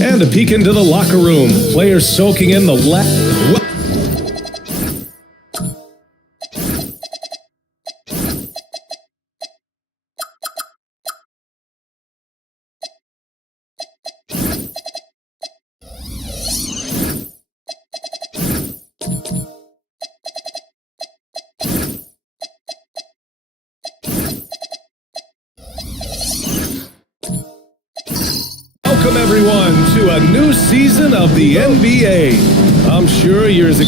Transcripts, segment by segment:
And a peek into the locker room. Players soaking in the Welcome everyone to a new season of the NBA. I'm sure you're as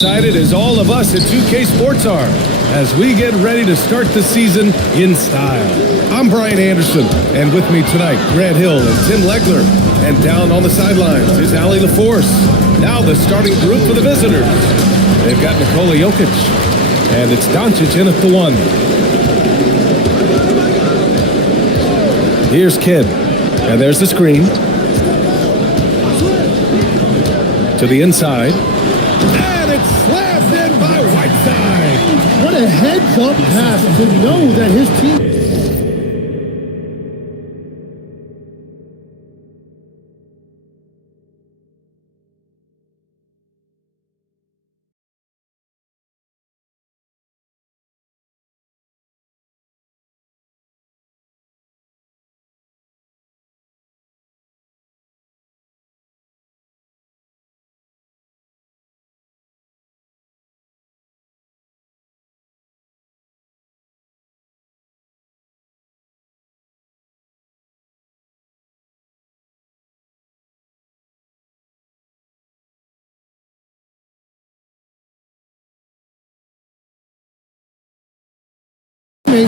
excited as all of us at 2K Sports are as we get ready to start the season in style. I'm Brian Anderson, and with me tonight, Grant Hill and Tim Legler. And down on the sidelines is Allie LaForce. Now the starting group for the visitors. They've got Nikola Jokic, and it's Doncic in at the 1. Here's Kidd, and there's the screen. To the inside. And it's slammed in by Whiteside. What a heads-up pass to know that his team...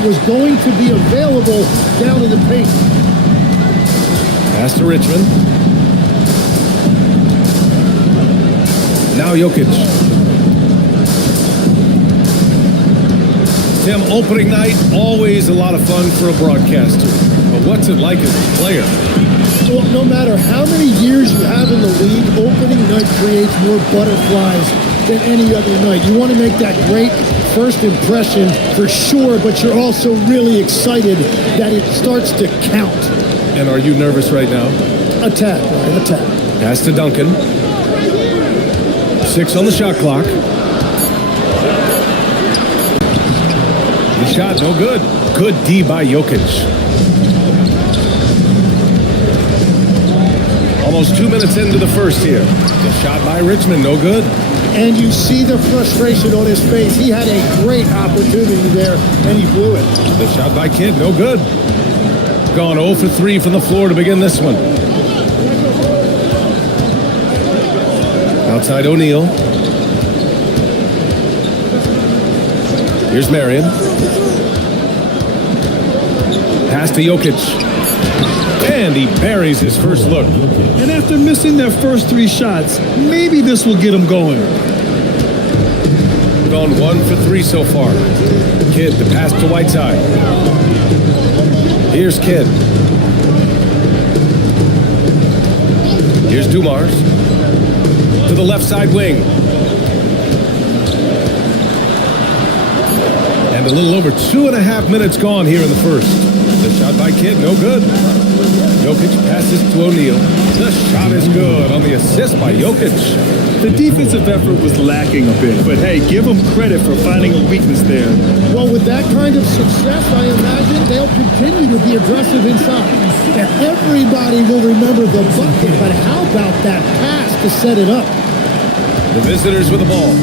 was going to be available down in the paint. Pass to Richmond. Now Jokic. Tim, opening night, always a lot of fun for a broadcaster. But what's it like as a player? Well, no matter how many years you have in the league, opening night creates more butterflies than any other night. You want to make that great first impression for sure, but you're also really excited that it starts to count. And are you nervous right now? A tad, Brian, a tad. Pass to Duncan. 6 on the shot clock. The shot, no good. Good D by Jokic. Almost 2 minutes into the first here. The shot by Richmond, no good. And you see the frustration on his face. He had a great opportunity there, and he blew it. The shot by Kidd, no good. Gone 0 for 3 from the floor to begin this one. Outside O'Neal. Here's Marion. Pass to Jokic. And he buries his first look. And after missing their first 3 shots, maybe this will get them going. Gone 1 for 3 so far. Kidd, the pass to Whiteside. Here's Kidd. Here's Dumars. To the left side wing. And a little over 2.5 minutes gone here in the first. The shot by Kidd, no good. Jokic passes to O'Neal. The shot is good on the assist by Jokic. The defensive effort was lacking a bit, but hey, give them credit for finding a weakness there. Well, with that kind of success, I imagine they'll continue to be aggressive inside. And everybody will remember the bucket, but how about that pass to set it up? The visitors with the ball.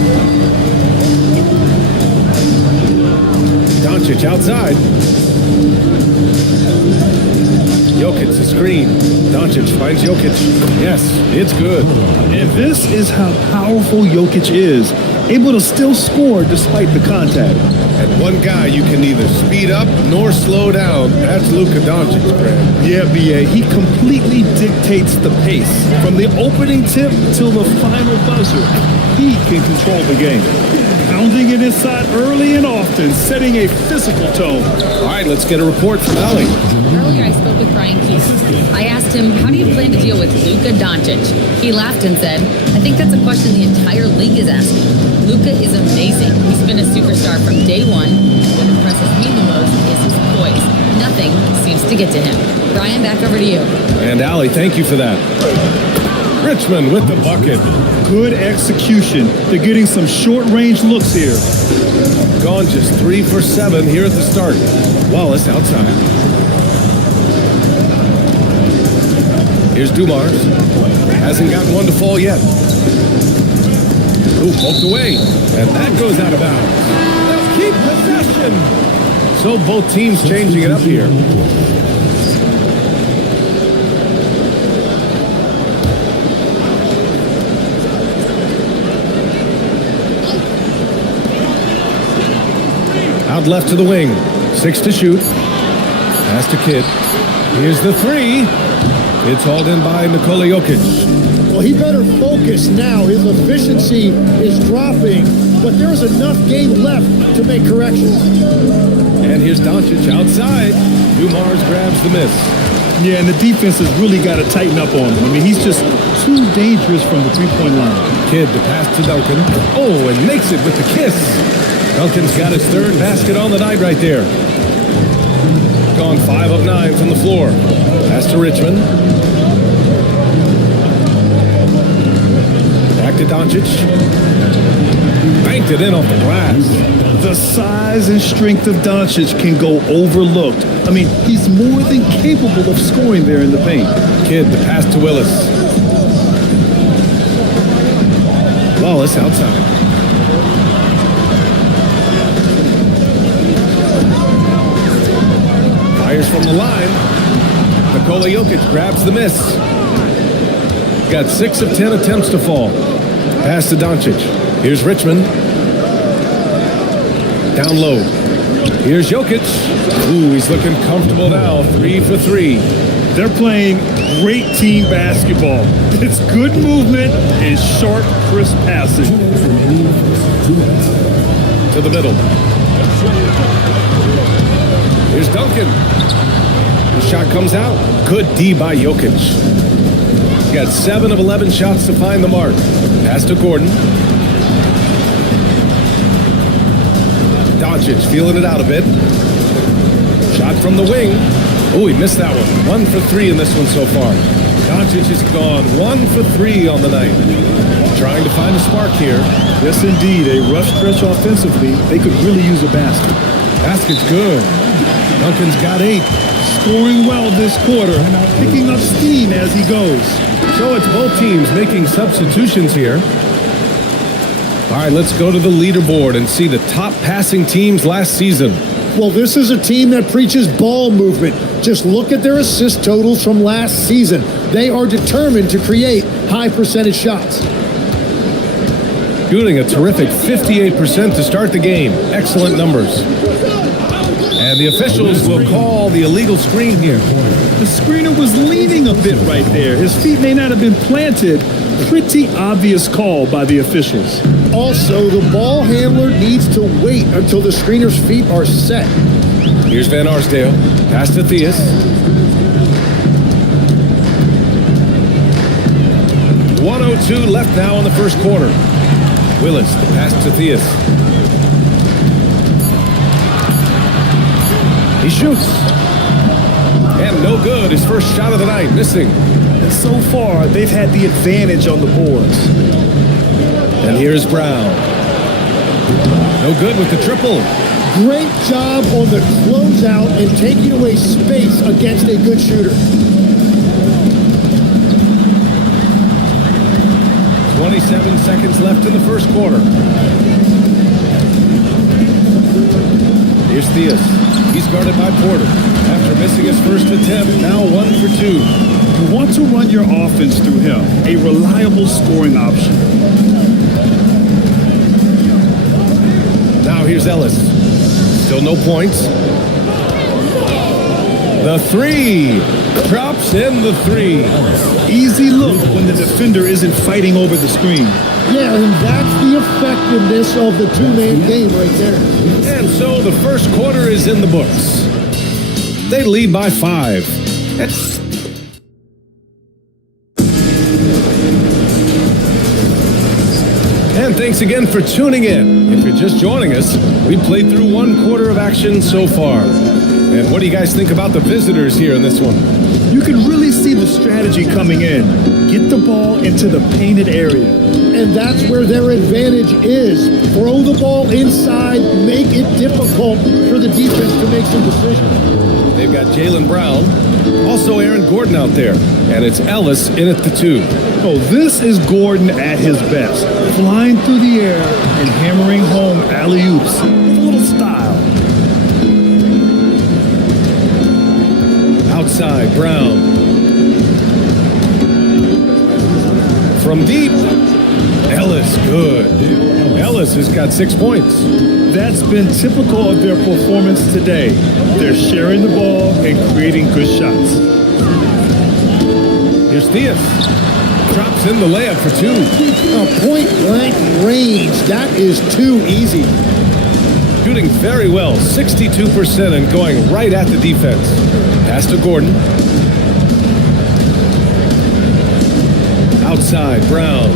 Doncic outside. Jokic, the screen. Doncic finds Jokic. Yes, it's good. And this is how powerful Jokic is, able to still score despite the contact. And one guy you can neither speed up nor slow down. That's Luka Doncic, Brad. Yeah, B.A., he completely dictates the pace. From the opening tip till the final buzzer, he can control the game. Pounding it inside early and often, setting a physical tone. All right, let's get a report from Allie. Earlier, I spoke with Brian Keith. I asked him, how do you plan to deal with Luka Doncic? He laughed and said, I think that's a question the entire league is asking. Luka is amazing. He's been a superstar from day one. What impresses me the most is his poise. Nothing seems to get to him. Brian, back over to you. And Allie, thank you for that. Richmond with the bucket. Good execution. They're getting some short-range looks here. Gone just 3 for 7 here at the start. Wallace outside. Here's Dumars. Hasn't gotten one to fall yet. Ooh, poked away. And that goes out of bounds. Let's keep possession. So both teams changing it up here. Out left to the wing. 6 to shoot. Pass to Kidd. Here's the 3. It's hauled in by Nikola Jokic. Well, he better focus now. His efficiency is dropping, but there's enough game left to make corrections. And here's Doncic outside. Dumars grabs the miss. Yeah, and the defense has really got to tighten up on him. I mean, he's just too dangerous from the three-point line. Kidd to pass to Duncan. Oh, and makes it with the kiss. Duncan's got his third basket on the night right there. Gone 5 of 9 from the floor. Pass to Richmond. Back to Doncic. Banked it in off the glass. The size and strength of Doncic can go overlooked. I mean, he's more than capable of scoring there in the paint. Kidd the pass to Willis. Wallace outside. Fires from the line. Nikola Jokic grabs the miss. Got 6 of 10 attempts to fall. Pass to Doncic. Here's Richmond. Down low. Here's Jokic. Ooh, he's looking comfortable now. 3 for 3. They're playing great team basketball. It's good movement and sharp, crisp passing. To the middle. Here's Duncan. The shot comes out. Good D by Jokic. He's got 7 of 11 shots to find the mark. Pass to Gordon. Doncic feeling it out a bit. Shot from the wing. Oh, he missed that one. 1 for 3 in this one so far. Doncic is gone 1 for 3 on the night. Trying to find a spark here. Yes, indeed. A rough stretch offensively. They could really use a basket. Basket's good. Duncan's got 8. Scoring well this quarter. Picking up steam as he goes. So it's both teams making substitutions here. All right, let's go to the leaderboard and see the top passing teams last season. Well, this is a team that preaches ball movement. Just look at their assist totals from last season. They are determined to create high percentage shots. Shooting a terrific 58% to start the game. Excellent numbers. And the officials will call the illegal screen here. The screener was leaning a bit right there. His feet may not have been planted. Pretty obvious call by the officials. Also, the ball handler needs to wait until the screener's feet are set. Here's Van Arsdale. Pass to Theus. .102 left now in the first quarter. Willis, the pass to Theus. He shoots. And no good. His first shot of the night, missing. And so far, they've had the advantage on the boards. And here's Brown. No good with the triple. Great job on the closeout and taking away space against a good shooter. 27 seconds left in the first quarter. Here's Theus. He's guarded by Porter. After missing his first attempt, now 1 for 2. You want to run your offense through him, a reliable scoring option. Now here's Ellis. Still no points. The three. Drops in the three. Easy look when the defender isn't fighting over the screen. Yeah, and that's the effectiveness of the two-man game right there. And so the first quarter is in the books. They lead by 5. And thanks again for tuning in. If you're just joining us, we played through 1 quarter of action so far. And what do you guys think about the visitors here in this one? You can really see the strategy coming in. Get the ball into the painted area. And that's where their advantage is. Throw the ball inside, make it difficult for the defense to make some decisions. They've got Jaylen Brown, also Aaron Gordon out there, and it's Ellis in at the 2. Oh, this is Gordon at his best. Flying through the air and hammering home alley-oops with a little style. Outside, Brown. From deep, Ellis, good. Ellis has got 6 points. That's been typical of their performance today. They're sharing the ball and creating good shots. Here's Theus. Drops in the layup for 2. A point-blank range. That is too easy. Shooting very well, 62% and going right at the defense. Pass to Gordon. Outside, Brown.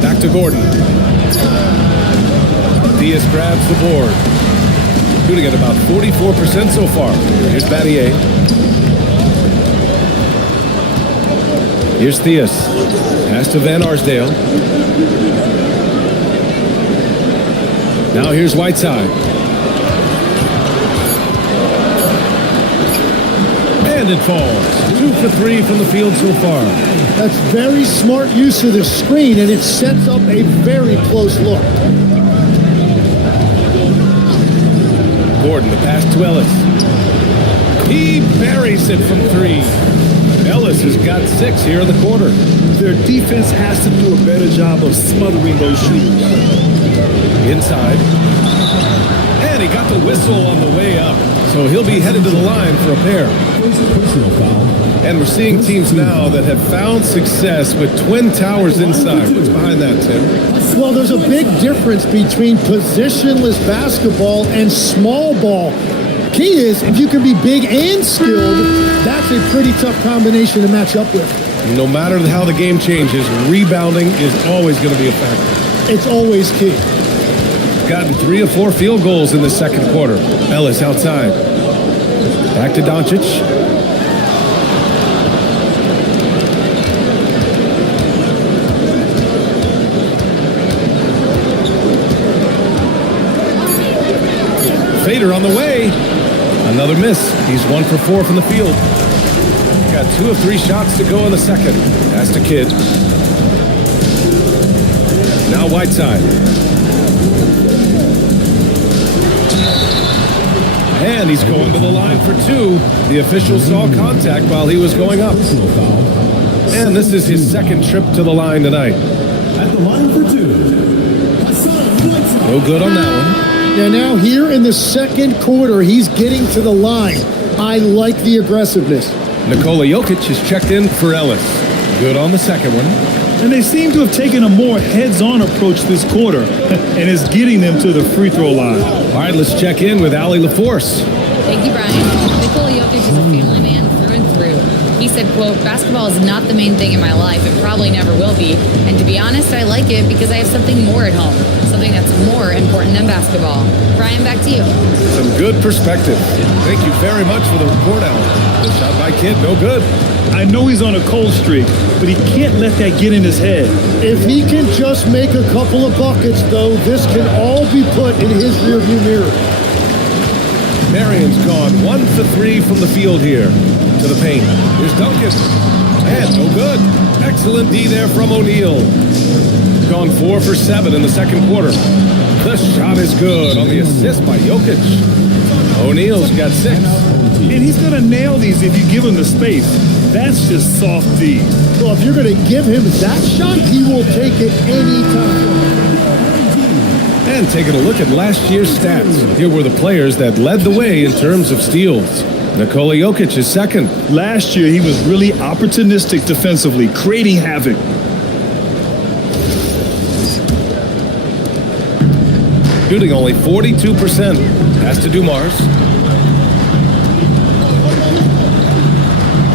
Back to Gordon. Theus grabs the board. Shooting at about 44% so far. Here's Battier. Here's Theus. Pass to Van Arsdale. Now here's Whiteside. And it falls. 2 for 3 from the field so far. That's very smart use of the screen, and it sets up a very close look. Gordon, the pass to Ellis. He buries it from 3. Ellis has got 6 here in the quarter. Their defense has to do a better job of smothering those shooters. Inside. And he got the whistle on the way up. So he'll be headed to the line for a pair. And we're seeing teams now that have found success with twin towers inside. What's behind that, Tim? Well, there's a big difference between positionless basketball and small ball. Key is, if you can be big and skilled, that's a pretty tough combination to match up with. No matter how the game changes, rebounding is always going to be a factor. It's always key. Gotten 3 or 4 field goals in the second quarter. Ellis outside. Back to Doncic. Fader on the way. Another miss. He's 1 for 4 from the field. Got 2 of 3 shots to go in the second. Pass to Kidd. Now Whiteside. And he's going to the line for 2. The official saw contact while he was going up. And this is his second trip to the line tonight. At the line for 2. No good on that one. And now here in the second quarter, he's getting to the line. I like the aggressiveness. Nikola Jokic is checked in for Ellis. Good on the second one. And they seem to have taken a more heads-on approach this quarter and is getting them to the free throw line. All right, let's check in with Allie LaForce. Thank you, Brian. Nikola Jokic is a family man through and through. He said, quote, "Basketball is not the main thing in my life. It probably never will be. And to be honest, I like it because I have something more at home. Something that's more important than basketball." Brian, back to you. Some good perspective. Thank you very much for the report, Alan. Good shot by Kidd, no good. I know he's on a cold streak, but he can't let that get in his head. If he can just make a couple of buckets, though, this can all be put in his rearview mirror. Marion's gone 1 for 3 from the field here. To the paint. Here's Duncan. And no good. Excellent D there from O'Neal. Gone 4 for 7 in the second quarter. The shot is good on the assist by Jokic. O'Neal's got 6. And he's going to nail these if you give him the space. That's just soft D. Well, if you're going to give him that shot, he will take it anytime. And taking a look at last year's stats, here were the players that led the way in terms of steals. Nikola Jokic is second. Last year, he was really opportunistic defensively, creating havoc. Shooting only 42%. Pass to Dumars.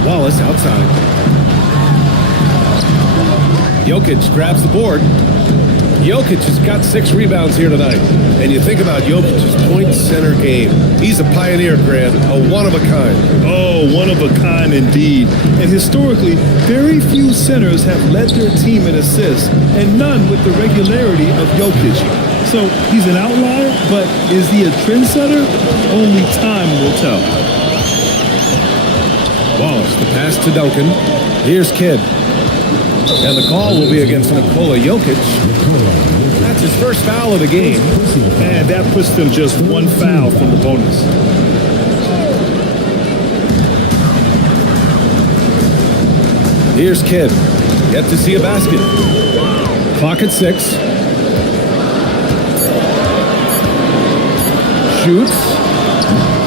Wallace outside. Jokic grabs the board. Jokic has got 6 rebounds here tonight. And you think about Jokic's point center game. He's a pioneer, Grant, a one-of-a-kind. Oh, one of a kind indeed. And historically, very few centers have led their team in assists, and none with the regularity of Jokic. So he's an outlier, but is he a trendsetter? Only time will tell. Wallace, the pass to Duncan. Here's Kidd. And the call will be against Nikola Jokic. That's his first foul of the game. And that puts them just 1 foul from the bonus. Here's Kidd. Yet to see a basket. Clock at 6. Shoots.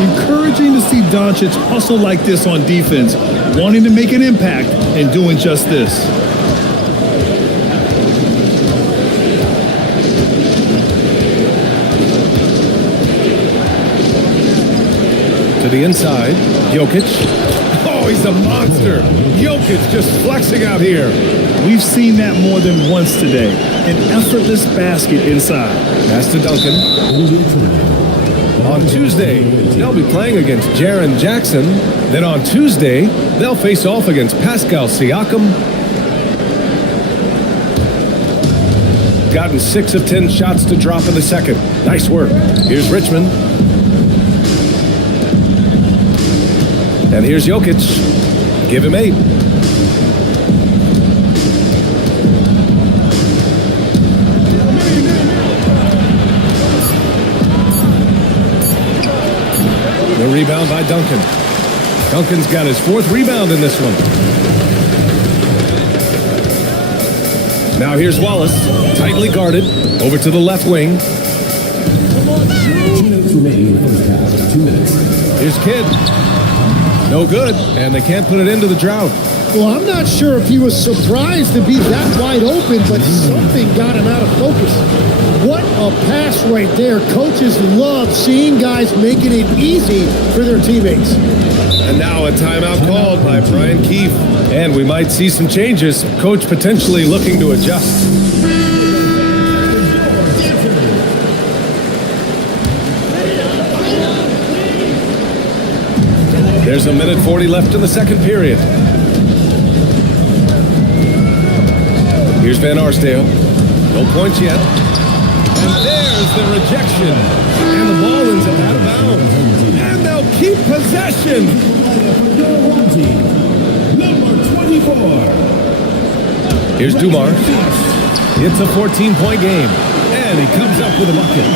Encouraging to see Doncic hustle like this on defense, wanting to make an impact and doing just this. To the inside, Jokic. Oh, he's a monster. Jokic just flexing out here. We've seen that more than once today. An effortless basket inside. Pass to Duncan. On Tuesday, they'll be playing against Jaren Jackson. Then on Tuesday, they'll face off against Pascal Siakam. Gotten 6 of 10 shots to drop in the second. Nice work. Here's Richmond. And here's Jokic. Give him 8. The rebound by Duncan. Duncan's got his 4th rebound in this one. Now here's Wallace, tightly guarded, over to the left wing. 2 minutes remaining in the first half. 2 minutes. Here's Kidd. No good, and they can't put it into the drought. Well, I'm not sure if he was surprised to be that wide open, but something got him out of focus. What a pass right there. Coaches love seeing guys making it easy for their teammates. And now a timeout called by Brian Keefe. And we might see some changes. Coach potentially looking to adjust. There's a minute 40 left in the second period. Here's Van Arsdale. No points yet. And there's the rejection. And the ball ends up out of bounds. And they'll keep possession. Number 24. Here's Dumars. It's a 14-point game. And he comes up with a bucket.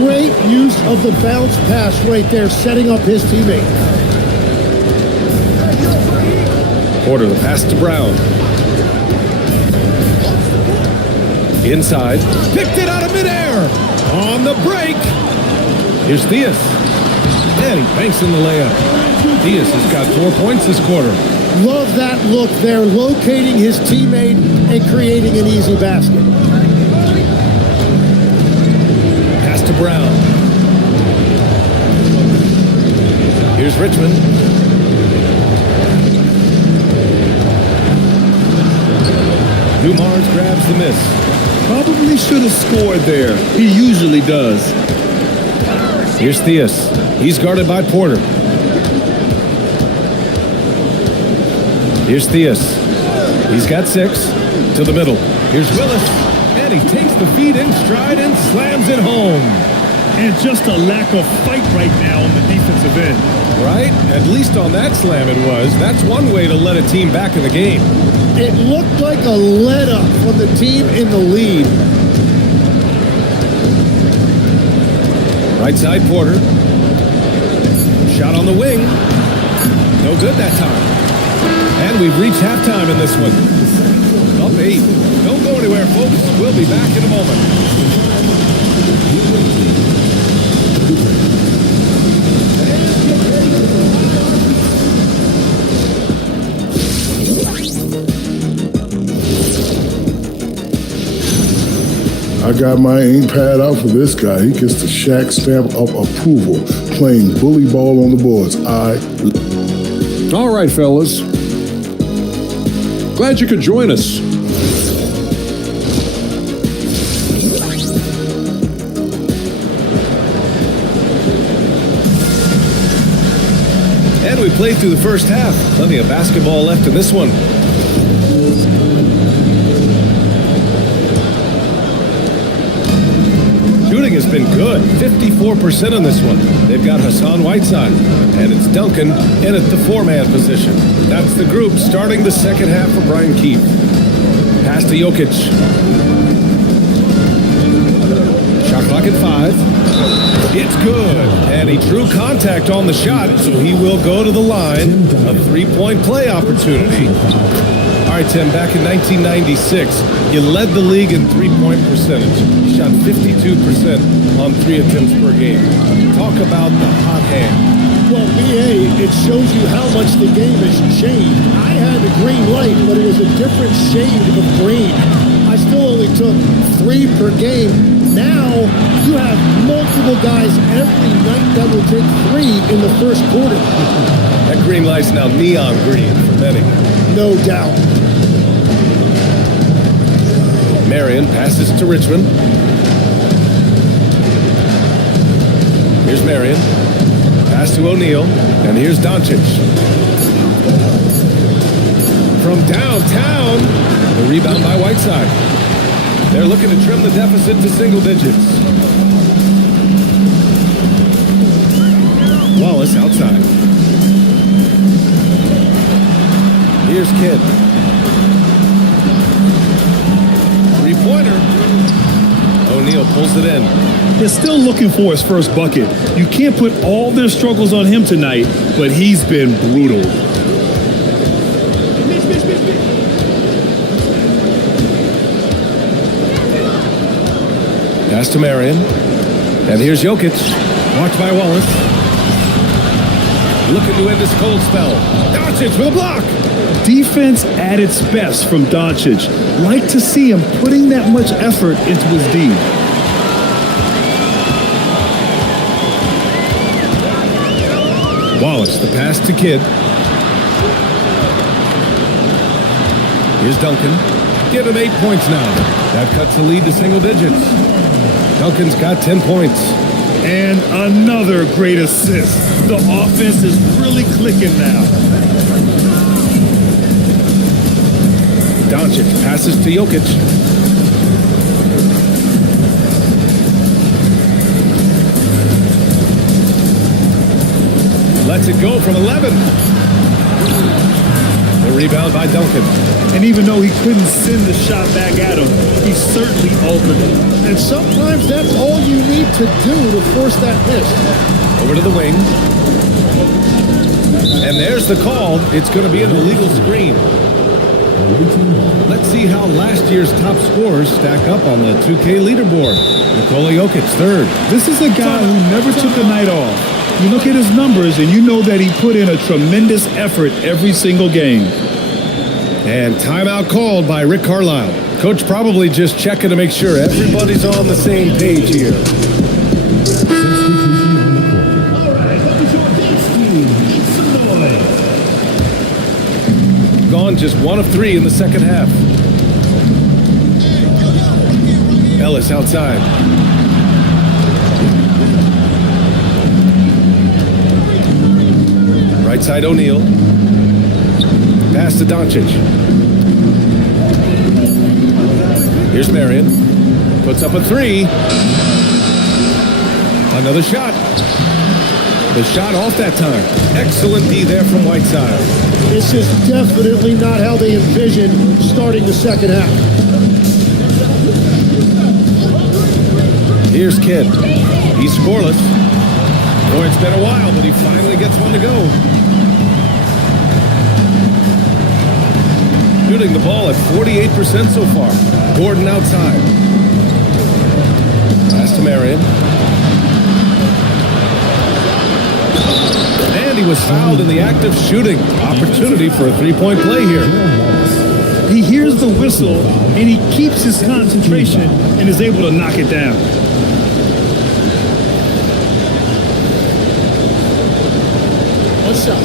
Great use of the bounce pass right there, setting up his teammate. Porter, the pass to Brown. Inside. Picked it out of midair. On the break. Here's Theus. And he banks in the layup. Theus has got 4 points this quarter. Love that look there, locating his teammate and creating an easy basket. Pass to Brown. Here's Richmond. Dumars grabs the miss. Probably should have scored there. He usually does. Here's Theus. He's guarded by Porter. Here's Theus. He's got 6. To the middle. Here's Willis. And he takes the feed in stride and slams it home. And just a lack of fight right now on the defensive end. Right? At least on that slam it was. That's one way to let a team back in the game. It looked like a let-up from the team in the lead. Right side Porter. Shot on the wing. No good that time. And we've reached halftime in this one. Up 8. Don't go anywhere, folks. We'll be back in a moment. I got my ink pad out for this guy. He gets the Shaq stamp of approval, playing bully ball on the boards. All right, fellas. Glad you could join us. And we played through the first half. Plenty of basketball left in this one. Shooting has been good. 54% on this one. They've got Hassan Whiteside. And it's Duncan in at the 4-man position. That's the group starting the second half for Brian Keefe. Pass to Jokic. Shot clock at 5. It's good. And he drew contact on the shot, so he will go to the line. A 3-point play opportunity. All right, Tim, back in 1996, you led the league in 3-point percentage. You shot 52% on 3 attempts per game. Talk about the hot hand. Well, BA, it shows you how much the game has changed. I had the green light, but it was a different shade of green. I still only took 3 per game. Now, you have multiple guys every night that will take 3 in the first quarter. That green light's now neon green for many. No doubt. Marion passes to Richmond. Here's Marion. Pass to O'Neal. And here's Doncic. From downtown. The rebound by Whiteside. They're looking to trim the deficit to single digits. Wallace outside. Here's Kidd. Three-pointer. O'Neal pulls it in. They're still looking for his first bucket. You can't put all their struggles on him tonight, but he's been brutal. Pass to Marion. And here's Jokic. Watched by Wallace. Looking to end this cold spell. Doncic with a block. Defense at its best from Doncic. Like to see him putting that much effort into his D. Wallace, the pass to Kidd. Here's Duncan. Give him 8 points now. That cuts the lead to single digits. Duncan's got 10 points. And another great assist. The offense is really clicking now. Doncic passes to Jokic. Lets it go from 11. The rebound by Duncan. And even though he couldn't send the shot back at him, he certainly opened it. And sometimes that's all you need to do to force that miss. Over to the wing. And there's the call. It's going to be an illegal screen. Let's see how last year's top scorers stack up on the 2K leaderboard. Nikola Jokic, third. This is a guy who never took a night off. You look at his numbers and you know that he put in a tremendous effort every single game. And timeout called by Rick Carlisle. Coach probably just checking to make sure everybody's on the same page here. All right, that was your dance team. Make some noise. Gone just 1 of 3 in the second half. Ellis outside. Right side O'Neal. Pass to Doncic. Here's Marion. Puts up a three. Another shot. The shot off that time. Excellent D there from Whiteside. This is definitely not how they envisioned starting the second half. Here's Kidd. He's scoreless. Boy, it's been a while, but he finally gets one to go. Shooting the ball at 48% so far. Gordon outside. Pass to Marion. And he was fouled in the act of shooting. Opportunity for a three-point play here. He hears the whistle, and he keeps his concentration and is able to knock it down. One shot.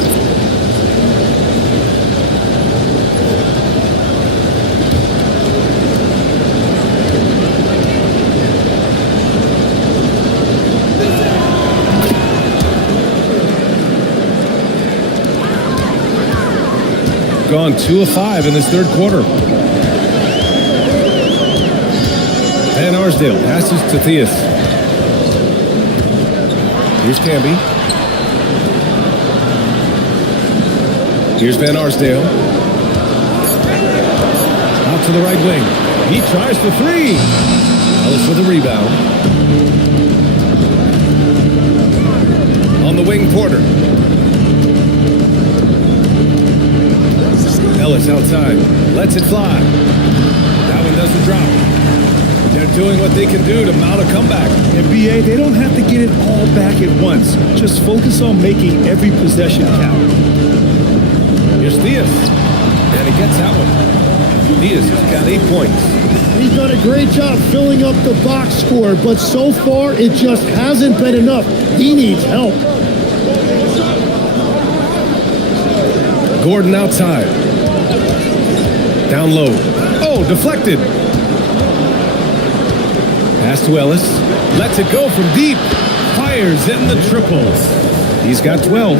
Gone 2 of 5 in this third quarter. Van Arsdale passes to Theus. Here's Camby. Here's Van Arsdale. Out to the right wing. He tries for three. Ellis with a rebound. On the wing, Porter. Ellis outside. Lets it fly. That one doesn't drop. They're doing what they can do to mount a comeback. And BA, they don't have to get it all back at once. Just focus on making every possession count. Here's Theus. And he gets that one. Theus has got 8 points. He's done a great job filling up the box score, but so far it just hasn't been enough. He needs help. Gordon outside. Down low. Oh, deflected. Pass to Ellis. Lets it go from deep. Fires in the triple. He's got 12.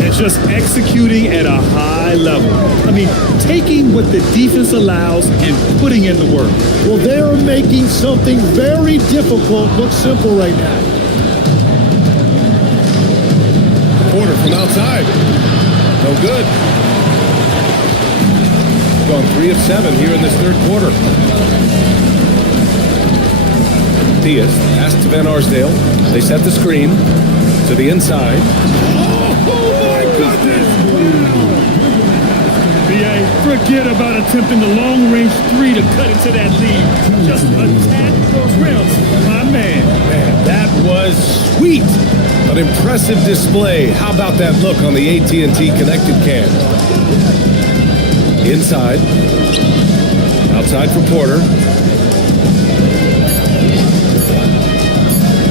And just executing at a high level. I mean, taking what the defense allows and putting in the work. Well, they are making something very difficult look simple right now. Porter from outside. No good. Gone 3 of 7 here in this third quarter. Theus pass to Van Arsdale. They set the screen to the inside. Oh my goodness! BA, forget about attempting the long-range three to cut into that lead. Just attack the rim, my man. Man, that was sweet. An impressive display. How about that look on the AT&T connected cam? Inside. Outside for Porter.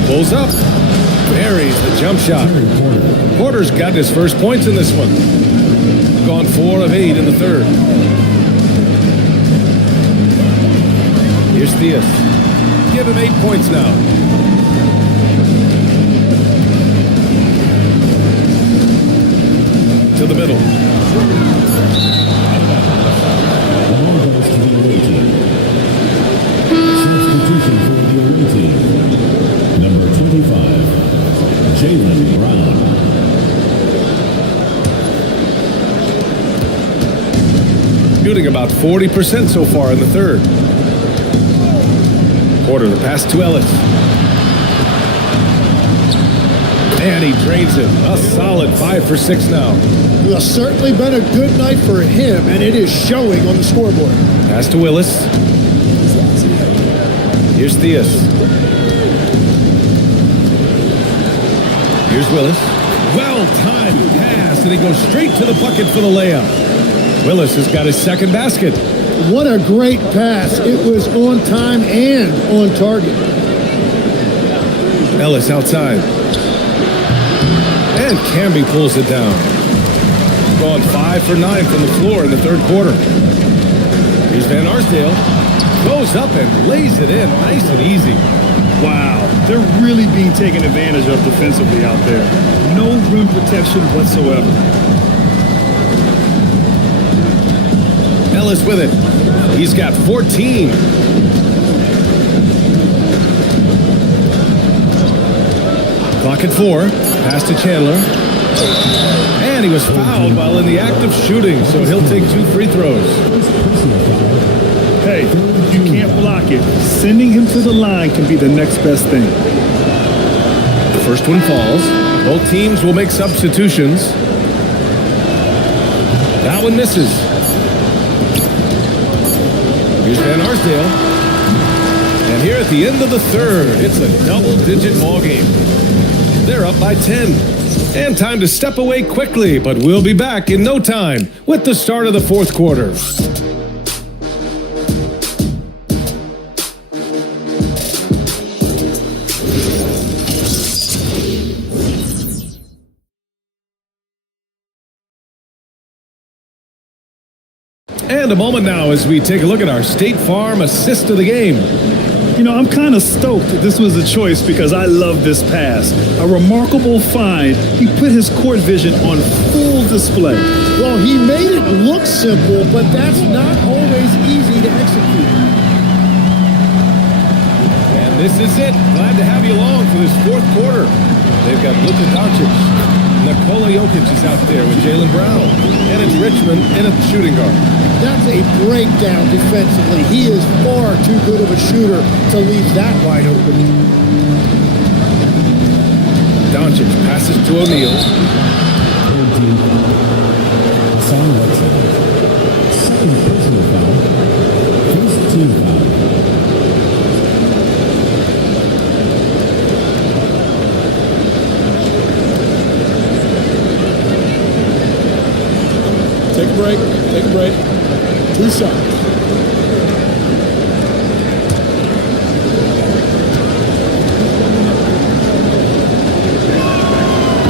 Pulls up. Buries the jump shot. Porter's got his first points in this one. Gone 4 of 8 in the third. Here's Theus. Give him 8 points now. To the middle. Substitution for the away team. Number 25, Jaylen Brown. Shooting about 40% so far in the third. Porter, the pass to Ellis. And he drains it. A solid 5 for 6 now. Well, certainly been a good night for him, and it is showing on the scoreboard. Pass to Willis. Here's Theus. Here's Willis. Well-timed pass, and he goes straight to the bucket for the layup. Willis has got his second basket. What a great pass. It was on time and on target. Ellis outside. And Camby pulls it down. Gone 5 for 9 from the floor in the third quarter. Here's Van Arsdale. Goes up and lays it in nice and easy. Wow, they're really being taken advantage of defensively out there. No rim protection whatsoever. Ellis with it. He's got 14. Clock at 4. Pass to Chandler. And he was fouled while in the act of shooting, so he'll take 2 free throws. Hey, you can't block it. Sending him to the line can be the next best thing. The first one falls. Both teams will make substitutions. That one misses. Here's Van Arsdale. And here at the end of the third, it's a double-digit ball game. They're up by 10. And time to step away quickly, but we'll be back in no time with the start of the fourth quarter. And a moment now as we take a look at our State Farm assist of the game. You know, I'm kind of stoked that this was a choice because I love this pass. A remarkable find. He put his court vision on full display. Well, he made it look simple, but that's not always easy to execute. And this is it. Glad to have you along for this fourth quarter. They've got Luka Doncic. Nikola Jokic is out there with Jaylen Brown. And it's Richmond in a shooting guard. That's a breakdown defensively. He is far too good of a shooter to leave that wide open. Doncic passes to O'Neal. Second personal foul. First team foul. Take a break. Take a break. 2 shots.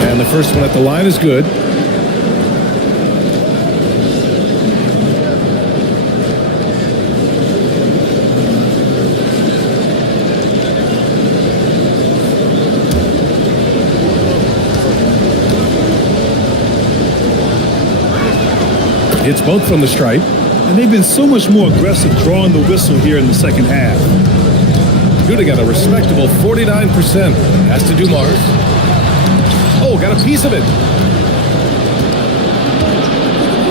And the first one at the line is good. It's both from the stripe. And they've been so much more aggressive drawing the whistle here in the second half. Duda got a respectable 49%. Has to do Mars. Oh, got a piece of it.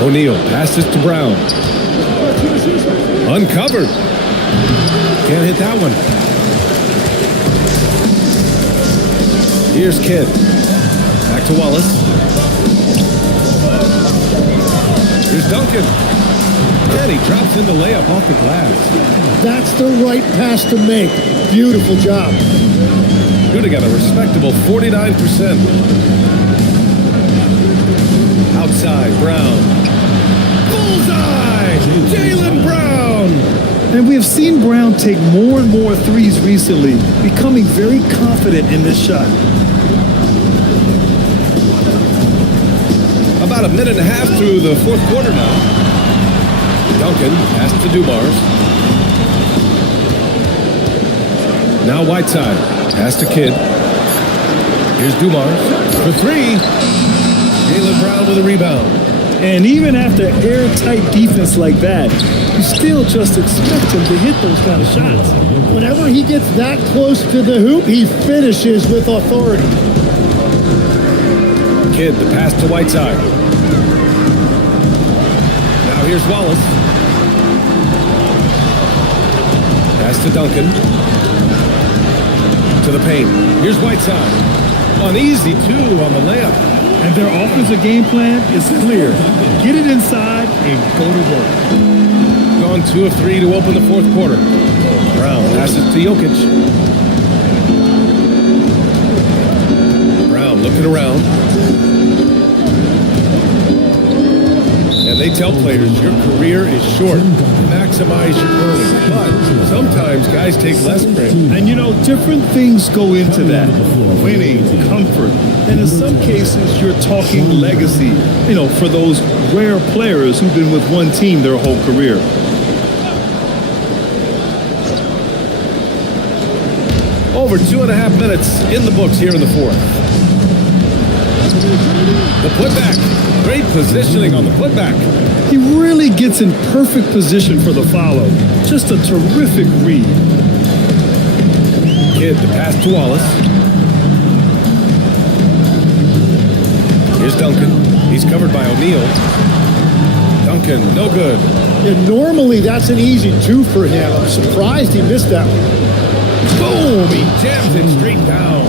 O'Neal passes to Brown. Uncovered. Can't hit that one. Here's Kidd. Back to Wallace. Here's Duncan. And he drops in the layup off the glass. That's the right pass to make. Beautiful job. Duda got a respectable 49%. Outside, Brown. Bullseye! Jaylen Brown! And we have seen Brown take more and more threes recently, becoming very confident in this shot. About a minute and a half through the fourth quarter now. Duncan pass to Dumars. Now Whiteside. Pass to Kidd. Here's Dumars for 3. Jaylen Brown with a rebound. And even after airtight defense like that, you still just expect him to hit those kind of shots. Whenever he gets that close to the hoop, he finishes with authority. Kidd, the pass to Whiteside. Now here's Wallace. Pass to Duncan. To the paint. Here's Whiteside. An easy 2 on the layup. And their offensive game plan is clear. Get it inside and go to work. Gone 2 of 3 to open the fourth quarter. Brown passes to Jokic. Brown looking around. And they tell players, your career is short. Maximize your earnings. But sometimes guys take less credit. And you know, different things go into that. Winning, comfort, and in some cases, you're talking legacy, you know, for those rare players who've been with one team their whole career. over 2.5 minutes in the books here in the fourth. The putback. Great positioning on the putback. He really gets in perfect position for the follow. Just a terrific read. Kidd to pass to Wallace. Here's Duncan. He's covered by O'Neal. Duncan, no good. And normally that's an easy two for him. I'm surprised he missed that one. Boom! He jams it straight down.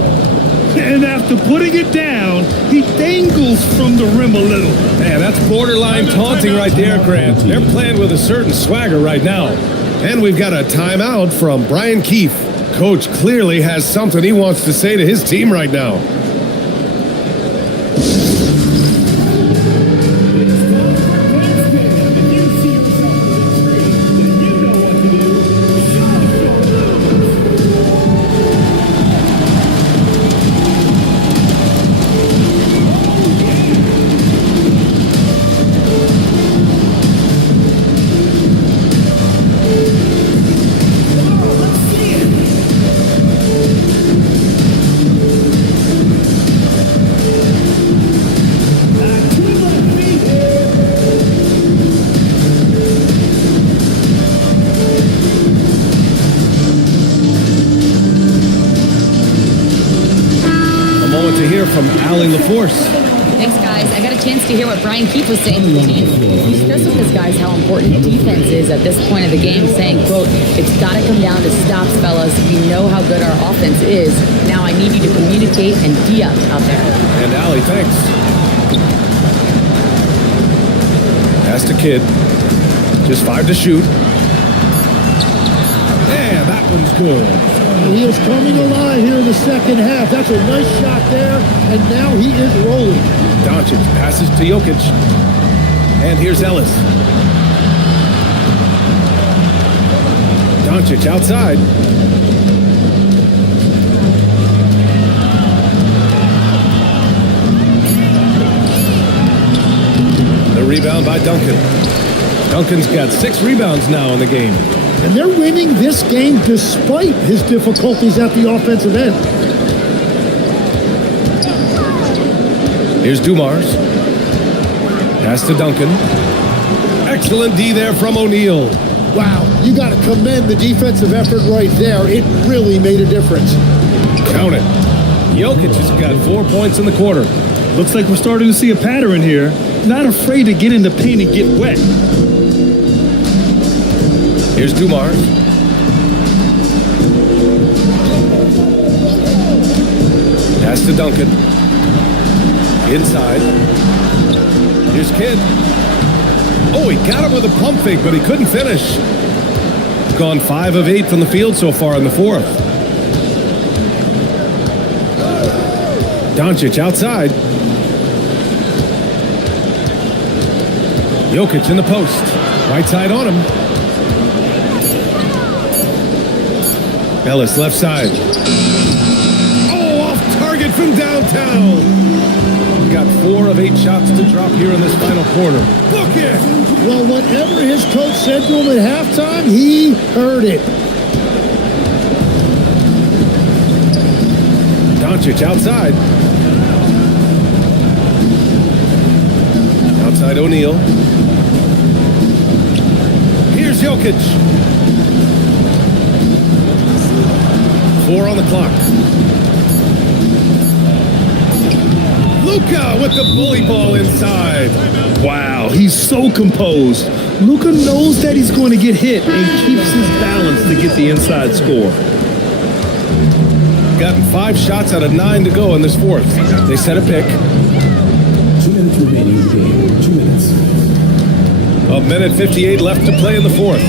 And after putting it down, he dangles from the rim a little. Man, that's borderline taunting right there, Grant. They're playing with a certain swagger right now. And we've got a timeout from Brian Keefe. Coach clearly has something he wants to say to his team right now. From Allie LaForce. Thanks, guys. I got a chance to hear what Brian Keefe was saying to the team. He stressed with his guys how important defense is at this point of the game, saying, quote, "It's got to come down to stops, fellas. We know how good our offense is. Now I need you to communicate and D-up out there." And Allie, thanks. Pass to Kidd. Just 5 to shoot. Yeah, that one's good. He is coming alive here in the second half. That's a nice shot there, and now he is rolling. Doncic passes to Jokic. And here's Ellis. Doncic outside. The rebound by Duncan. Duncan's got 6 rebounds now in the game. And they're winning this game despite his difficulties at the offensive end. Here's Dumars. Pass to Duncan. Excellent D there from O'Neal. Wow, you got to commend the defensive effort right there. It really made a difference. Count it. Jokic has got 4 points in the quarter. Looks like we're starting to see a pattern here. Not afraid to get in the paint and get wet. Here's Dumars. Pass to Duncan. Inside. Here's Kidd. Oh, he got him with a pump fake, but he couldn't finish. Gone 5 of 8 from the field so far in the fourth. Doncic outside. Jokic in the post. Right side on him. Ellis left side. Oh, off target from downtown. Got 4 of 8 shots to drop here in this final quarter. Book it! Well, whatever his coach said to him at halftime, he heard it. Doncic outside. Outside O'Neal. Here's Jokic. 4 on the clock. Luka with the bully ball inside. Wow, he's so composed. Luka knows that he's going to get hit and keeps his balance to get the inside score. Gotten 5 shots out of 9 to go in this fourth. They set a pick. 2 minutes remaining in the game. 2 minutes. 1:58 left to play in the fourth.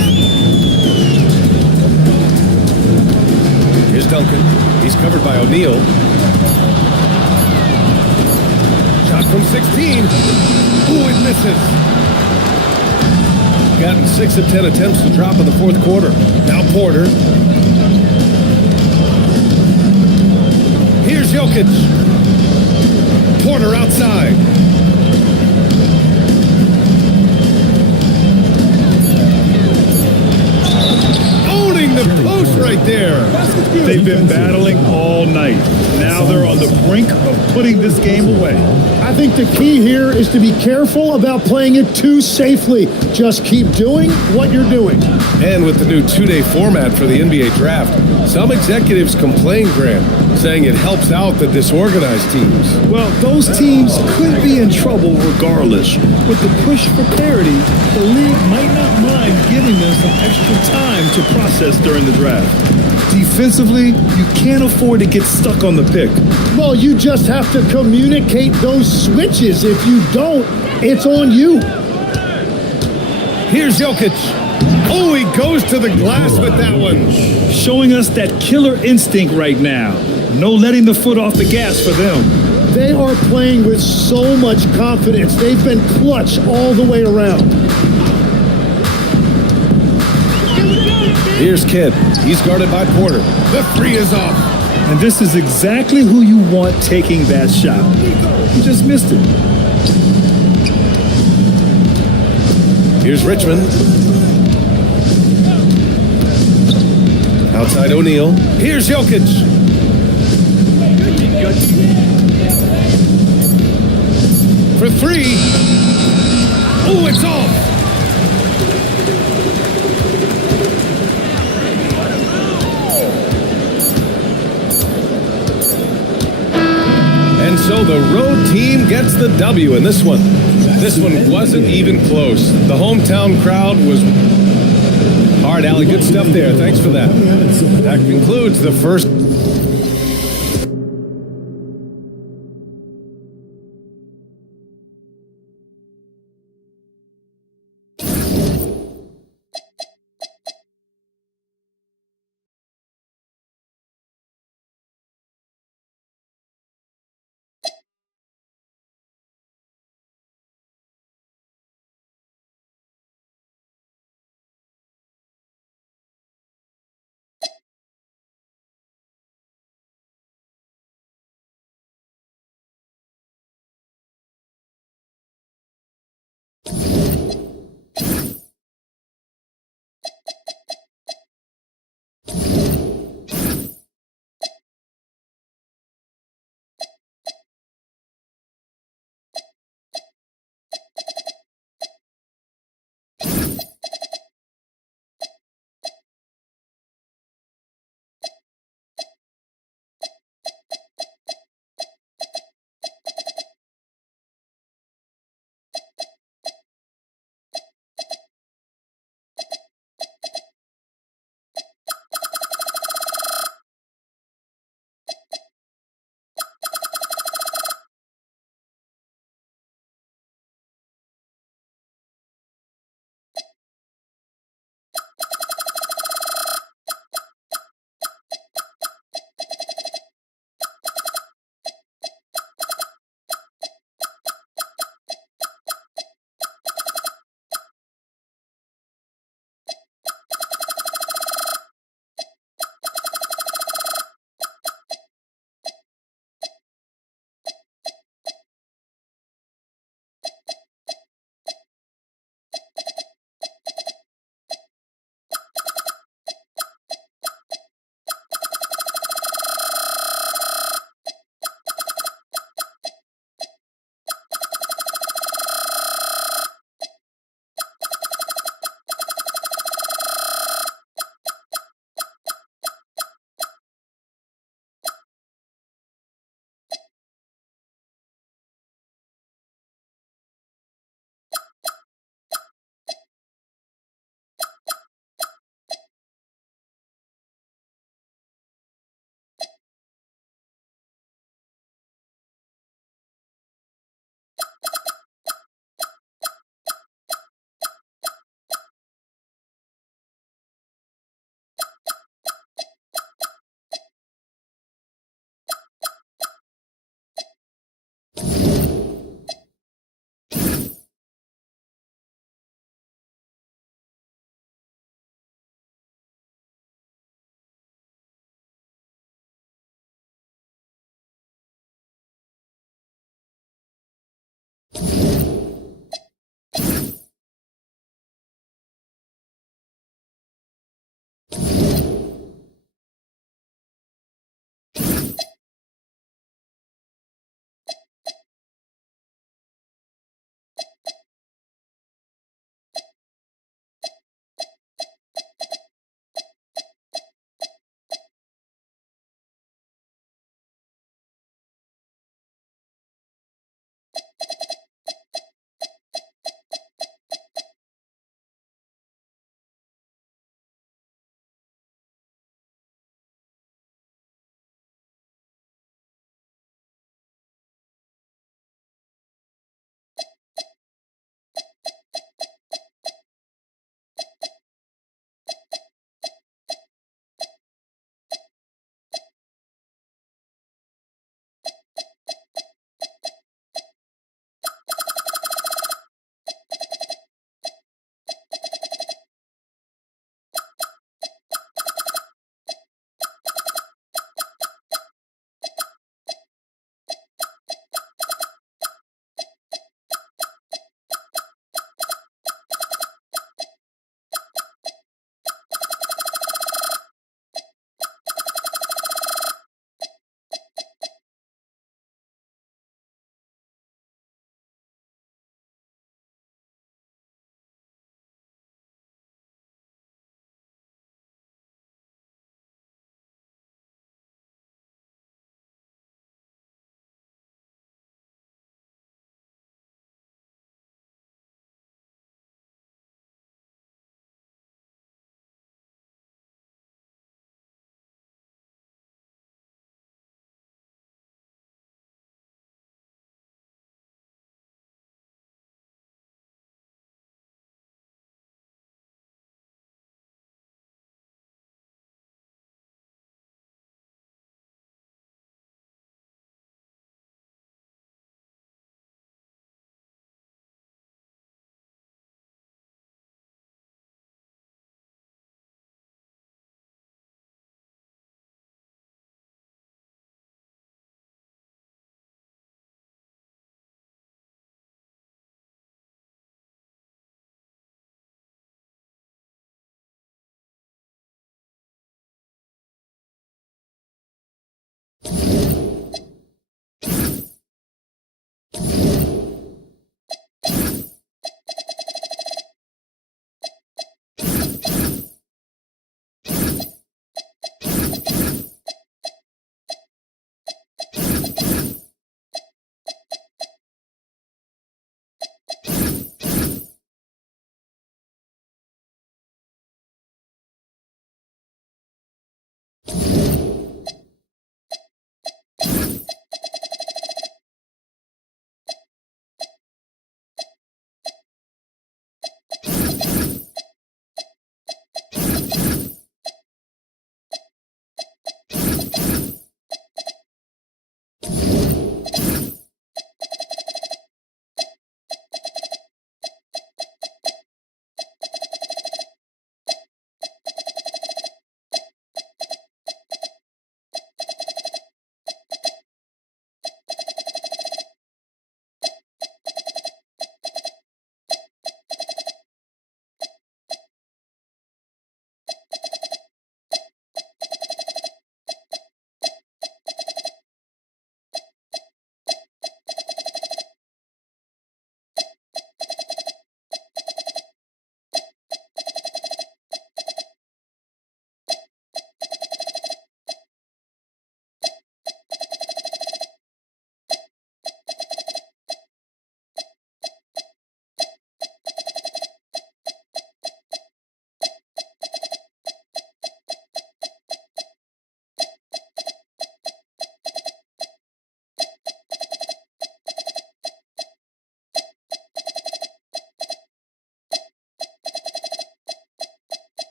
Here's Duncan. He's covered by O'Neal. Shot from 16. Ooh, it misses. Gotten 6 of 10 attempts to drop in the fourth quarter. Now Porter. Here's Jokic. Porter outside. Owning the post right there. They've been battling all night. Now they're on the brink of putting this game away. I think the key here is to be careful about playing it too safely. Just keep doing what you're doing. And with the new two-day format for the NBA draft, some executives complain, Grant, saying it helps out the disorganized teams. Well, those teams could be in trouble regardless. With the push for parity, the league might not mind giving them some extra time to process during the draft. Defensively, you can't afford to get stuck on the pick. Well, you just have to communicate those switches. If you don't, it's on you. Here's Jokic. Oh, he goes to the glass with that one. Showing us that killer instinct right now. No letting the foot off the gas for them. They are playing with so much confidence. They've been clutch all the way around. Here's Kidd. He's guarded by Porter. The three is off. And this is exactly who you want taking that shot. He just missed it. Here's Richmond. Outside O'Neal. Here's Jokic. For three. Oh, it's off. And so the road team gets the W in this one. This one wasn't even close. The hometown crowd was... All right, Allie, good stuff there. Thanks for that. That concludes the first...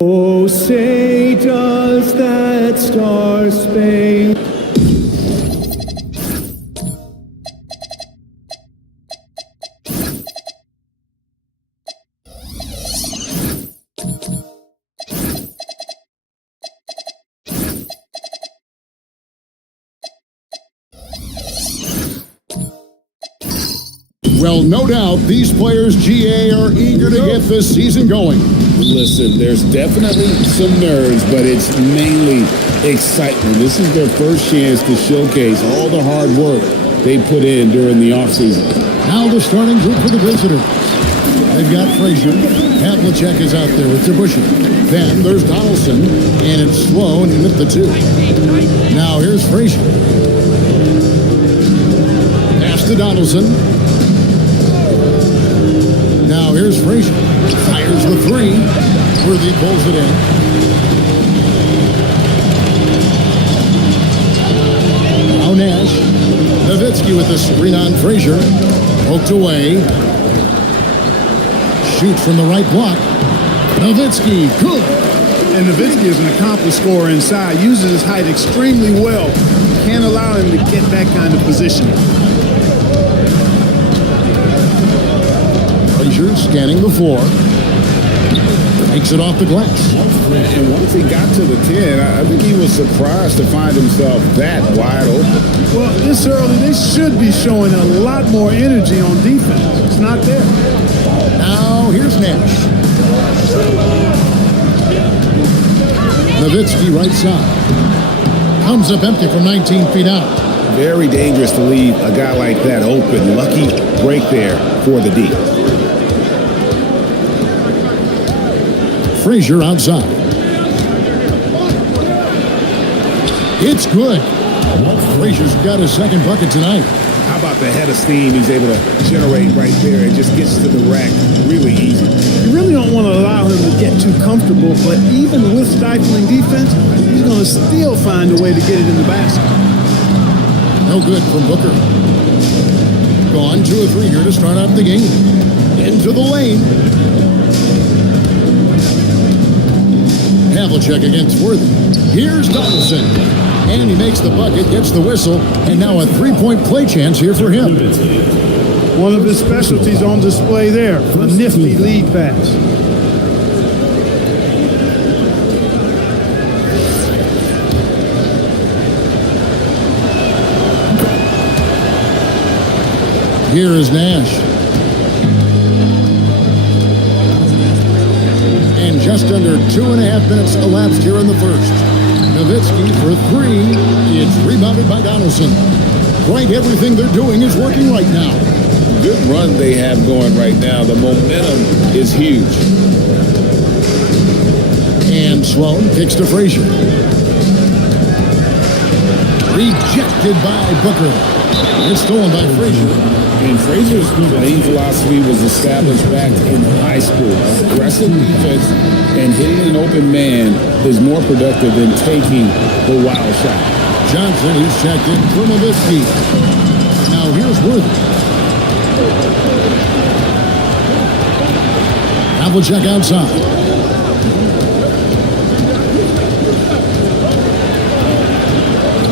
Oh, say does that star-spangled Well, no doubt these players, GA, are eager to get this season going. Listen, there's definitely some nerves, but it's mainly excitement. This is their first chance to showcase all the hard work they put in during the offseason. Now the starting group for the visitors. They've got Frazier. Havlicek is out there with Debussy. Then there's Donaldson, and it's Sloan in at the 2. Now here's Frazier. Pass to Donaldson. Now here's Frazier. Fires the 3. Worthy pulls it in. Now Nash. Nowitzki with the screen on Frazier. Poked away. Shoots from the right block. Nowitzki, good. And Nowitzki is an accomplished scorer inside. Uses his height extremely well. Can't allow him to get that kind of position. Frazier scanning the floor. Takes it off the glass. And once he got to the 10, I think he was surprised to find himself that wide open. Well, this early, they should be showing a lot more energy on defense. It's not there. Now here's Nash. Nowitzki right side. Comes up empty from 19 feet out. Very dangerous to leave a guy like that open. Lucky break there for the D. Frazier outside. It's good. Frazier's got his second bucket tonight. How about the head of steam he's able to generate right there? It just gets to the rack really easy. You really don't want to allow him to get too comfortable, but even with stifling defense, he's going to still find a way to get it in the basket. No good from Booker. Gone 2 or 3 here to start out the game. Into the lane. Havlicek against Worthy. Here's Donaldson. And he makes the bucket, gets the whistle, and now a 3-point play chance here for him. One of his specialties on display there. A nifty lead pass. Here is Nash. And just under 2.5 minutes elapsed here in the first. Nowitzki for 3. It's rebounded by Donaldson. Right, everything they're doing is working right now. Good run they have going right now. The momentum is huge. And Sloan kicks to Frazier. Rejected by Booker. It's stolen by Frazier. And Frazier's playing philosophy was established back in high school. Aggressive defense and hitting an open man is more productive than taking the wild shot. Johnson, he's checked in for Nowitzki. Now here's Worthy. Havlicek outside.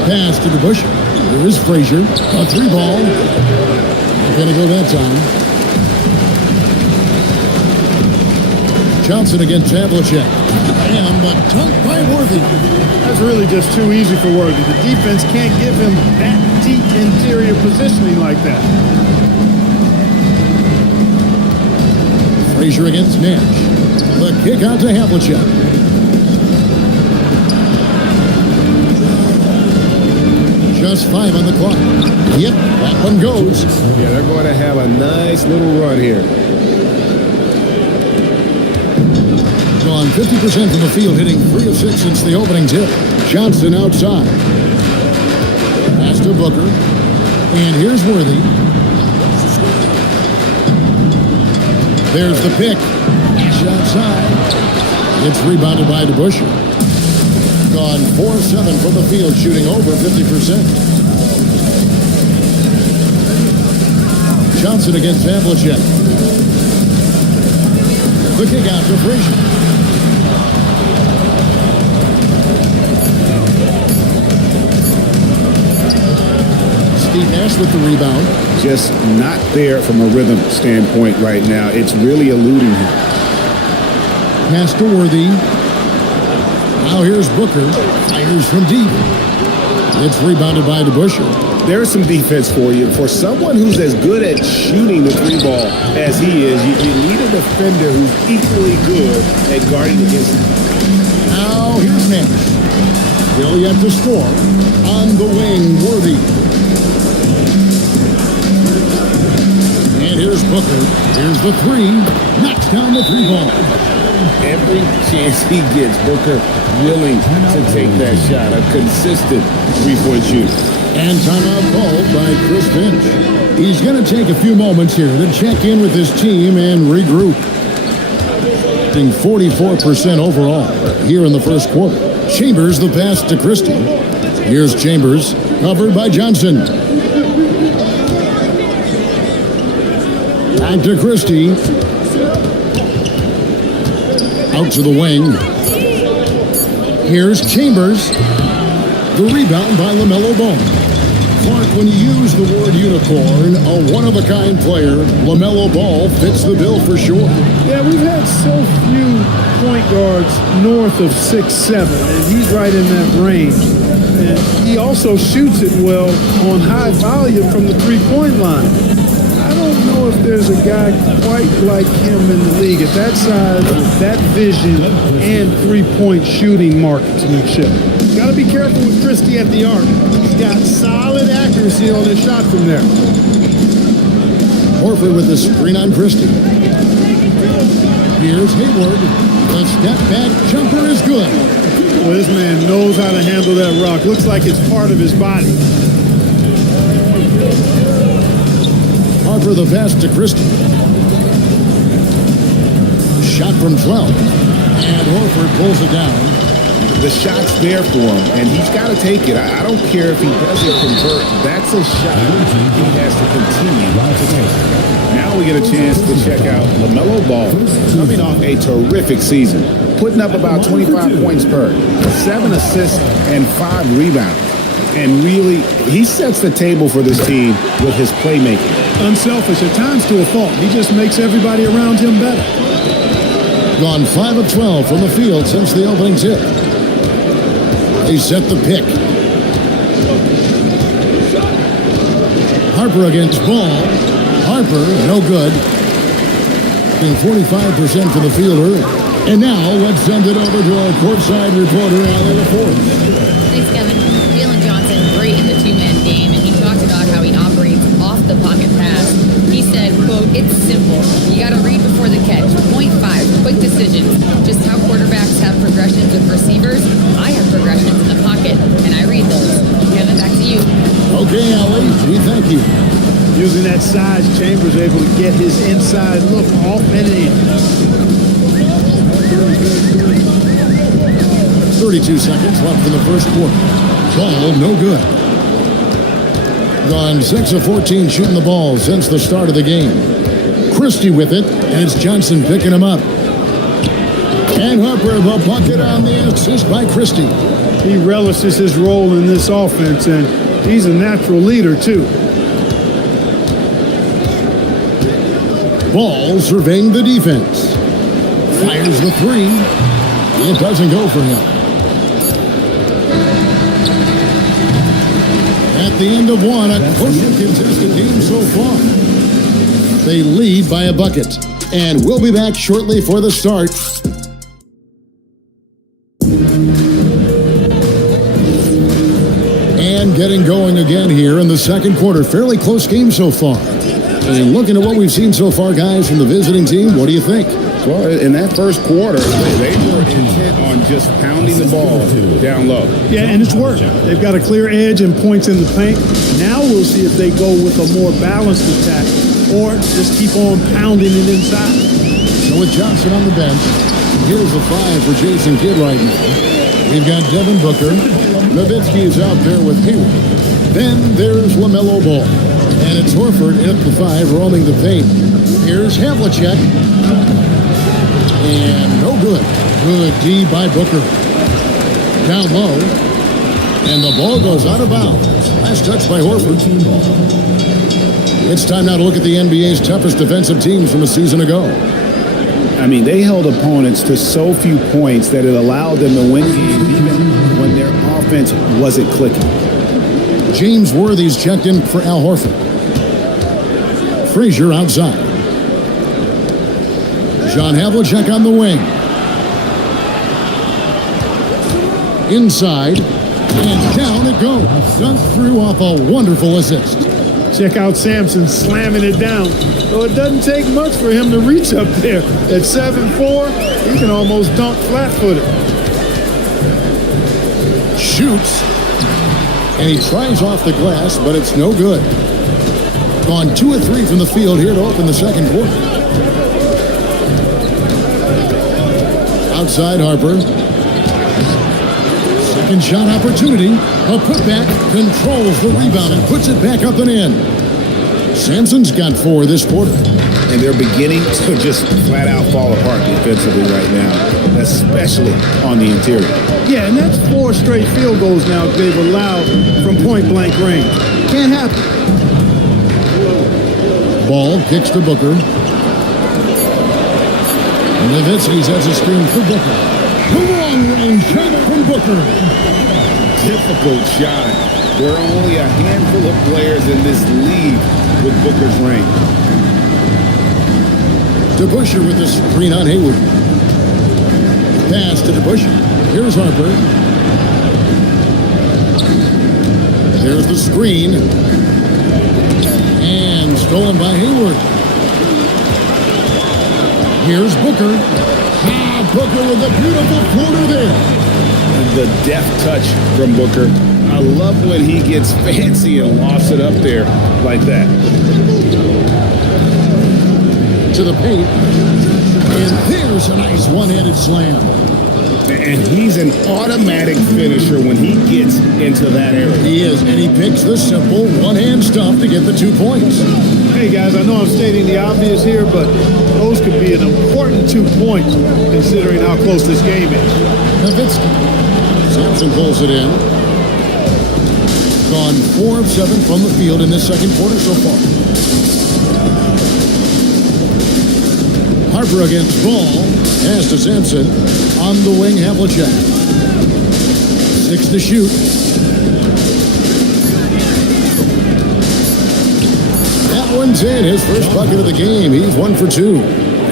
Pass to Debussy. Here is Frazier. A 3-ball. Gonna go that time. Johnson against Havlicek. And the dunk by Worthy. That's really just too easy for Worthy. The defense can't give him that deep interior positioning like that. Frazier against Nash. The kick out to Havlicek. Just 5 on the clock. Yep, that one goes. Yeah, they're going to have a nice little run here. Gone 50% from the field, hitting 3 of 6 since the opening tip. Johnson outside. Pass to Booker. And here's Worthy. There's the pick. Dash outside. It's rebounded by DeBusschere. Gone 4-7 from the field, shooting over 50%. Johnson against Havlicek. The kick out to Frazier. Steve Nash with the rebound. Just not there from a rhythm standpoint right now. It's really eluding him. Pass to Worthy. Now here's Booker. Fires from deep. It's rebounded by DeBusschere. There's some defense for you. For someone who's as good at shooting the three ball as he is, you need a defender who's equally good at guarding against him. Now here's Nash. Still yet to score. On the wing, Worthy. And here's Booker. Here's the three. Knocks down the three ball. Every chance he gets, Booker willing to take that shot. A consistent three-point shooter. And timeout called by Chris Finch. He's going to take a few moments here to check in with his team and regroup. 44% overall here in the first quarter. Chambers the pass to Christie. Here's Chambers, covered by Johnson. Back to Christie. Out to the wing. Here's Chambers. The rebound by LaMelo Ball. Clark, when you use the word unicorn, a one-of-a-kind player, LaMelo Ball fits the bill for sure. Yeah, we've had so few point guards north of 6'7", and he's right in that range. And he also shoots it well on high volume from the three-point line. I don't know if there's a guy quite like him in the league at that size, that vision, and three-point shooting marksmanship. Got to be careful with Christie at the arc. He's got solid accuracy on his shot from there. Horford with the screen on Christie. Here's Hayward. The step-back jumper is good. Well, this man knows how to handle that rock. Looks like it's part of his body. Harper the pass to Christie. Shot from 12. And Horford pulls it down. The shot's there for him, and he's got to take it. I don't care if he doesn't convert. That's a shot he has to continue to take. Now we get a chance to check out LaMelo Ball, coming off a terrific season, putting up about 25 points per, 7 assists, and 5 rebounds. And really, he sets the table for this team with his playmaking. Unselfish at times to a fault. He just makes everybody around him better. Gone 5 of 12 from the field since the opening tip. They set the pick. Harper against Ball. Harper, no good. Being 45% from the field early. And now, let's send it over to our courtside reporter, Allie LaForce. Thanks, Kevin. Jalen Johnson, great in the two-man game, and he talked about how he operates off the pocket pass. He said, quote, "It's simple. You got to read before the catch. Point 5, quick decisions. Just how quarterbacks have progressions with receivers. I have progressions in the pocket, and I read those." Kevin, back to you. Okay, Allie, we thank you. Using that size, Chambers able to get his inside look off and in. 32 seconds left in the first quarter. Ball, no good. Gone 6 of 14 shooting the ball since the start of the game. Christie with it, and it's Johnson picking him up. And Harper, the bucket on the assist by Christie. He relishes his role in this offense, and he's a natural leader, too. Ball surveying the defense. Fires the three. It doesn't go for him. At the end of one, a closely contested game so far. They lead by a bucket. And we'll be back shortly for the start. And getting going again here in the second quarter. Fairly close game so far. And looking at what we've seen so far, guys, from the visiting team, what do you think? Well, in that first quarter, they were intent on just pounding the ball down low. Yeah, and it's worked. They've got a clear edge and points in the paint. Now we'll see if they go with a more balanced attack or just keep on pounding it inside. So with Johnson on the bench, here's the 5 for Jason Kidd right now. We've got Devin Booker. Nowitzki is out there with Hayward. Then there's LaMelo Ball. And it's Horford at the 5, roaming the paint. Here's Havlicek. And no good. Good D by Booker. Down low. And the ball goes out of bounds. Last touch by Horford. It's time now to look at the NBA's toughest defensive teams from a season ago. I mean, they held opponents to so few points that it allowed them to win games even when their offense wasn't clicking. James Worthy's checked in for Al Horford. Frazier outside. John Havlicek on the wing. Inside. And down it goes. Dunked through off a wonderful assist. Check out Sampson slamming it down. So it doesn't take much for him to reach up there. At 7'4", he can almost dunk flat-footed. Shoots. And he tries off the glass, but it's no good. Gone 2 of 3 from the field here to open the second quarter. Outside Harper. Second shot opportunity. A putback, controls the rebound and puts it back up and in. Sampson's got 4 this quarter. And they're beginning to just flat out fall apart defensively right now, especially on the interior. Yeah, and that's 4 straight field goals now they've allowed from point-blank range. Can't happen. Ball kicks to Booker. Nowitzki sets a screen for Booker. Long-range shot from Booker. Difficult shot. There are only a handful of players in this league with Booker's range. DeBusschere with the screen on Hayward. Pass to DeBusschere. Here's Harper. There's the screen. And stolen by Hayward. Here's Booker. Booker with a beautiful floater there. The deft touch from Booker. I love when he gets fancy and lofts it up there like that. To the paint. And there's a nice one-handed slam. And he's an automatic finisher when he gets into that area. He is, and he picks the simple one-hand stuff to get the 2 points. Hey, guys, I know I'm stating the obvious here, but those could be an important 2 points considering how close this game is. Nowitzki. Sampson pulls it in. Gone 4 of 7 from the field in this second quarter so far. Harper against Ball. Pass to Sampson. On the wing, Havlicek. 6 to shoot. That one's in. His first bucket of the game. He's 1 for 2.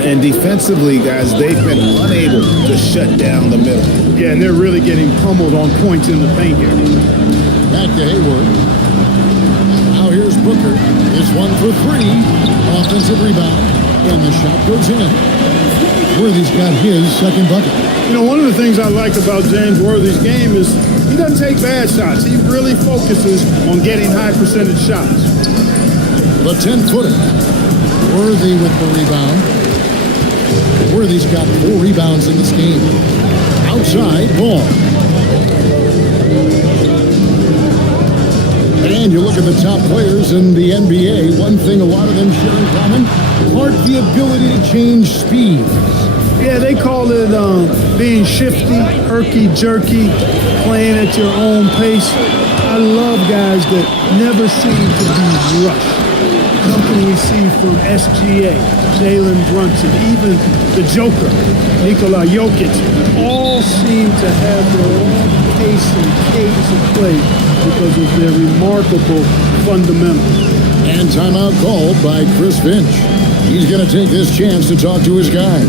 And defensively, guys, they've been unable to shut down the middle. Yeah, and they're really getting pummeled on points in the paint here. Back to Hayward. Now here's Booker. It's 1 for 3. Offensive rebound. And the shot goes in. Worthy's got his second bucket. You know, one of the things I like about James Worthy's game is he doesn't take bad shots. He really focuses on getting high percentage shots. The 10-footer. Worthy with the rebound. Worthy's got 4 rebounds in this game. Outside, Ball. And you look at the top players in the NBA, one thing a lot of them share in common, the ability to change speeds. Yeah, they call it being shifty, herky-jerky, playing at your own pace. I love guys that never seem to be rushed. Something we see from SGA, Jalen Brunson, even the Joker, Nikola Jokic, all seem to have their own pace and cadence of play because of their remarkable fundamentals. And timeout called by Chris Finch. He's going to take this chance to talk to his guys.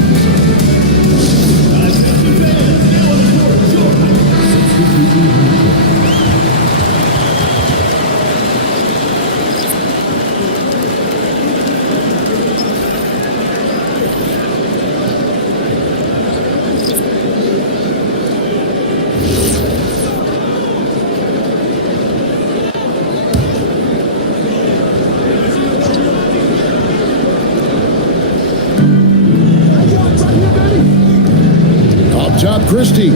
Christie,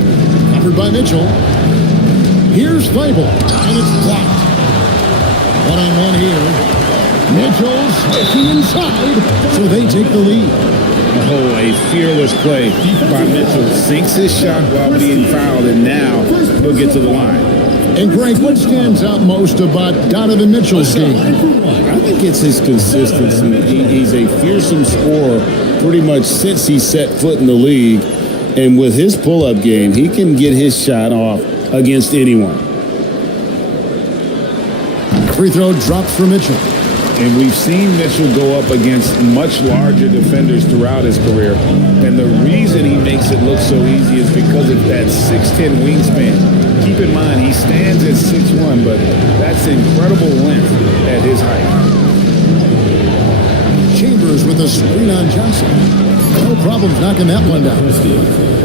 covered by Mitchell. Here's Feibel, and it's blocked. One-on-one here. Mitchell's looking inside, so they take the lead. Oh, a fearless play by Mitchell. Sinks his shot while being fouled, and now he'll get to the line. And Greg, what stands out most about Donovan Mitchell's game? I think it's his consistency. He's a fearsome scorer pretty much since he set foot in the league. And with his pull-up game, he can get his shot off against anyone. Free throw drops for Mitchell. And we've seen Mitchell go up against much larger defenders throughout his career. And the reason he makes it look so easy is because of that 6'10" wingspan. Keep in mind, he stands at 6'1", but that's incredible length at his height. Chambers with a screen on Johnson. No problems knocking that one down.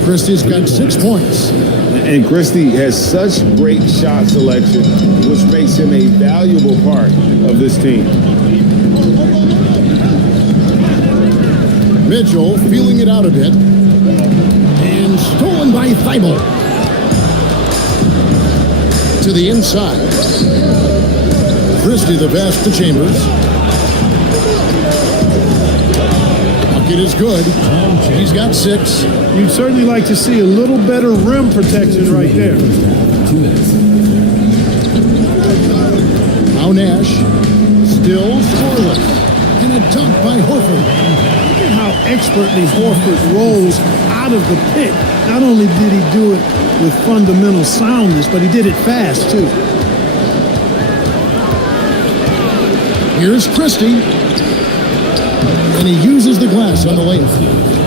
Christie's got 6 points. And Christie has such great shot selection, which makes him a valuable part of this team. Mitchell feeling it out a bit. And stolen by Feibel. To the inside. Christie the pass to Chambers. Bucket is good. He's got 6. You'd certainly like to see a little better rim protection right there. 2 minutes. Now Nash. Still scoreless. And a dunk by Horford. Look at how expertly Horford rolls out of the pick. Not only did he do it with fundamental soundness, but he did it fast, too. Here's Christie. And he uses the glass on the layup.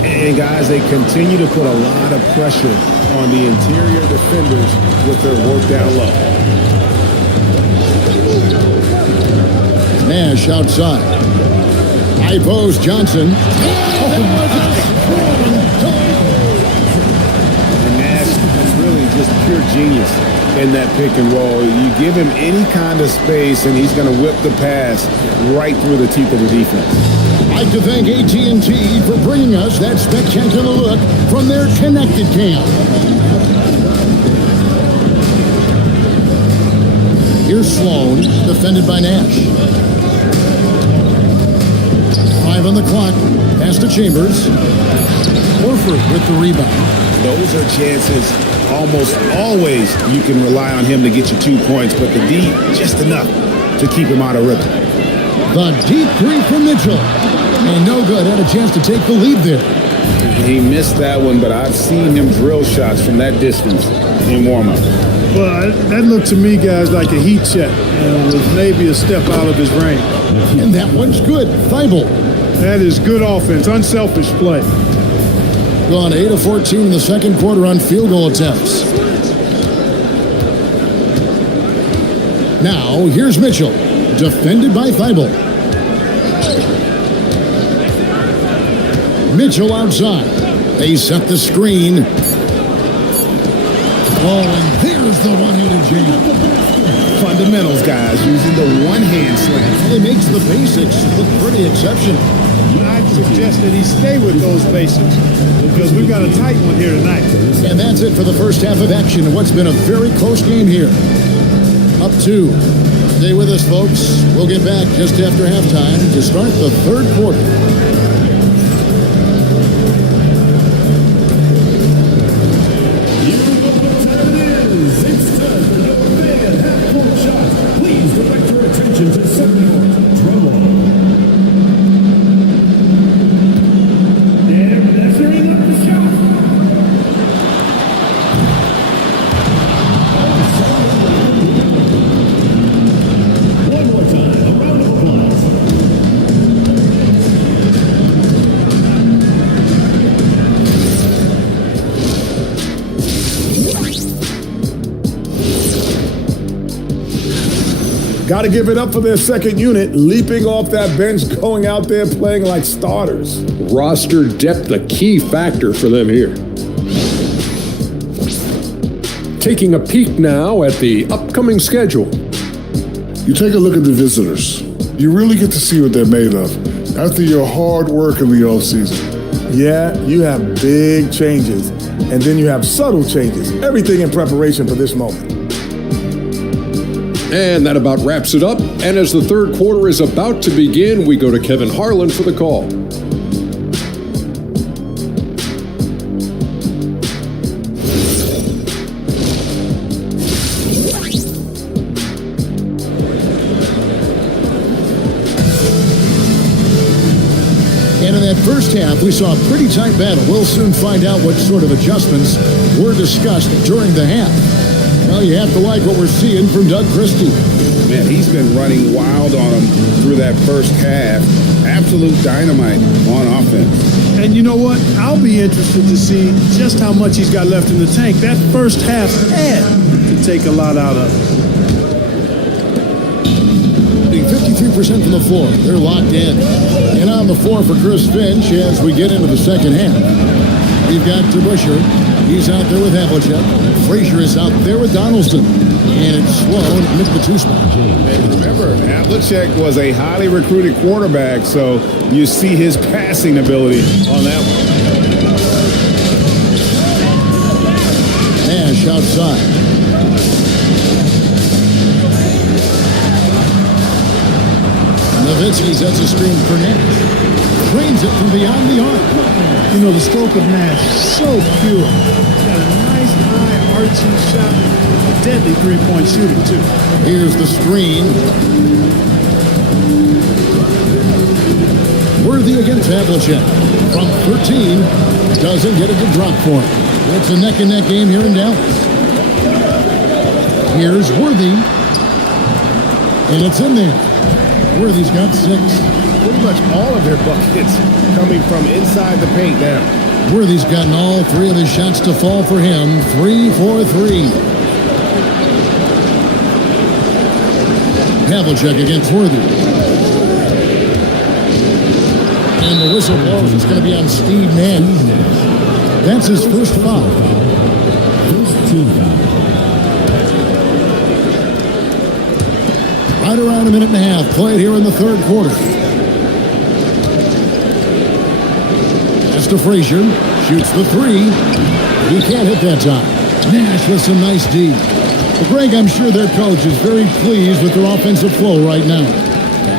And guys, they continue to put a lot of pressure on the interior defenders with their work down low. Nash outside. High post Johnson. And Nash is really just pure genius in that pick and roll. You give him any kind of space and he's going to whip the pass right through the teeth of the defense. I'd like to thank AT&T for bringing us that spectacular look from their connected cam. Here's Sloan, defended by Nash. 5 on the clock. Pass to Chambers. Horford with the rebound. Those are chances almost always you can rely on him to get you 2 points, but the D, just enough to keep him out of rhythm. The deep three from Mitchell. And no good. Had a chance to take the lead there. He missed that one, but I've seen him drill shots from that distance in warm-up. Well, that looked to me, guys, like a heat check. With maybe a step out of his range. And that one's good. Feibel. That is good offense. Unselfish play. Gone 8 of 14 in the second quarter on field goal attempts. Now, here's Mitchell. Defended by Feibel. Mitchell outside. They set the screen. Oh, and there's the one-handed jam. Fundamentals, guys, using the one-hand slam. It makes the basics look pretty exceptional. I'd suggest that he stay with those basics because we've got a tight one here tonight. And that's it for the first half of action in what's been a very close game here. Up 2. Stay with us, folks. We'll get back just after halftime to start the third quarter. Got to give it up for their second unit, leaping off that bench, going out there playing like starters. Roster depth, a key factor for them here. Taking a peek now at the upcoming schedule. You take a look at the visitors. You really get to see what they're made of after your hard work in the offseason. Yeah, you have big changes and then you have subtle changes. Everything in preparation for this moment. And that about wraps it up. And as the third quarter is about to begin, we go to Kevin Harlan for the call. And in that first half, we saw a pretty tight battle. We'll soon find out what sort of adjustments were discussed during the half. Well, you have to like what we're seeing from Doug Christie. Man, he's been running wild on him through that first half. Absolute dynamite on offense. And you know what? I'll be interested to see just how much he's got left in the tank. That first half had to take a lot out of it. 53% from the floor. They're locked in. And on the floor for Chris Finch as we get into the second half. We've got DeBusschere. He's out there with Havlicek. Frazier is out there with Donaldson. And it's Sloan at the 2 spot. And remember, Havlicek was a highly recruited quarterback, so you see his passing ability on that one. Nash outside. Nowitzki sets a screen for Nash. Cranes it from beyond the arc. You know, the stroke of Nash, so pure. He's got a nice high arching shot. Deadly three-point shooting, too. Here's the screen. Worthy against Havlicek. From 13, doesn't get it to drop for him. It's a neck-and-neck game here in Dallas. Here's Worthy. And it's in there. Worthy's got 6. Pretty much all of their buckets coming from inside the paint now. Worthy's gotten all 3 of his shots to fall for him. 3 for 3. Havlicek against Worthy. And the whistle blows. It's going to be on Steve Nash. That's his first foul. First team foul. Right around a minute and a half played here in the third quarter. That's to Frazier. Shoots the 3. He can't hit that time. Nash with some nice D. Well, Greg, I'm sure their coach is very pleased with their offensive flow right now.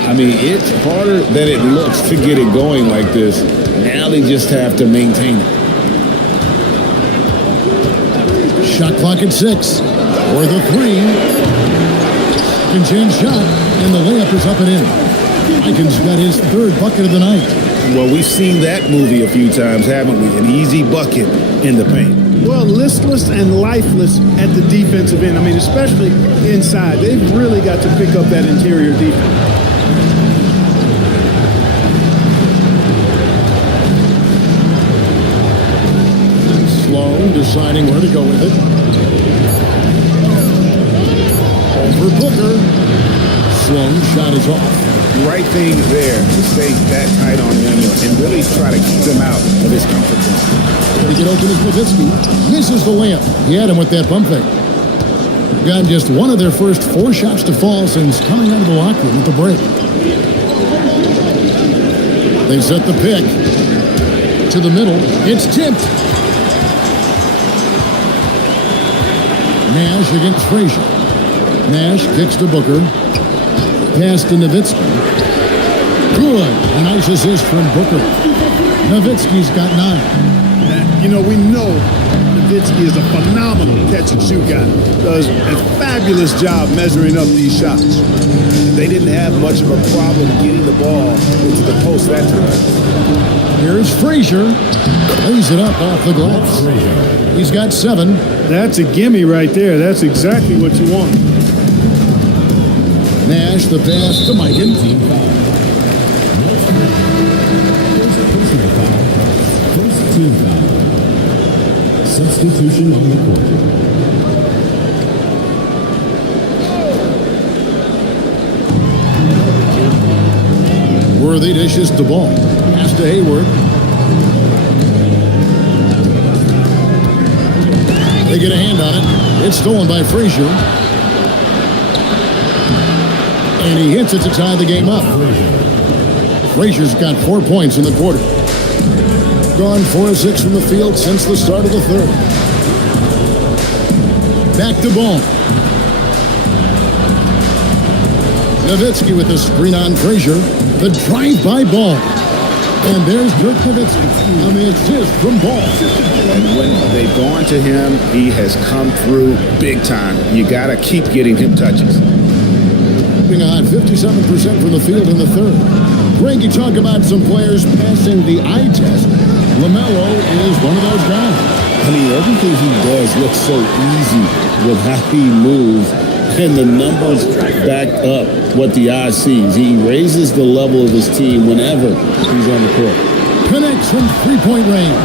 I mean, it's harder than it looks to get it going like this. Now they just have to maintain it. Shot clock at 6. Or the 3. Second chance shot, and the layup is up and in. Aikens got his 3rd bucket of the night. Well, we've seen that movie a few times, haven't we? An easy bucket in the paint. Well, listless and lifeless at the defensive end. I mean, especially inside. They've really got to pick up that interior defense. Sloan deciding where to go with it. For Booker. Sloan shot is off. Right thing there to stay that tight on him and really try to keep him out of his comfort zone. Trying to get open is Nowitzki. Misses the layup. He had him with that pump fake. Got just one of their first 4 shots to fall since coming out of the locker room at the break. They set the pick to the middle. It's tipped. Nash against Frazier. Nash kicks to Booker. Pass to Nowitzki. Good. A nice assist from Booker. Nowitzki's got 9. And, you know, we know Nowitzki is a phenomenal catch-and-shoot guy. Does a fabulous job measuring up these shots. They didn't have much of a problem getting the ball into the post that time. Here's Frazier. Lays it up off the glass. He's got 7. That's a gimme right there. That's exactly what you want. Nash, the pass to Mikan. First team foul. Substitution on the court. Worthy dishes the ball. Pass to Hayward. They get a hand on it. It's stolen by Frazier. And he hits it to tie the game up. Frazier's got 4 points in the quarter. gone 4 of 6 from the field since the start of the third. Back to Ball. Nowitzki with the screen on Frazier. The drive by Ball. And there's Dirk Nowitzki on the assist from Ball. And when they've gone to him, he has come through big time. You got to keep getting him touches. Moving on, 57% from the field in the third. Greg, you talk about some players passing the eye test. LaMelo is one of those guys. I mean, everything he does looks so easy with how he moves, and the numbers back up what the eye sees. He raises the level of his team whenever he's on the court. Connects from three-point range.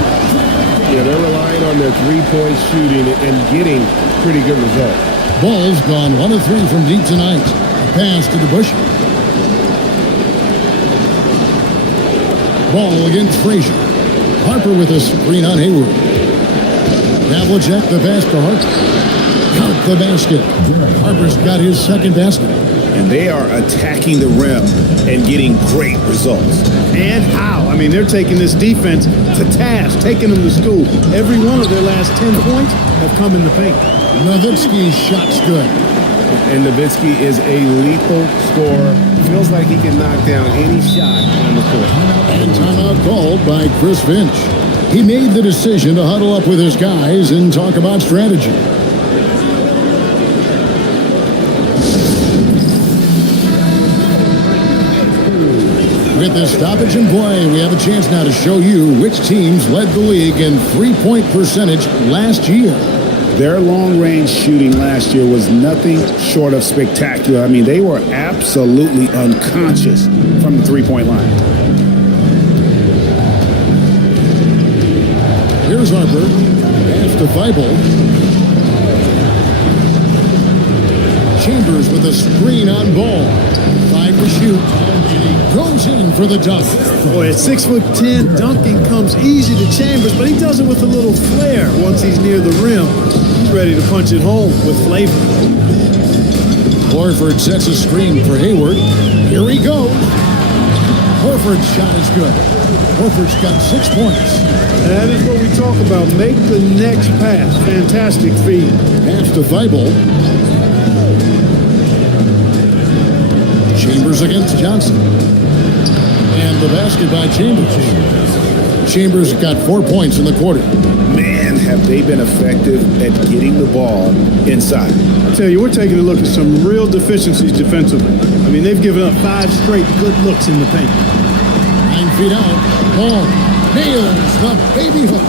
Yeah, they're relying on their three-point shooting and getting pretty good results. Ball's gone 1 of 3 from deep tonight. A pass to DeBusschere. Ball against Frazier. Harper with a screen on Hayward. Havlicek the pass to Harper. Count the basket. Harper's got his second basket. And they are attacking the rim and getting great results. And how? I mean, they're taking this defense to task, taking them to school. Every one of their last 10 points have come in the paint. Nowitzki's shot's good. And Nowitzki is a lethal scorer. Feels like he can knock down any shot on the court. And timeout called by Chris Finch. He made the decision to huddle up with his guys and talk about strategy. With the stoppage in play, we have a chance now to show you which teams led the league in three-point percentage last year. Their long-range shooting last year was nothing short of spectacular. I mean, they were absolutely unconscious from the three-point line. Here's Harper. Pass to Thibault. Chambers with a screen on Ball. 5 to shoot. Goes in for the dunk. Boy, at 6'10", dunking comes easy to Chambers, but he does it with a little flair once he's near the rim. He's ready to punch it home with flavor. Horford sets a screen for Hayward. Here he goes. Horford's shot is good. Horford's got 6 points. That is what we talk about. Make the next pass. Fantastic feed. Pass to Thibault. Chambers against Johnson. And the basket by Chambers. Chambers got 4 points in the quarter. Man, have they been effective at getting the ball inside. I tell you, we're taking a look at some real deficiencies defensively. I mean, they've given up 5 straight good looks in the paint. 9 feet out. Ball nails the baby hook.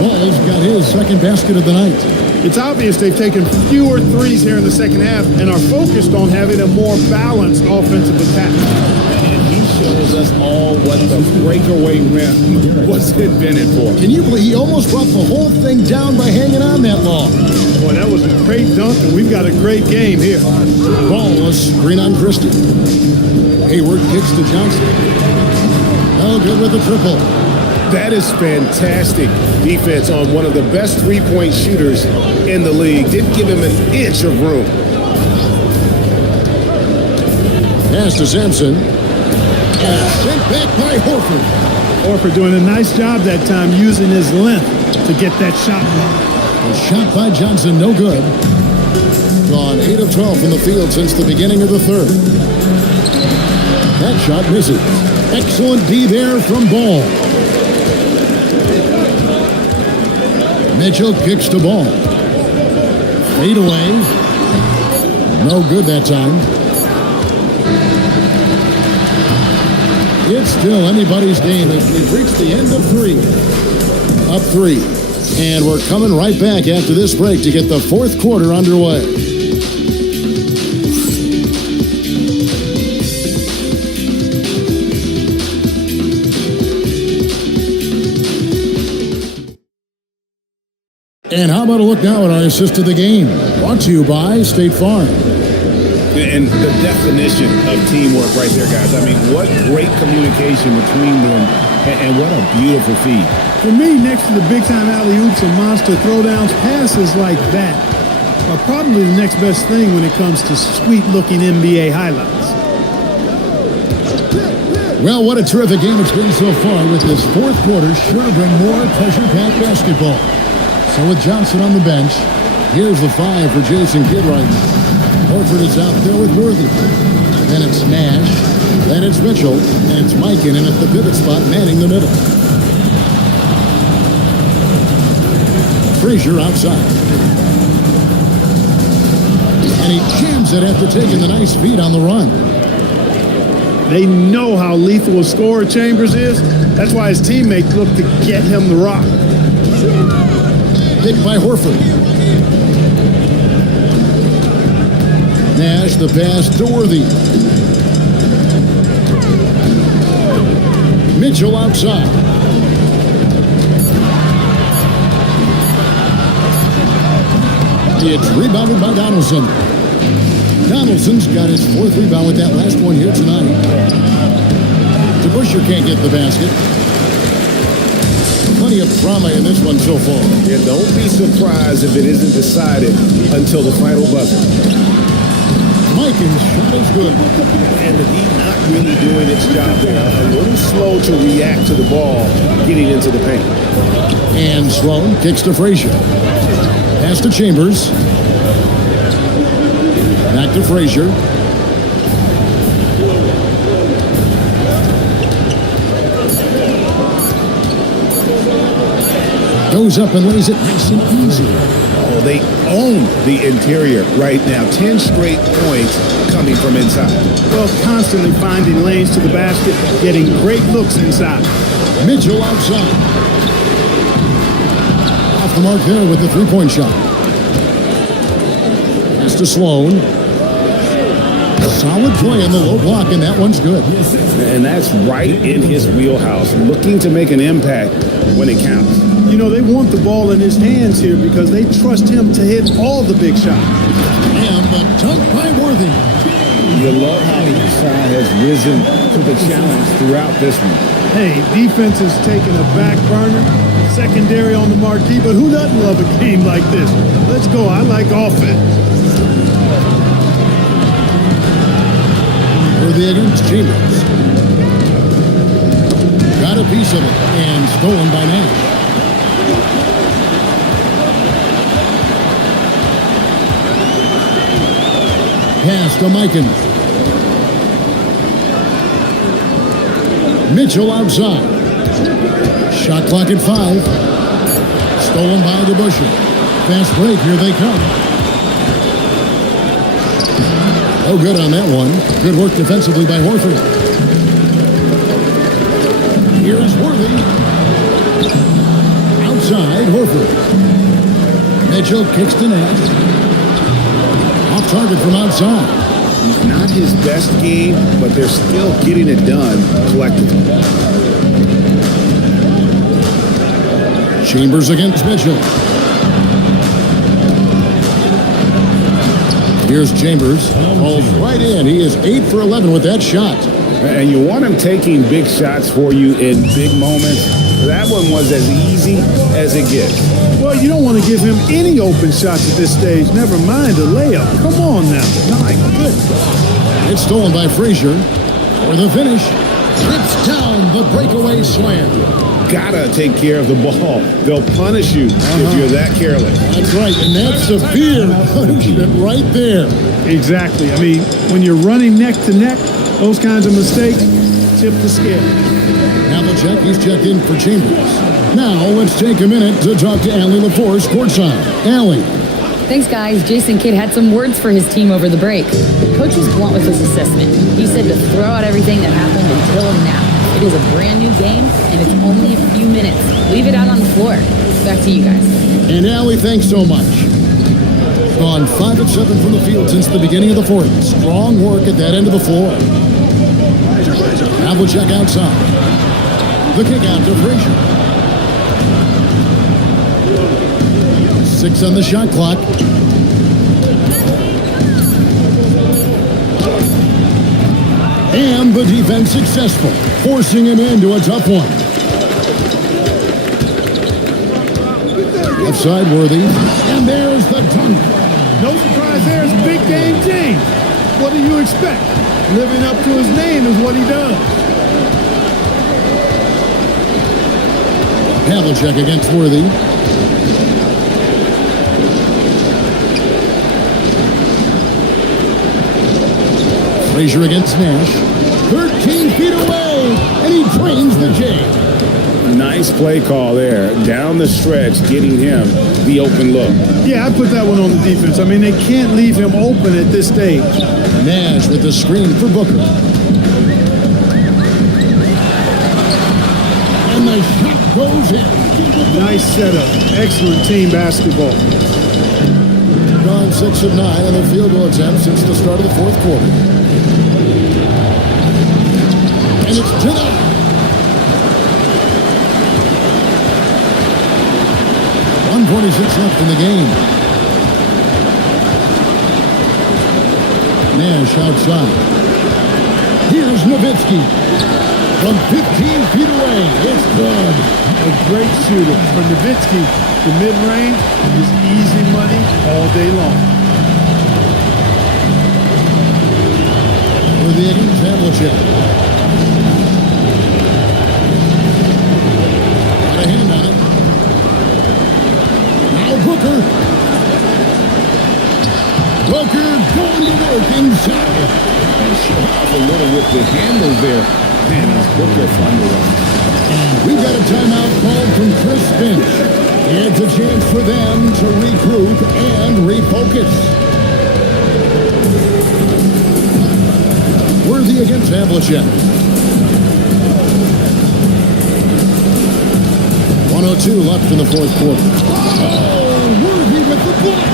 Ball's got his second basket of the night. It's obvious they've taken fewer threes here in the second half and are focused on having a more balanced offensive attack. And he shows us all what the breakaway rim was invented for. Can you believe he almost brought the whole thing down by hanging on that long? Boy, that was a great dunk, and we've got a great game here. Ball, a screen on Christie. Hayward kicks to Johnson. No good with the triple. That is fantastic defense on one of the best three-point shooters in the league. Didn't give him an inch of room. Pass to Sampson. And sent back by Horford. Horford doing a nice job that time using his length to get that shot blocked. A shot by Johnson, no good. Gone 8 of 12 from the field since the beginning of the third. That shot misses. Excellent D there from Ball. Mitchell kicks to Ball. Fade away. No good that time. It's still anybody's game as we've reached the end of 3. Up 3. And we're coming right back after this break to get the fourth quarter underway. And how about a look now at our assist of the game? Brought to you by State Farm. And the definition of teamwork right there, guys. I mean, what great communication between them, and what a beautiful feed. For me, next to the big-time alley-oops and monster throwdowns, passes like that are probably the next best thing when it comes to sweet-looking NBA highlights. Well, what a terrific game it's been so far, with this fourth quarter sure to bring more pressure-packed basketball. So with Johnson on the bench, here's the 5 for Jason Kidd right now. Horford is out there with Worthy. Then it's Nash. Then it's Mitchell. And it's Mikan in at the pivot spot, manning the middle. Frazier outside. And he jams it after taking the nice feed on the run. They know how lethal a scorer Chambers is. That's why his teammates look to get him the rock. Picked by Horford. Nash, the pass to Worthy. Mitchell outside. It's rebounded by Donaldson. Donaldson's got his 4th rebound with that last one here tonight. DeBusschere can't get the basket. Plenty of drama in this one so far. And don't be surprised if it isn't decided until the final buzzer. Mikan's shot is good. And the Heat not really doing its job there. A little slow to react to the ball getting into the paint. And Sloan kicks to Frazier. Pass to Chambers. Back to Frazier. Goes up and lays it nice and easy. Oh, they own the interior right now. 10 straight points coming from inside. Well, constantly finding lanes to the basket, getting great looks inside. Mitchell outside. Off the mark there with the three-point shot. Pass to Sloan. Solid play in the low block, and that one's good. And that's right in his wheelhouse, looking to make an impact when it counts. You know, they want the ball in his hands here because they trust him to hit all the big shots. And the dunk by Worthy. You love how each side has risen to the challenge throughout this one. Hey, defense is taking a back burner, secondary on the marquee, but who doesn't love a game like this? Let's go. I like offense. Worthy against Chambers. Got a piece of it and stolen by Nash. Pass to Mikan. Mitchell outside. Shot clock at 5. Stolen by DeBusschere. Fast break, here they come. Oh, good on that one. Good work defensively by Horford. Here's Worthy. Outside, Horford. Mitchell kicks to Nash. Off target from outside. Not his best game, but they're still getting it done collectively. Chambers against Mitchell. Here's Chambers. Falls right in. He is 8 for 11 with that shot. And you want him taking big shots for you in big moments. That one was as easy as it gets. Well, you don't want to give him any open shots at this stage. Never mind a layup. Come on now. My goodness. It's stolen by Frazier. For the finish. Trips down the breakaway slam. Gotta take care of the ball. They'll punish you if you're that careless. That's right, and that's severe punishment right there. Exactly. I mean, when you're running neck to neck, those kinds of mistakes tip the scale. Havlicek, he's checked in for Chambers. Now, let's take a minute to talk to Allie LaForce courtside. Allie. Thanks, guys. Jason Kidd had some words for his team over the break. The coach was blunt with his assessment. He said to throw out everything that happened until now. It is a brand new game, and it's only a few minutes. Leave it out on the floor. Back to you guys. And Allie, thanks so much. Gone 5 of 7 from the field since the beginning of the fourth. Strong work at that end of the floor. Havlicek outside. The kick out to Frazier. 6 on the shot clock. And the defense successful, forcing him into a tough one. Left side, Worthy. And there's the dunk. No surprise there. It's big game James. What do you expect? Living up to his name is what he does. Havlicek against Worthy. Frazier against Nash. 13 feet away, and he drains the J. Nice play call there. Down the stretch, getting him the open look. Yeah, I put that one on the defense. I mean, they can't leave him open at this stage. Nash with the screen for Booker. And the shot goes in. Nice setup. Excellent team basketball. Gone 6 of 9 on the field goal attempt since the start of the fourth quarter. And it's to the 1:46 left in the game. Nash outside. Here's Nowitzki. From 15 feet away, it's good. A great shooter. For Nowitzki, the mid-range is easy money all day long. For the against Havlicek. Got a hand on it. Now Booker. Booker going to work inside. And show off a little with the handle there. Man, he's Booker fun to run. We've got a timeout called from Chris Finch. It's a chance for them to regroup and refocus. Worthy against Havlicek. 1:02 left in the fourth quarter. Oh, Worthy with the block.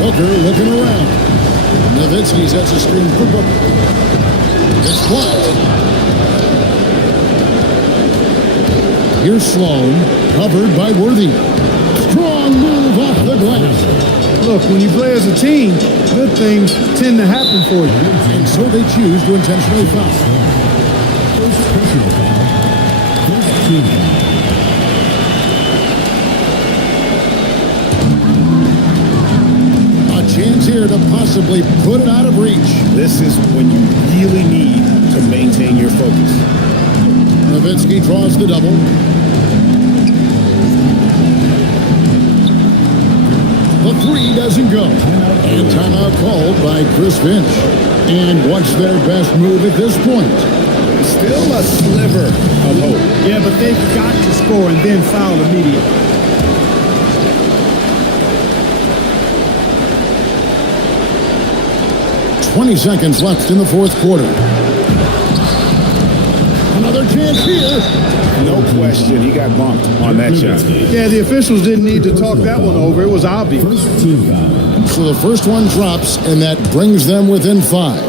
Booker looking around. Nowitzki sets a screen for Booker. It's blocked. Here's Sloan, covered by Worthy. Strong move off the glass. Look, when you play as a team, good things tend to happen for you. And so they choose to intentionally foul. A chance here to possibly put it out of reach. This is when you really need to maintain your focus. Nowitzki draws the double. The three doesn't go. And timeout called by Chris Finch. And what's their best move at this point? Still a sliver of hope. Yeah, but they've got to score and then foul immediately. "20 seconds left in the fourth quarter. Another chance here. No question, he got bumped on that shot. Yeah, the officials didn't need to talk that one over. It was obvious. So the first one drops, and that brings them within 5.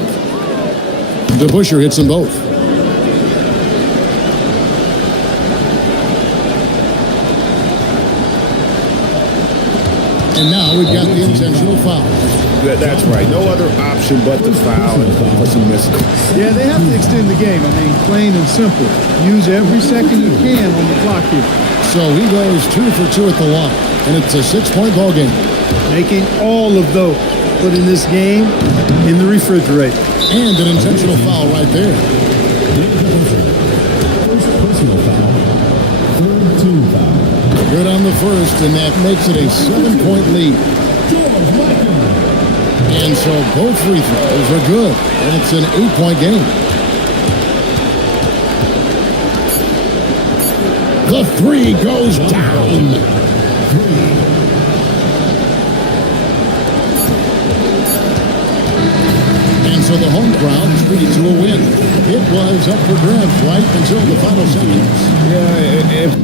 DeBusschere hits them both. And now we've got the intentional foul. That's right. No other option but to foul and for some misses. Yeah, they have to extend the game. I mean, plain and simple. Use every second you can on the clock here. So he goes 2 for 2 at the line, and it's a 6-point ball game. Making all of those. Putting this game in the refrigerator. And an intentional foul right there. Good on the first, and that makes it a 7-point lead. And so both free throws are good, and it's an 8-point game. The three goes down. And so the home crowd treated to a win. It was up for grabs right until the final seconds. Yeah, if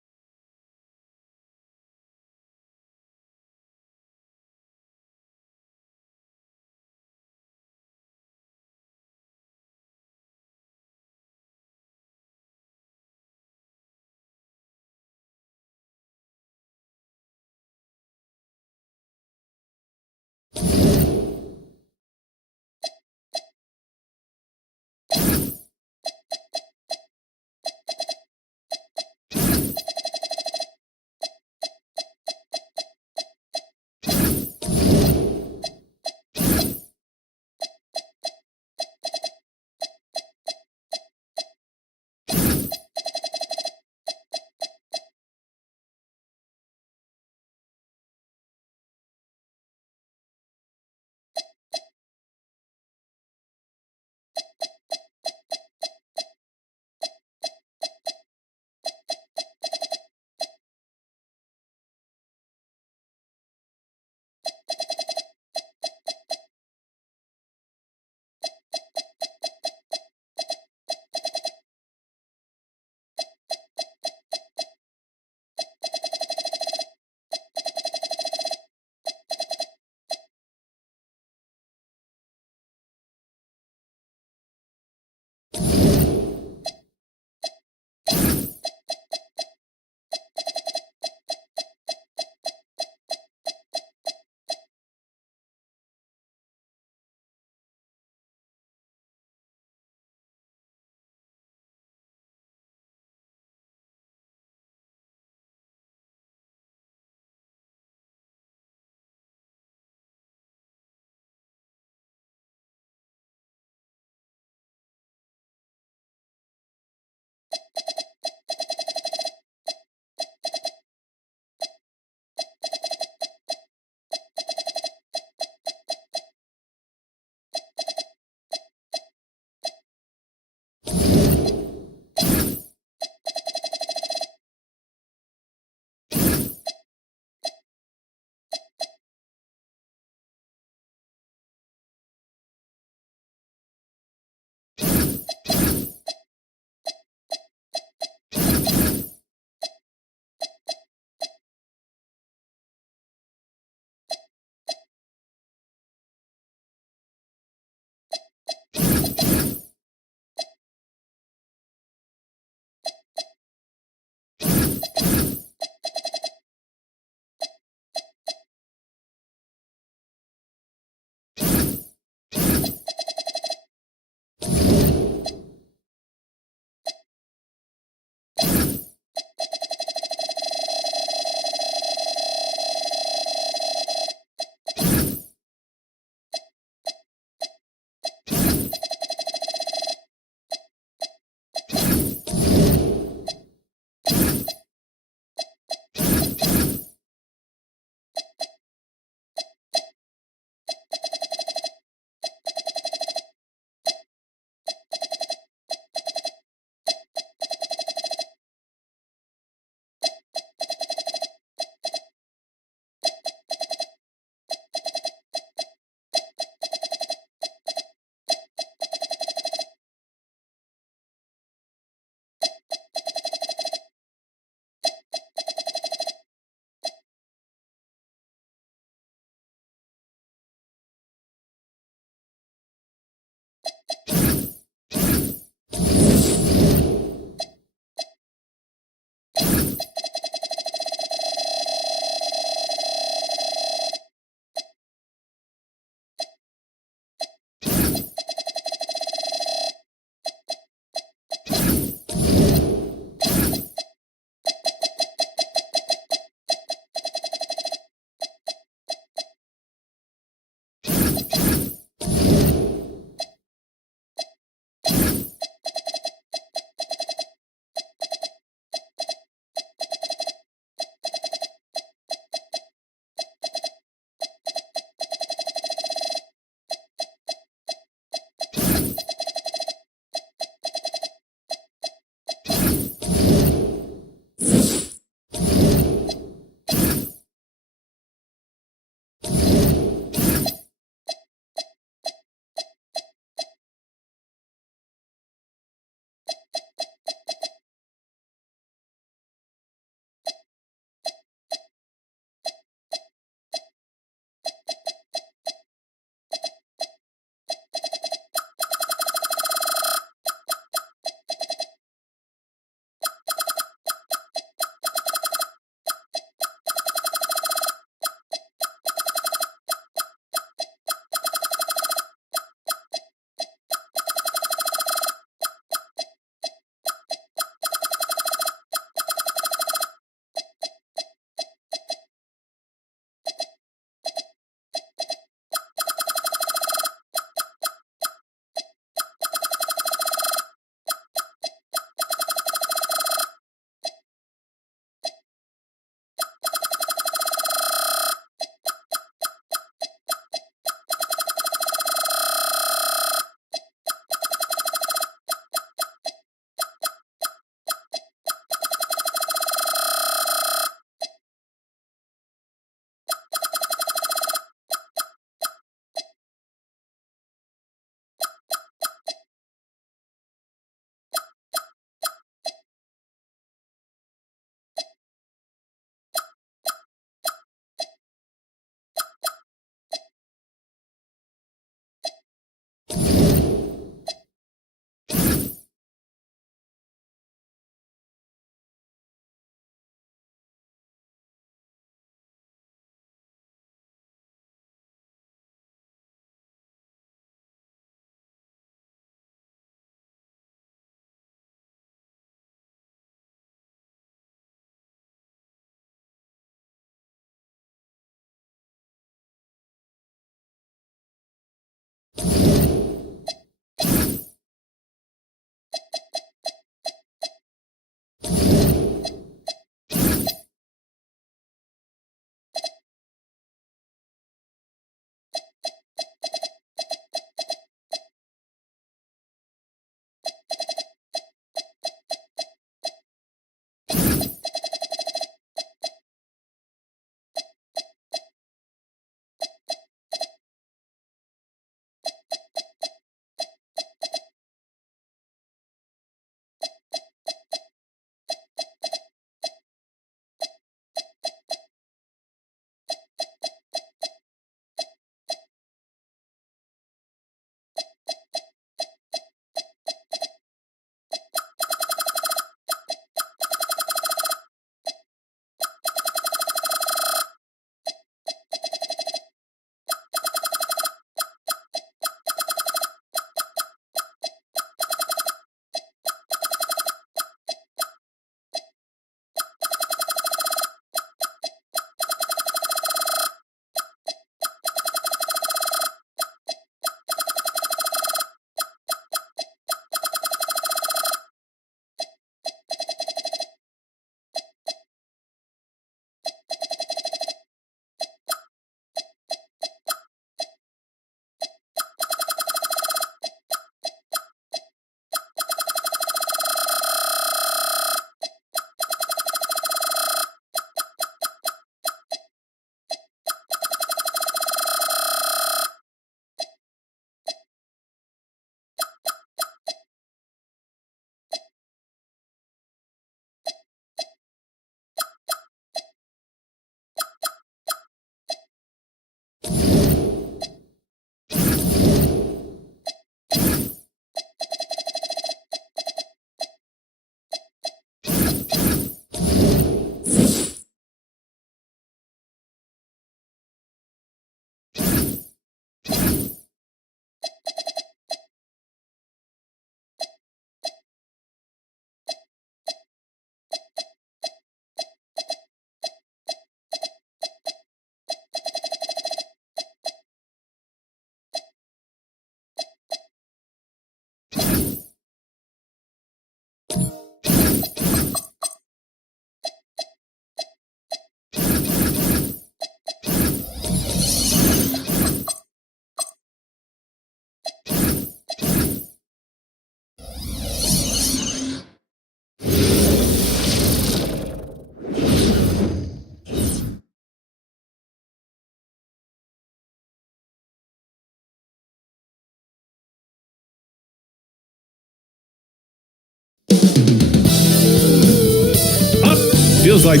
was like...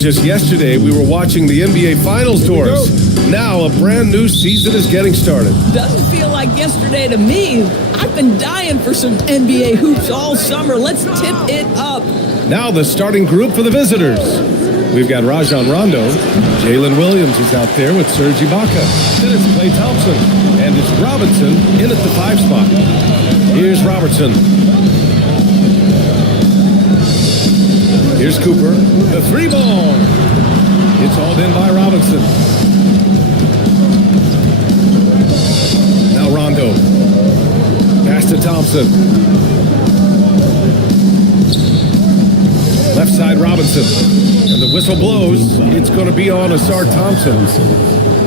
Just yesterday, we were watching the NBA Finals tours. Now, a brand new season is getting started. Doesn't feel like yesterday to me. I've been dying for some NBA hoops all summer. Let's tip it up. Now, the starting group for the visitors. We've got Rajon Rondo. Jalen Williams is out there with Serge Ibaka. Then it's Klay Thompson. And it's Robinson in at the 5 spot. Here's Robertson. Here's Cooper, the 3 ball. It's hauled in by Robinson. Now Rondo. Pass to Thompson. Left side Robinson. And the whistle blows. It's going to be on Asar Thompson.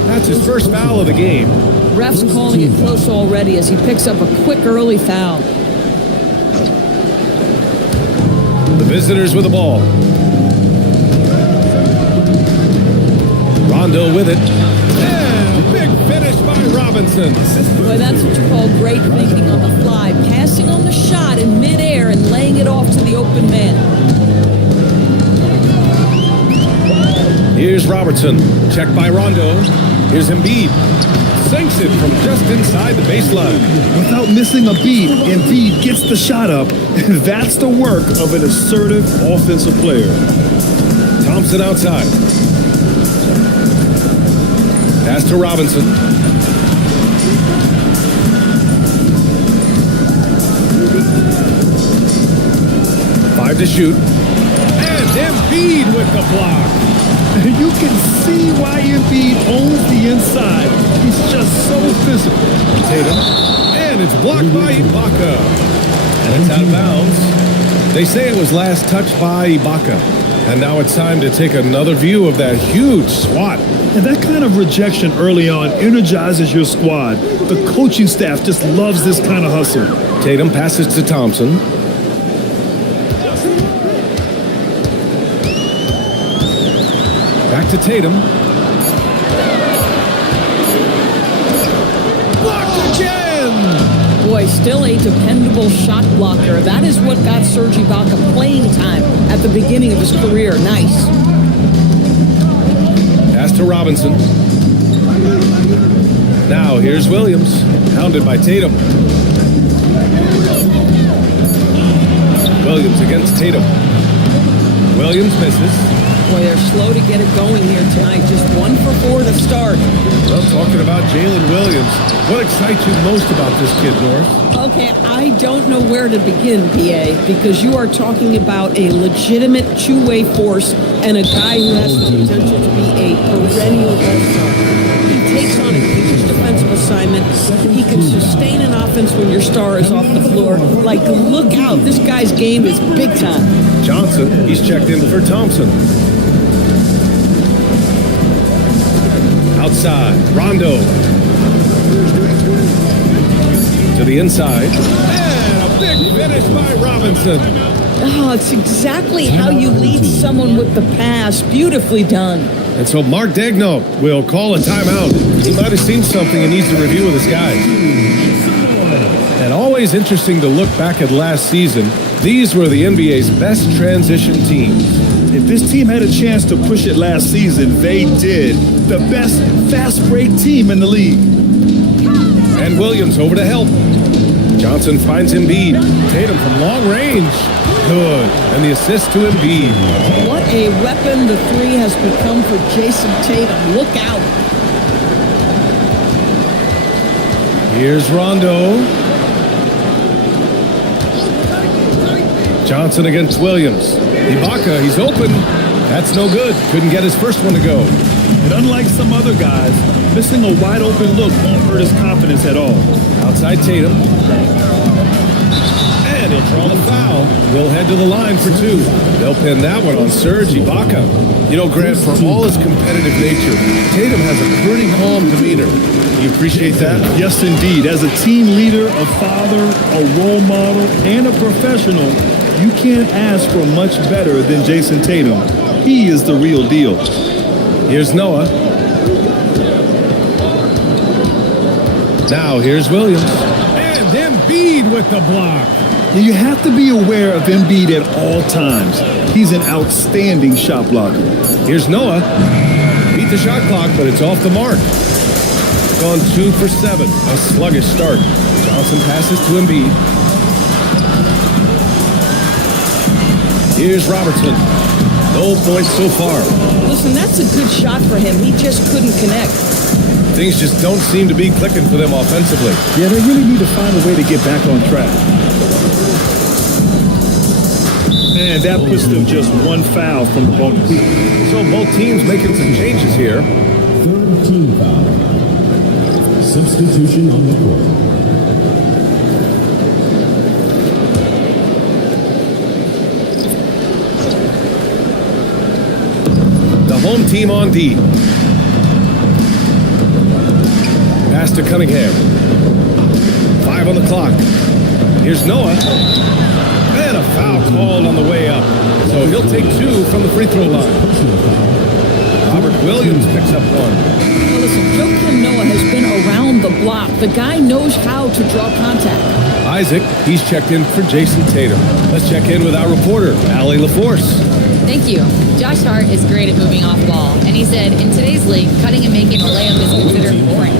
That's his first foul of the game. Ref's calling it close already as he picks up a quick early foul. The visitors with the ball. Rondo with it. And big finish by Robinson. Boy, that's what you call great thinking on the fly. Passing on the shot in midair and laying it off to the open man. Here's Robertson. Checked by Rondo. Here's Embiid. Sinks it from just inside the baseline. Without missing a beat, Embiid gets the shot up. That's the work of an assertive offensive player. Thompson outside. Pass to Robinson. Five to shoot. And Embiid with the block. You can see why Embiid owns the inside. He's just so physical. Tatum. And it's blocked by Ibaka. And it's out of bounds. They say it was last touched by Ibaka. And now it's time to take another view of that huge swat. And that kind of rejection early on energizes your squad. The coaching staff just loves this kind of hustle. Tatum passes to Thompson. Back to Tatum. Blocked again! Boy, still a dependable shot blocker. That is what got Serge Ibaka playing time at the beginning of his career. Nice. Pass to Robinson. Now here's Williams, hounded by Tatum. Williams against Tatum. Williams misses. Boy, they're slow to get it going here tonight. Just 1 for 4 to start. Well, talking about Jalen Williams, what excites you most about this kid, North? Okay, I don't know where to begin, PA, because you are talking about a legitimate two-way force and a guy who has the potential to be a perennial all-star. He takes on a huge defensive assignment. He can sustain an offense when your star is off the floor. Like, look out. This guy's game is big time. Johnson, he's checked in for Thompson. Outside, Rondo. To the inside. And a big finish by Robinson. Oh, it's exactly how you lead someone with the pass. Beautifully done. And so Mark Daigneault will call a timeout. He might have seen something and needs to review with his guys. And always interesting to look back at last season. These were the NBA's best transition teams. If this team had a chance to push it last season, they did. The best fast break team in the league. And Williams over to help. Johnson finds Embiid. Tatum from long range. Good. And the assist to Embiid. What a weapon the three has become for Jason Tatum. Look out. Here's Rondo. Johnson against Williams. Ibaka, he's open. That's no good. Couldn't get his first one to go. And unlike some other guys, missing a wide open look won't hurt his confidence at all. Outside Tatum. And he'll draw the foul. He'll head to the line for two. They'll pin that one on Serge Ibaka. You know, Grant, for all his competitive nature, Tatum has a pretty calm demeanor. You appreciate that? Yes, indeed. As a team leader, a father, a role model, and a professional, you can't ask for much better than Jason Tatum. He is the real deal. Here's Noah. Now here's Williams. And Embiid with the block. You have to be aware of Embiid at all times. He's an outstanding shot blocker. Here's Noah. Beat the shot clock, but it's off the mark. Gone 2 for 7. A sluggish start. Johnson passes to Embiid. Here's Robertson. No points so far. Listen, that's a good shot for him. He just couldn't connect. Things just don't seem to be clicking for them offensively. Yeah, they really need to find a way to get back on track. And that puts them just one foul from the bonus. So both teams making some changes here. Third team foul. Substitution on the court. The home team on D. Pass to Cunningham. 5 on the clock. Here's Noah. And a foul called on the way up. So he'll take 2 from the free throw line. Robert Williams picks up 1. Well, listen, Joakim Noah has been around the block. The guy knows how to draw contact. Isaac, he's checked in for Jason Tatum. Let's check in with our reporter, Allie LaForce. Thank you. Josh Hart is great at moving off ball, and he said, in today's league, cutting and making a layup is considered boring.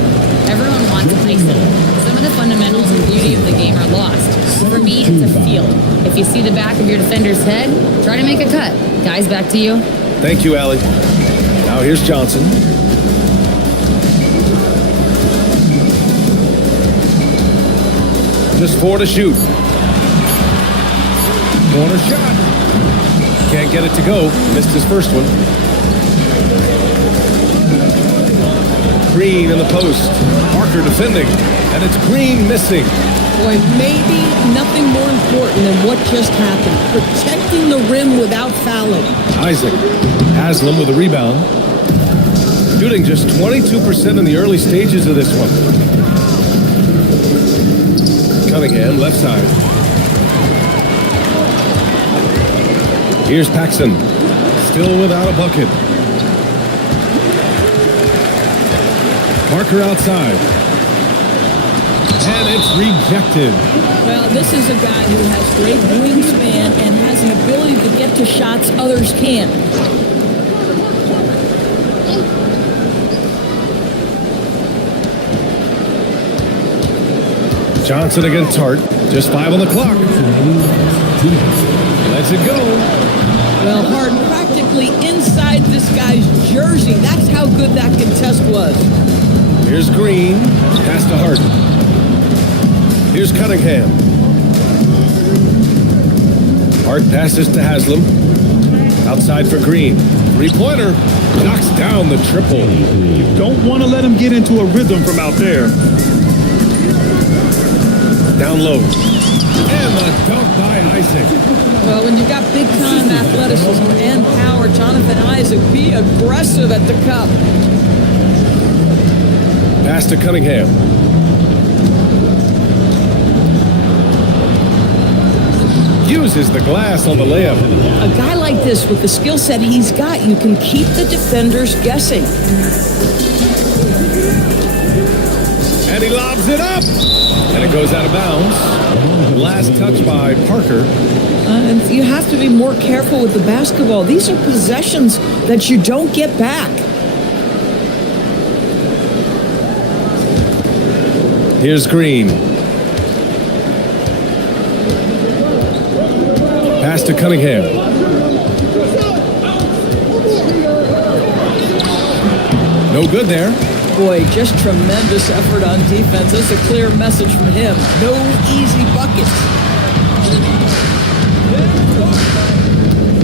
Everyone wants icing. Some of the fundamentals and beauty of the game are lost. For me, it's a feel. If you see the back of your defender's head, try to make a cut. Guys, back to you. Thank you, Allie. Now here's Johnson. Just 4 to shoot. Corner shot. Can't get it to go. Missed his first one. Green in the post. Parker defending. And it's Green missing. Boy, maybe nothing more important than what just happened. Protecting the rim without fouling. Isaac. Haslam with a rebound. Shooting just 22% in the early stages of this one. Cunningham, left side. Here's Paxson. Still without a bucket. Parker outside. And it's rejected. Well, this is a guy who has great wingspan and has an ability to get to shots others can't. Johnson against Hart. Just 5 on the clock. Lets it go. Well, Hart practically inside this guy's jersey. That's how good that contest was. Here's Green. Pass to Hart. Here's Cunningham. Hart passes to Haslam. Outside for Green. Three-pointer. Knocks down the triple. Don't want to let him get into a rhythm from out there. Down low. And the dunk by Isaac. Well, when you've got big-time athleticism and power, Jonathan Isaac, be aggressive at the cup. Pass to Cunningham. Uses the glass on the layup. A guy like this, with the skill set he's got, you can keep the defenders guessing. And he lobs it up. And it goes out of bounds. Last touch by Parker. And you have to be more careful with the basketball. These are possessions that you don't get back. Here's Green. Pass to Cunningham. No good there. Boy, just tremendous effort on defense. That's a clear message from him. No easy buckets.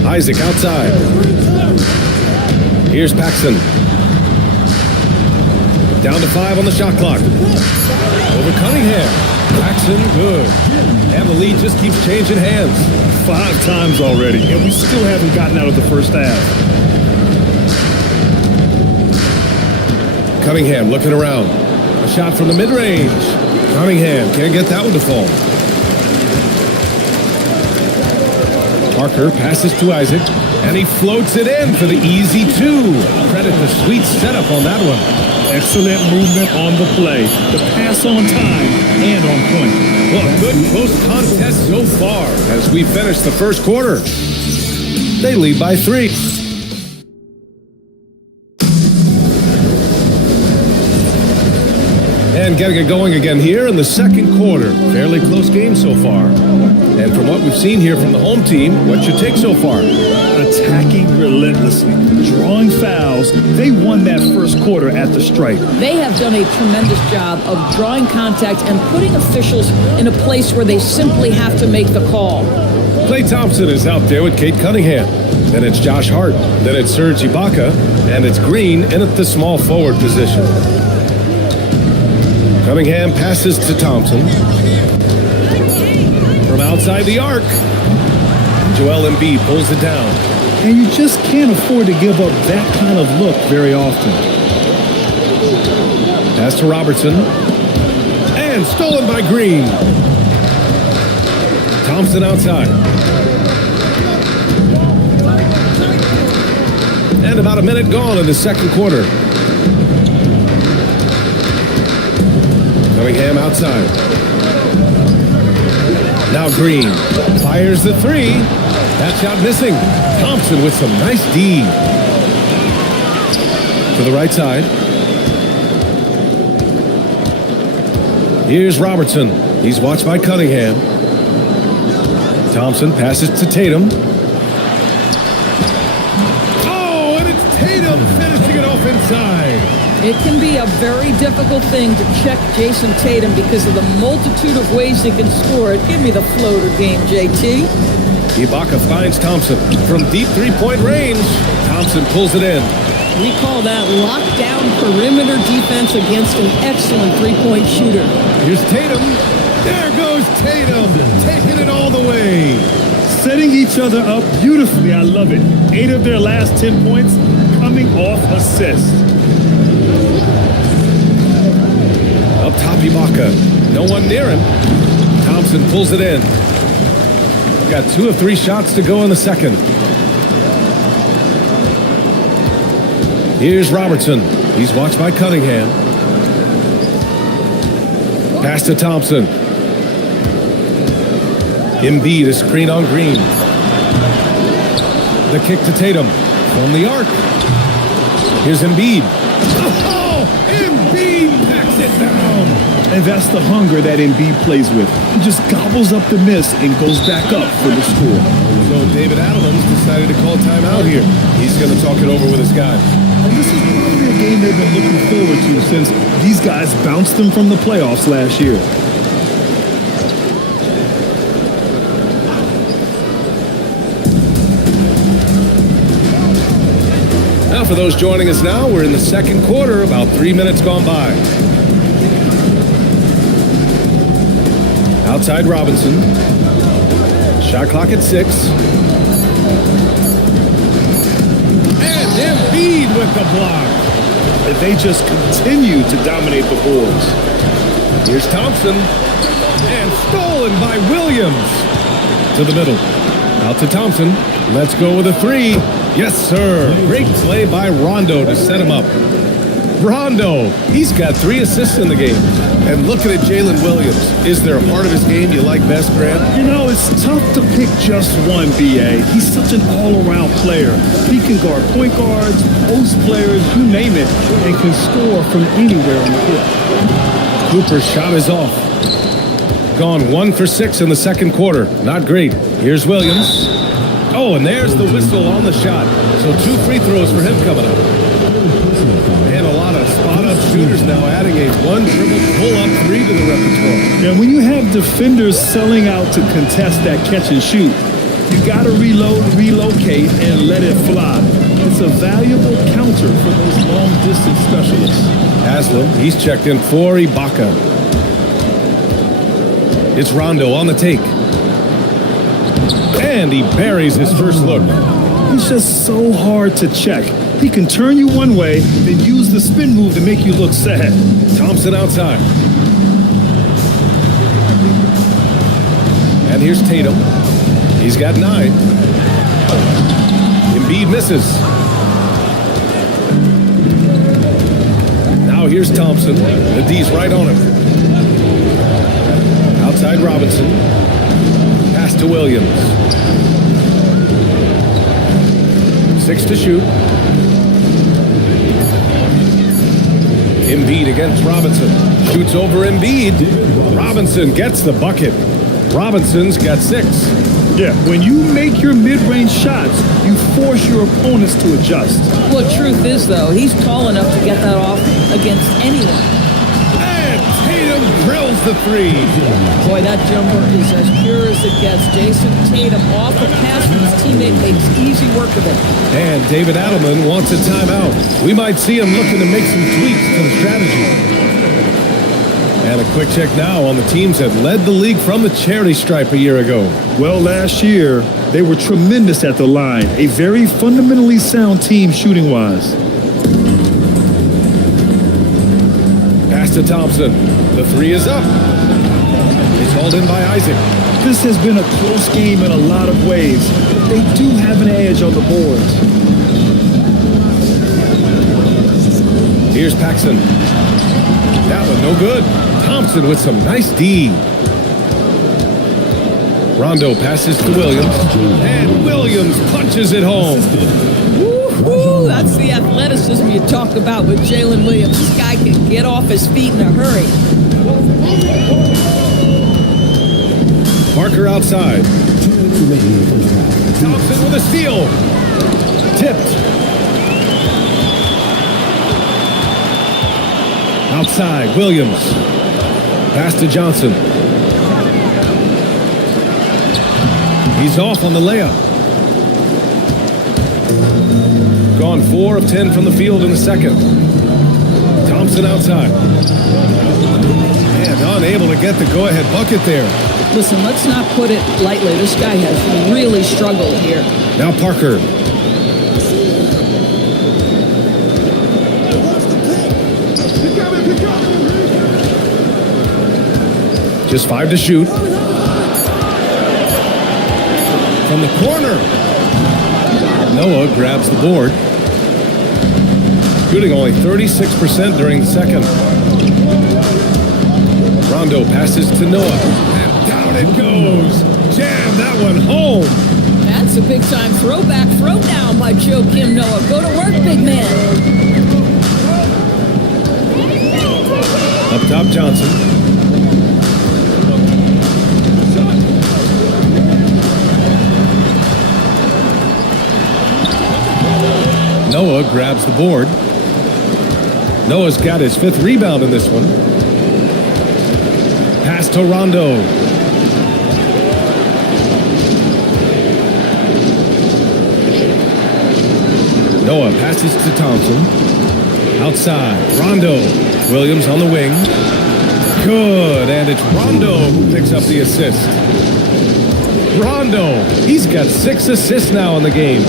Isaac outside. Here's Paxson. Down to 5 on the shot clock. Over Cunningham. Paxson, good. And the lead just keeps changing hands. 5 times already, and we still haven't gotten out of the first half. Cunningham looking around. A shot from the mid-range. Cunningham can't get that one to fall. Parker passes to Isaac, and he floats it in for the easy 2. Credit the sweet setup on that one. Excellent movement on the play. The pass on time and on point. Well, a good close contest so far as we finish the first quarter. They lead by 3. And getting it going again here in the second quarter. Fairly close game so far. And from what we've seen here from the home team, what's your take so far? Attacking relentlessly, drawing fouls. They won that first quarter at the stripe. They have done a tremendous job of drawing contact and putting officials in a place where they simply have to make the call. Klay Thompson is out there with Kate Cunningham. Then it's Josh Hart. Then it's Serge Ibaka. And it's Green in at the small forward position. Cunningham passes to Thompson. From outside the arc, Joel Embiid pulls it down. And you just can't afford to give up that kind of look very often. Pass to Robertson. And stolen by Green. Thompson outside. And about a minute gone in the second quarter. Cunningham outside. Now Green fires the 3. That shot missing. Thompson with some nice D. To the right side. Here's Robertson. He's watched by Cunningham. Thompson passes to Tatum. Oh, and it's Tatum finishing it off inside. It can be a very difficult thing to check Jason Tatum because of the multitude of ways he can score it. Give me the floater game, JT. Ibaka finds Thompson from deep three-point range. Thompson pulls it in. We call that lockdown perimeter defense against an excellent three-point shooter. Here's Tatum. There goes Tatum, taking it all the way. Setting each other up beautifully. I love it. 8 of their last 10 points coming off assists. Up top, Ibaka. No one near him. Thompson pulls it in. Got 2 of 3 shots to go in the second. Here's Robertson. He's watched by Cunningham. Pass to Thompson. Embiid, a screen on Green. The kick to Tatum from the arc. Here's Embiid. Oh, Embiid packs it down. And that's the hunger that Embiid plays with. He just gobbles up the miss and goes back up for the score. So David Adelman's decided to call timeout here. He's going to talk it over with his guys. And this is probably a game they've been looking forward to since these guys bounced them from the playoffs last year. Now, for those joining us now, we're in the second quarter, about 3 minutes gone by. Outside Robinson. Shot clock at 6. And Embiid with the block. And they just continue to dominate the boards. Here's Thompson. And stolen by Williams. To the middle. Out to Thompson. Let's go with a 3. Yes, sir. Great play by Rondo to set him up. Rondo, he's got 3 assists in the game. And looking at Jalen Williams, is there a part of his game you like best, Grant? You know, it's tough to pick just one, B.A. He's such an all-around player. He can guard point guards, post players, you name it, and can score from anywhere on the court. Cooper's shot is off. Gone 1 for 6 in the second quarter. Not great. Here's Williams. Oh, and there's the whistle on the shot. So 2 free throws for him coming up. And a lot of spot-up shooters now adding a 1-dribble pull-up 3 to the repertoire. And when you have defenders selling out to contest that catch and shoot, You got to reload, relocate, and let it fly. It's a valuable counter for those long-distance specialists. Haslam, he's checked in for Ibaka. It's Rondo on the take. And he buries his first look. He's just so hard to check. He can turn you one way, then use the spin move to make you look sad. Thompson outside. And here's Tatum. He's got 9. Embiid misses. Now here's Thompson. The D's right on him. Outside Robinson. Pass to Williams. 6 to shoot. Embiid against Robinson. Shoots over Embiid. Robinson gets the bucket. Robinson's got 6. Yeah, when you make your mid-range shots, you force your opponents to adjust. Well, truth is, though, he's tall enough to get that off against anyone. And Tatum drills the 3. Boy, that jumper is as pure as it gets. Jason Tatum off a pass from his teammate makes easy work of it. And David Adelman wants a timeout. We might see him looking to make some tweaks to the strategy. And a quick check now on the teams that led the league from the charity stripe a year ago. Well, last year, they were tremendous at the line. A very fundamentally sound team shooting-wise. Pass to Thompson. The 3 is up. It's hauled in by Isaac. This has been a close game in a lot of ways. But they do have an edge on the boards. Here's Paxson. That one no good. Thompson with some nice D. Rondo passes to Williams. And Williams punches it home. Woo-hoo, that's the athleticism you talk about with Jalen Williams. This guy can get off his feet in a hurry. Parker outside. Thompson with a steal. Tipped. Outside, Williams. Pass to Johnson. He's off on the layup. Gone 4 of 10 from the field in the second. Thompson outside. And unable to get the go-ahead bucket there. Listen, let's not put it lightly. This guy has really struggled here. Now Parker. Just 5 to shoot. From the corner. Noah grabs the board. Shooting only 36% during the second. Rondo passes to Noah. And down it goes. Jam that one home. That's a big-time throwback throwdown by Joakim Noah. Go to work, big man. Up top, Johnson. Noah grabs the board. Noah's got his 5th rebound in this one. Pass to Rondo. Noah passes to Thompson. Outside, Rondo. Williams on the wing. Good, and it's Rondo who picks up the assist. Rondo, he's got 6 assists now in the game.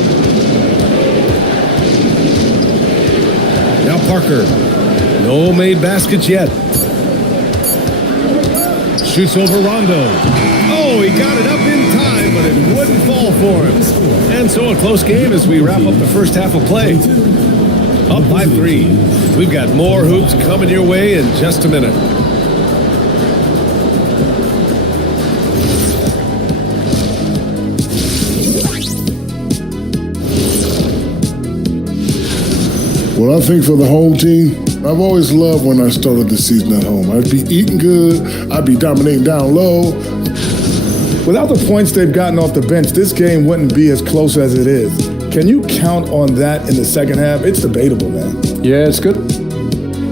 Now Parker. No made baskets yet. Shoots over Rondo. Oh, he got it up in time, but it wouldn't fall for him. And so a close game as we wrap up the first half of play. Up by 3. We've got more hoops coming your way in just a minute. Well, I think for the home team, I've always loved when I started the season at home. I'd be eating good, I'd be dominating down low. Without the points they've gotten off the bench, this game wouldn't be as close as it is. Can you count on that in the second half? It's debatable, man. Yeah, it's good.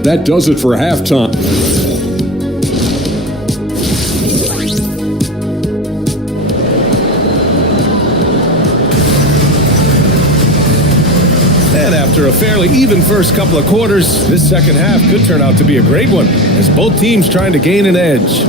That does it for halftime. After a fairly even first couple of quarters, this second half could turn out to be a great one, as both teams trying to gain an edge.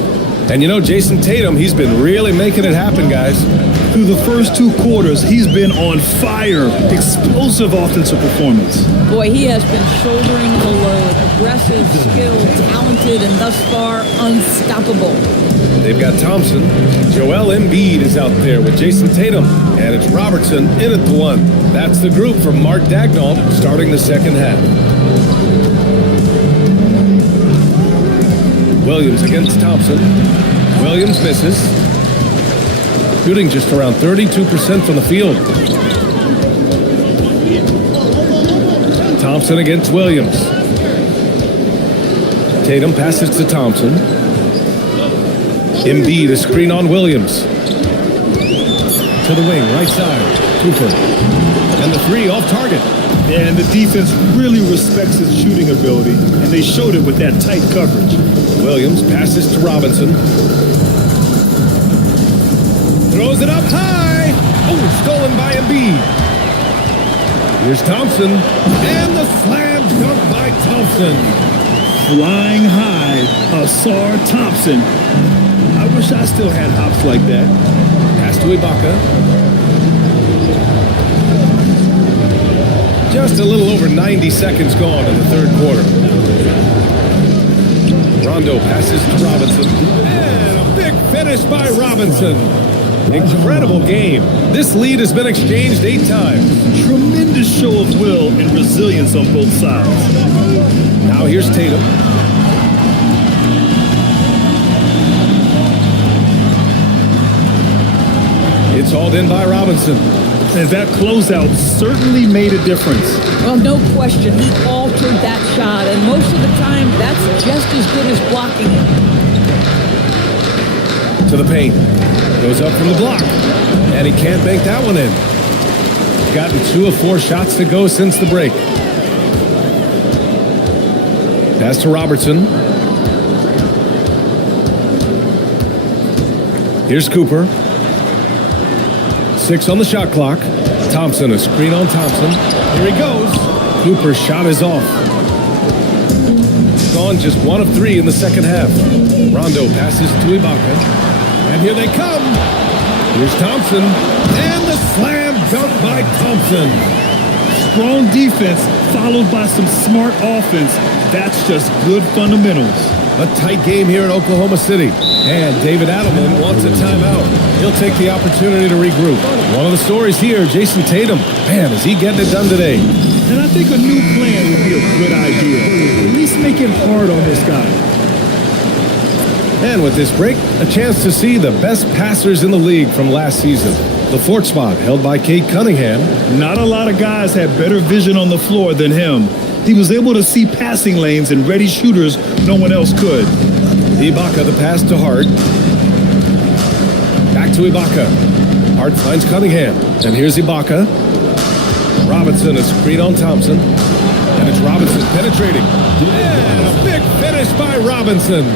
And you know, Jason Tatum, he's been really making it happen, guys. Through the first 2 quarters, he's been on fire. Explosive offensive performance. Boy, he has been shouldering the load. Aggressive, skilled, talented, and thus far unstoppable. They've got Thompson. Joel Embiid is out there with Jason Tatum. And it's Robertson in at the 1. That's the group from Mark Daigneault starting the second half. Williams against Thompson. Williams misses. Shooting just around 32% from the field. Thompson against Williams. Tatum passes to Thompson. Embiid, a screen on Williams. To the wing, right side. Cooper. And the 3 off target. And the defense really respects his shooting ability, and they showed it with that tight coverage. Williams passes to Robinson. Throws it up high. Oh, stolen by Embiid. Here's Thompson. And the slam dunk by Thompson. Flying high, Ausar Thompson. I wish I still had hops like that. Pass to Ibaka. Just a little over 90 seconds gone in the third quarter. Rondo passes to Robinson. And a big finish by Robinson. Incredible game. This lead has been exchanged 8 times. Tremendous show of will and resilience on both sides. Now here's Tatum. It's hauled in by Robinson. And that closeout certainly made a difference. Well, no question. He altered that shot, and most of the time, that's just as good as blocking it. To the paint. Goes up from the block. And he can't bank that one in. Gotten 2 of 4 shots to go since the break. Pass to Robertson. Here's Cooper. 6 on the shot clock. Thompson, a screen on Thompson. Here he goes. Cooper's shot is off. Gone just 1 of 3 in the second half. Rondo passes to Ibaka. And here they come. Here's Thompson. And the slam dunk by Thompson. Strong defense followed by some smart offense. That's just good fundamentals. A tight game here in Oklahoma City. And David Adelman wants a timeout. He'll take the opportunity to regroup. One of the stories here, Jason Tatum. Man, is he getting it done today? And I think a new plan would be a good idea. At least make it hard on this guy. And with this break, a chance to see the best passers in the league from last season. The 4th spot held by Cade Cunningham. Not a lot of guys had better vision on the floor than him. He was able to see passing lanes and ready shooters no one else could. Ibaka, the pass to Hart. Back to Ibaka. Hart finds Cunningham. And here's Ibaka. Robinson, a screen on Thompson. And it's Robinson penetrating. And a big finish by Robinson.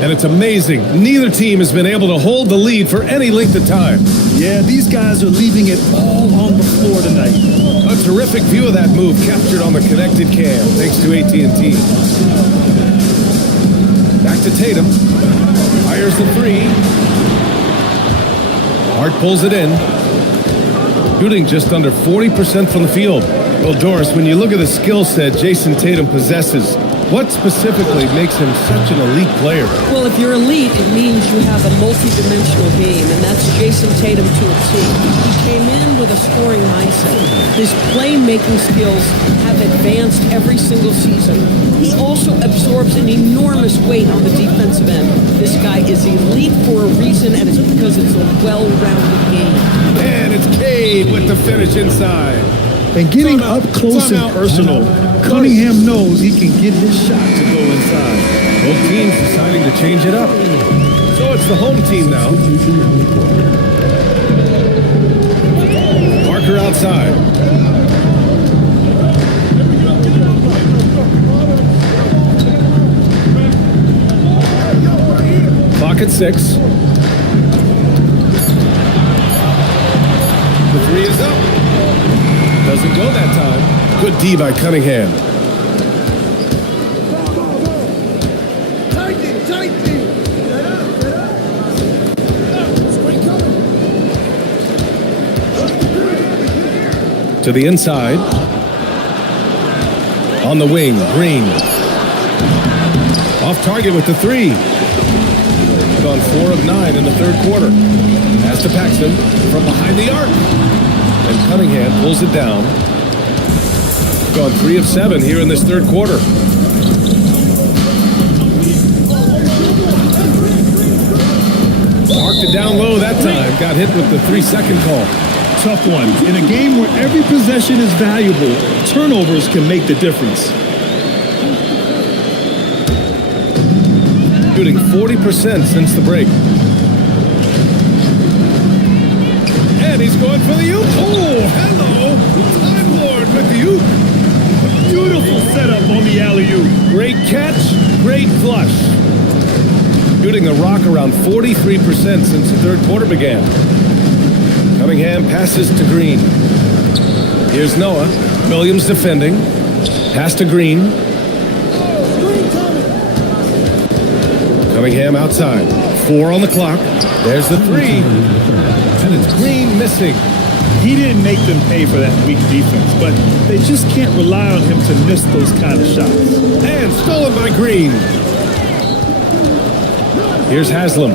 And it's amazing. Neither team has been able to hold the lead for any length of time. Yeah, these guys are leaving it all on the floor tonight. A terrific view of that move captured on the connected cam, thanks to AT&T. Back to Tatum. Fires the 3. Hart pulls it in. Shooting just under 40% from the field. Well, Doris, when you look at the skill set Jason Tatum possesses, what specifically makes him such an elite player? Well, if you're elite, it means you have a multi-dimensional game, and that's Jason Tatum to a T. He came in with a scoring mindset. His playmaking skills have advanced every single season. He also absorbs an enormous weight on the defensive end. This guy is elite for a reason, and it's because it's a well-rounded game. And it's Cade with the finish inside. And getting up close and personal, Cunningham knows he can get his shot to go inside. Both teams deciding to change it up. So it's the home team now. Parker outside. Clock at 6. The 3 is up. Doesn't go that time. Good D by Cunningham. To the inside. On the wing, Green. Off target with the three. Gone 4 of 9 in the third quarter. Pass to Paxson from behind the arc. And Cunningham pulls it down. Gone 3 of 7 here in this third quarter. Marked it down low that time. Got hit with the 3-second call. Tough one. In a game where every possession is valuable, turnovers can make the difference. Shooting 40% since the break. And he's going for the oop. Oh, hello. Time Lord with the oop. Beautiful setup on the alley-oop. Great catch, great flush. Shooting the rock around 43% since the third quarter began. Cunningham passes to Green. Here's Noah. Williams defending. Pass to Green. Cunningham outside. 4 on the clock. There's the 3. And it's Green missing. He didn't make them pay for that weak defense, but they just can't rely on him to miss those kind of shots. And stolen by Green. Here's Haslam.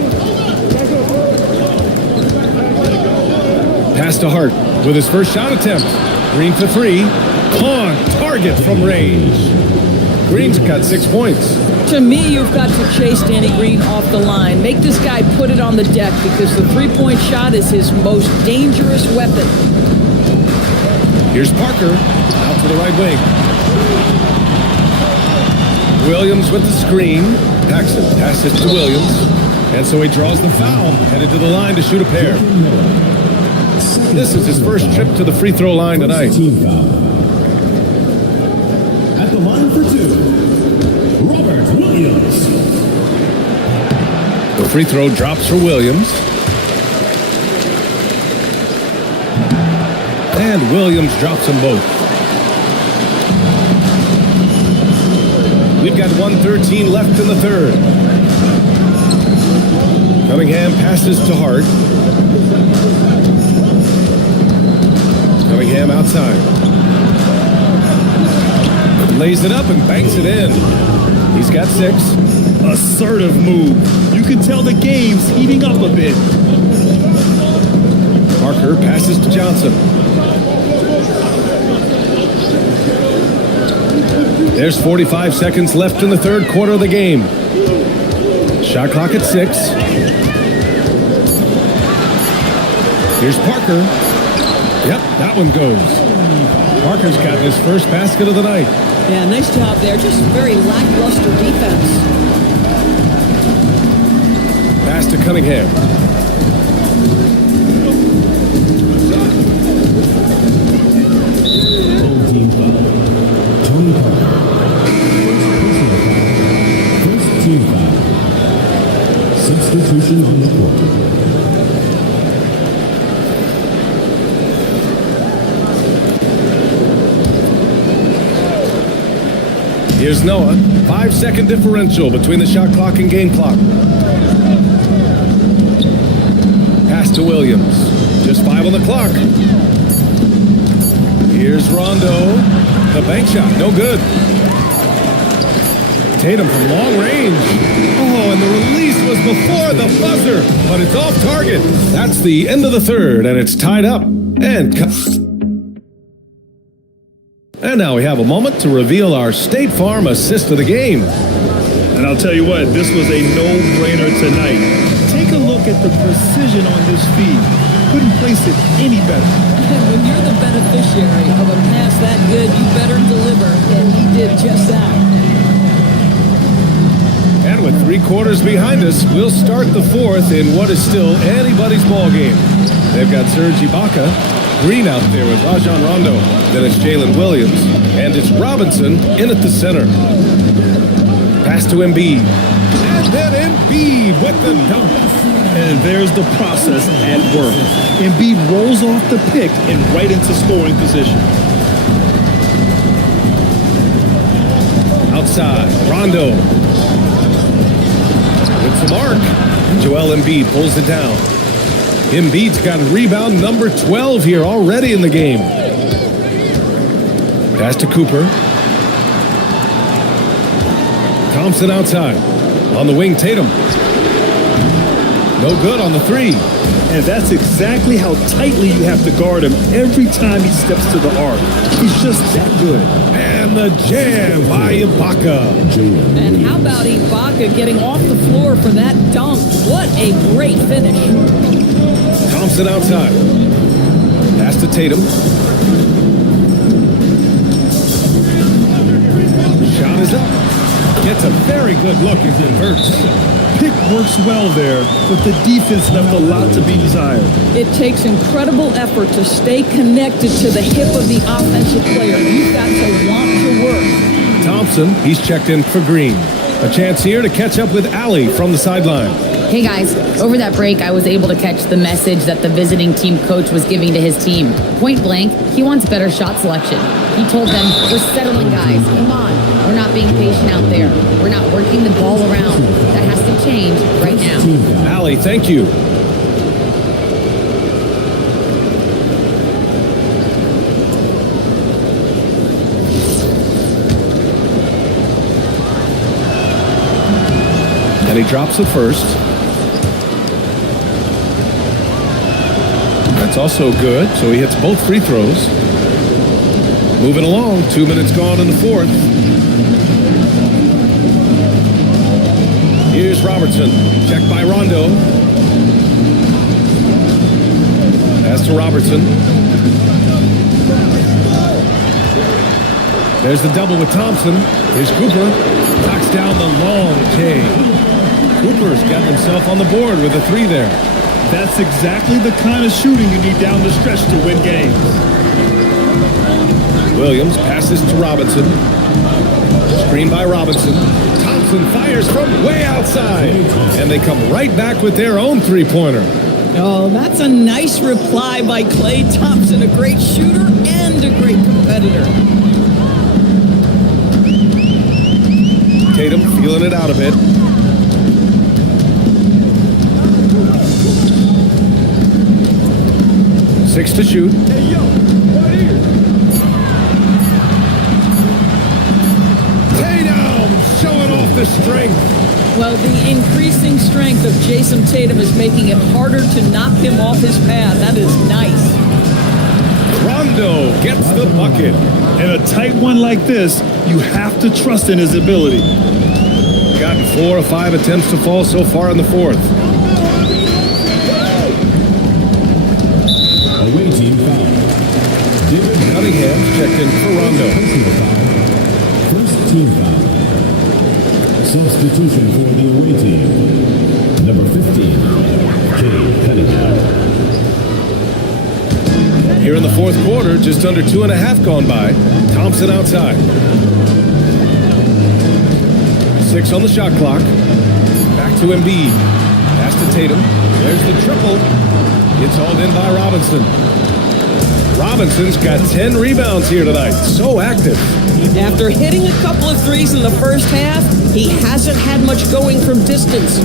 Pass to Hart with his first shot attempt. Green for 3. On target from range. Green's got 6 points. To me, you've got to chase Danny Green off the line. Make this guy put it on the deck because the three-point shot is his most dangerous weapon. Here's Parker out to the right wing. Williams with the screen. Paxson passes to Williams. And so he draws the foul. Headed to the line to shoot a pair. This is his first trip to the free throw line tonight. At the line for 2, Robert Williams. The free throw drops for Williams. And Williams drops them both. We've got 1:13 left in the third. Cunningham passes to Hart. Cunningham outside. Lays it up and banks it in. He's got 6. Assertive move. You can tell the game's heating up a bit. Parker passes to Johnson. There's 45 seconds left in the third quarter of the game. Shot clock at 6. Here's Parker. Yep, that one goes. Parker's got his first basket of the night. Yeah, nice job there. Just very lackluster defense. Pass to Cunningham. Home team foul. Tony Parker. First team foul. Substitution on the court. Here's Noah. 5-second differential between the shot clock and game clock. Pass to Williams. Just 5 on the clock. Here's Rondo. The bank shot, no good. Tatum from long range. Oh, and the release was before the buzzer, but it's off target. That's the end of the third, and it's tied up. And now we have a moment to reveal our State Farm assist of the game. And I'll tell you what, this was a no-brainer tonight. Take a look at the precision on this feed. Couldn't place it any better. When you're the beneficiary of a pass that good, you better deliver, and he did just that. And with 3 quarters behind us, we'll start the fourth in what is still anybody's ball game. They've got Serge Ibaka, Green out there with Rajon Rondo. Then it's Jalen Williams, and it's Robinson in at the center. Pass to Embiid. And then Embiid with the dunk. And there's the process at work. Embiid rolls off the pick and right into scoring position. Outside, Rondo. It's the mark. Joel Embiid pulls it down. Embiid's got rebound number 12 here already in the game. Pass to Cooper. Thompson outside. On the wing, Tatum. No good on the three. And that's exactly how tightly you have to guard him every time he steps to the arc. He's just that good. And the jam by Ibaka. And how about Ibaka getting off the floor for that dunk? What a great finish. Thompson outside. Pass to Tatum. Shot is up. Gets a very good look and converts. Pick works well there, but the defense left a lot to be desired. It takes incredible effort to stay connected to the hip of the offensive player. You've got to want to work. Thompson, he's checked in for Green. A chance here to catch up with Allie from the sideline. Hey guys, over that break, I was able to catch the message that the visiting team coach was giving to his team. Point blank, he wants better shot selection. He told them, we're settling guys, come on. We're not being patient out there. We're not working the ball around. That has to change right now. Allie, thank you. And he drops it first. That's also good, so he hits both free throws. Moving along, 2 minutes gone in the fourth. Here's Robertson, checked by Rondo. Pass to Robertson. There's the double with Thompson. Here's Cooper, knocks down the long J. Cooper's got himself on the board with a three there. That's exactly the kind of shooting you need down the stretch to win games. Williams passes to Robinson. Screen by Robinson. Thompson fires from way outside. And they come right back with their own three-pointer. Oh, that's a nice reply by Klay Thompson, a great shooter and a great competitor. Tatum feeling it out a bit. Six to shoot. Hey, yo, right here. Tatum showing off the strength. Well, the increasing strength of Jason Tatum is making it harder to knock him off his path. That is nice. Rondo gets the bucket. In a tight one like this, you have to trust in his ability. Gotten 4 of 5 attempts to fall so far in the fourth. Away team foul. Cunningham checked in for Rondo. First team foul. Substitution for the away team. Number 15, Cade Cunningham. Here in the fourth quarter, just under 2.5 gone by. Thompson outside. 6 on the shot clock. Back to Embiid. Pass to Tatum. There's the triple. It's hauled in by Robinson. Robinson's got 10 rebounds here tonight. So active. After hitting a couple of threes in the first half, he hasn't had much going from distance.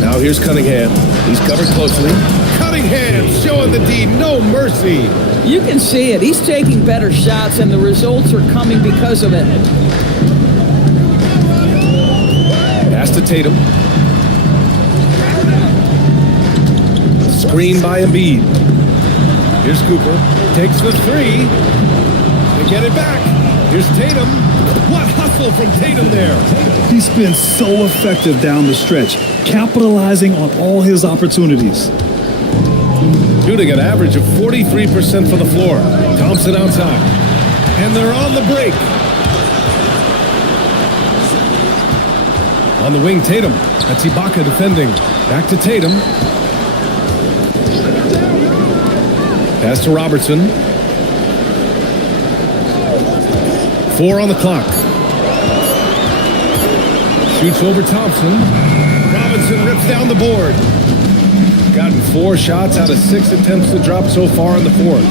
Now here's Cunningham. He's covered closely. Cunningham showing the D no mercy. You can see it. He's taking better shots, and the results are coming because of it. Pass to Tatum. Screen by Embiid. Here's Cooper. Takes the three. They get it back. Here's Tatum. What hustle from Tatum there. He's been so effective down the stretch, capitalizing on all his opportunities. Shooting an average of 43% from the floor. Thompson outside. And they're on the break. On the wing, Tatum. That's Ibaka defending. Back to Tatum. Pass to Robertson. 4 on the clock. Shoots over Thompson. Robinson rips down the board. Gotten 4 shots out of 6 attempts to drop so far in the fourth.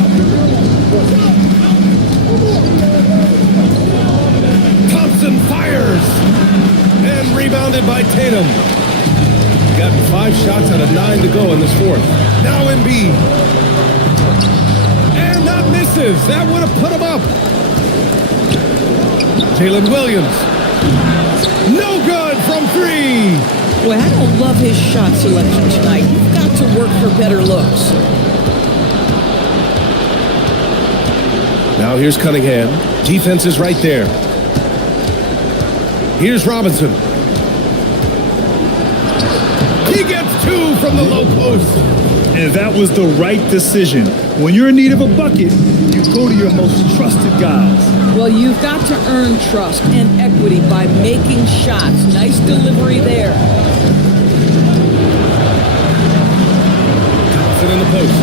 Thompson fires! And rebounded by Tatum. Gotten 5 shots out of 9 to go in this fourth. Now Embiid. And that misses. That would have put him up. Jalen Williams. No good from 3. Well, I don't love his shot selection tonight. You've got to work for better looks. Now here's Cunningham. Defense is right there. Here's Robinson. He gets 2 from the low post. And that was the right decision. When you're in need of a bucket, you go to your most trusted guys. Well, you've got to earn trust and equity by making shots. Nice delivery there. Thompson in the post.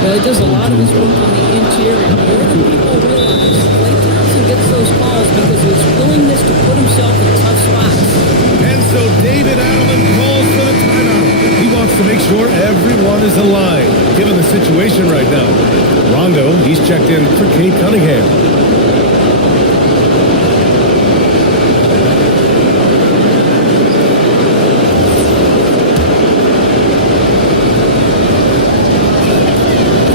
Well, he does a lot of his work on the interior. More than people realize. Klay Thompson gets those calls because of his willingness to put himself in tough spots. And so David Adelman calls for the timeout. He wants to make sure everyone is aligned, given the situation right now. Rondo, he's checked in for Cade Cunningham.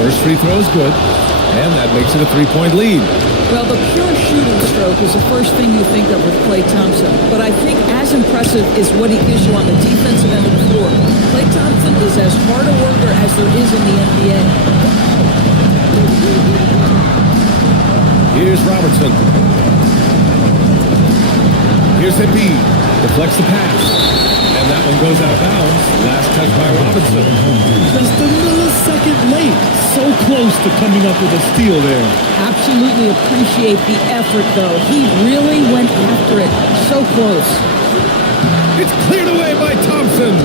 First free throw is good, and that makes it a 3-point lead. Well, the pure shooting stroke is the first thing you think of with Klay Thompson. But I think as impressive is what he gives you on the defensive end of the floor. Klay Thompson is as hard a worker as there is in the NBA. Here's Robertson. Here's Embiid. Deflects the pass. And that one goes out of bounds. Last touch by Robinson. Just a millisecond late. So close to coming up with a steal there. Absolutely appreciate the effort, though. He really went after it. So close. It's cleared away by Thompson.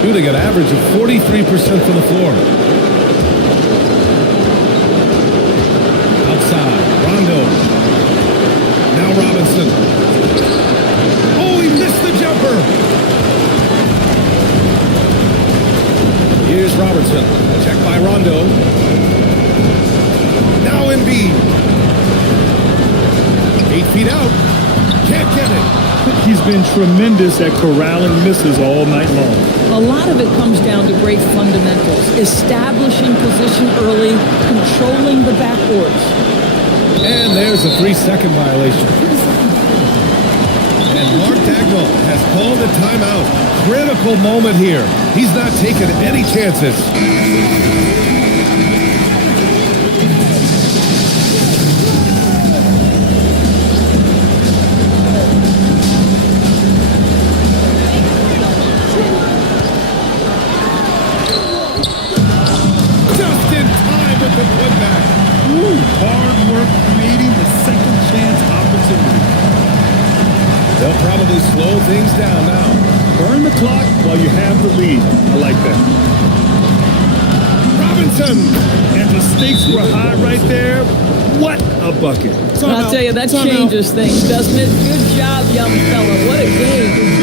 Shooting an average of 43% from the floor. Outside, Rondo. Now Robinson. Oh, he missed the jumper. Here's Robertson. Check by Rondo. Now Embiid. 8 feet out. Can't get it. He's been tremendous at corralling misses all night long. A lot of it comes down to great fundamentals. Establishing position early, controlling the backboards. And there's a 3-second violation. And Mark Dagnall has called a timeout. Critical moment here. He's not taking any chances. Just in time with the putback. Hard work creating the second chance opportunity. They'll probably slow things down now. Burn the clock while you have the lead. I like that. Robinson! And the stakes were high right there. What a bucket. I'll tell you, that changes things, doesn't it? Good job, young fella. What a game.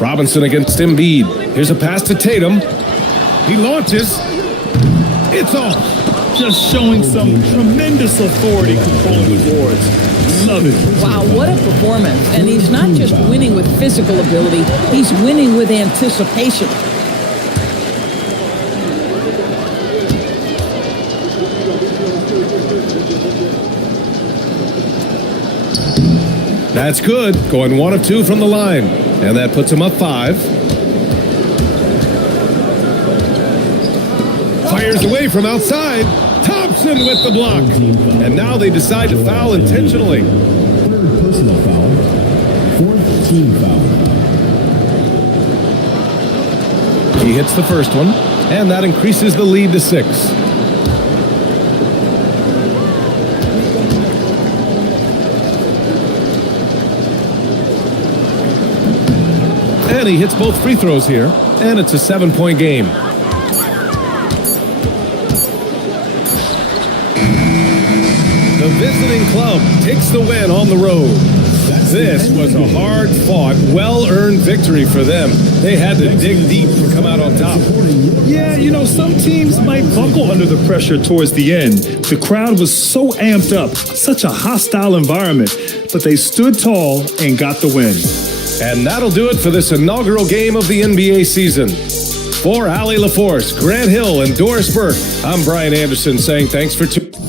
Robinson against Embiid. Here's a pass to Tatum. He launches. It's off. Just showing some tremendous authority controlling the boards. Love it. Wow, what a performance. And he's not just winning with physical ability, he's winning with anticipation. That's good. Going 1 of 2 from the line. And that puts him up 5. Fires away from outside. Thompson with the block. And now they decide to foul intentionally. Third personal foul. Fourth team foul. He hits the first one. And that increases the lead to 6. And he hits both free throws here. And it's a 7-point game. The visiting club takes the win on the road. This was a hard-fought, well-earned victory for them. They had to dig deep to come out on top. Yeah, you know, some teams might buckle under the pressure towards the end. The crowd was so amped up, such a hostile environment, but they stood tall and got the win. And that'll do it for this inaugural game of the NBA season. For Allie LaForce, Grant Hill, and Doris Burke, I'm Brian Anderson saying thanks for tuning in.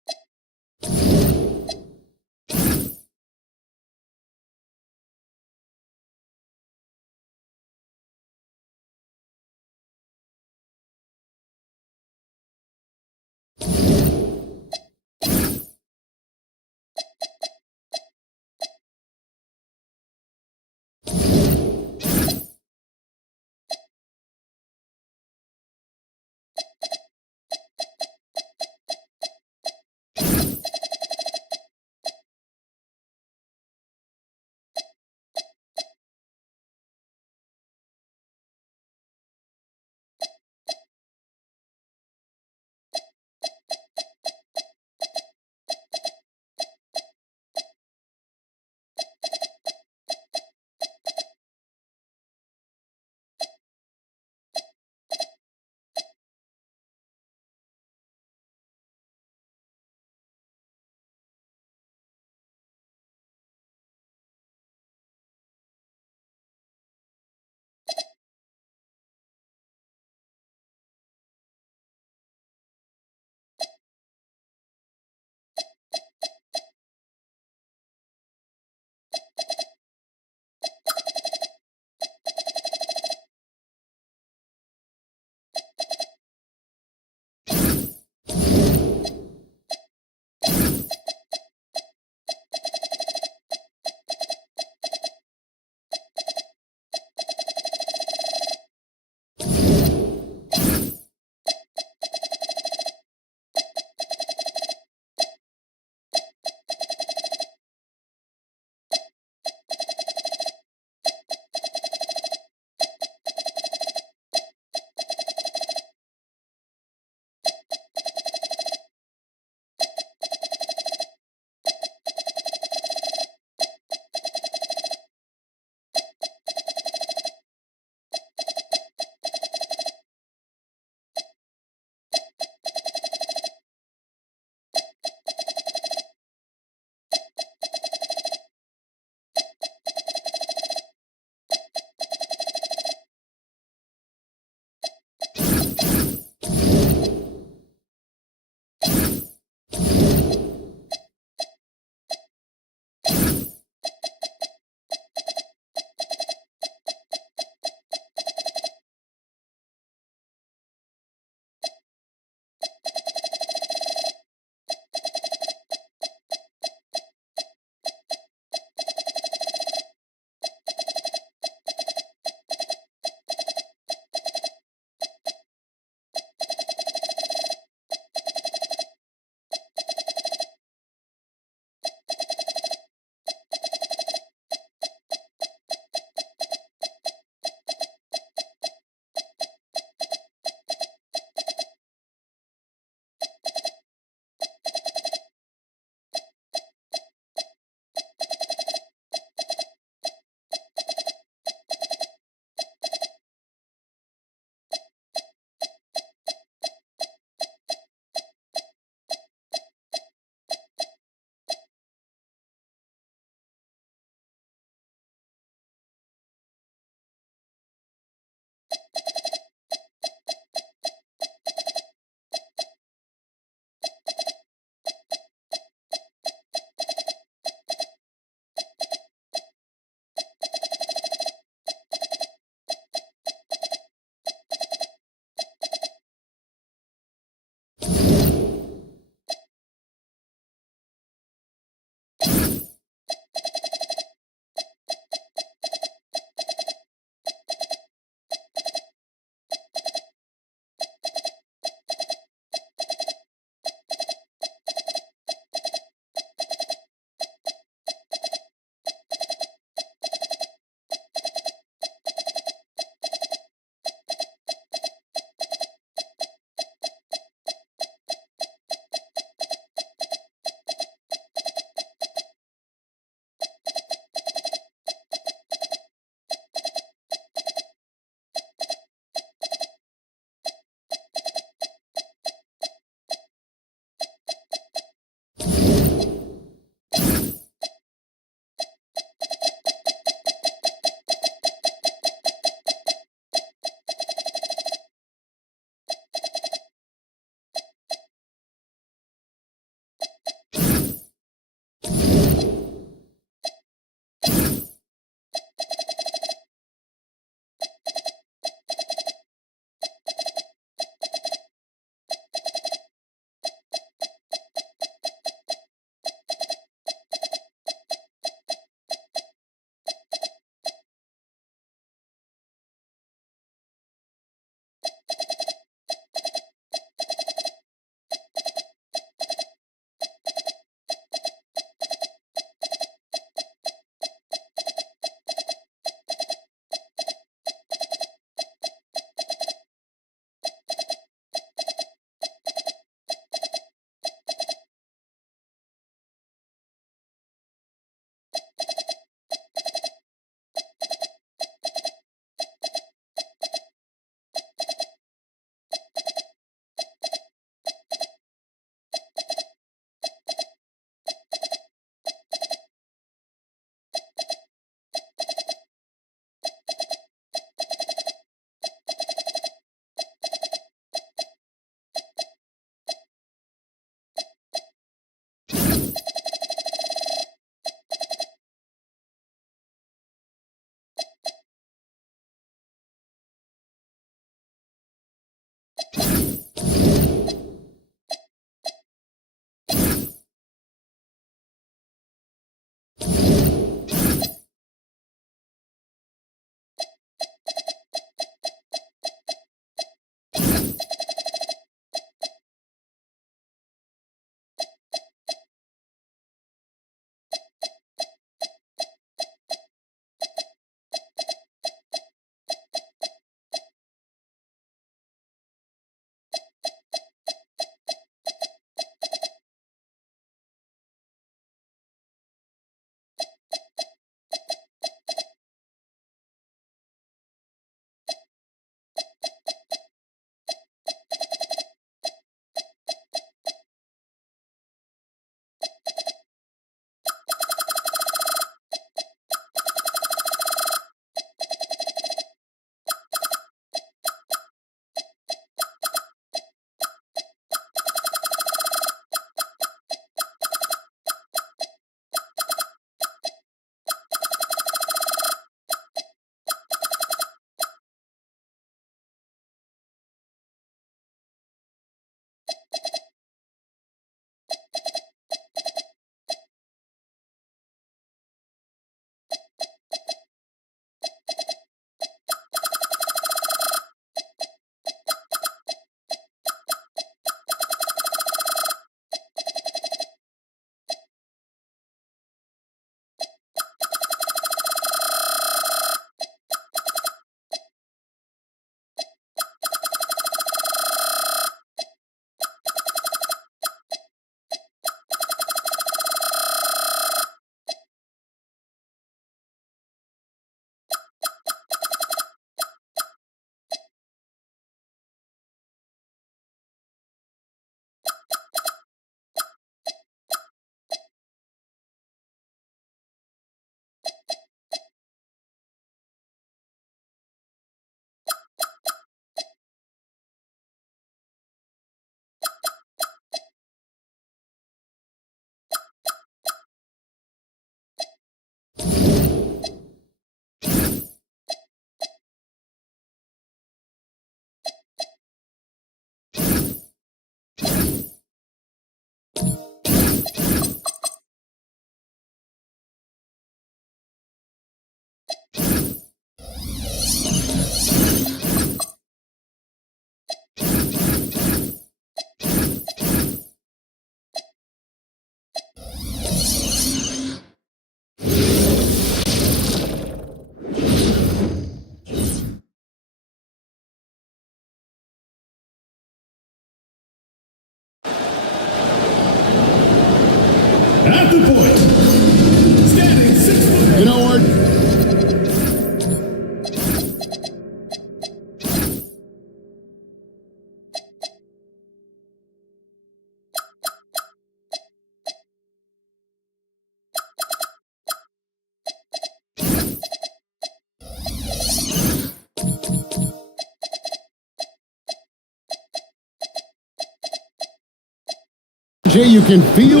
PJ, you can feel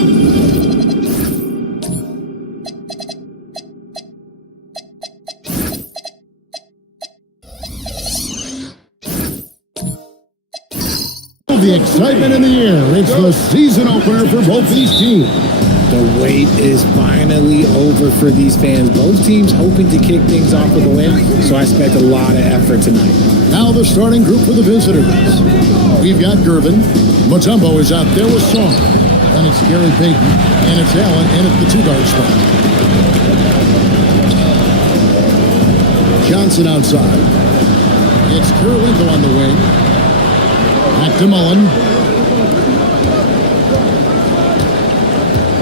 the excitement in the air. It's the season opener for both these teams. The wait is finally over for these fans. Both teams hoping to kick things off with a win, so I expect a lot of effort tonight. Now the starting group for the visitors. We've got Gervin. Mutombo is out there with Song. Then it's Gary Payton, and it's Allen in at the two-guard spot. Johnson outside. It's Kirilenko on the wing. Back to Mullen.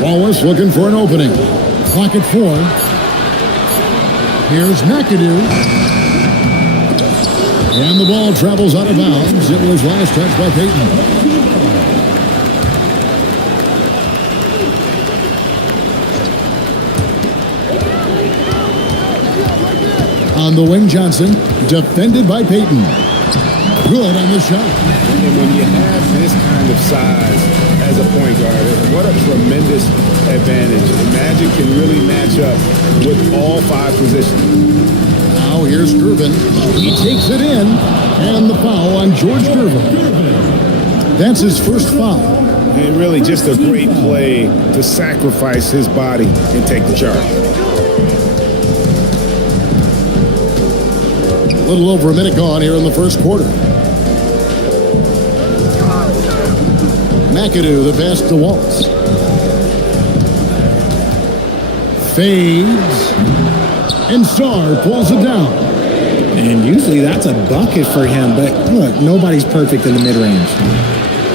Wallace looking for an opening. Clock at 4. Here's McAdoo. And the ball travels out of bounds. It was last touched by Payton. On the wing, Johnson, defended by Payton. Good on the shot. And when you have this kind of size as a point guard, what a tremendous advantage. The Magic can really match up with all 5 positions. Now here's Gervin. He takes it in, and the foul on George Gervin. That's his first foul. And really just a great play to sacrifice his body and take the charge. A little over a minute gone here in the first quarter. McAdoo, the pass to Waltz. Fades. And Starr pulls it down. And usually that's a bucket for him, but look, nobody's perfect in the mid-range.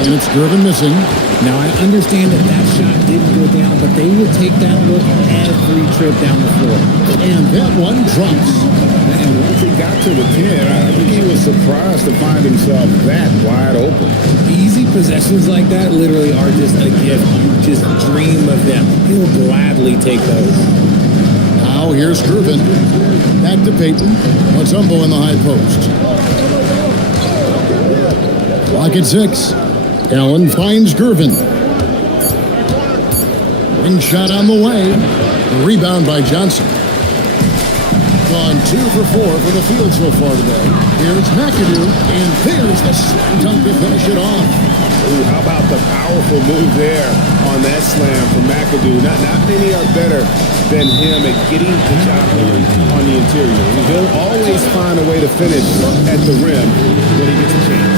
And it's Gervin missing. Now, I understand that shot didn't go down, but they will take that look every trip down the floor. And that one drops. And once he got to the 10, I think he was surprised to find himself that wide open. Easy possessions like that literally are just a gift. You just dream of them. He'll gladly take those. Now here's Gervin. Back to Payton. Mutombo in the high post. Clock at 6. Allen finds Gervin. Ring shot on the way. The rebound by Johnson. Gone 2 for 4 from the field so far today. Here's McAdoo, and there's the slam dunk to finish it off. Ooh, how about the powerful move there on that slam from McAdoo? Not many are better than him at getting the job done on the interior. He'll always find a way to finish at the rim when he gets a chance.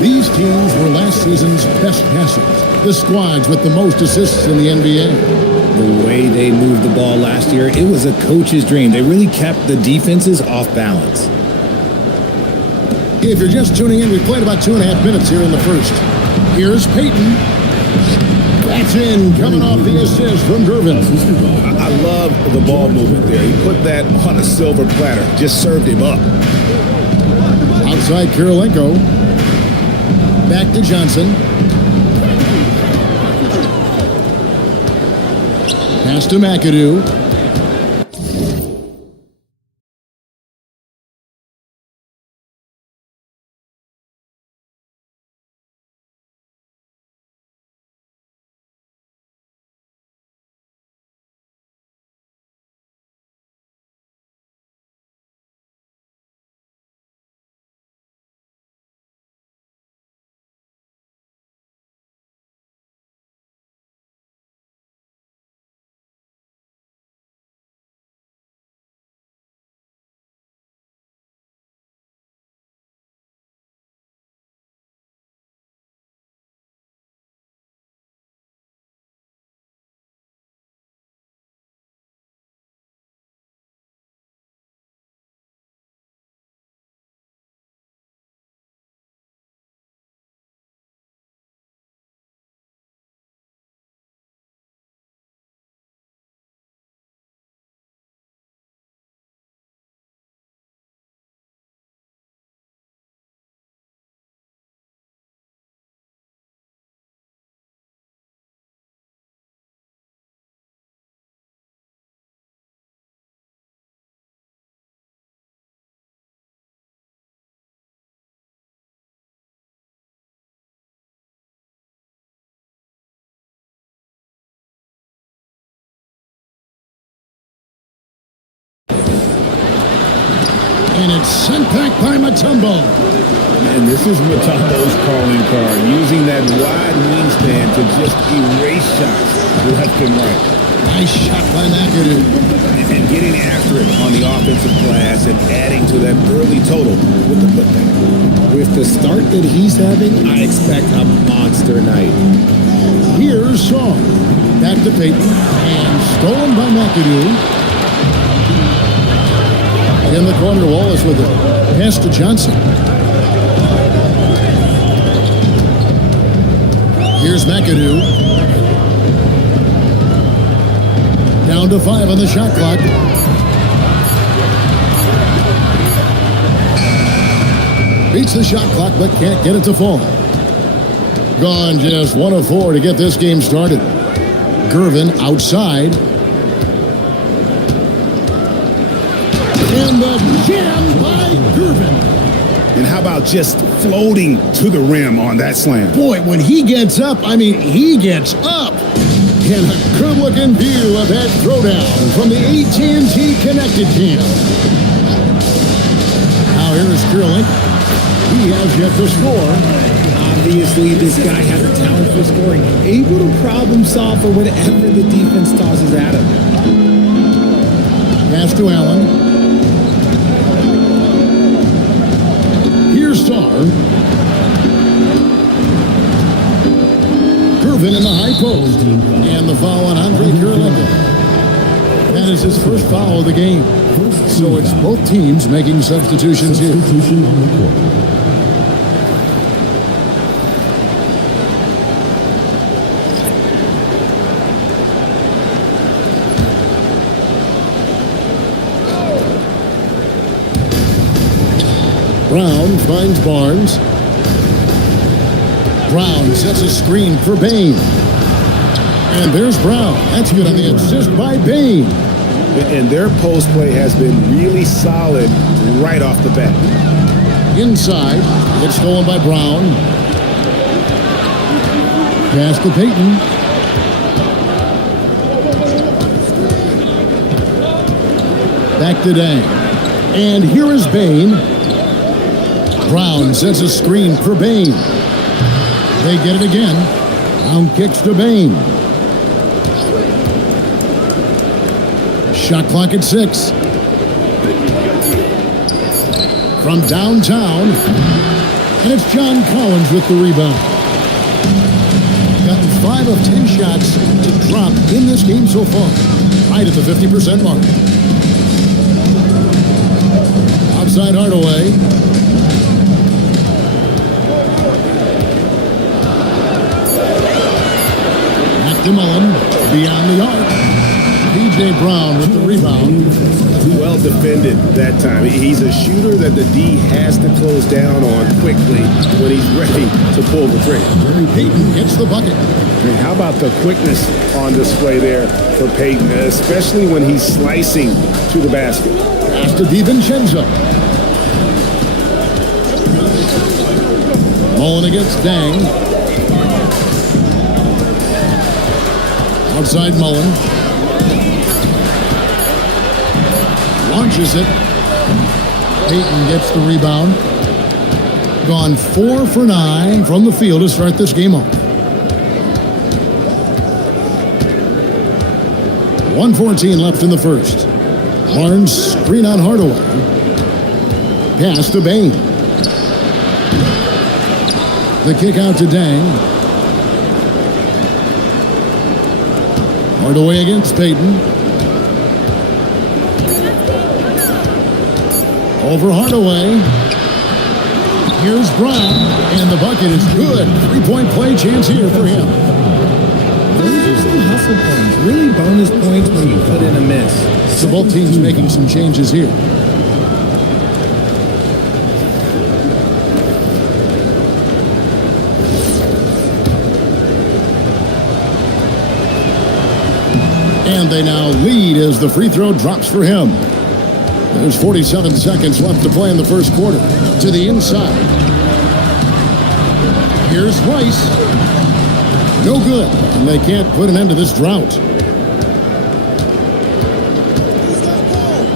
These teams were last season's best passers. The squads with the most assists in the NBA. The way they moved the ball last year, it was a coach's dream. They really kept the defenses off balance. If you're just tuning in, we played about 2.5 minutes here in the first. Here's Payton. That's in, coming off the assist from Gervin. I love the ball movement there. He put that on a silver platter. Just served him up. Outside Kirilenko. Back to Johnson. Pass to McAdoo. And it's sent back by Mutombo. And this is Mutombo's calling card, using that wide wingspan to just erase shots left and right. Nice shot by McAdoo. And getting after it on the offensive glass and adding to that early total with the putback. With the start that he's having, I expect a monster night. Here's Song. Back to Payton. And stolen by McAdoo. In the corner, Wallace with it. Pass to Johnson. Here's McAdoo. Down to 5 on the shot clock. Beats the shot clock, but can't get it to fall. Gone just 1 of 4 to get this game started. Gervin outside. And the jam by Gervin. And how about just floating to the rim on that slam? Boy, when he gets up, he gets up. And a good-looking view of that throwdown from the AT&T Connected Team. Now here's Sterling. He has yet to score. Obviously, this guy has a talent for scoring. Able to problem solve for whatever the defense tosses at him. Pass to Allen. Here's Starr. Gervin in the high post. And the foul on Andre Kirilenko. That is his first foul of the game. So it's both teams making substitutions here. Brown finds Barnes. Brown sets a screen for Bain. And there's Brown. That's good on the assist by Bain. And their post play has been really solid right off the bat. Inside, it's stolen by Brown. Pass to Payton. Back to Dang. And here is Bain. Brown sets a screen for Bain. They get it again. Brown kicks to Bain. Shot clock at 6. From downtown. And it's John Collins with the rebound. Gotten 5 of 10 shots to drop in this game so far. Right at the 50% mark. Outside Hardaway. Back to Mullen. Beyond the arc. P.J. Brown with the rebound. Well defended that time. He's a shooter that the D has to close down on quickly when he's ready to pull the trigger. Payton gets the bucket. And how about the quickness on display there for Payton, especially when he's slicing to the basket. Pass to DiVincenzo. Mullen against Dang. Outside Mullen. Launches it. Payton gets the rebound. Gone 4 for 9 from the field to start this game off. 1:14 left in the first. Barnes screen on Hardaway. Pass to Bain. The kick out to Dang. Hardaway against Payton. Over Hardaway. Here's Brown. And the bucket is good. 3-point play chance here for him. Those are some hustle points. Really bonus points when you put in a miss. So both teams making some changes here. And they now lead as the free throw drops for him. There's 47 seconds left to play in the first quarter. To the inside. Here's Rice. No good. And they can't put an end to this drought.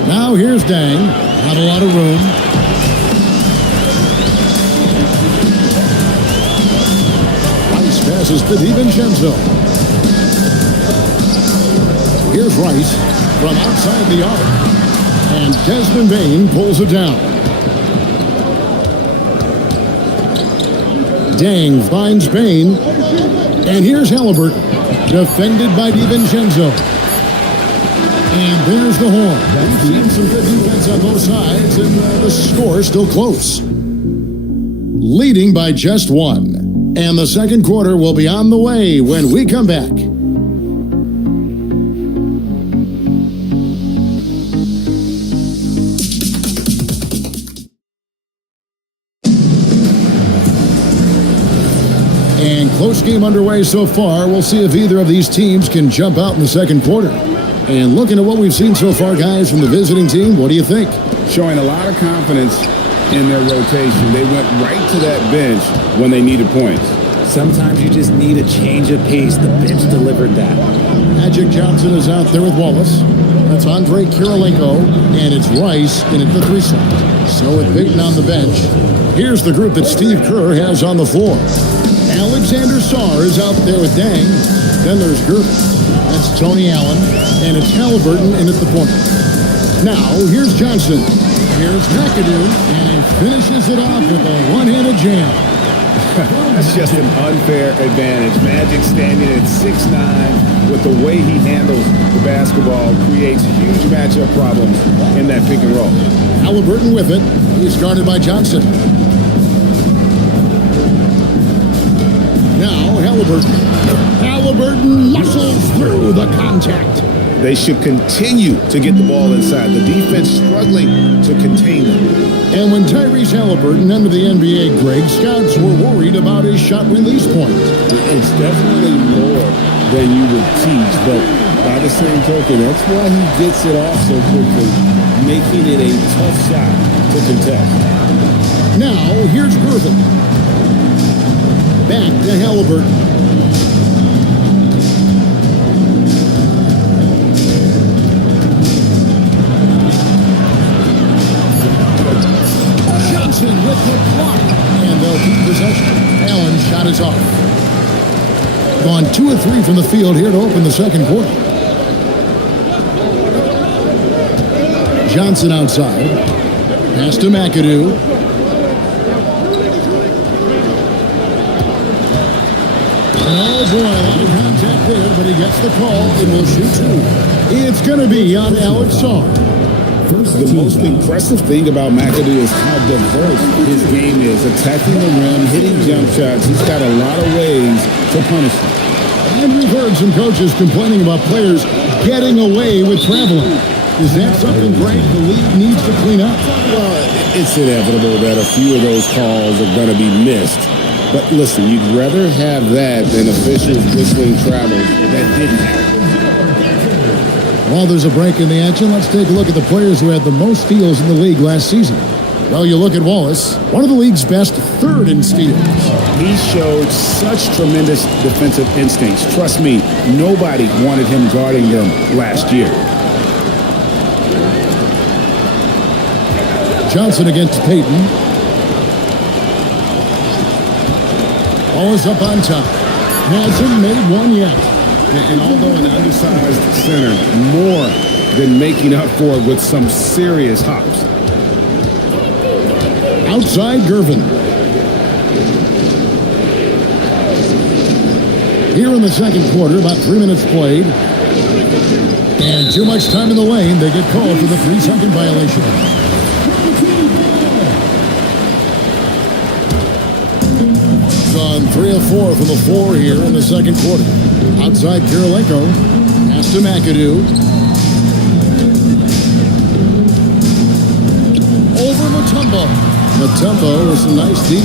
Now here's Dang. Not a lot of room. Rice passes to DiVincenzo. Here's Rice from outside the arc. And Desmond Bain pulls it down. Dang finds Bain. And here's Halliburton. Defended by DiVincenzo. And there's the horn. We've seen some good defense on both sides, and the score still close. Leading by just one. And the second quarter will be on the way when we come back. And close game underway so far. We'll see if either of these teams can jump out in the second quarter. And looking at what we've seen so far, guys, from the visiting team, what do you think? Showing a lot of confidence in their rotation. They went right to that bench when they needed points. Sometimes you just need a change of pace. The bench delivered that. Magic Johnson is out there with Wallace. That's Andre Kirilenko, and it's Rice in at the 3 slot. So with Peyton on the bench, here's the group that Steve Kerr has on the floor. Alexander Sarr is out there with Dang. Then there's Gervin. That's Tony Allen, and it's Halliburton in at the point. Now, here's Johnson. Here's McAdoo, and he finishes it off with a one-handed jam. That's just an unfair advantage. Magic standing at 6'9", with the way he handles the basketball, creates huge matchup problems in that pick and roll. Halliburton with it. He's guarded by Johnson. Now, Halliburton muscles through the contact. They should continue to get the ball inside. The defense struggling to contain them. And when Tyrese Halliburton entered the NBA, Greg, scouts were worried about his shot release point. It's definitely more than you would teach, but by the same token, that's why he gets it off so quickly, making it a tough shot to contest. Now, here's Gervin. Back to Halliburton. Johnson with the block. And they'll keep possession. Allen's shot is off. Gone 2 of 3 from the field here to open the second quarter. Johnson outside. Pass to McAdoo. Oh boy, a lot of contact there, but he gets the call and will shoot 2. It's going to be on Alex Sarr. The most impressive thing about McAdoo is how diverse his game is. Attacking the rim, hitting jump shots. He's got a lot of ways to punish them. And we've heard some coaches complaining about players getting away with traveling. Is that something, Greg, the league needs to clean up? Well, it's inevitable that a few of those calls are going to be missed. But listen, you'd rather have that than officials whistling travel that didn't happen. While there's a break in the action, let's take a look at the players who had the most steals in the league last season. Well, you look at Wallace, one of the league's best, 3rd in steals. He showed such tremendous defensive instincts. Trust me, nobody wanted him guarding them last year. Johnson against Peyton. Wallace up on top. Hasn't made one yet. And although an undersized center, more than making up for it with some serious hops. Outside Gervin. Here in the second quarter, about 3 minutes played. And too much time in the lane. They get called for the 3-second violation. On 3 of 4 from the floor here in the second quarter. Outside Kirilenko. Pass to McAdoo. Over Mutombo. Mutombo with some nice D.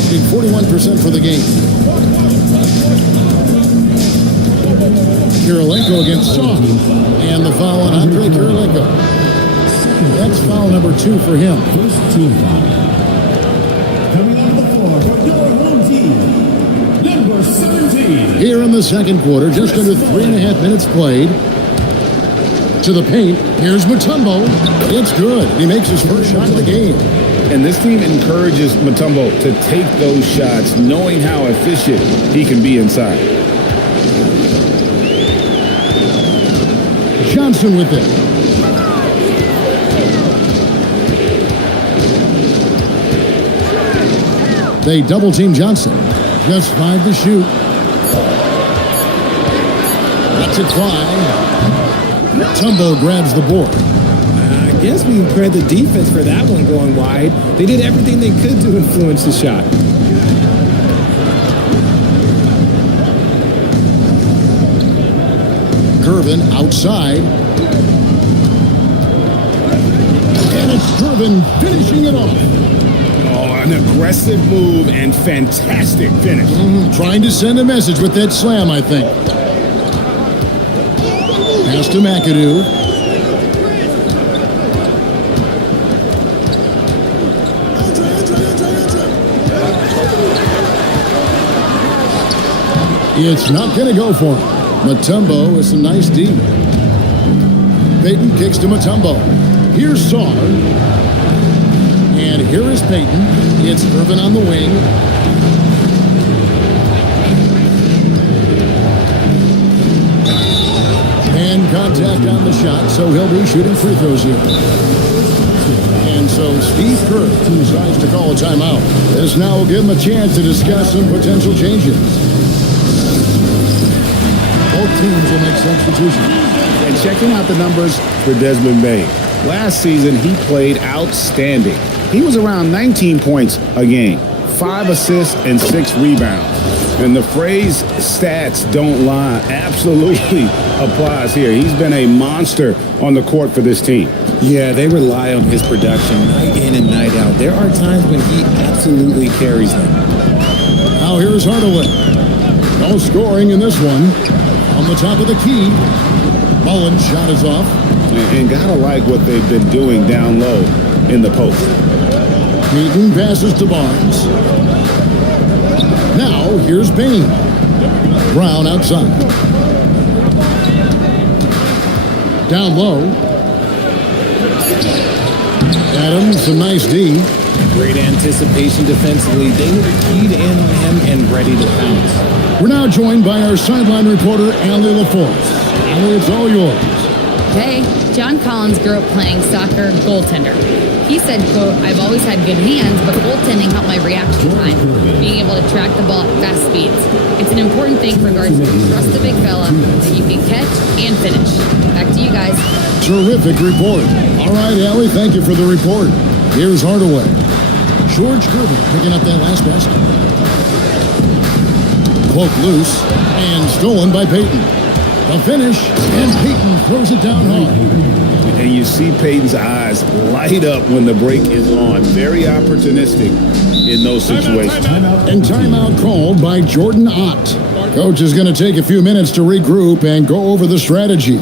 Shooting 41% for the game. Kirilenko against Sarr. And the foul on Andre Kirilenko. That's foul number 2 for him. First team foul. Coming onto the floor for your home team, number 17. Here in the second quarter, just under 3.5 minutes played. To the paint. Here's Mutombo. It's good. He makes his first shot of the game. And this team encourages Mutombo to take those shots, knowing how efficient he can be inside. Johnson with it. They double team Johnson. Just 5 to shoot. That's it fly. Mutombo grabs the board. I guess we can credit the defense for that one going wide. They did everything they could to influence the shot. Gervin outside. And it's Gervin finishing it off. Oh, an aggressive move and fantastic finish. Trying to send a message with that slam, I think. Pass to McAdoo. It's not going to go for him. Mutombo with some nice D. Payton kicks to Mutombo. Here's Sarr. And here is Payton. It's Irvin on the wing. And contact on the shot, so he'll be shooting free throws here. And so Steve Kerr decides to call a timeout. This now will give him a chance to discuss some potential changes. Both teams will make substitutions. And checking out the numbers for Desmond Bane. Last season, he played outstanding. He was around 19 points a game, 5 assists and 6 rebounds. And the phrase stats don't lie absolutely applies here. He's been a monster on the court for this team. Yeah, they rely on his production night in and night out. There are times when he absolutely carries them. Now here's Hardaway. No scoring in this one. On the top of the key, Mullen's shot is off. And gotta like what they've been doing down low in the post. Payton passes to Barnes. Now here's Bane. Brown outside. Down low. Adams, some nice D. Great anticipation defensively. They were keyed in on him and ready to pounce. We're now joined by our sideline reporter, Allie LaForce. Allie, it's all yours. Hey, John Collins grew up playing soccer goaltender. He said, quote, "I've always had good hands, but goaltending helped my reaction time, being able to track the ball at fast speeds. It's an important thing for guards to trust the big fella that you can catch and finish." Back to you guys. Terrific report. All right, Allie, thank you for the report. Here's Hardaway. George Gervin picking up that last basket. Cloak loose and stolen by Payton. The finish, and Payton throws it down hard. And you see Payton's eyes light up when the break is on. Very opportunistic in those situations. And timeout called by Jordan Ott. Coach is going to take a few minutes to regroup and go over the strategy.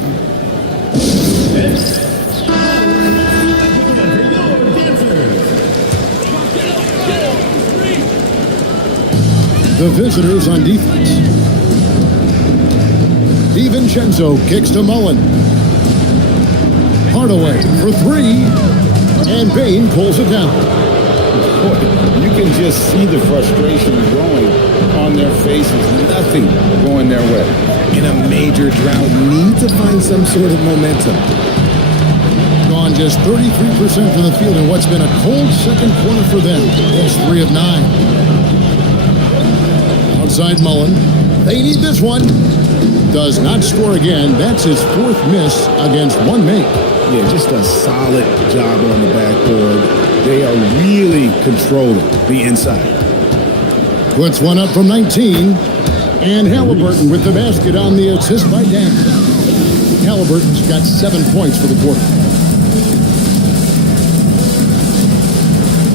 The visitors on defense. DiVincenzo kicks to Mullen. Hardaway for 3. And Bane pulls it down. Boy, you can just see the frustration growing on their faces. Nothing going their way. In a major drought, need to find some sort of momentum. Gone just 33% from the field in what's been a cold second quarter for them. It's 3 of 9. Outside Mullen. They need this one. Does not score again. That's his 4th miss against 1 make. Yeah, just a solid job on the backboard. They are really controlling the inside. Puts one up from 19. And Halliburton with the basket on the assist by Dan. Halliburton's got 7 points for the quarter.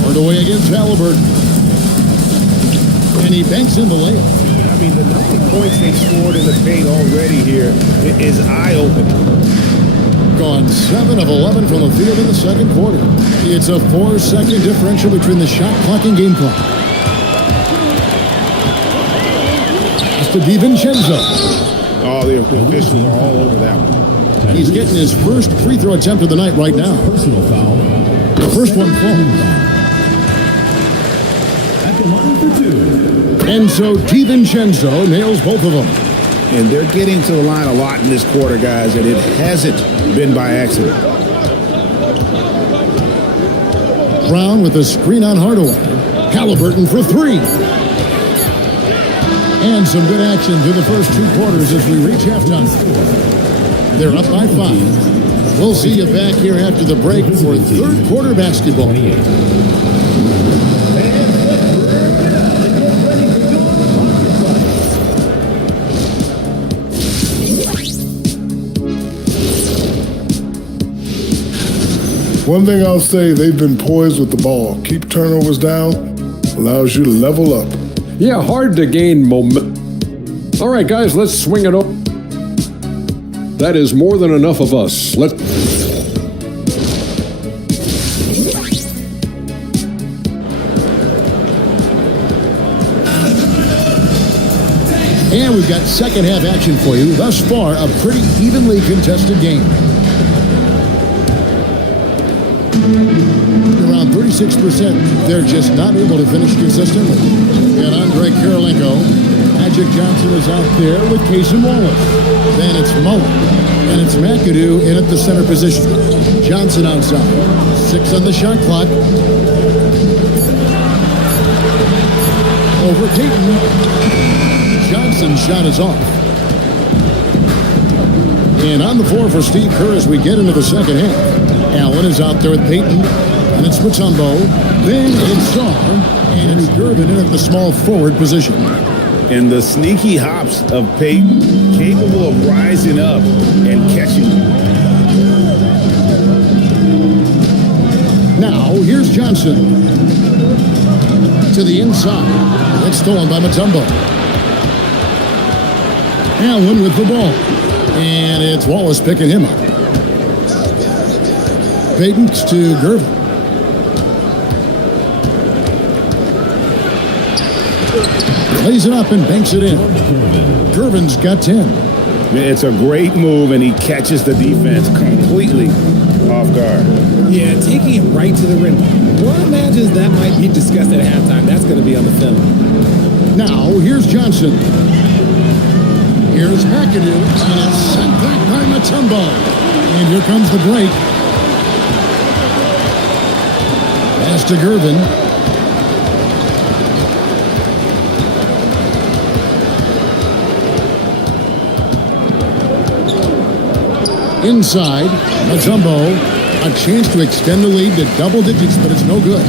Hardaway against Halliburton. And he banks in the layup. I mean, the number of points they've scored in the paint already here is eye-opening. Gone 7 of 11 from the field in the second quarter. It's a 4-second differential between the shot clock and game clock. Pass to DiVincenzo. Oh, the officials are all over that one. He's getting his first free throw attempt of the night right now. Personal foul. The first one falls. At the line for two. Enzo DiVincenzo nails both of them. And they're getting to the line a lot in this quarter, guys, and it hasn't been by accident. Brown with a screen on Hardaway. Halliburton for three. And some good action through the first two quarters as we reach halftime. They're up by 5. We'll see you back here after the break for third quarter basketball. One thing I'll say, they've been poised with the ball. Keep turnovers down, allows you to level up. Yeah, hard to gain momentum. All right, guys, let's swing it up. That is more than enough of us. And we've got second half action for you. Thus far, a pretty evenly contested game. Around 36%, they're just not able to finish consistently. And Andre Kirilenko, Magic Johnson is out there with Cason Wallace. Then it's Mullen, and it's McAdoo in at the center position. Johnson outside, 6 on the shot clock. Over Payton. Johnson's shot is off. And on the floor for Steve Kerr as we get into the second half. Allen is out there with Payton, and it's Mutombo. Then it's Shaw, and it's Gervin in at the small forward position. And the sneaky hops of Payton, capable of rising up and catching. Now, here's Johnson. To the inside. It's stolen by Mutombo. Allen with the ball. And it's Wallace picking him up. Payton to Gervin. Lays it up and banks it in. Gervin's got 10. It's a great move, and he catches the defense completely off guard. Yeah, taking it right to the rim. One imagines that might be discussed at halftime. That's going to be on the film. Now, here's Johnson. Here's McAdoo, and it's sent back by Mutombo. And here comes the break. Pass to Gervin. Inside, Mutombo, a chance to extend the lead to double digits, but it's no good.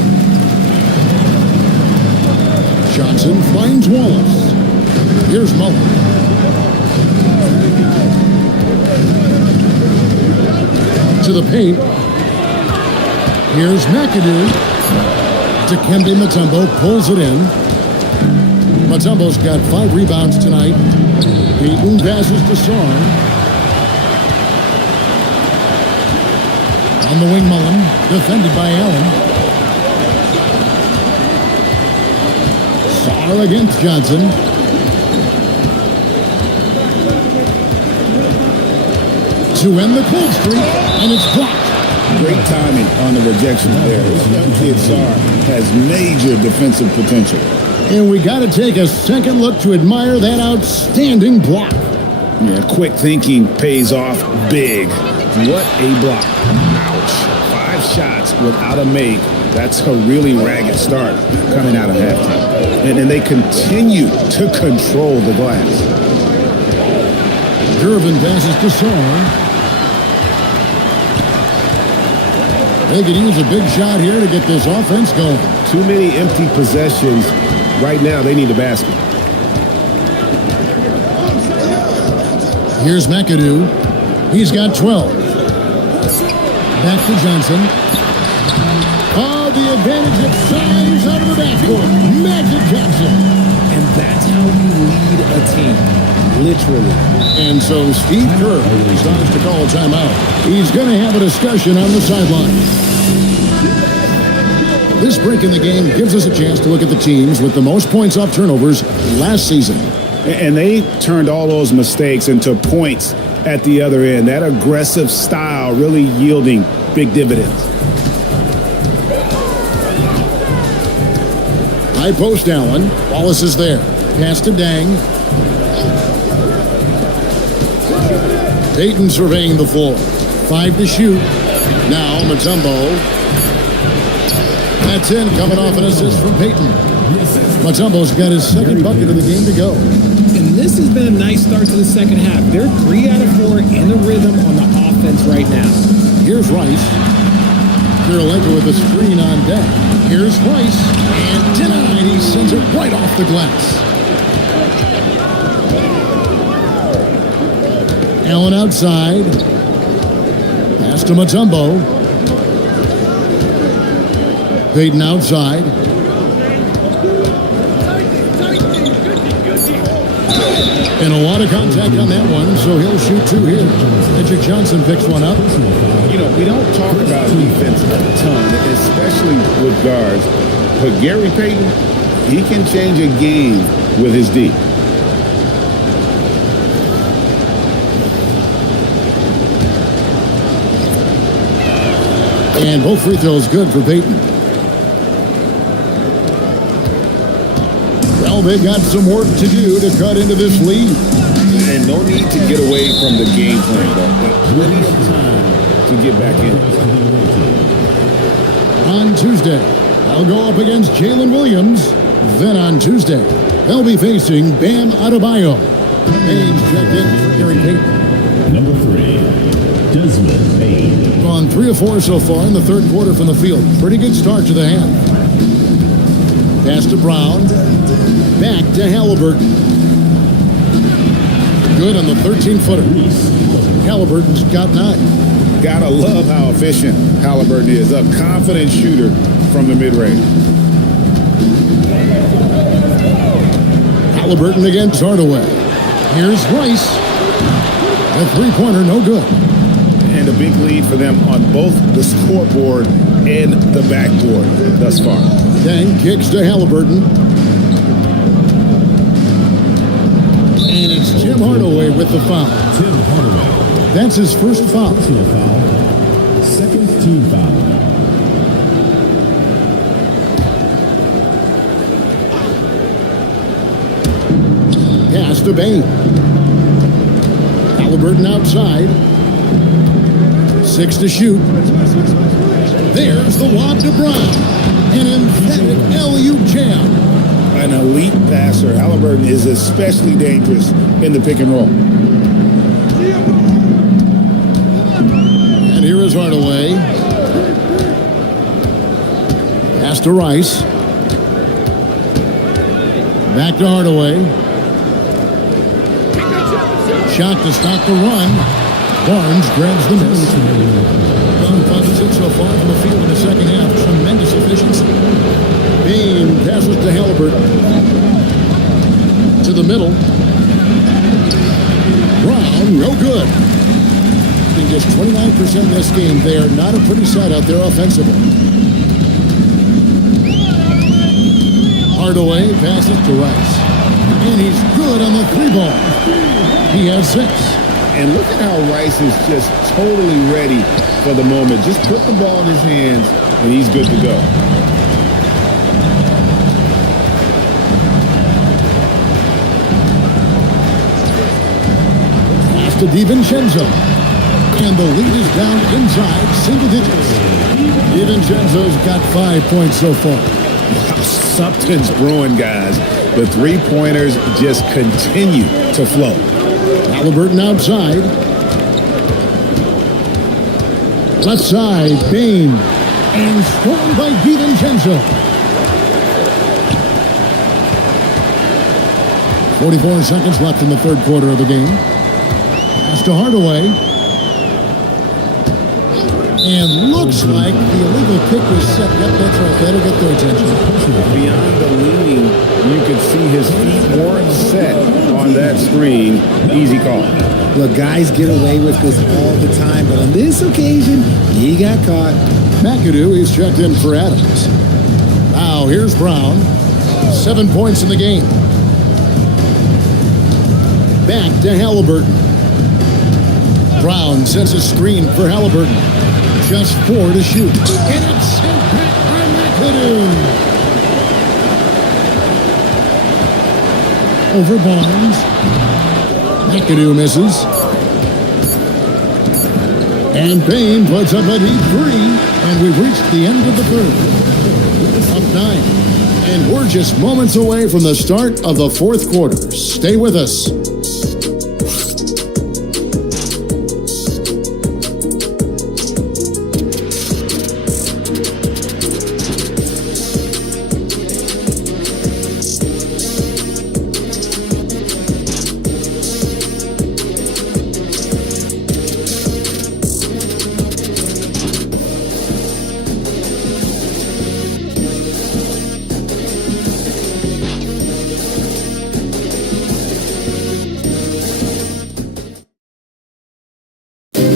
Johnson finds Wallace. Here's Mullen. To the paint. Here's McAdoo. Dikembe Mutombo pulls it in. Mutombo's got 5 rebounds tonight. Payton passes to Song. On the wing, Mullen, defended by Allen. Sarr against Johnson. To end the cold streak, and it's blocked. Great timing on the rejection there. This young kid, Sarr, has major defensive potential. And we got to take a second look to admire that outstanding block. Yeah, quick thinking pays off big. What a block. Ouch. 5 shots without a make. That's a really ragged start coming out of halftime. And they continue to control the glass. Gervin passes to Song. They could use a big shot here to get this offense going. Too many empty possessions. Right now, they need a basket. Here's McAdoo. He's got 12. Back to Johnson. Oh, the advantage of size out of the backcourt. Magic Johnson. And that's how you lead a team. Literally. And so Steve Kerr decides to call a timeout. He's going to have a discussion on the sideline. This break in the game gives us a chance to look at the teams with the most points off turnovers last season. And they turned all those mistakes into points at the other end. That aggressive style really yielding big dividends. High post Allen. Wallace is there. Pass to Dang. Payton surveying the floor. 5 to shoot. Now Mutombo. That's in, coming off an assist from Payton. Mutombo's got his second bucket of the game to go. And this has been a nice start to the second half. They're 3 out of 4 in the rhythm on the offense right now. Here's Rice. Kirilenko with the screen on deck. Here's Rice. And denied. He sends it right off the glass. Allen outside. Pass to Mutombo. Payton outside. And a lot of contact on that one, so he'll shoot 2 here. Magic Johnson picks one up. You know, we don't talk about defense a ton, especially with guards. But Gary Payton, he can change a game with his D. And both free throws good for Payton. Well, they've got some work to do to cut into this lead. And no need to get away from the game plan, though. Plenty of time to get back in. On Tuesday, they'll go up against Jalen Williams. Then on Tuesday, they'll be facing Bam Adebayo. Baines checked in for Gary Payton. Number 3, Desmond Bain. Gone 3 of 4 so far in the third quarter from the field. Pretty good start to the half. Pass to Brown. Back to Halliburton. Good on the 13-footer. Halliburton's got 9. Gotta love how efficient Halliburton is. A confident shooter from the mid-range. Halliburton against Hardaway. Here's Rice. A 3-pointer, no good. And a big lead for them on both the scoreboard and the backboard thus far. Then kicks to Halliburton. And it's Tim Hardaway with the foul. Tim Hardaway. That's his first foul. Personal foul. Second team foul. Pass to Bain. Halliburton outside. 6 to shoot. There's the lob to Brown. An emphatic alley-oop jam. An elite passer. Halliburton is especially dangerous in the pick and roll. And here is Hardaway. Pass to Rice. Back to Hardaway. Shot to stop the run. Barnes grabs the miss. Gone 5 of 6 so far from the field in the second half. Tremendous efficiency. Bain passes to Halliburton. To the middle. Brown, no good. In just 29% in this game, they are not a pretty sight out there offensively. Hardaway passes to Rice. And he's good on the 3-ball. He has 6. And look at how Rice is just totally ready for the moment. Just put the ball in his hands, and he's good to go. Pass to DiVincenzo. And the lead is down inside single digits. DiVincenzo's got 5 points so far. Wow, something's brewing, guys. The 3-pointers just continue to flow. Halliburton outside. Left side, Bain. And stolen by DiVincenzo. 44 seconds left in the third quarter of the game. Pass to Hardaway. And looks like the illegal kick was set. Yep, that's right. That'll get their attention. Beyond the leaning, you could see his feet weren't set on that screen. Easy call. Look, guys get away with this all the time, but on this occasion, he got caught. McAdoo is checked in for Adams. Now, here's Brown. 7 points in the game. Back to Halliburton. Brown sets a screen for Halliburton. Just 4 to shoot. And it's sent back by McAdoo. Over Barnes. McAdoo misses. And Payne puts up a deep 3. And we've reached the end of the third. Up 9. And we're just moments away from the start of the fourth quarter. Stay with us.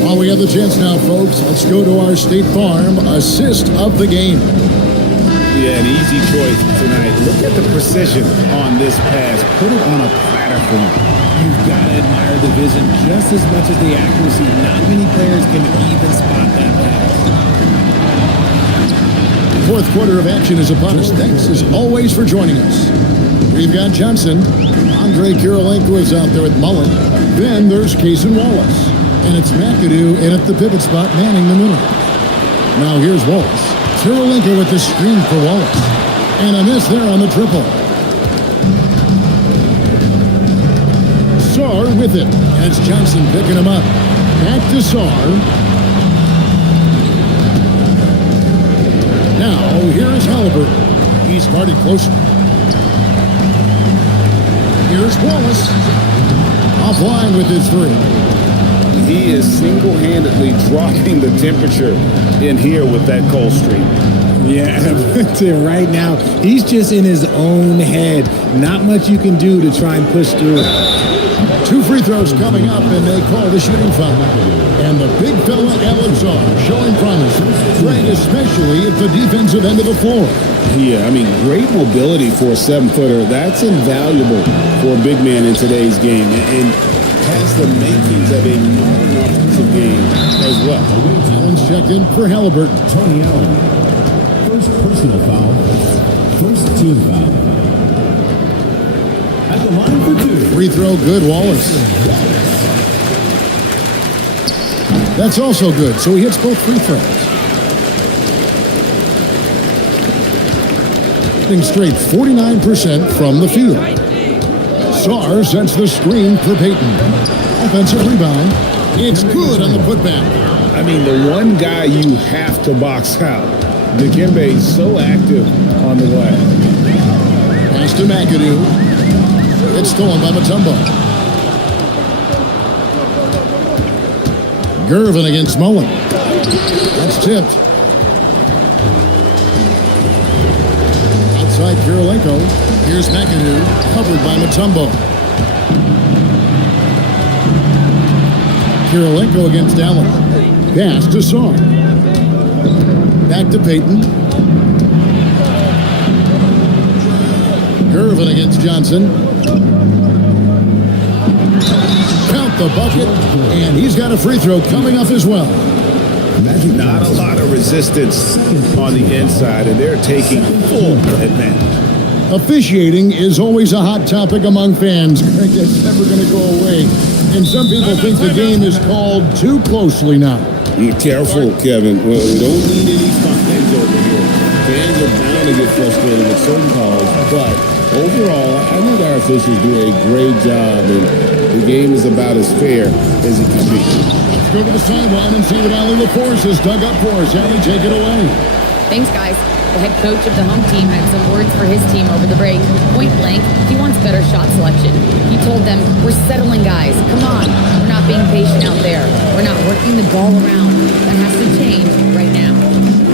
While we have the chance now, folks, let's go to our State Farm assist of the game. Yeah, an easy choice tonight. Look at the precision on this pass. Put it on a platter for him. You've got to admire the vision just as much as the accuracy. Not many players can even spot that pass. Fourth quarter of action is upon us. Thanks, as always, for joining us. We've got Johnson. Andre Kirilenko is out there with Mullen. Then there's Cason Wallace. And it's McAdoo in at the pivot spot, manning the middle. Now here's Wallace. Kirilenko with the screen for Wallace. And a miss there on the triple. Sarr with it. That's Johnson picking him up. Back to Sarr. Now here is Halliburton. He's guarded closer. Here's Wallace. Offline with his 3. He is single-handedly dropping the temperature in here with that cold streak. Yeah, right now, he's just in his own head. Not much you can do to try and push through it. 2 free throws coming up, and they call the shooting foul. And the big fella, Alexar, showing promise. Great, especially at the defensive end of the floor. Yeah, I mean, great mobility for a 7-footer. That's invaluable for a big man in today's game. And has the makings of a modern offensive game as well. Allen's checked in for Halliburton. Tony Allen. First personal foul. First team foul. At the line for 2. Free throw good, Wallace. That's also good, so he hits both free throws. Hitting straight 49% from the field. Sarr sets the screen for Payton. Offensive rebound. It's good on the putback. I mean, the one guy you have to box out. Dikembe is so active on the glass. Pass to McAdoo. It's stolen by Mutombo. Gervin against Mullen. That's tipped. Outside Kirilenko. Here's McAdoo, covered by Mutombo. Kirilenko against Allen. Pass to Sarr. Back to Payton. Gervin against Johnson. Count the bucket, and he's got a free throw coming up as well. Not a lot of resistance on the inside, and they're taking full advantage. Officiating is always a hot topic among fans. It's never going to go away. And some people think the game is called too closely now. Be careful, Kevin. We don't need any fines over here. Fans are bound to get frustrated with certain calls, but overall, I think our officials do a great job, and the game is about as fair as it can be. Let's go to the sideline and see what Allie LaForce has dug up for us. Allie, take it away. Thanks, guys. The head coach of the home team had some words for his team over the break. Point blank, he wants better shot selection. He told them, we're settling guys. Come on. We're not being patient out there. We're not working the ball around. That has to change right now.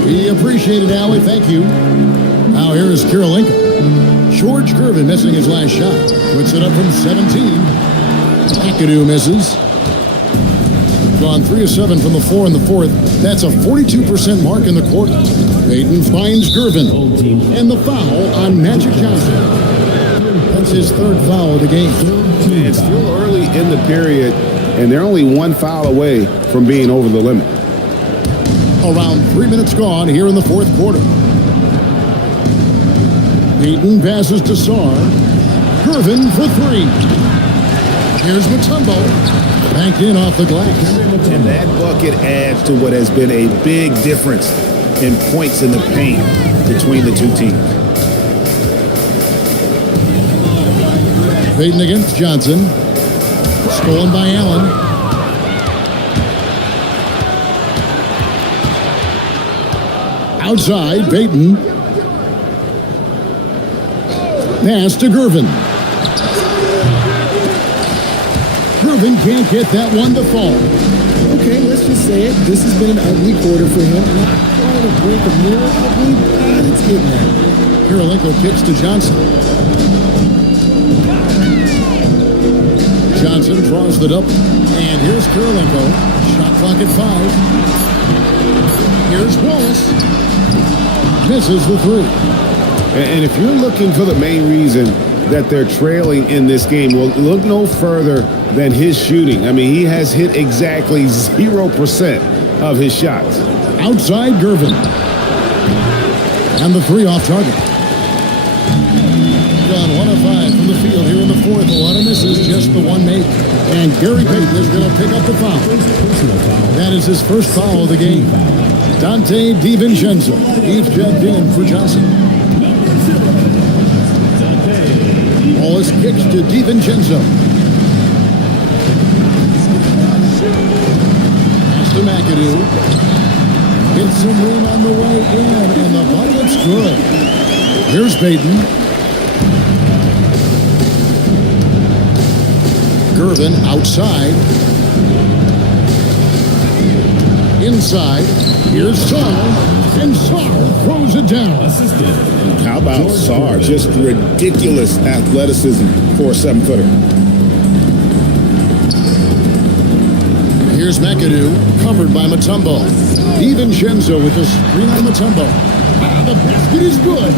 We appreciate it, Allie. Thank you. Now here is Kirilenko. George Gervin missing his last shot. Puts it up from 17. McAdoo misses. Gone 3 of 7 from the floor in the fourth. That's a 42% mark in the quarter. Payton finds Gervin. And the foul on Magic Johnson. That's his third foul of the game. It's still early in the period. and they're only one foul away from being over the limit. Around 3 minutes gone here in the fourth quarter. Payton passes to Sarr. Gervin for three. Here's Mutombo. Banked in off the glass. And that bucket adds to what has been a big difference in points in the paint between the two teams. Payton against Johnson. Stolen by Allen. Outside, Payton. Pass to Gervin. Gervin can't get that one to fall. Okay, let's just say it. This has been an ugly quarter for him. Not quite a break of mirror ugly, but it's getting there. Kirilenko kicks to Johnson. Johnson draws the double. And here's Kirilenko. Shot clock at 5. Here's Wallace. Misses the three. And if you're looking for the main reason that they're trailing in this game, well, look no further than his shooting. I mean, he has hit exactly 0% of his shots. Outside Gervin. And the three off target. Gone 1 of 5 from the field here in the fourth. A lot of misses, just the one made. And Gary Payton is going to pick up the foul. That is his first foul of the game. Dante DiVincenzo. He's checked in for Johnson. Wallace kicks to DiVincenzo. Pass to McAdoo. Hits some room on the way in, and the bucket's good. Here's Payton. Gervin outside. Inside. Here's Sarr. And Sarr throws it down. How about Sarr? Just ridiculous athleticism for a 7-footer. Here's McAdoo, covered by Mutombo. DiVincenzo with the screen on Mutombo. The basket is good.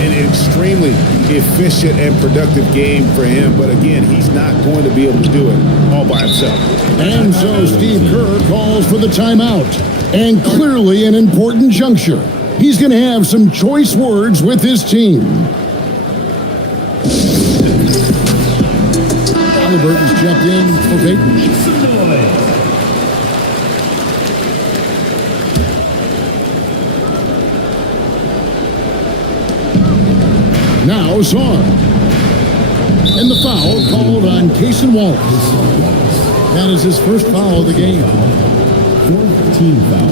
An extremely efficient and productive game for him, but again, he's not going to be able to do it all by himself. And so Steve Kerr calls for the timeout. And clearly an important juncture. He's going to have some choice words with his team. Halliburton's jumped in for Payton. Now Sarr. And the foul called on Cason Wallace. That is his first foul of the game. 14 foul.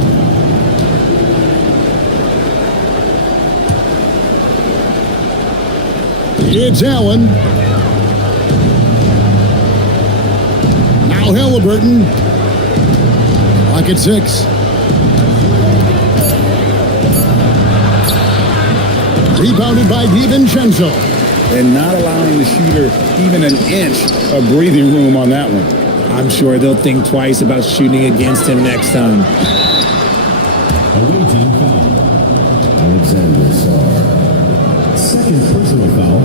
It's Allen. Now Halliburton. Clock at 6. Rebounded by DiVincenzo. And not allowing the shooter even an inch of breathing room on that one. I'm sure they'll think twice about shooting against him next time. Away team foul. Alexander Sarr. Second personal foul.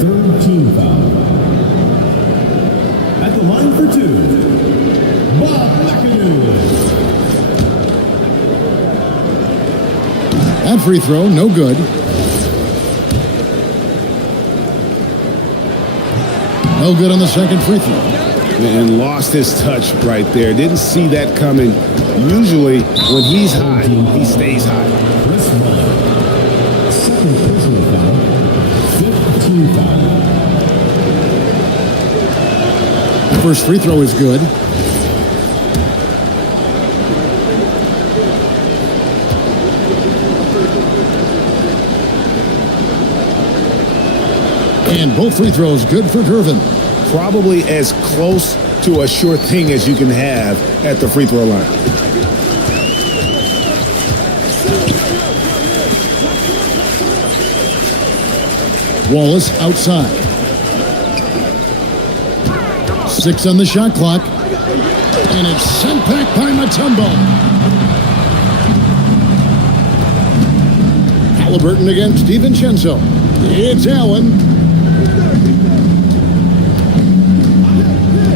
Third team foul. At the line for 2, Bob McAdoo. That free throw, no good. No good on the second free throw. And lost his touch right there. Didn't see that coming. Usually, when he's high, he stays high. Second personal foul. 15 foul. The first free throw is good. And both free throws good for Gervin. Probably as close to a sure thing as you can have at the free throw line. Wallace outside. 6 on the shot clock. And it's sent back by Mutombo. Halliburton against DiVincenzo. It's Allen.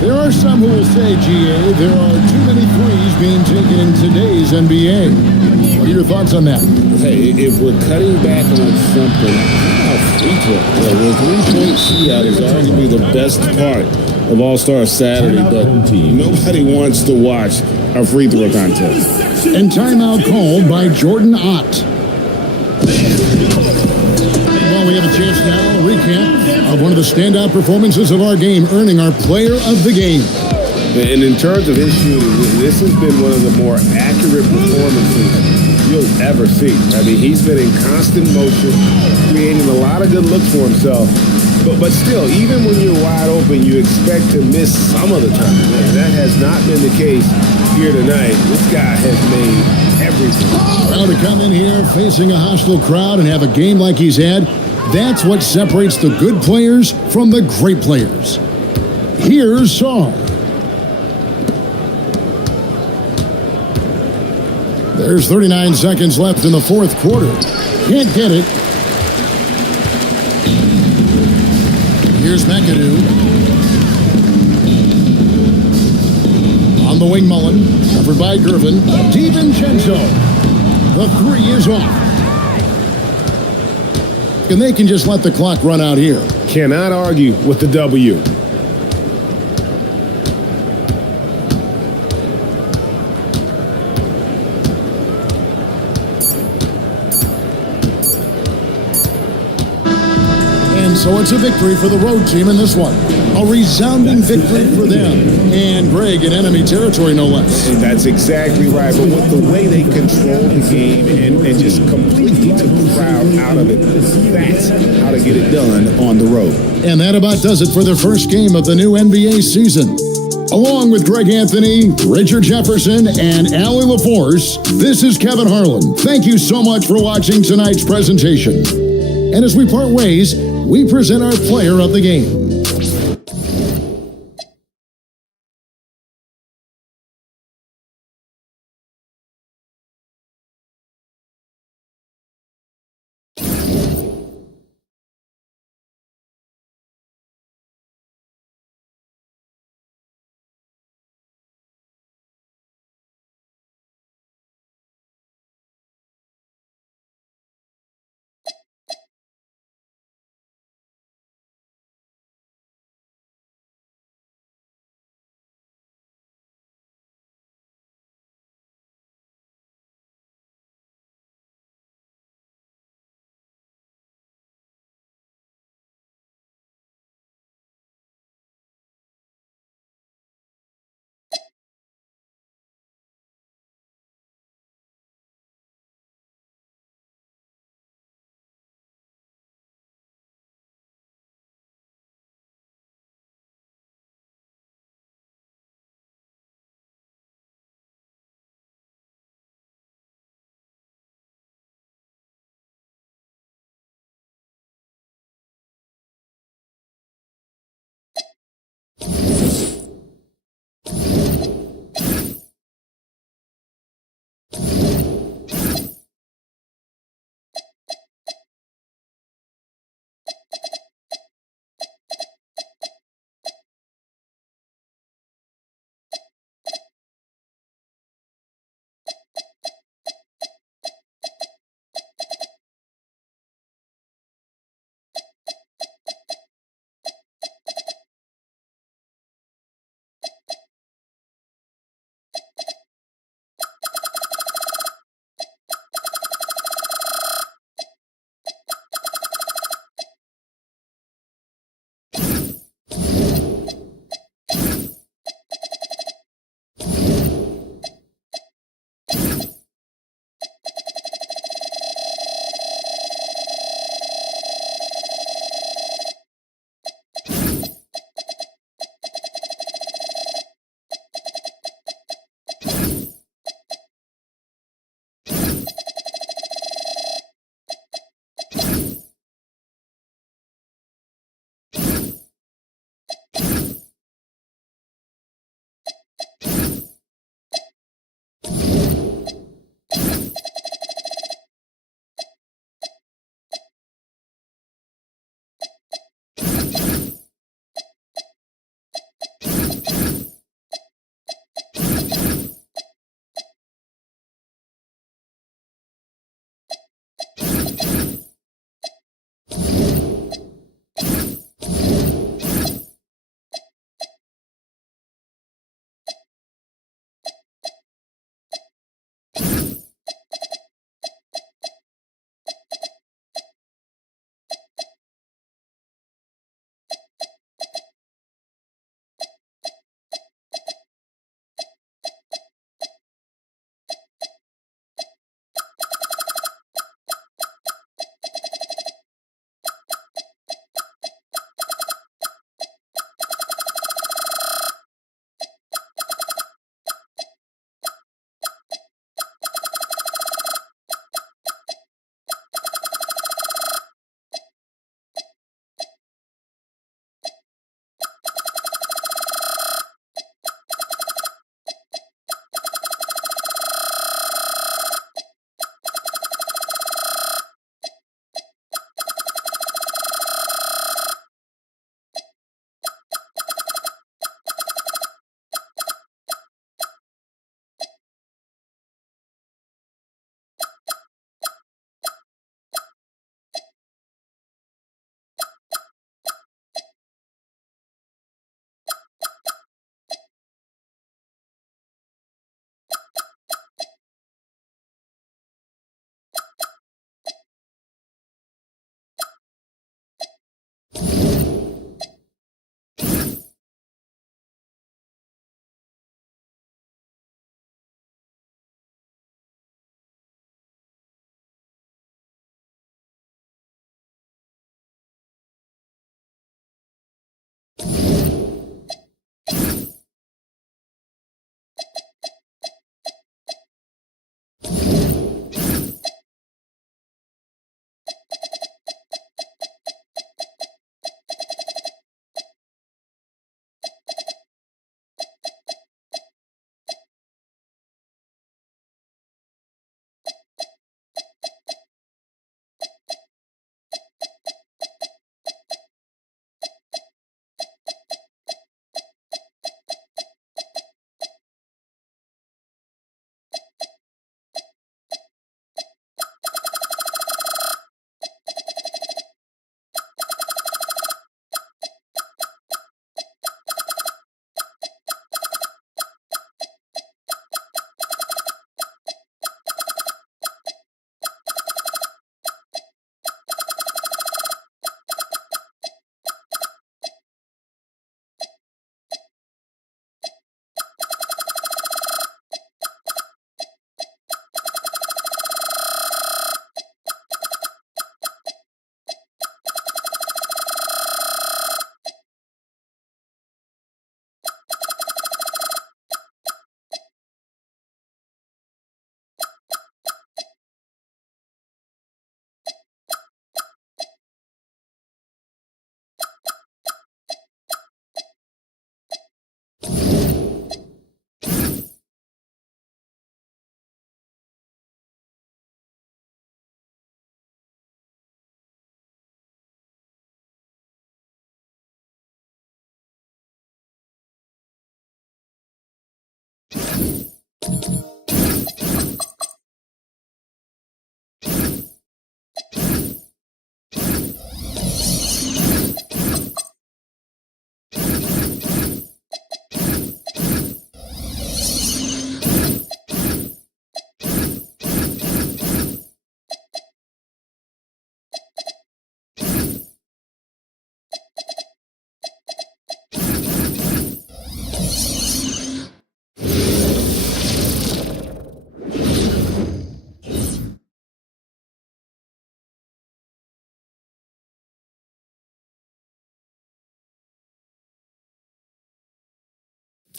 They're There are some who will say, GA, there are too many threes being taken in today's NBA. What are your thoughts on that? Hey, if we're cutting back on something, how about free throw? The three-point shootout is arguably the best part of All-Star Saturday, but nobody wants to watch a free throw contest. And timeout called by Jordan Ott. Well, we have a chance now, a recap of one of the standout performances of our game, earning our player of the game. And in terms of his shooting, this has been one of the more accurate performances you'll ever see. I mean, he's been in constant motion, creating a lot of good looks for himself. But still, even when you're wide open, you expect to miss some of the time. And that has not been the case here tonight. This guy has made everything. Well, to come in here facing a hostile crowd and have a game like he's had, that's what separates the good players from the great players. Here's Saul. There's 39 seconds left in the fourth quarter. Can't get it. Here's McAdoo. On the wing, Mullen. Covered by Gervin. DiVincenzo. The three is off. And they can just let the clock run out here. Cannot argue with the W. So it's a victory for the road team in this one. A resounding victory for them. And Greg in enemy territory, no less. That's exactly right. But with the way they control the game and just completely took the crowd out of it, that's how to get it done on the road. And that about does it for the first game of the new NBA season. Along with Greg Anthony, Richard Jefferson, and Allie LaForce, this is Kevin Harlan. Thank you so much for watching tonight's presentation. And as we part ways, we present our player of the game.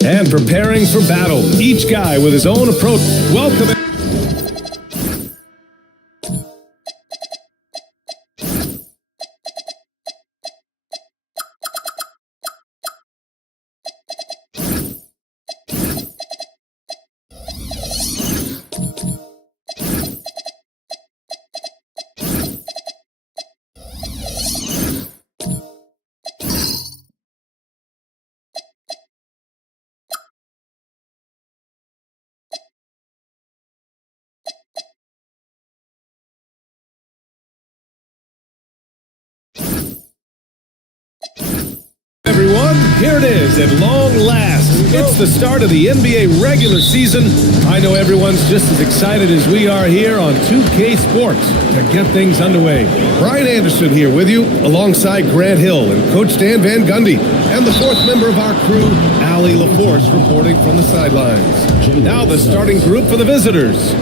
And preparing for battle, each guy with his own approach. Welcome. Everyone, here it is at long last. It's the start of the NBA regular season. I know everyone's just as excited as we are here on 2K Sports to get things underway. Brian Anderson here with you alongside Grant Hill and Coach Dan Van Gundy and the fourth member of our crew, Allie LaForce, reporting from the sidelines. Now the starting group for the visitors.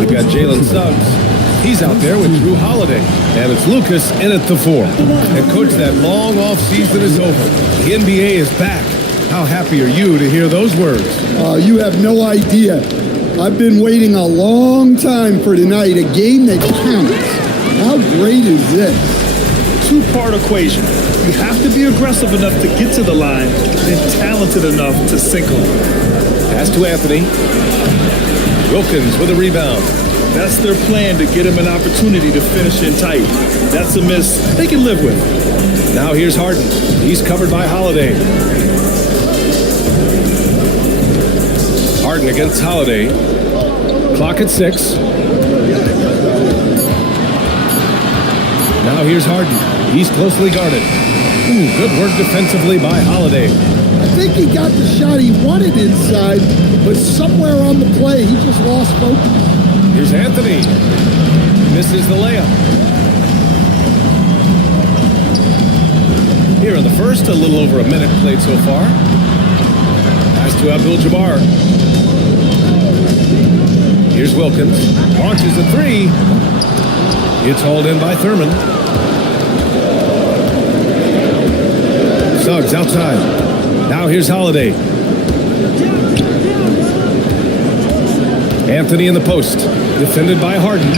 We've got Jalen Suggs. He's out there with Drew Holiday, and it's Lucas in at the 4. And Coach, that long off season is over. The NBA is back. How happy are you to hear those words? You have no idea. I've been waiting a long time for tonight, a game that counts. How great is this? Two-part equation. You have to be aggressive enough to get to the line and talented enough to sink them. Pass to Anthony. Wilkins with a rebound. That's their plan, to get him an opportunity to finish in tight. That's a miss they can live with. Now here's Harden. He's covered by Holiday. Harden against Holiday. Clock at 6. Now here's Harden. He's closely guarded. Ooh, good work defensively by Holiday. I think he got the shot he wanted inside, but somewhere on the play, he just lost focus. Here's Anthony. Misses the layup. Here in the first, a little over a minute played so far. Pass to Abdul-Jabbar. Here's Wilkins. Launches a 3. It's hauled in by Thurman. Suggs outside. Now here's Holiday. Anthony in the post. Defended by Harden.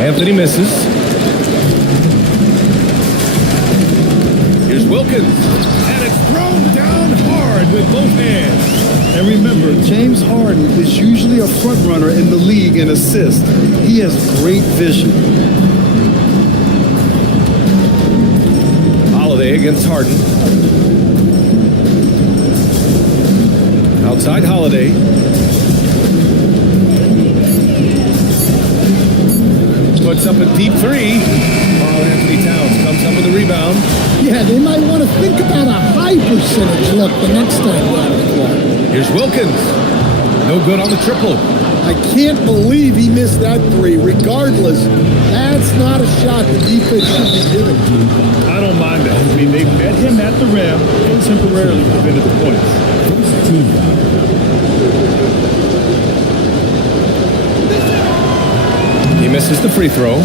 Anthony misses. Here's Wilkins. And it's thrown down hard with both hands. And remember, James Harden is usually a front runner in the league in assists. He has great vision. Holiday against Harden. Outside Holiday. Puts up a deep 3. Carl Anthony Towns comes up with a rebound. Yeah, they might want to think about a high percentage look the next time they're on the floor. Here's Wilkins. No good on the triple. I can't believe he missed that 3. Regardless, that's not a shot the defense should be giving. I don't mind that. I mean, they met him at the rim and temporarily prevented the points. He misses the free throw.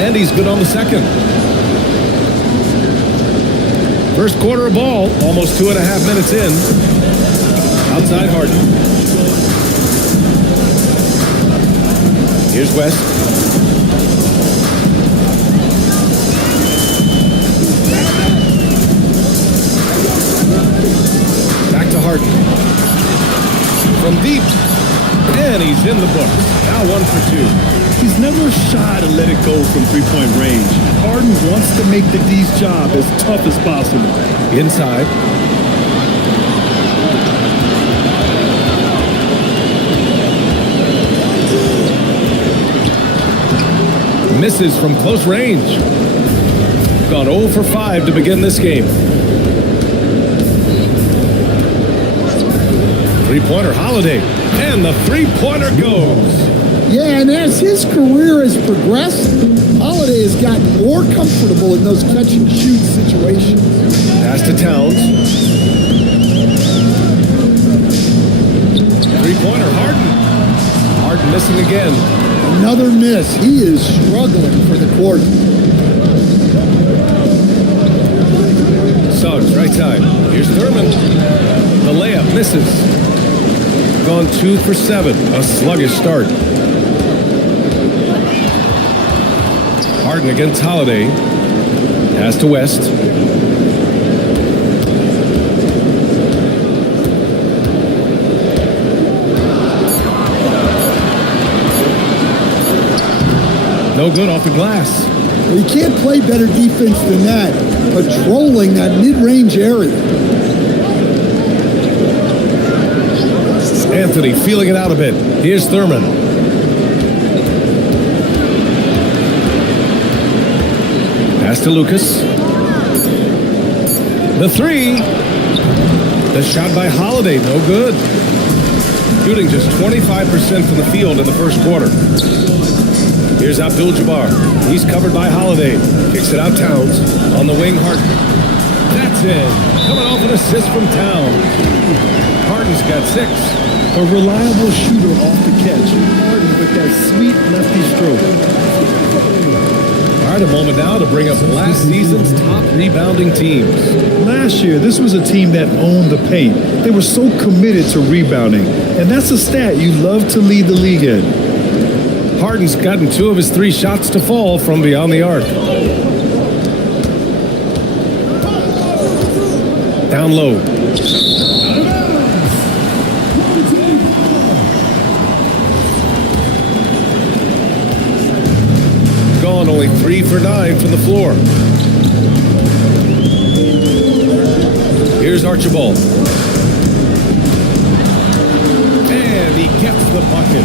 And he's good on the second. First quarter of ball, almost 2.5 minutes in. Outside Harden. Here's West. Back to Harden. From deep. And he's in the books. Now 1 for 2. He's never shy to let it go from three-point range. Harden wants to make the D's job as tough as possible. Inside. Misses from close range. Gone 0 for 5 to begin this game. Three-pointer Holiday. And the three-pointer goes. Yeah, and as his career has progressed, Holiday has gotten more comfortable in those catch-and-shoot situations. Pass to Towns. Three-pointer Harden. Harden missing again. Another miss. He is struggling for the quarter. Suggs Sellers, right side. Here's Thurman. The layup misses. Gone 2 for 7. A sluggish start. Harden against Holiday. Pass to West. No good off the glass. Well, you can't play better defense than that, patrolling that mid-range area. Anthony feeling it out a bit. Here's Thurman. Pass to Lucas. The three. The shot by Holiday, no good. Shooting just 25% from the field in the first quarter. Here's Abdul-Jabbar. He's covered by Holiday. Kicks it out Towns. On the wing, Harden. That's it. Coming off an assist from Towns. Harden's got 6. A reliable shooter off the catch. Harden with that sweet lefty stroke. All right, a moment now to bring up last season's top rebounding teams. Last year, this was a team that owned the paint. They were so committed to rebounding. And that's a stat you love to lead the league in. Harden's gotten 2 of his 3 shots to fall from beyond the arc. Down low. Gone only 3 for 9 from the floor. Here's Archibald. And he gets the bucket.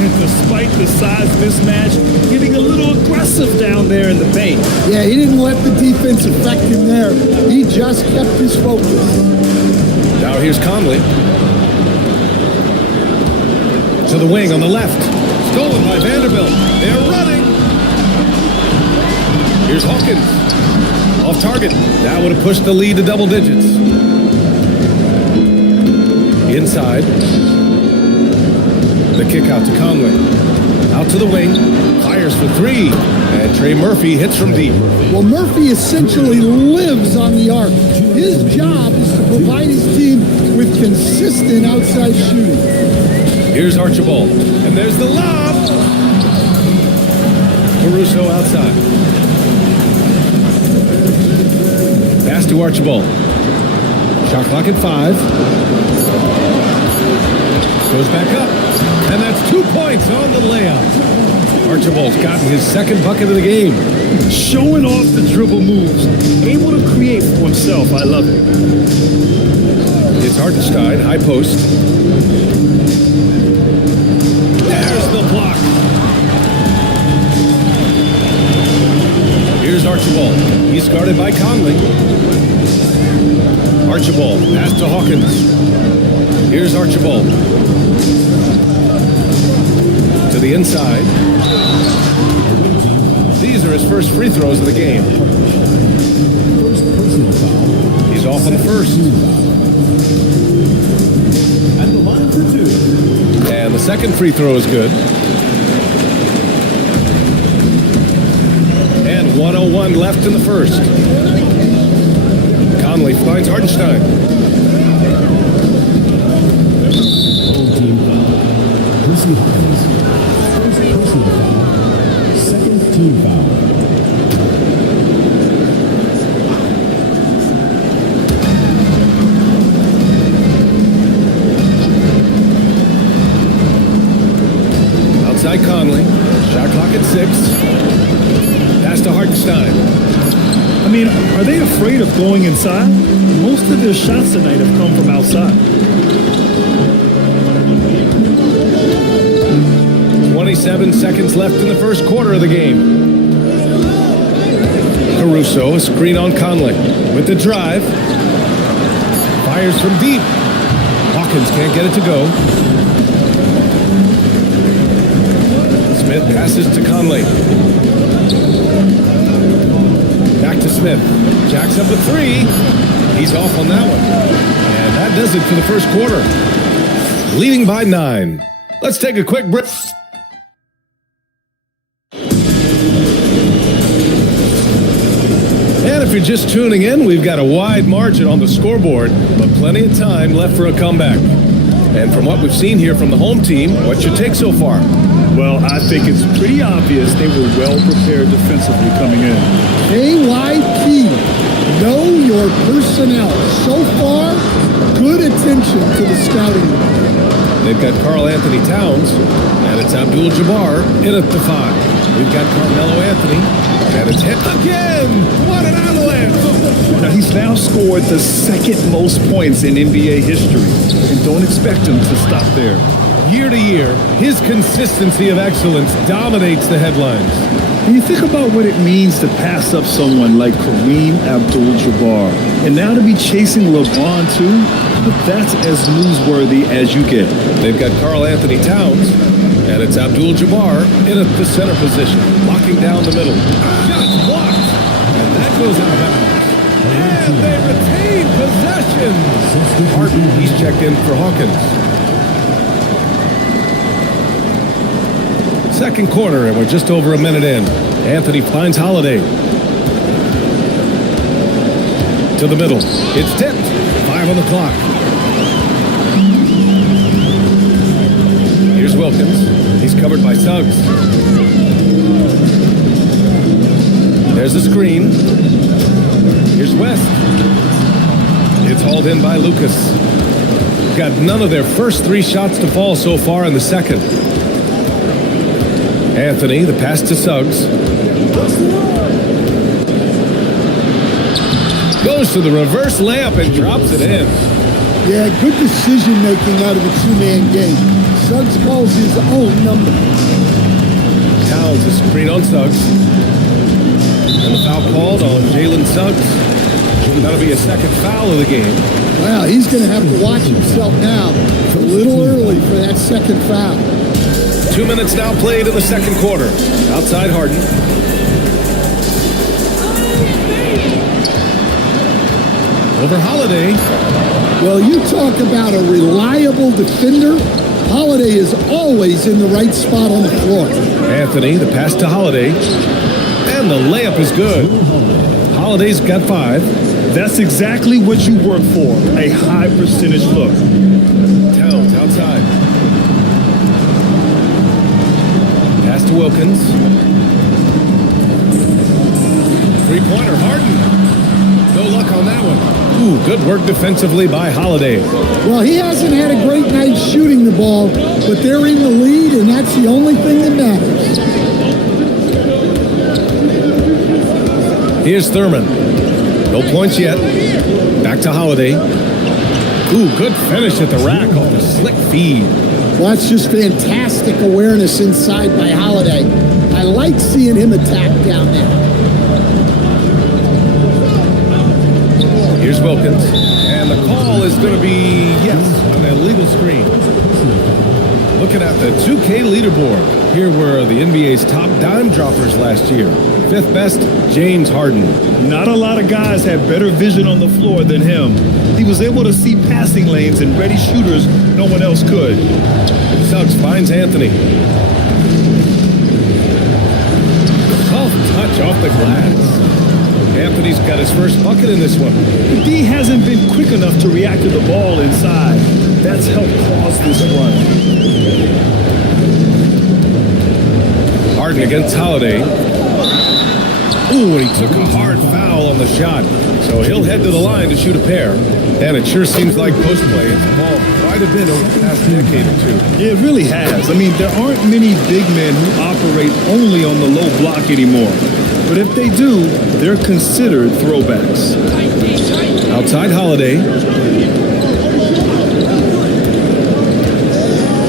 And despite the size mismatch, getting a little aggressive down there in the paint. Yeah, he didn't let the defense affect him there. He just kept his focus. Now here's Conley. To the wing on the left. Stolen by Vanderbilt. They're running. Here's Hawkins. Off target. That would have pushed the lead to double digits. Inside. The kick out to Conley. Out to the wing. Fires for 3. And Trey Murphy hits from deep. Well, Murphy essentially lives on the arc. His job is to provide his team with consistent outside shooting. Here's Archibald. And there's the lob. Caruso outside. Pass to Archibald. Shot clock at 5. Goes back up. And that's 2 points on the layup. Archibald's gotten his 2nd bucket of the game. Showing off the dribble moves. Able to create for himself. I love it. It's Hartenstein, high post. There's the block. Here's Archibald. He's guarded by Conley. Archibald, pass to Hawkins. Here's Archibald. To the inside. These are his first free throws of the game. He's off on the first. At the line for 2. And the second free throw is good. And 1:01 left in the first. Conley finds Hartenstein. Percy Hawkins. First personal foul. Second team foul. Outside Conley. Shot clock at 6. Pass to Hartenstein. I mean, are they afraid of going inside? Most of their shots tonight have come from outside. 27 seconds left in the first quarter of the game. Caruso, a screen on Conley. With the drive. Fires from deep. Hawkins can't get it to go. Smith passes to Conley. Back to Smith. Jacks up a 3. He's off on that one. And that does it for the first quarter. Leading by 9. Let's take a quick break. And if you're just tuning in, we've got a wide margin on the scoreboard, but plenty of time left for a comeback. And from what we've seen here from the home team, what's your take so far? Well, I think it's pretty obvious they were well prepared defensively coming in. KYP, know your personnel. So far, good attention to the scouting. They've got Karl Anthony Towns, and it's Abdul-Jabbar in at the 5. We've got Carmelo Anthony, and it's hit again. What an avalanche! Now, he's now scored the second most points in NBA history, and don't expect him to stop there. Year to year, his consistency of excellence dominates the headlines. When you think about what it means to pass up someone like Kareem Abdul-Jabbar, and now to be chasing LeBron too, that's as newsworthy as you get. They've got Karl Anthony Towns, and it's Abdul-Jabbar in at the center position, locking down the middle. Shot blocked, and that goes out of bounds. And they retain possession. Harden, he's checked in for Hawkins. Second quarter, and we're just over a minute in. Anthony finds Holiday. To the middle. It's tipped. 5 on the clock. Here's Wilkins. He's covered by Suggs. There's the screen. Here's West. It's hauled in by Lucas. Got none of their first 3 shots to fall so far in the second. Anthony, the pass to Suggs. Goes to the reverse layup and drops it in. Yeah, good decision making out of a 2-man game. Suggs calls his own number. Towns is screen on Suggs. And the foul called on Jalen Suggs. That'll be a second foul of the game. Well, he's going to have to watch himself now. It's a little early for that second foul. 2 minutes now played in the second quarter. Outside Harden. Over Holiday. Well, you talk about a reliable defender. Holiday is always in the right spot on the floor. Anthony, the pass to Holiday. And the layup is good. Holiday's got 5. That's exactly what you work for, a high percentage look. Towns outside. Pass to Wilkins. Three-pointer, Harden. No luck on that one. Ooh, good work defensively by Holiday. Well, he hasn't had a great night shooting the ball, but they're in the lead, and that's the only thing that matters. Here's Thurman. No points yet. Back to Holiday. Ooh, good finish at the rack off the slick feed. Well, that's just fantastic awareness inside by Holiday. I like seeing him attack down there. Here's Wilkins. And the call is going to be, yes, an illegal screen. Looking at the 2K leaderboard. Here were the NBA's top dime droppers last year. 5th best, James Harden. Not a lot of guys had better vision on the floor than him. He was able to see passing lanes and ready shooters no one else could. Suggs finds Anthony. Tough touch off the glass. Anthony's got his first bucket in this one. D hasn't been quick enough to react to the ball inside. That's helped cause this run. Harden against Holiday. Ooh, he took a hard foul on the shot. So he'll head to the line to shoot a pair. And it sure seems like post play has evolved quite a bit over the past decade or two. Yeah, it really has. I mean, there aren't many big men who operate only on the low block anymore. But if they do, they're considered throwbacks. Outside Holiday.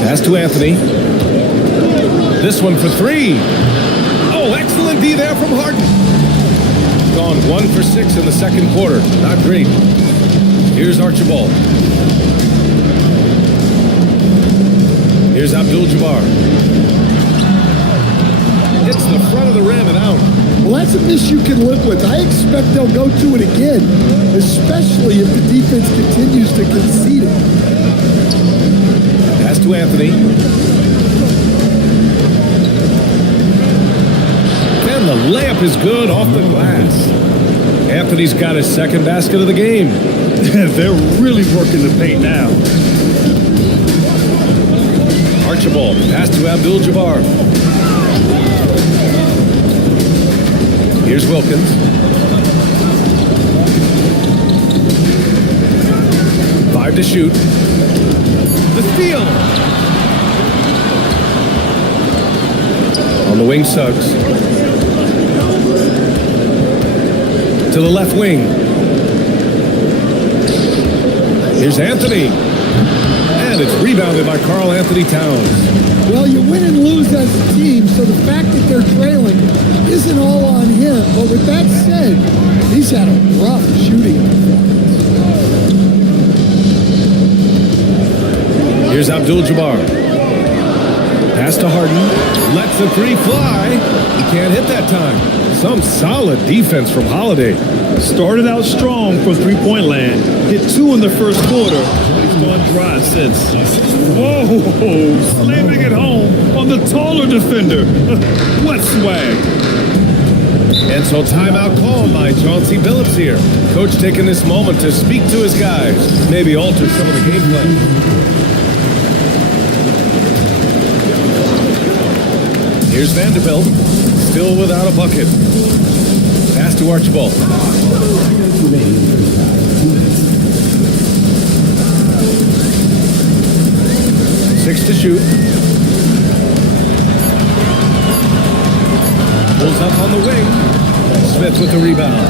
Pass to Anthony. This one for 3. Oh, excellent D there from Harden. Gone 1 for 6 in the second quarter. Not great. Here's Archibald. Here's Abdul-Jabbar. Hits the front of the rim and out. Well, that's a miss you can live with. I expect they'll go to it again, especially if the defense continues to concede it. Pass to Anthony. And the layup is good off the glass. Anthony's got his second basket of the game. They're really working the paint now. Archibald, pass to Abdul-Jabbar. Here's Wilkins. 5 to shoot. The steal. On the wing, Suggs. To the left wing. Here's Anthony. And it's rebounded by Karl Anthony Towns. Well, you win and lose as a team, so the fact that they're trailing isn't all on him. But with that said, he's had a rough shooting performance. Here's Abdul-Jabbar. Pass to Harden. Lets the three fly. He can't hit that time. Some solid defense from Holiday. Started out strong from three-point land. Hit 2 in the first quarter. He's gone dry since. Whoa! Slamming it home on the taller defender. What swag! And so timeout called by Chauncey Billups here. Coach taking this moment to speak to his guys. Maybe alter some of the game plan. Here's Vanderbilt, still without a bucket. Pass to Archibald. 6 to shoot. Pulls up on the wing. Smith with the rebound.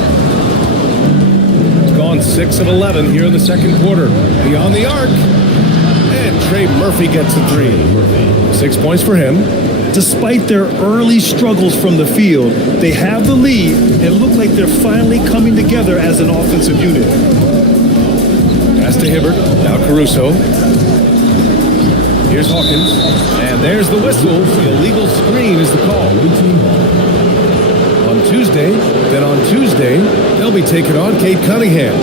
It's gone 6 of 11 here in the second quarter. Beyond the arc. And Trey Murphy gets a 3. 6 points for him. Despite their early struggles from the field, they have the lead and look like they're finally coming together as an offensive unit. Pass to Hibbert. Now Caruso. Here's Hawkins. And there's the whistle. The illegal screen is the call. On Tuesday, they'll be taking on Cade Cunningham.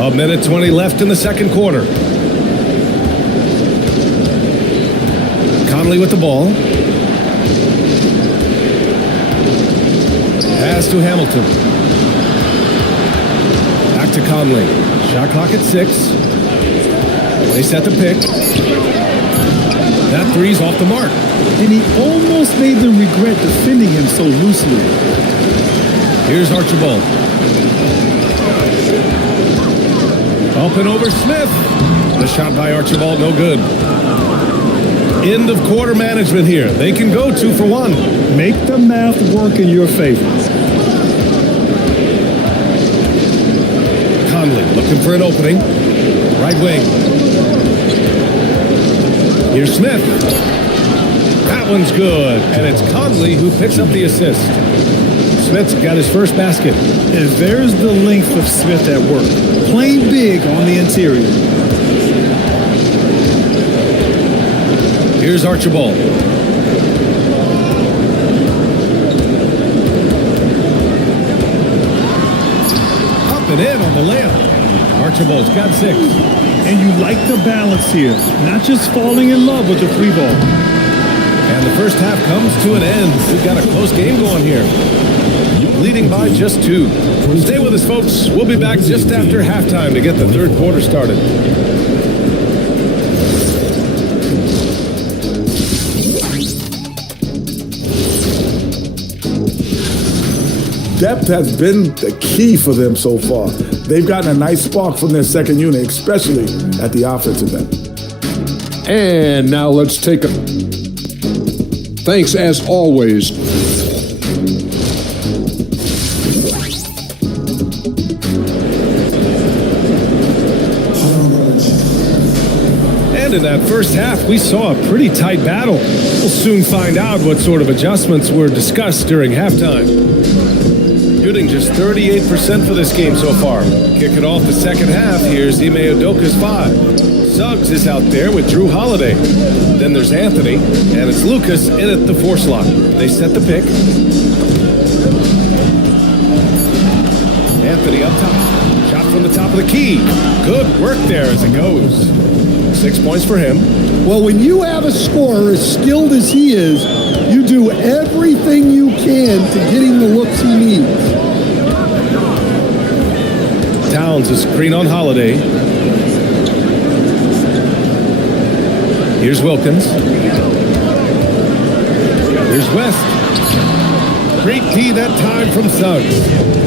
A minute 20 left in the second quarter. Conley with the ball. Pass to Hamilton. Back to Conley. Shot clock at 6. They set the pick. That three's off the mark. And he almost made them regret defending him so loosely. Here's Archibald. Up and over Smith. The shot by Archibald, no good. End of quarter management here. They can go 2 for 1. Make the math work in your favor. Conley looking for an opening. Right wing. Here's Smith. That one's good. And it's Conley who picks up the assist. Smith's got his first basket. And there's the length of Smith at work. Playing big on the interior. Here's Archibald. Up and in on the layup. Archibald's got 6. And you like the balance here. Not just falling in love with the 3 ball. And the first half comes to an end. We've got a close game going here. Leading by just 2. Stay with us, folks. We'll be back just after halftime to get the third quarter started. Depth has been the key for them so far. They've gotten a nice spark from their second unit, especially at the offensive end. And now let's take a... Thanks as always. And in that first half, we saw a pretty tight battle. We'll soon find out what sort of adjustments were discussed during halftime. Shooting just 38% for this game so far. Kicking off the second half, here's Ime Udoka's 5. Suggs is out there with Drew Holiday. Then there's Anthony, and it's Lucas in at the 4 slot. They set the pick. Anthony up top. Shot from the top of the key. Good work there as it goes. 6 points for him. Well, when you have a scorer as skilled as he is, you do everything you can to get him the looks he needs. Towns a screen on Holiday. Here's Wilkins. Here's West. Great D that time from Suggs.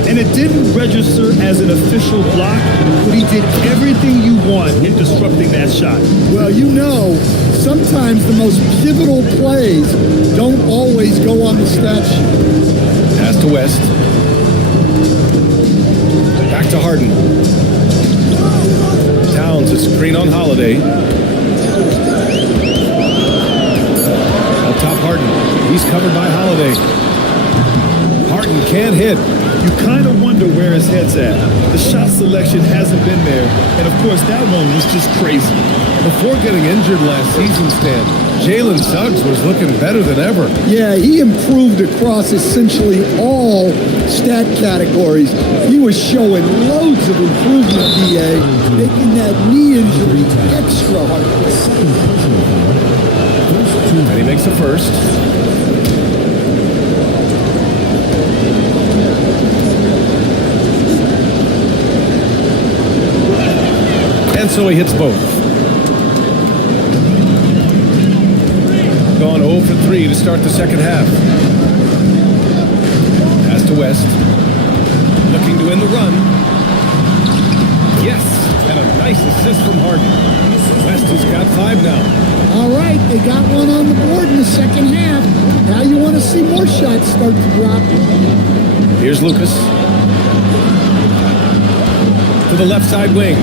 And it didn't register as an official block, but he did everything you want in disrupting that shot. Well, you know, sometimes the most pivotal plays don't always go on the stat sheet. Pass to West. Back to Harden. Towns a screen on Holiday. Up top Harden. He's covered by Holiday. Harden can't hit. You kind of wonder where his head's at. The shot selection hasn't been there. And of course, that one was just crazy. Before getting injured last season, Stan, Jalen Suggs was looking better than ever. Yeah, he improved across essentially all stat categories. He was showing loads of improvement, DA, making that knee injury extra hard. And he makes the first. And so he hits both. Gone 0 for 3 to start the second half. Pass to West. Looking to win the run. Yes, and a nice assist from Harden. West has got 5 now. All right, they got one on the board in the second half. Now you want to see more shots start to drop. Here's Lucas. To the left side wing.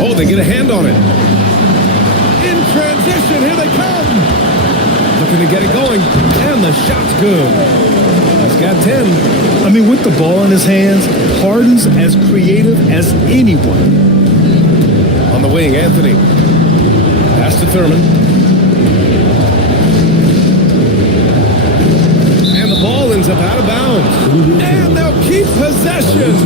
Oh, they get a hand on it. In transition, here they come. Looking to get it going, and the shot's good. He's got 10. I mean, with the ball in his hands, Harden's as creative as anyone. On the wing, Anthony. Pass to Thurman. And the ball ends up out of bounds. And they'll keep possession.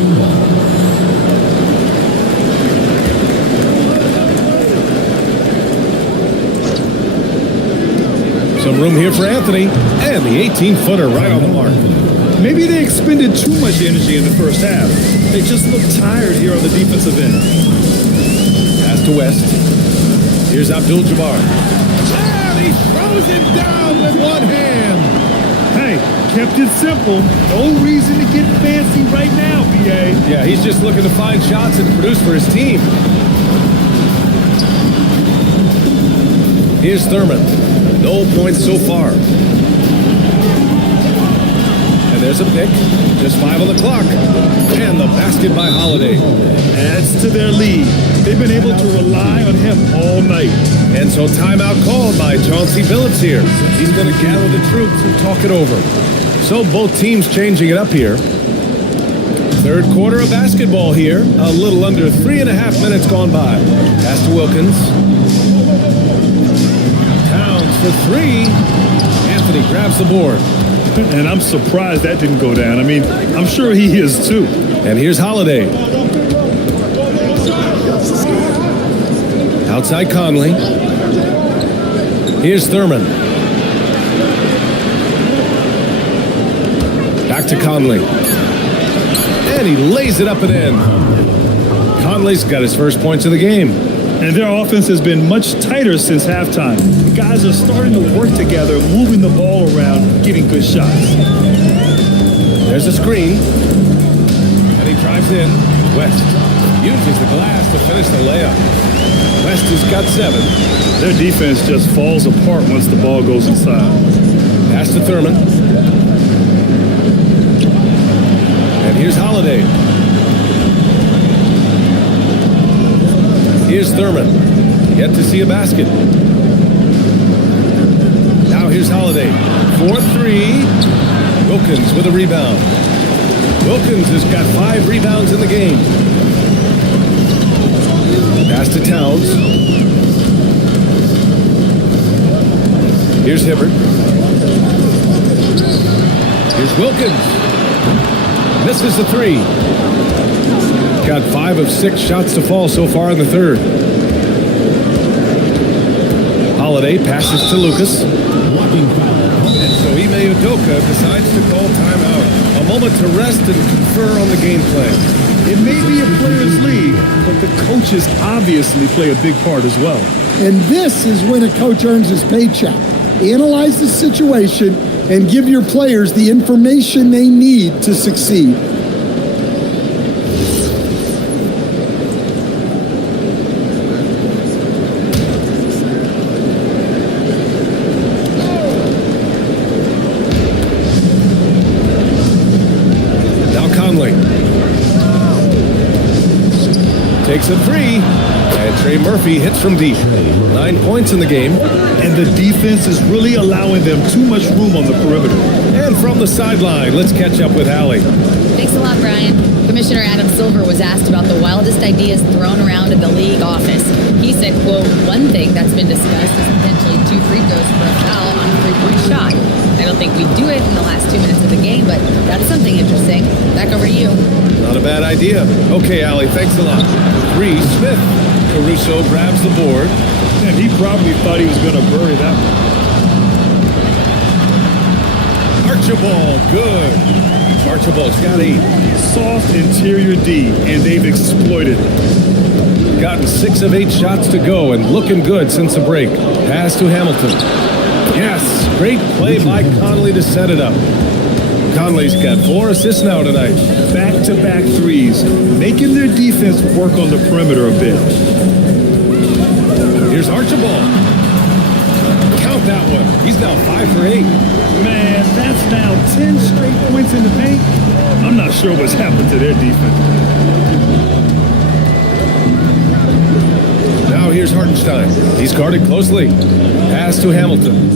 Some room here for Anthony, and the 18-footer right on the mark. Maybe they expended too much energy in the first half. They just look tired here on the defensive end. Pass to West. Here's Abdul-Jabbar. And he throws it down with one hand. Hey, kept it simple. No reason to get fancy right now, BA. Yeah, he's just looking to find shots and produce for his team. Here's Thurman. No points so far. And there's a pick. Just 5 on the clock. And the basket by Holiday. Adds to their lead. They've been able to rely on him all night. And so timeout called by Chauncey Billups here. He's going to gather the troops and talk it over. So both teams changing it up here. Third quarter of basketball here. A little under 3.5 minutes gone by. Pass to Wilkins. Towns for 3. Anthony grabs the board. And I'm surprised that didn't go down. I mean, I'm sure he is too. And here's Holiday. Outside Conley. Here's Thurman. Back to Conley. And he lays it up and in. Conley's got his first points of the game. And their offense has been much tighter since halftime. The guys are starting to work together, moving the ball around, getting good shots. There's a screen. And he drives in. West uses the glass to finish the layup. West has got 7. Their defense just falls apart once the ball goes inside. Pass to Thurman. And here's Holiday. Here's Thurman. Yet to see a basket. Now here's Holiday. 4-3. Wilkins with a rebound. Wilkins has got 5 rebounds in the game. Pass to Towns. Here's Hibbert. Here's Wilkins. Misses the 3. got 5 of 6 shots to fall so far in the third. Holiday passes to Lucas. And so Ime Udoka decides to call timeout. A moment to rest and confer on the game plan. It may be a players' league, but the coaches obviously play a big part as well. And this is when a coach earns his paycheck. Analyze the situation and give your players the information they need to succeed. Takes a 3, and Trey Murphy hits from deep. 9 points in the game. And the defense is really allowing them too much room on the perimeter. And from the sideline, let's catch up with Allie. Thanks a lot, Brian. Commissioner Adam Silver was asked about the wildest ideas thrown around in the league office. He said, quote, one thing that's been discussed is potentially 2 free throws for a foul on a 3-point shot. I don't think we'd do it in the last 2 minutes of the game, but that's something interesting. Back over to you. Not a bad idea. Okay, Allie, thanks a lot. 3, Smith. Caruso grabs the board. And he probably thought he was going to bury that one. Archibald, good. Archibald's got 8. Soft interior D, and they've exploited it. Gotten 6 of 8 shots to go and looking good since the break. Pass to Hamilton. Yes, great play by Conley to set it up. Conley's got 4 assists now tonight. Back-to-back threes, making their defense work on the perimeter a bit. Here's Archibald. Count that one. He's now 5 for 8. Man, that's now 10 straight points in the paint. I'm not sure what's happened to their defense. Now here's Hartenstein. He's guarded closely. Pass to Hamilton.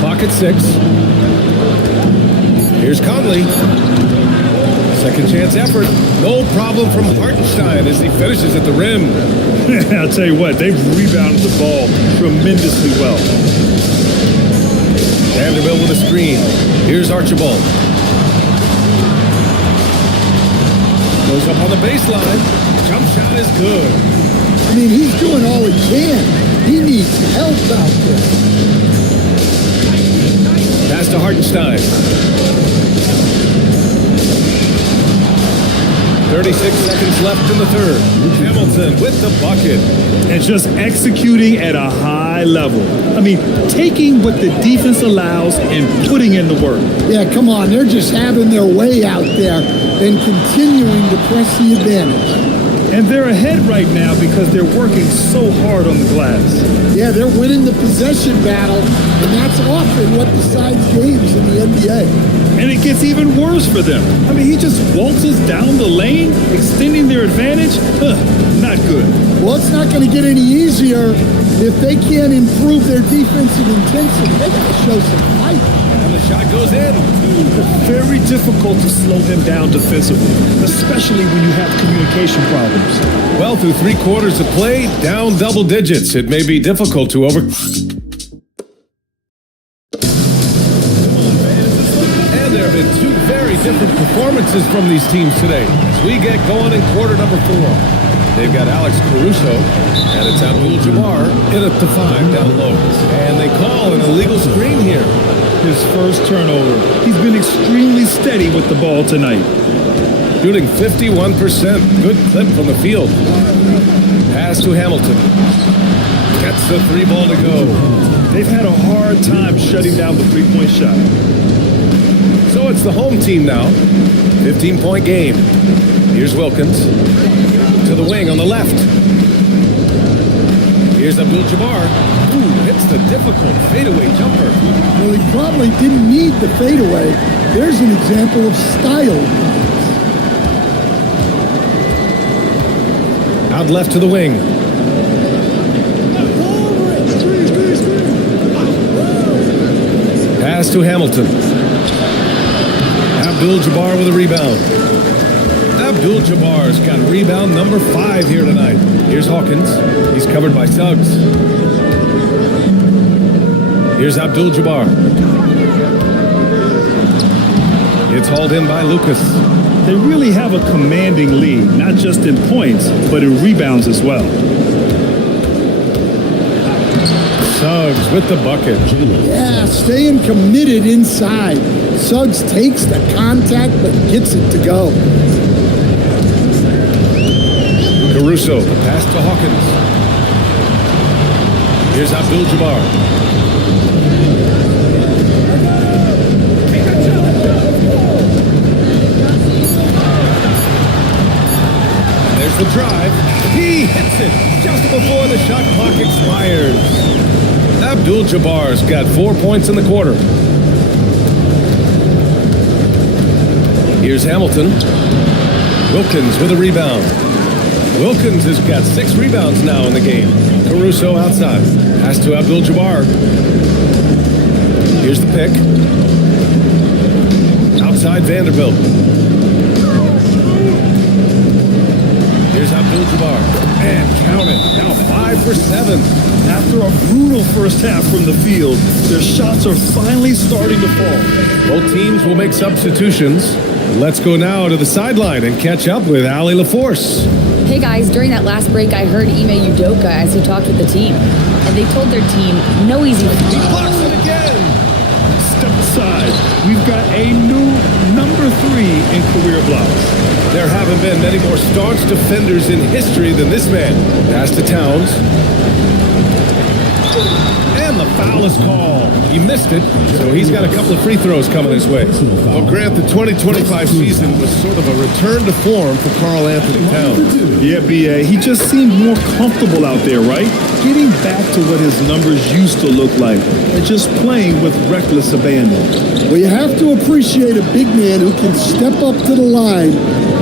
Clock at 6. Here's Conley. Second chance effort. No problem from Hartenstein as he finishes at the rim. I'll tell you what, they've rebounded the ball tremendously well. Vanderbilt with a screen. Here's Archibald. Goes up on the baseline. Jump shot is good. I mean, he's doing all he can. He needs help out there. Pass to Hartenstein. 36 seconds left in the third. Hamilton with the bucket. And just executing at a high level. I mean, taking what the defense allows and putting in the work. Yeah, come on. They're just having their way out there and continuing to press the advantage. And they're ahead right now because they're working so hard on the glass. Yeah, they're winning the possession battle, and that's often what decides games in the NBA. And it gets even worse for them. I mean, he just waltzes down the lane, extending their advantage. Not good. Well, it's not going to get any easier if they can't improve their defensive intensity. They got to show some fight. And the shot goes in. Very difficult to slow him down defensively, especially when you have communication problems. Well, through 3 quarters of play, down double digits. It may be difficult to And there have been 2 very different performances from these teams today. As we get going in quarter number 4. They've got Alex Caruso, and it's Abdul-Jabbar in at the 5 down low. And they call an illegal screen here. His first turnover. He's been extremely steady with the ball tonight. Shooting 51%. Good clip from the field. Pass to Hamilton. Gets the 3 ball to go. They've had a hard time shutting down the 3-point shot. So it's the home team now. 15-point game. Here's Wilkins. To the wing on the left. Here's Abdul-Jabbar. Hits the difficult fadeaway jumper. Well, he probably didn't need the fadeaway. There's an example of style. Out left to the wing. Pass to Hamilton. Abdul-Jabbar with a rebound. Abdul-Jabbar's got rebound number 5 here tonight. Here's Hawkins. He's covered by Suggs. Here's Abdul-Jabbar. It's hauled in by Lucas. They really have a commanding lead, not just in points, but in rebounds as well. Suggs with the bucket. Yeah, staying committed inside. Suggs takes the contact, but gets it to go. Caruso, the pass to Hawkins. Here's Abdul-Jabbar. There's the drive. He hits it just before the shot clock expires. Abdul-Jabbar's got 4 points in the quarter. Here's Hamilton. Wilkins with a rebound. Wilkins has got 6 rebounds now in the game. Caruso outside. Pass to Abdul-Jabbar. Here's the pick. Outside Vanderbilt. Here's Abdul-Jabbar. And count it. Now 5 for 7. After a brutal first half from the field, their shots are finally starting to fall. Both teams will make substitutions. Let's go now to the sideline and catch up with Allie LaForce. Hey guys, during that last break, I heard Ime Udoka as he talked with the team. And they told their team, no easy. He blocks it again. Step aside. We've got a new number 3 in career blocks. There haven't been many more staunch defenders in history than this man. Pass to Towns. And the foul is called. He missed it, so he's got a couple of free throws coming his way. Well, Grant, the 2025 season was sort of a return to form for Karl Anthony Towns. Yeah, B.A. He just seemed more comfortable out there, right? Getting back to what his numbers used to look like and just playing with reckless abandon. Well, you have to appreciate a big man who can step up to the line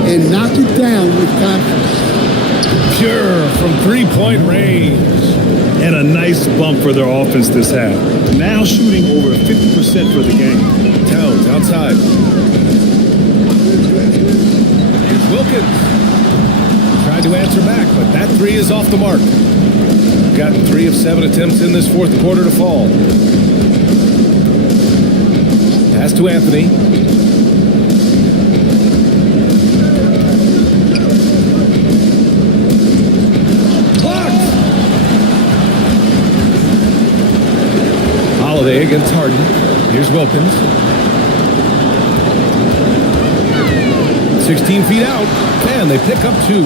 and knock it down with confidence. Pure from three-point range. And a nice bump for their offense this half. Now shooting over 50% for the game. Towns outside. Here's Wilkins. Tried to answer back, but that 3 is off the mark. Gotten 3 of 7 attempts in this fourth quarter to fall. Pass to Anthony. Holiday against Harden. Here's Wilkins. 16 feet out, and they pick up 2.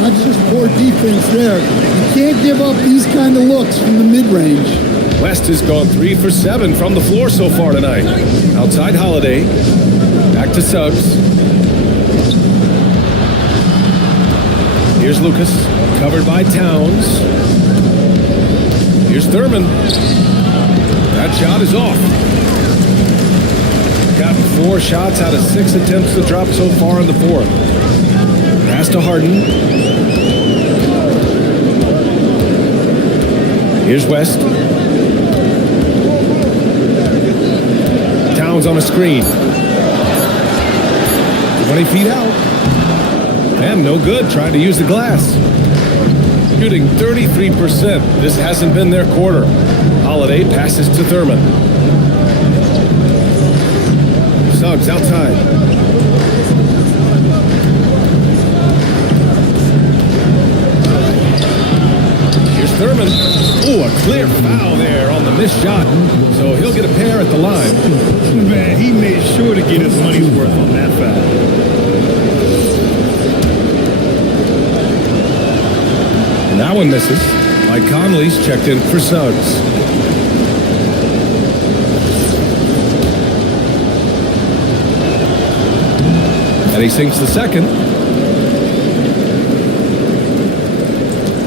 That's just poor defense there. You can't give up these kind of looks from the mid-range. West has gone 3 for 7 from the floor so far tonight. Outside Holiday. Back to Suggs. Here's Lucas. Covered by Towns. Here's Thurman. That shot is off. Gotten 4 shots out of 6 attempts to drop so far in the fourth. Pass to Harden. Here's West. Towns on a screen. 20 feet out. And no good, trying to use the glass. Shooting 33%. This hasn't been their quarter. Holiday passes to Thurman. Suggs outside. Here's Thurman. Ooh, a clear foul there on the missed shot. So he'll get a pair at the line. Man, he made sure to get his money's worth on that foul. That one misses. Mike Conley's checked in for Suggs. And he sinks the second.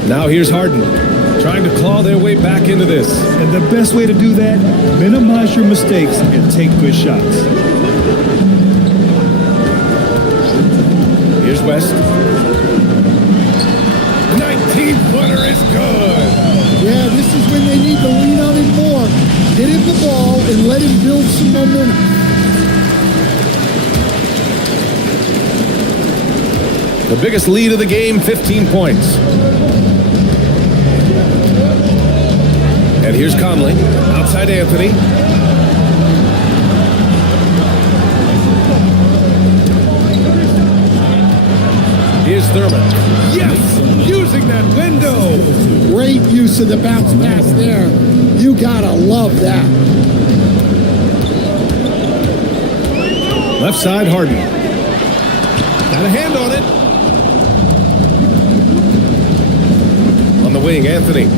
Now here's Harden, trying to claw their way back into this. And the best way to do that, minimize your mistakes and take good shots. Here's West. 19-footer is good. Yeah, this is when they need to lean on him more. Get him the ball and let him build some momentum. The biggest lead of the game, 15 points. And here's Conley, outside Anthony. Here's Thurman. Yes! Using that window! Great use of the bounce pass there. You gotta love that. Left side, Harden. Got a hand on it. On the wing, Anthony.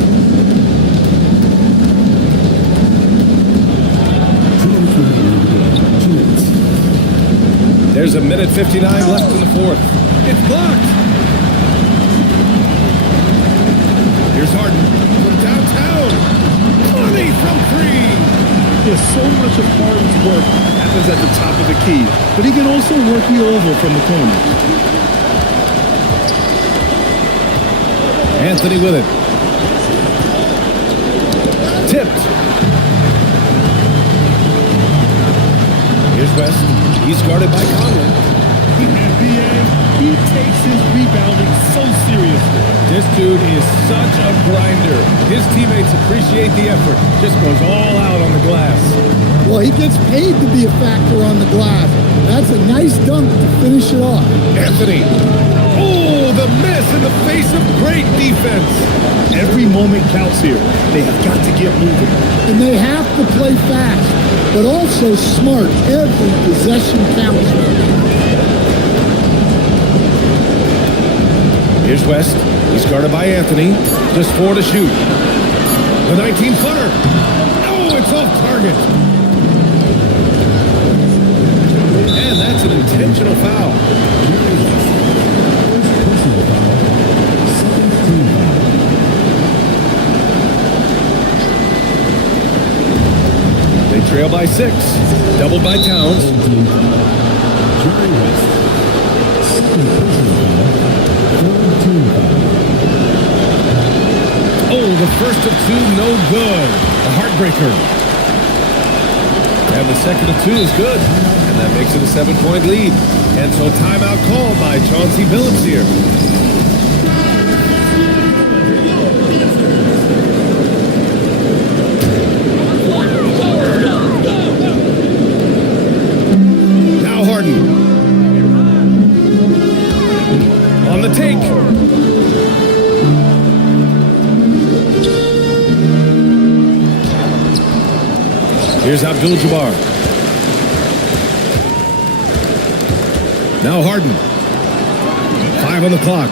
There's a minute 59 left in the fourth. It's blocked. Here's Harden from downtown. Money from three. There's so much of Harden's work happens at the top of the key, but he can also work you over from the corner. Anthony with it. Tipped. Here's West. He's guarded by Conley. NBA, he takes his rebounding so seriously. This dude is such a grinder. His teammates appreciate the effort. Just goes all out on the glass. Well, he gets paid to be a factor on the glass. That's a nice dunk to finish it off. Anthony. Oh, the miss in the face of great defense. Every moment counts here. They have got to get moving. And they have to play fast, but also smart. Every possession counts. Here's West. He's guarded by Anthony. Just 4 to shoot. The 19-footer. Oh, it's off target. And that's an intentional foul. They trail by 6. Doubled by Towns. Oh, the first of 2, no good. A heartbreaker. And the second of 2 is good. And that makes it a 7-point lead. And so timeout called by Chauncey Billups here. Now Harden. On the take. Here's Abdul-Jabbar. Now Harden. 5 on the clock.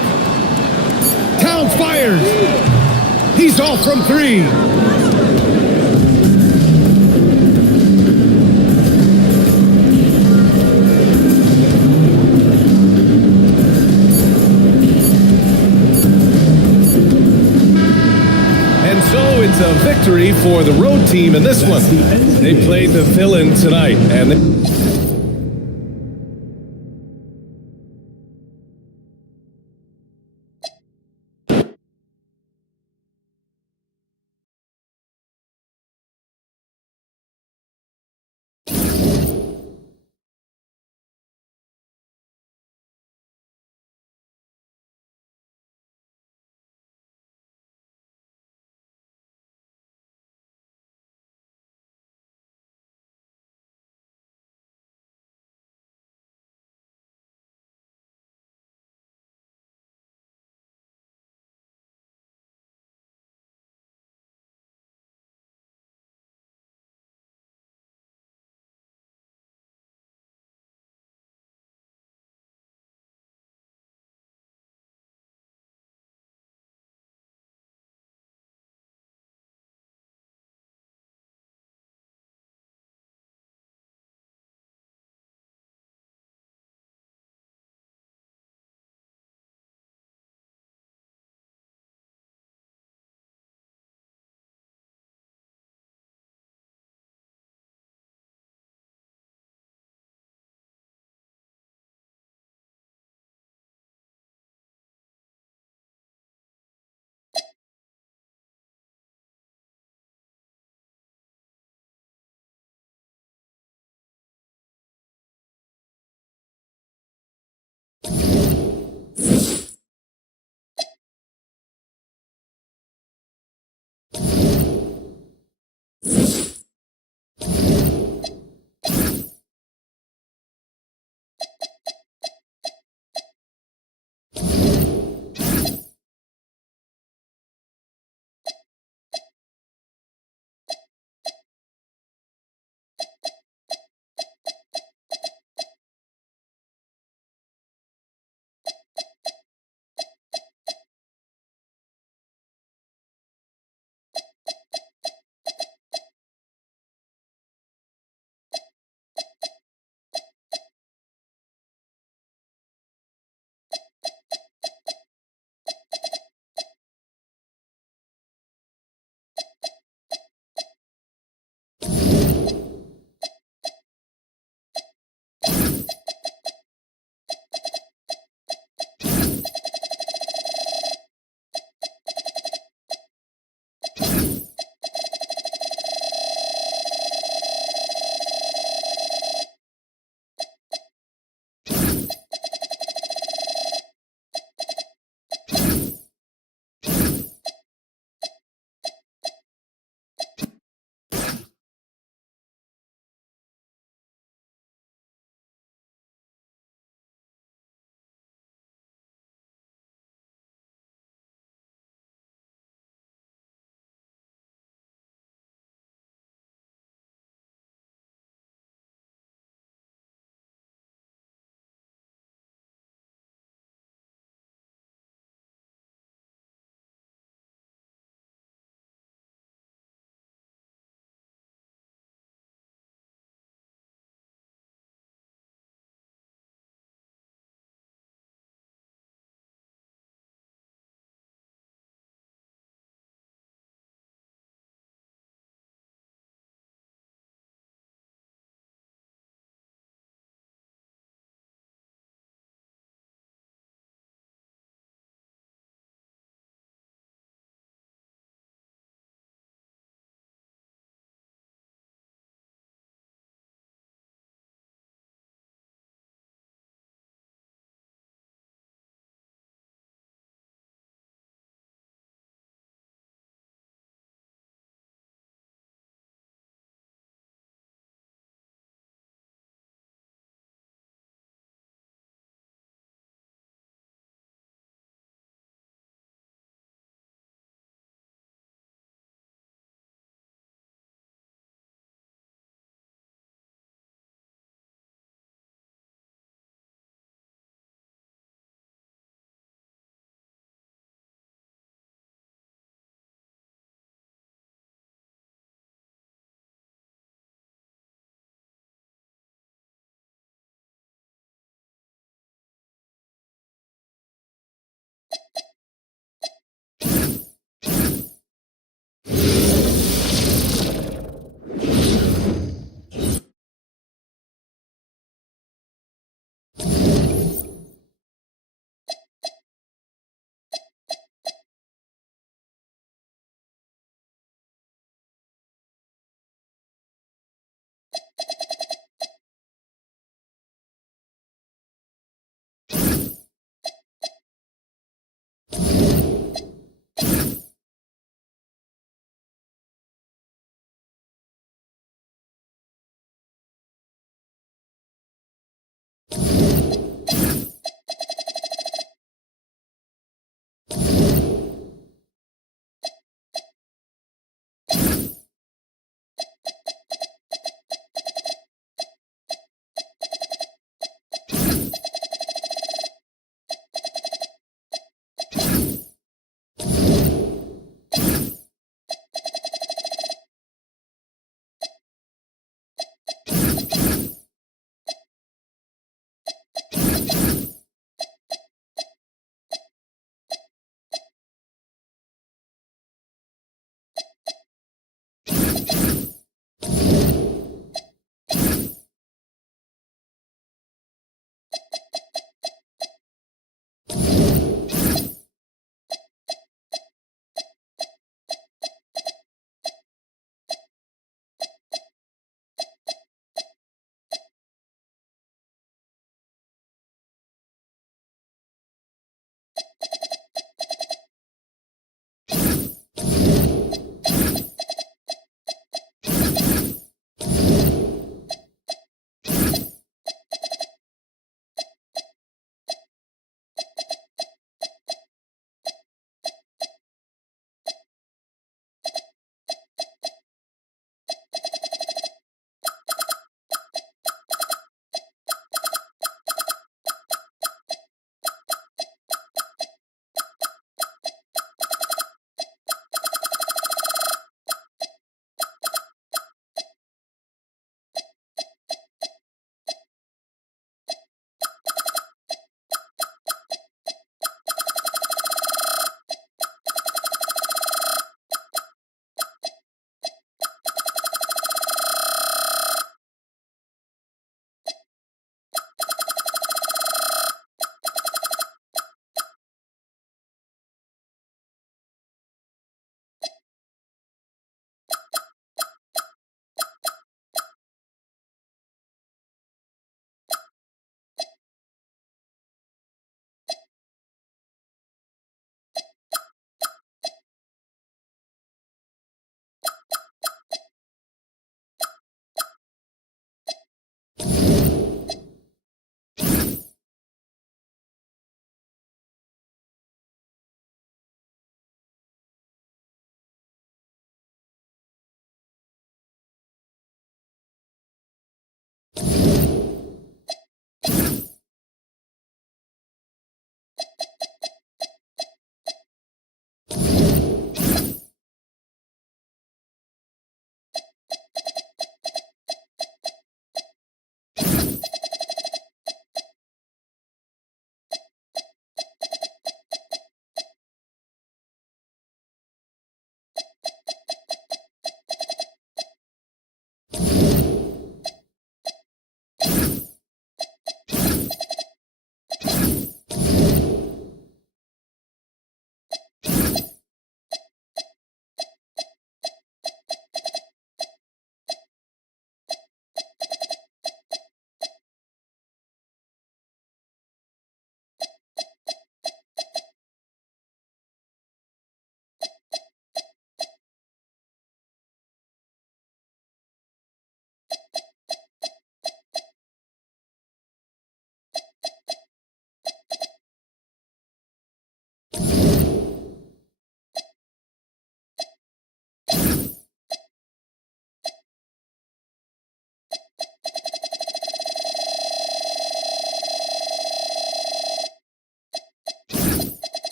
Towns fires. He's off from 3. And so it's a victory for the road team in this one. They played the fill-in tonight, and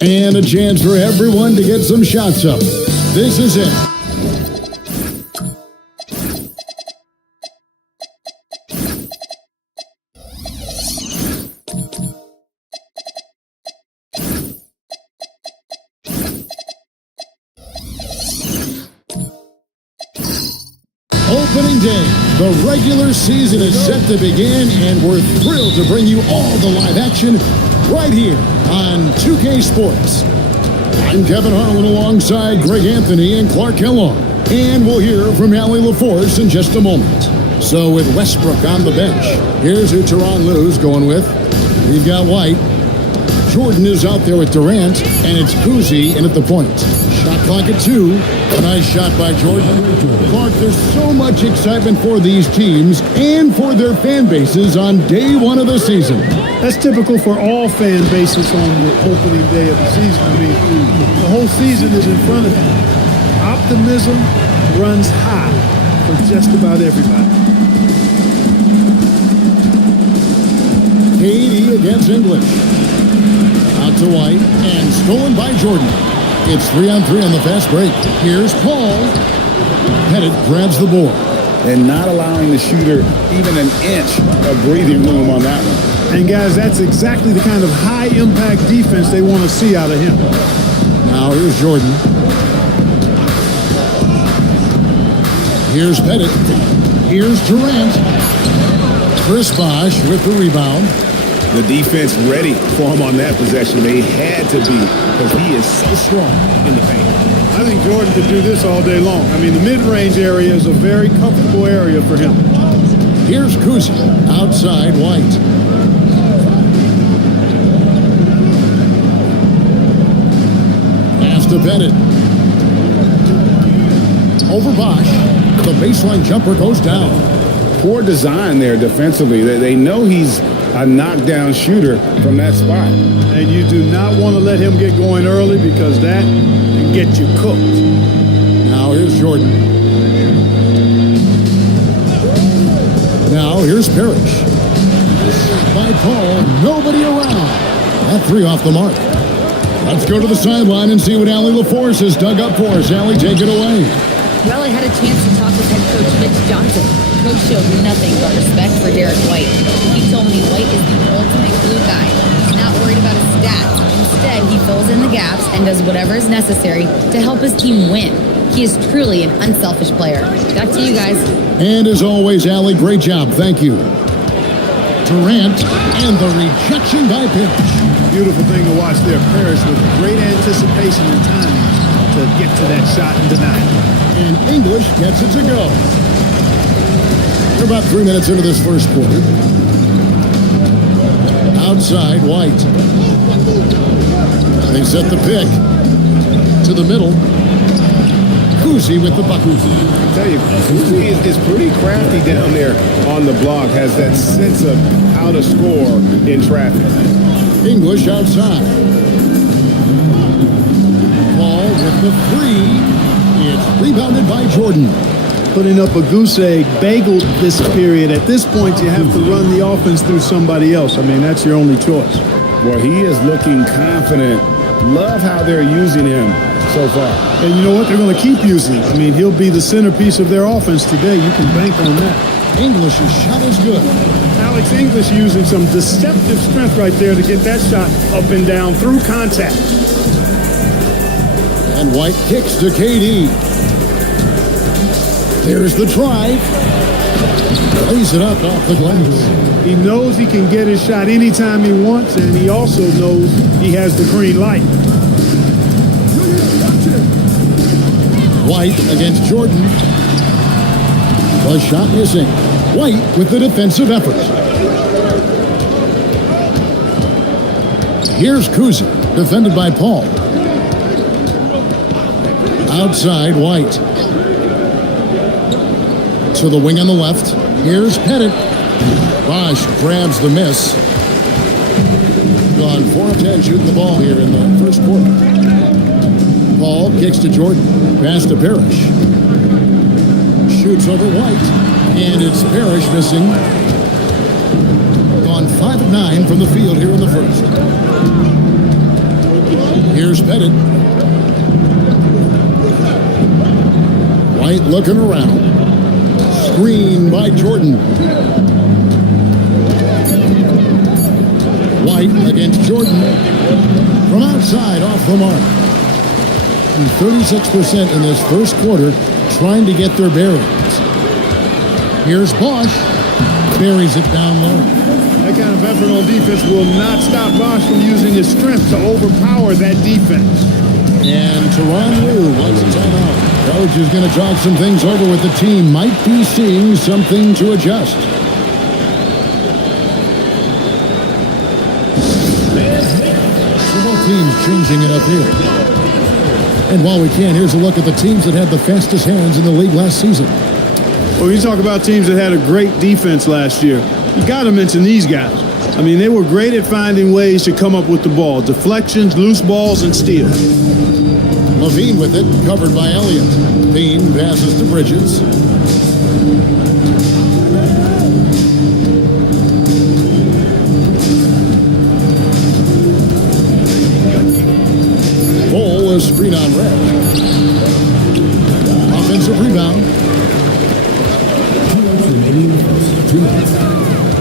And a chance for everyone to get some shots up. This is it. Opening day. The regular season is set to begin, and we're thrilled to bring you all the live action right here on 2K Sports. I'm Kevin Harlan alongside Greg Anthony and Clark Kellogg. And we'll hear from Allie LaForce in just a moment. So with Westbrook on the bench, here's who Tyronn Lue's going with. We've got White. Jordan is out there with Durant, and it's Cousy in at the point. Shot clock at 2. A nice shot by Jordan. Clark, there's so much excitement for these teams and for their fan bases on day one of the season. That's typical for all fan bases on the opening day of the season. I mean, the whole season is in front of you. Optimism runs high for just about everybody. KD against English. Out to White and stolen by Jordan. It's 3-on-3 on the fast break. Here's Paul. Pettit grabs the board. And not allowing the shooter even an inch of breathing room on that one. And guys, that's exactly the kind of high-impact defense they want to see out of him. Now here's Jordan. Here's Pettit. Here's Durant. Chris Bosh with the rebound. The defense ready for him on that possession. They had to be, because he is so strong in the paint. I think Jordan could do this all day long. I mean, the mid-range area is a very comfortable area for him. Here's Cousy. Outside White. Pass to Pettit. Over Bosh. The baseline jumper goes down. Poor design there defensively. They know he's a knockdown shooter from that spot. And you do not want to let him get going early because that can get you cooked. Now here's Jordan. Now here's Parrish. By Paul, nobody around. That 3 off the mark. Let's go to the sideline and see what Allie LaForce has dug up for us. Allie, take it away. Well, I had a chance to talk with head coach Mitch Johnson. Coach showed nothing but respect for Derek White. He told me White is the ultimate glue guy. He's not worried about his stats. Instead, he fills in the gaps and does whatever is necessary to help his team win. He is truly an unselfish player. Back to you guys. And as always, Allie, great job. Thank you. Durant and the rejection by Parrish. Beautiful thing to watch there. Parrish with great anticipation and timing to get to that shot and deny it. And English gets it to go. We're about 3 minutes into this first quarter. Outside, White. They set the pick to the middle. Cousy with the bucket. I tell you, Cousy is pretty crafty down there on the block. Has that sense of how to score in traffic. English outside. Paul with the 3. It's rebounded by Jordan. Putting up a goose egg, bageled this period. At this point, you have to run the offense through somebody else. I mean, that's your only choice. Well, he is looking confident. Love how they're using him so far. And you know what? They're going to keep using him. I mean, he'll be the centerpiece of their offense today. You can bank on that. English's shot is good. Alex English using some deceptive strength right there to get that shot up and down through contact. And White kicks to KD. There's the drive. Lays it up off the glass. He knows he can get his shot anytime he wants, and he also knows he has the green light. White against Jordan. The shot missing. White with the defensive effort. Here's Cousy, defended by Paul. Outside, White. To the wing on the left. Here's Pettit. Bosh grabs the miss. Gone 4 of 10 shooting the ball here in the first quarter. Paul kicks to Jordan. Pass to Parrish. Shoots over White. And it's Parrish missing. Gone 5 of 9 from the field here in the first. Here's Pettit. White looking around. Screen by Jordan. White against Jordan. From outside, off the mark. 36% in this first quarter trying to get their bearings. Here's Bosch. Buries it down low. That kind of effort on defense will not stop Bosch from using his strength to overpower that defense. And Tyronn Lue wants a timeout. Coach is going to talk some things over with the team. Might be seeing something to adjust. So both teams changing it up here. And while we can, here's a look at the teams that had the fastest hands in the league last season. Well, you talk about teams that had a great defense last year. You got to mention these guys. I mean, they were great at finding ways to come up with the ball. Deflections, loose balls, and steals. Levine with it, covered by Elliott. Bean passes to Bridges. Bull is screen on red. Offensive rebound.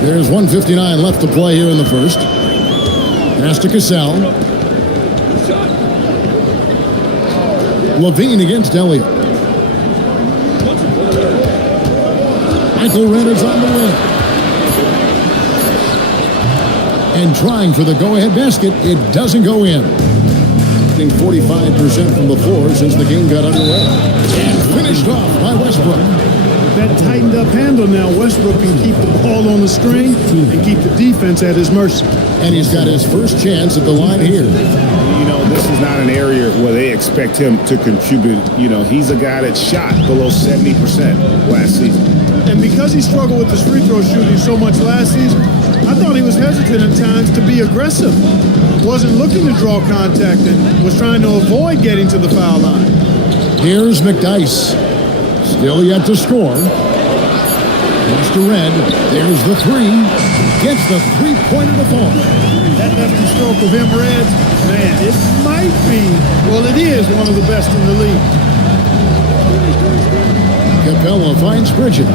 There's 1:59 left to play here in the first. Pass to Cassell. Levine against Elliott. Michael Redd is on the wing. And trying for the go-ahead basket. It doesn't go in. 45% from the floor since the game got underway. And finished off by Westbrook. That tightened up handle now, Westbrook can keep the ball on the string and keep the defense at his mercy. And he's got his first chance at the line here. You know, this is not an area where they expect him to contribute. You know, he's a guy that shot below 70% last season. And because he struggled with his free throw shooting so much last season, I thought he was hesitant at times to be aggressive. Wasn't looking to draw contact and was trying to avoid getting to the foul line. Here's McDyess. Still yet to score. Goes to Red. There's the three. Gets the three-pointer to fall. That lefty stroke of him, Red, man, it might be, well, it is one of the best in the league. Capella finds Bridges.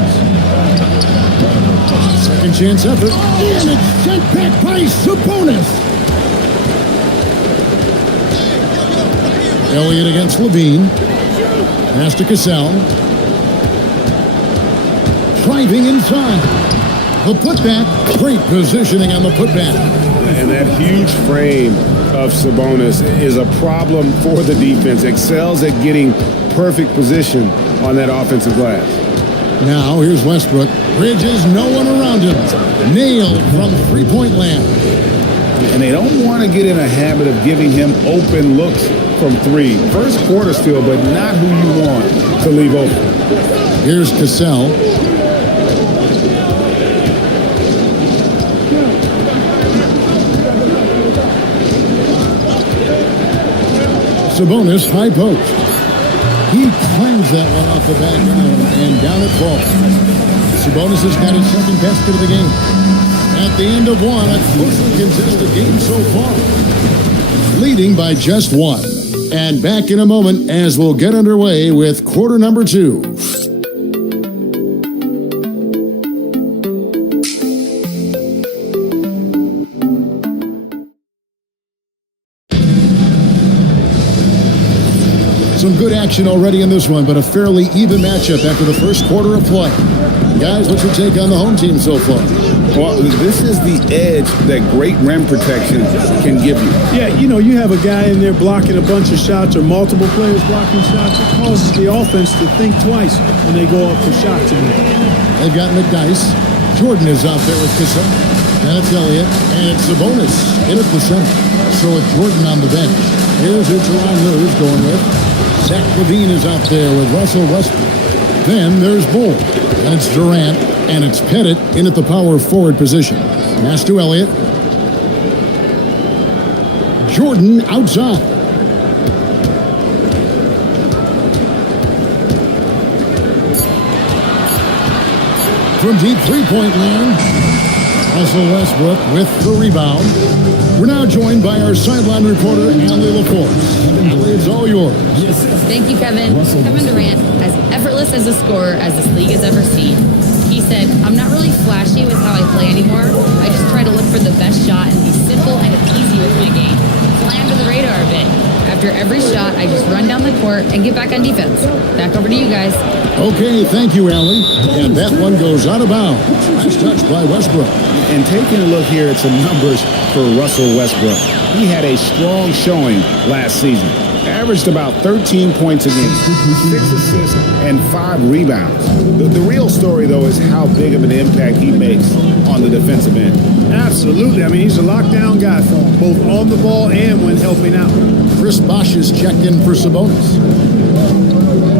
Second chance effort. And it's sent back by Sabonis. Elliott against Levine. Pass to Cassell. Driving inside. The putback. Great positioning on the putback. And that huge frame of Sabonis is a problem for the defense. Excels at getting perfect position on that offensive glass. Now here's Westbrook. Bridges, no one around him. Nailed from three-point land. And they don't want to get in a habit of giving him open looks from three. First quarter still, but not who you want to leave open. Here's Cassell. Sabonis, high post. He claims that one off the back iron, and down it falls. Sabonis has got his second basket of the game. At the end of one, a closely contested game so far. Leading by just one. And back in a moment as we'll get underway with quarter number two. Some good action already in this one, but a fairly even matchup after the first quarter of play. Guys, what's your take on the home team so far? Well, this is the edge that great rim protection can give you. Yeah, you know, you have a guy in there blocking a bunch of shots or multiple players blocking shots. It causes the offense to think twice when they go up for shots again. They've got McDyess. Jordan is out there with Cassell. Then it's Elliott, and it's Sabonis in at the center. So with Jordan on the bench, here's who Tyronn Lue is going with. Zach Levine is out there with Russell Westbrook. Then there's Bull, and it's Durant, and it's Pettit in at the power forward position. Pass to Elliott. Jordan outside. From deep three-point land, Russell Westbrook with the rebound. We're now joined by our sideline reporter, Allie LaForce. Allie, it's all yours. Thank you, Kevin. Kevin Durant, as effortless as a scorer as this league has ever seen. He said, I'm not really flashy with how I play anymore. I just try to look for the best shot and be simple and easy with my game. Fly under the radar a bit. After every shot, I just run down the court and get back on defense. Back over to you guys. Okay, thank you, Allie. And that one goes out of bounds. Last touch by Westbrook. And taking a look here at some numbers for Russell Westbrook. He had a strong showing last season. Averaged about 13 points a game, 6 assists, and 5 rebounds. The real story, though, is how big of an impact he makes on the defensive end. Absolutely. I mean, he's a lockdown guy for him, both on the ball and when helping out. Chris Bosh is checked in for Sabonis.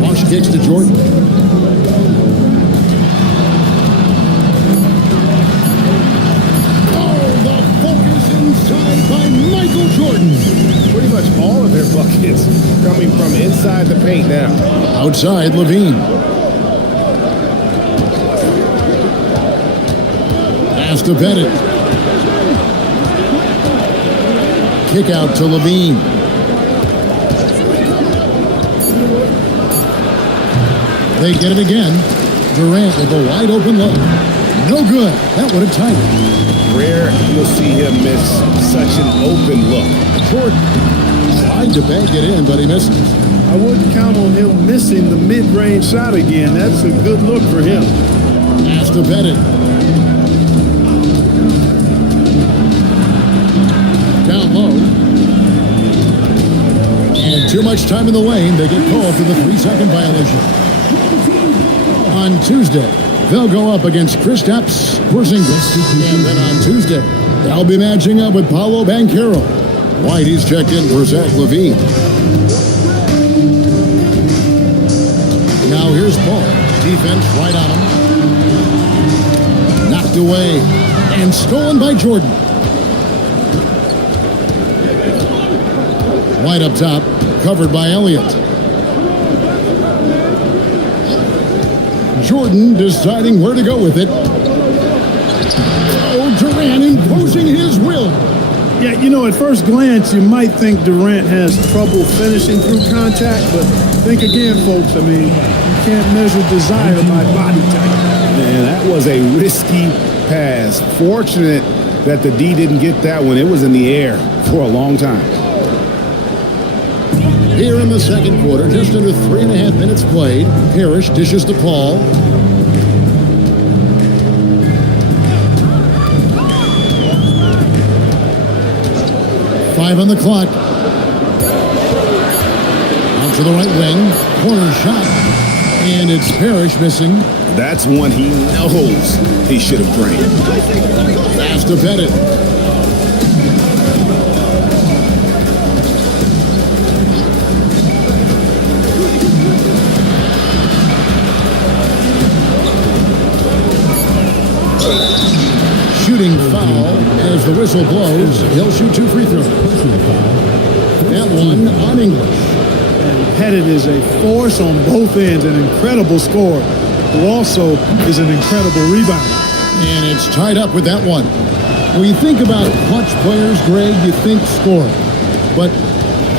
Bosh kicks to Jordan. Inside by Michael Jordan. Pretty much all of their buckets coming from inside the paint now. Outside, Levine. Pass to Pettit. Kick out to Levine. They get it again. Durant with a wide open look. No good. That would have tied it. Rare you'll see him miss such an open look. Jordan tried to bank it in, but he misses. I wouldn't count on him missing the mid-range shot again. That's a good look for him. Pass to Pettit. Down low. And too much time in the lane. They get called for the 3-second violation. On Tuesday, they'll go up against Kristaps Porzingis. And then on Tuesday, they'll be matching up with Paolo Banchero. White, he's checked in for Zach LaVine. Now here's Paul. Defense right on him. Knocked away and stolen by Jordan. White up top, covered by Elliott. Jordan deciding where to go with it. Oh, Durant imposing his will. Yeah, you know, at first glance, you might think Durant has trouble finishing through contact, but think again, folks. I mean, you can't measure desire by body type. Man, that was a risky pass. Fortunate that the D didn't get that one. It was in the air for a long time. Here in the second quarter, just under 3.5 minutes played. Parrish dishes to Paul. Five on the clock. Out to the right wing. Corner shot. And it's Parrish missing. That's one he knows he should have drained. Pass to Pettit. Shooting foul as the whistle blows. He'll shoot 2 free throws. That one on English. And Pettit is a force on both ends, an incredible scorer, who also is an incredible rebounder. And it's tied up with that one. When you think about clutch players, Greg, you think scoring. But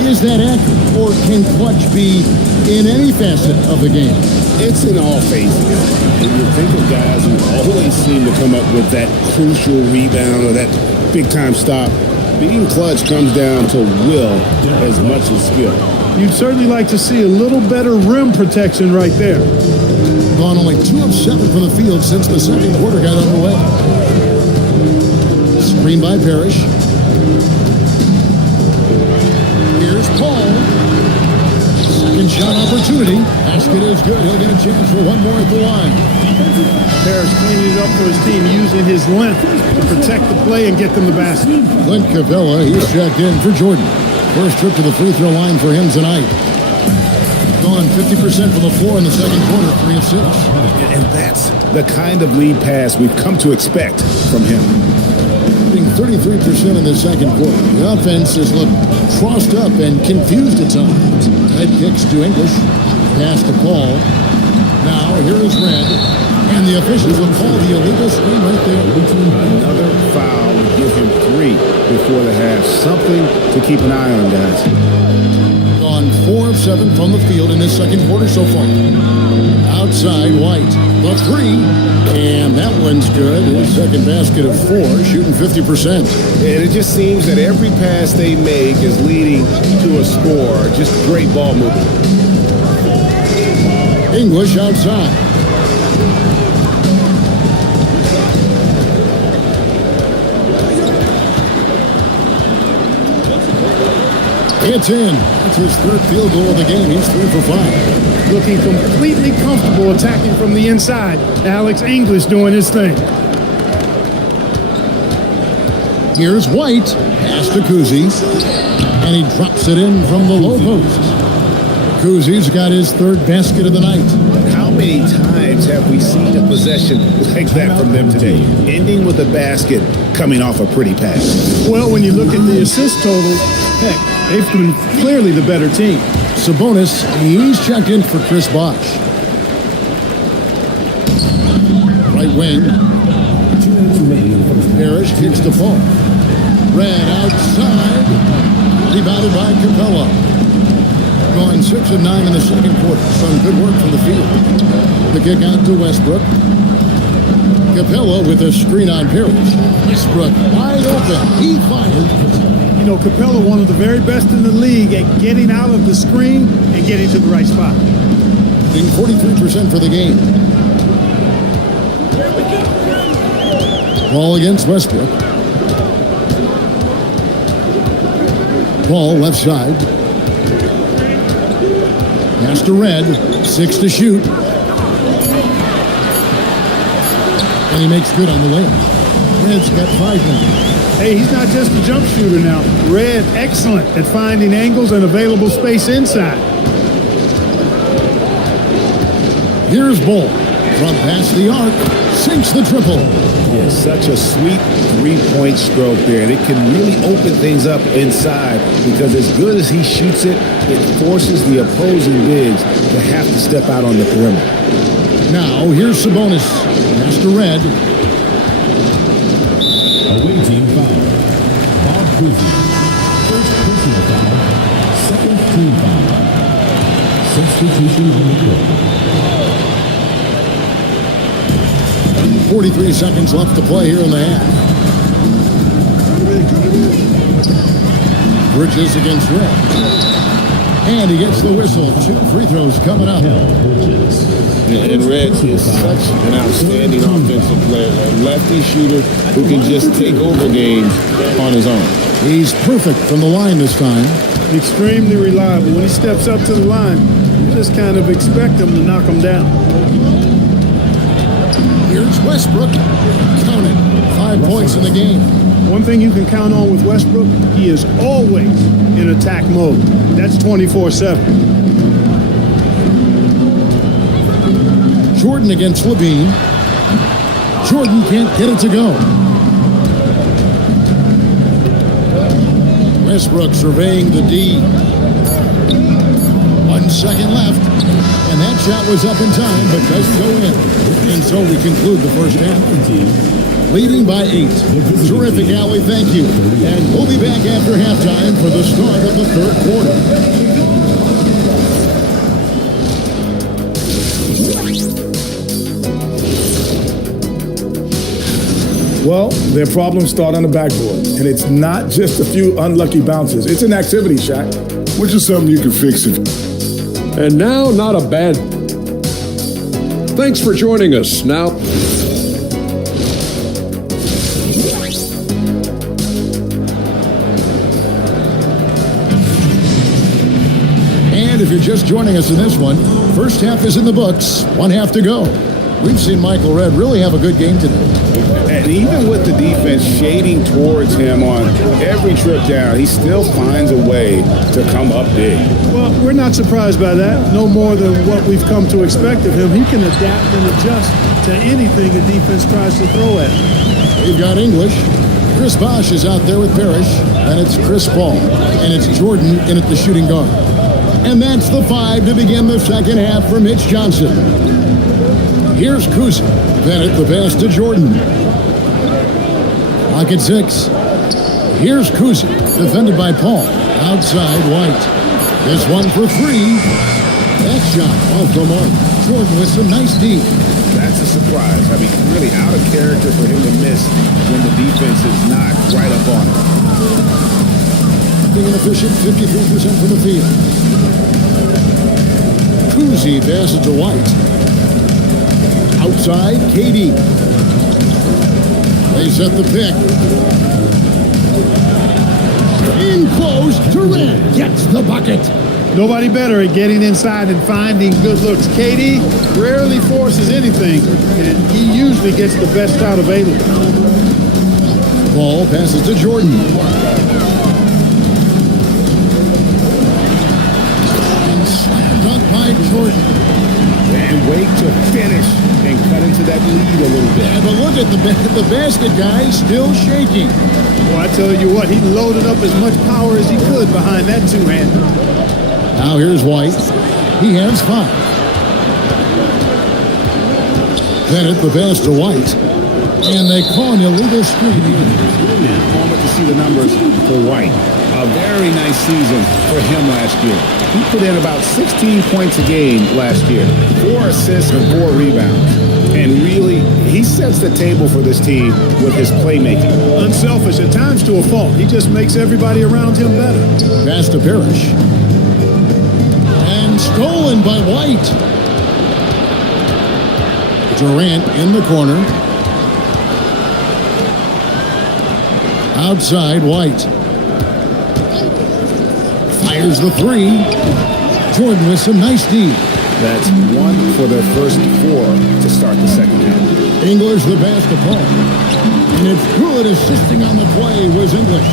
is that accurate? Or can clutch be in any facet of the game? It's in all phases. And you think of guys who always seem to come up with that crucial rebound or that big-time stop. Being clutch comes down to will as much as skill. You'd certainly like to see a little better rim protection right there. Gone only 2 of 7 from the field since the second quarter got underway. Screen by Parrish. Here's Paul. Second shot opportunity. Basket is good. He'll get a chance for one more at the line. Parrish cleaning it up for his team, using his length to protect the play and get them the basket. Clint Capella, he's checked in for Jordan. First trip to the free throw line for him tonight. Gone 50% from the floor in the second quarter, 3 of 6. And that's the kind of lead pass we've come to expect from him. Shooting 33% in the second quarter. The offense has looked crossed up and confused at times. Head kicks to English. Pass to Paul. Now here is Red. And the officials will call the illegal screen right there. Another before the half. Something to keep an eye on, guys. Gone 4 of 7 from the field in this second quarter so far. Outside, White. The 3. And that one's good. His second basket of 4, shooting 50%. And it just seems that every pass they make is leading to a score. Just great ball movement. English outside. It's in. That's his third field goal of the game. He's 3 for 5. Looking completely comfortable attacking from the inside. Alex English doing his thing. Here's White. Pass to Kuzi. And he drops it in from the low post. Kuzi's got his third basket of the night. How many times have we seen a possession like that from them today? Ending with a basket, coming off a pretty pass. Well, when you look at the assist totals, heck, they've been clearly the better team. Sabonis, he's checked in for Chris Bosh. Right wing. Parrish kicks to Paul. Red outside. Rebounded by Capella. Going 6 of 9 in the second quarter. Some good work from the field. The kick out to Westbrook. Capella with a screen on Parrish. Westbrook wide open. He fired. You know, Capella, one of the very best in the league at getting out of the screen and getting to the right spot. Being 43% for the game. Ball against Westbrook. Ball left side. Pass to Red. 6 to shoot. And he makes good on the layup. Red's got 5 now. Hey, he's not just a jump shooter now. Red, excellent at finding angles and available space inside. Here's Bull. From past the arc. Sinks the triple. Yeah, such a sweet three-point stroke there. And it can really open things up inside because as good as he shoots it, it forces the opposing bigs to have to step out on the perimeter. Now, here's Sabonis. Pass to Red. Away team foul. Bob Cousy. First personal foul. Second team foul. Substitution on the court. 43 seconds left to play here in the half. Bridges against Red. And he gets the whistle. 2 free throws coming up. Yeah, and Red is such an outstanding offensive player. A lefty shooter who can just take over games on his own. He's perfect from the line this time. Extremely reliable. When he steps up to the line, you just kind of expect him to knock him down. Here's Westbrook. Count it. 5 points in the game. One thing you can count on with Westbrook, he is always in attack mode. That's 24/7. Jordan against Levine. Jordan can't get it to go. Westbrook surveying the D. 1 second left. And that shot was up in time, but doesn't go in. And so we conclude the first half. Leading by 8. Terrific, Allie. Thank you. And we'll be back after halftime for the start of the third quarter. Well, their problems start on the backboard. And it's not just a few unlucky bounces. It's an activity, Shaq. Which is something you can fix if... And now, not a bad... Thanks for joining us. Now... And if you're just joining us in this one, first half is in the books. 1 half to go. We've seen Michael Redd really have a good game today. And even with the defense shading towards him on every trip down, he still finds a way to come up big. Well, we're not surprised by that. No more than what we've come to expect of him. He can adapt and adjust to anything the defense tries to throw at him. We've got English. Chris Bosh is out there with Parrish. And it's Chris Paul. And it's Jordan in at the shooting guard. And that's the 5 to begin the second half for Mitch Johnson. Here's Kuzi. Bennett the pass to Jordan. Clock at 6. Here's Kuzi, defended by Paul. Outside, White. This one for three. That shot off the mark. Jordan with some nice D. That's a surprise. I mean, really out of character for him to miss when the defense is not right up on him. Being an efficient 53% from the field. Kuzi passes to White. Outside, KD. They set the pick. In close, Durant gets the bucket. Nobody better at getting inside and finding good looks. KD rarely forces anything, and he usually gets the best shot available. Ball passes to Jordan. And slam dunk by Jordan. And wait to finish and cut into that lead a little bit. Yeah, but look at the basket guy still shaking. Well, I tell you what, he loaded up as much power as he could behind that two-hander. Now here's White. He has 5. Bennett the pass to White. And they call an illegal screen. Moment to see the numbers for White. A very nice season for him last year. He put in about 16 points a game last year. 4 assists and 4 rebounds. And really, he sets the table for this team with his playmaking. Unselfish at times to a fault. He just makes everybody around him better. Pass to Parrish. And stolen by White. Durant in the corner. Outside, White. Fires the 3. Jordan with some nice D. That's 1 for their first 4 to start the second half. English the pass to Paul. And it's good assisting on the play was English.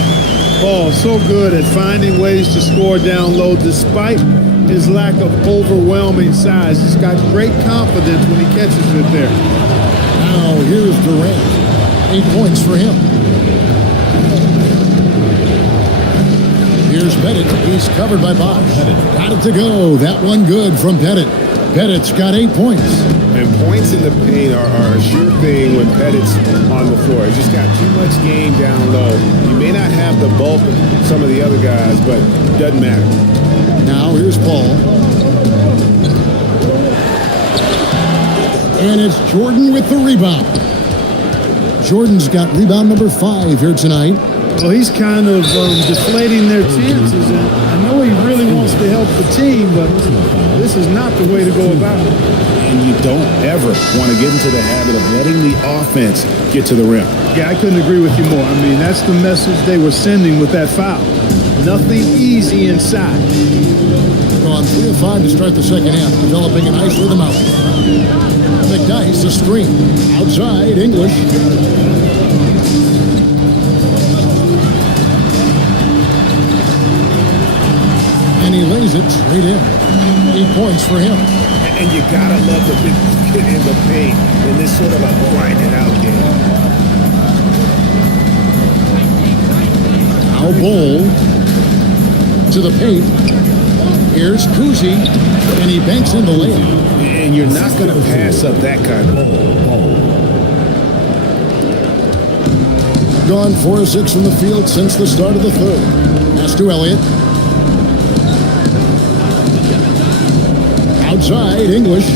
Paul so good at finding ways to score down low despite his lack of overwhelming size. He's got great confidence when he catches it there. Now here's Durant. 8 points for him. Here's Pettit. He's covered by Bosch. Got it to go. That one good from Pettit. Pettit's got 8 points. And points in the paint are a sure thing when Pettit's on the floor. He's just got too much game down low. He may not have the bulk of some of the other guys, but it doesn't matter. Now here's Paul. And it's Jordan with the rebound. Jordan's got rebound number 5 here tonight. Well, he's kind of deflating their chances, and I know he really wants to help the team, but this is not the way to go about it. And you don't ever want to get into the habit of letting the offense get to the rim. Yeah, I couldn't agree with you more. I mean, that's the message they were sending with that foul. Nothing easy inside. On 3 of 5 to start the second half, developing a nice rhythm out. McDyess, a screen. Outside, English. And he lays it straight in. 8 points for him. And you gotta love the big kid in the paint in this sort of a grinded out game. Now Bowl to the paint. Here's Kuzi, and he banks in the layup. And you're not gonna pass up that kind of ball. Gone 4 of 6 from the field since the start of the third. Pass to Elliott. Outside, English.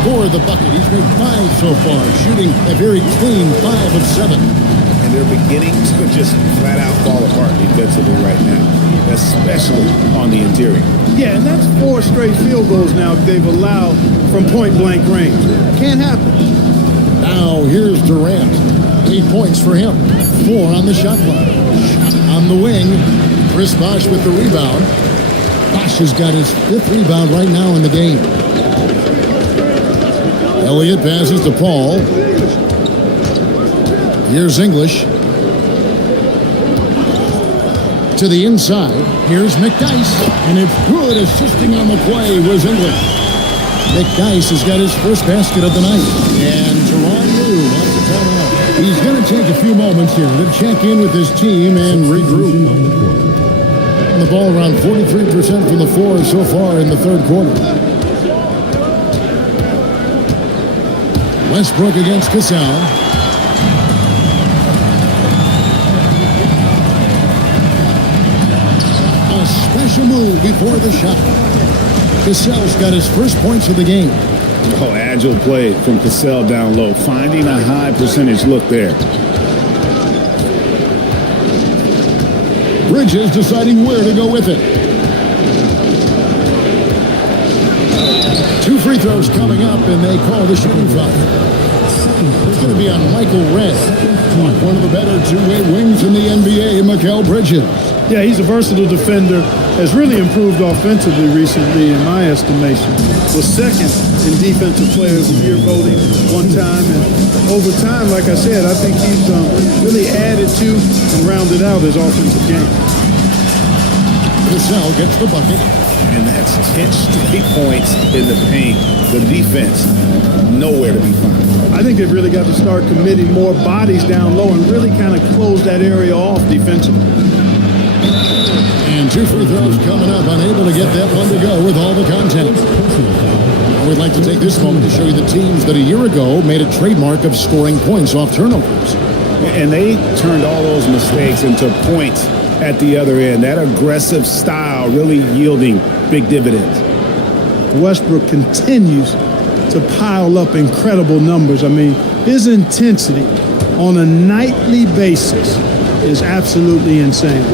Scored the bucket. He's made 5 so far, shooting a very clean 5 of 7. And they're beginning to just flat out fall apart defensively right now, especially on the interior. Yeah, and that's 4 straight field goals now they've allowed from point-blank range. Can't happen. Now here's Durant. 8 points for him. 4 on the shot clock. On the wing, Chris Bosch with the rebound. Bosch has got his 5th rebound right now in the game. Elliott passes to Paul. Here's English. To the inside. Here's McDyess. And it's good assisting on the play was English. McDyess has got his first basket of the night. And Teron Lue wants to come out. He's going to take a few moments here to check in with his team and regroup. And the ball around 43% from the floor so far in the third quarter. Westbrook against Cassell. A special move before the shot. Cassell's got his first points of the game. Oh, agile play from Cassell down low, finding a high percentage look there. Bridges deciding where to go with it. 2 free throws coming up, and they call the shooting foul. It's going to be on Michael Redd, one of the better two-way wings in the NBA, Mikal Bridges. Yeah, he's a versatile defender, has really improved offensively recently in my estimation. Was second in Defensive Player of the Year voting one time, and over time, like I said, I think he's really added to and rounded out his offensive game. Cassell gets the bucket. And that's 10 straight points in the paint. The defense, nowhere to be found. I think they've really got to start committing more bodies down low and really kind of close that area off defensively. And 2 free throws coming up, unable to get that one to go with all the content. We'd like to take this moment to show you the teams that a year ago made a trademark of scoring points off turnovers. And they turned all those mistakes into points at the other end. That aggressive style really yielding big dividends. Westbrook continues to pile up incredible numbers. I mean, his intensity on a nightly basis is absolutely insane.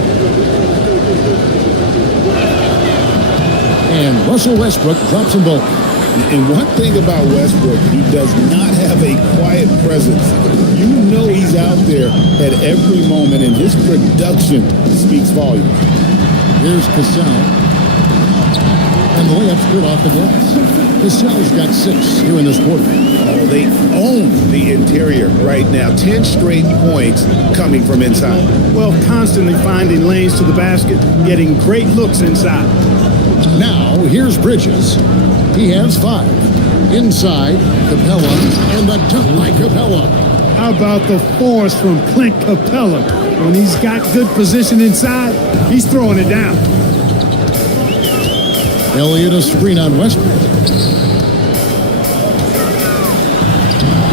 And Russell Westbrook drops them both. And one thing about Westbrook, he does not have a quiet presence. You know he's out there at every moment, and his production speaks volumes. Here's Cassell. And the layup's good off the glass. Cassell's got 6 here in this quarter. Oh, they own the interior right now. 10 straight points coming from inside. Well, constantly finding lanes to the basket, getting great looks inside. Now, here's Bridges. He has 5. Inside, Capella, and the dunk by Capella. How about the force from Clint Capella? When he's got good position inside, he's throwing it down. Elliott a screen on Westbrook.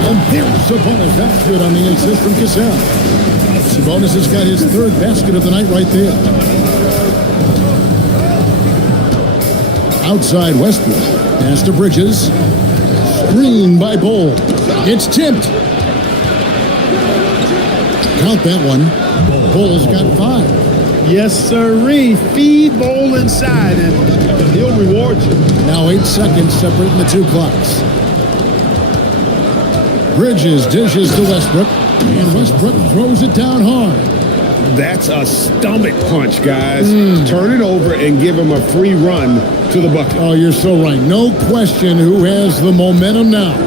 And there's Sabonis. That's good on the assist from Cassell. Sabonis has got his 3rd basket of the night right there. Outside Westbrook. Pass to Bridges. Screen by Bol. It's tipped. Count that one. Bol's got 5. Yes, sirree. Feed Bol inside, and he'll reward you. Now 8 seconds separating the 2 clocks. Bridges dishes to Westbrook, and Westbrook throws it down hard. That's a stomach punch, guys. Turn it over and give him a free run to the bucket. Oh, you're so right. No question who has the momentum now.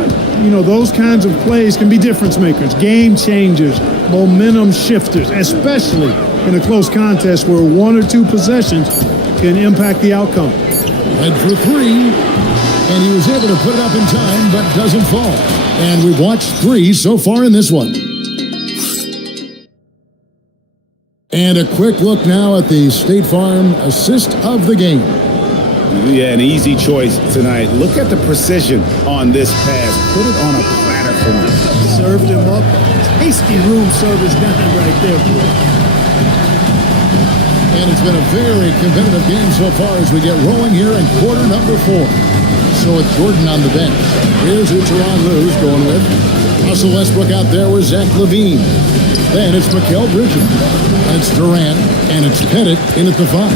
You know, those kinds of plays can be difference makers, game changers, momentum shifters, especially in a close contest where 1 or 2 possessions can impact the outcome. Head for 3, and he was able to put it up in time, but doesn't fall. And we've watched 3 so far in this one. And a quick look now at the State Farm assist of the game. Yeah, an easy choice tonight. Look at the precision on this pass. Put it on a platter for him. Served him up. Tasty room service dime right there. And it's been a very competitive game so far as we get rolling here in quarter number 4. So it's Jordan on the bench. Here's who Teron Lue's going with. Russell Westbrook out there with Zach LaVine. Then it's Mikal Bridges. It's Durant. And it's Pettit in at the 5.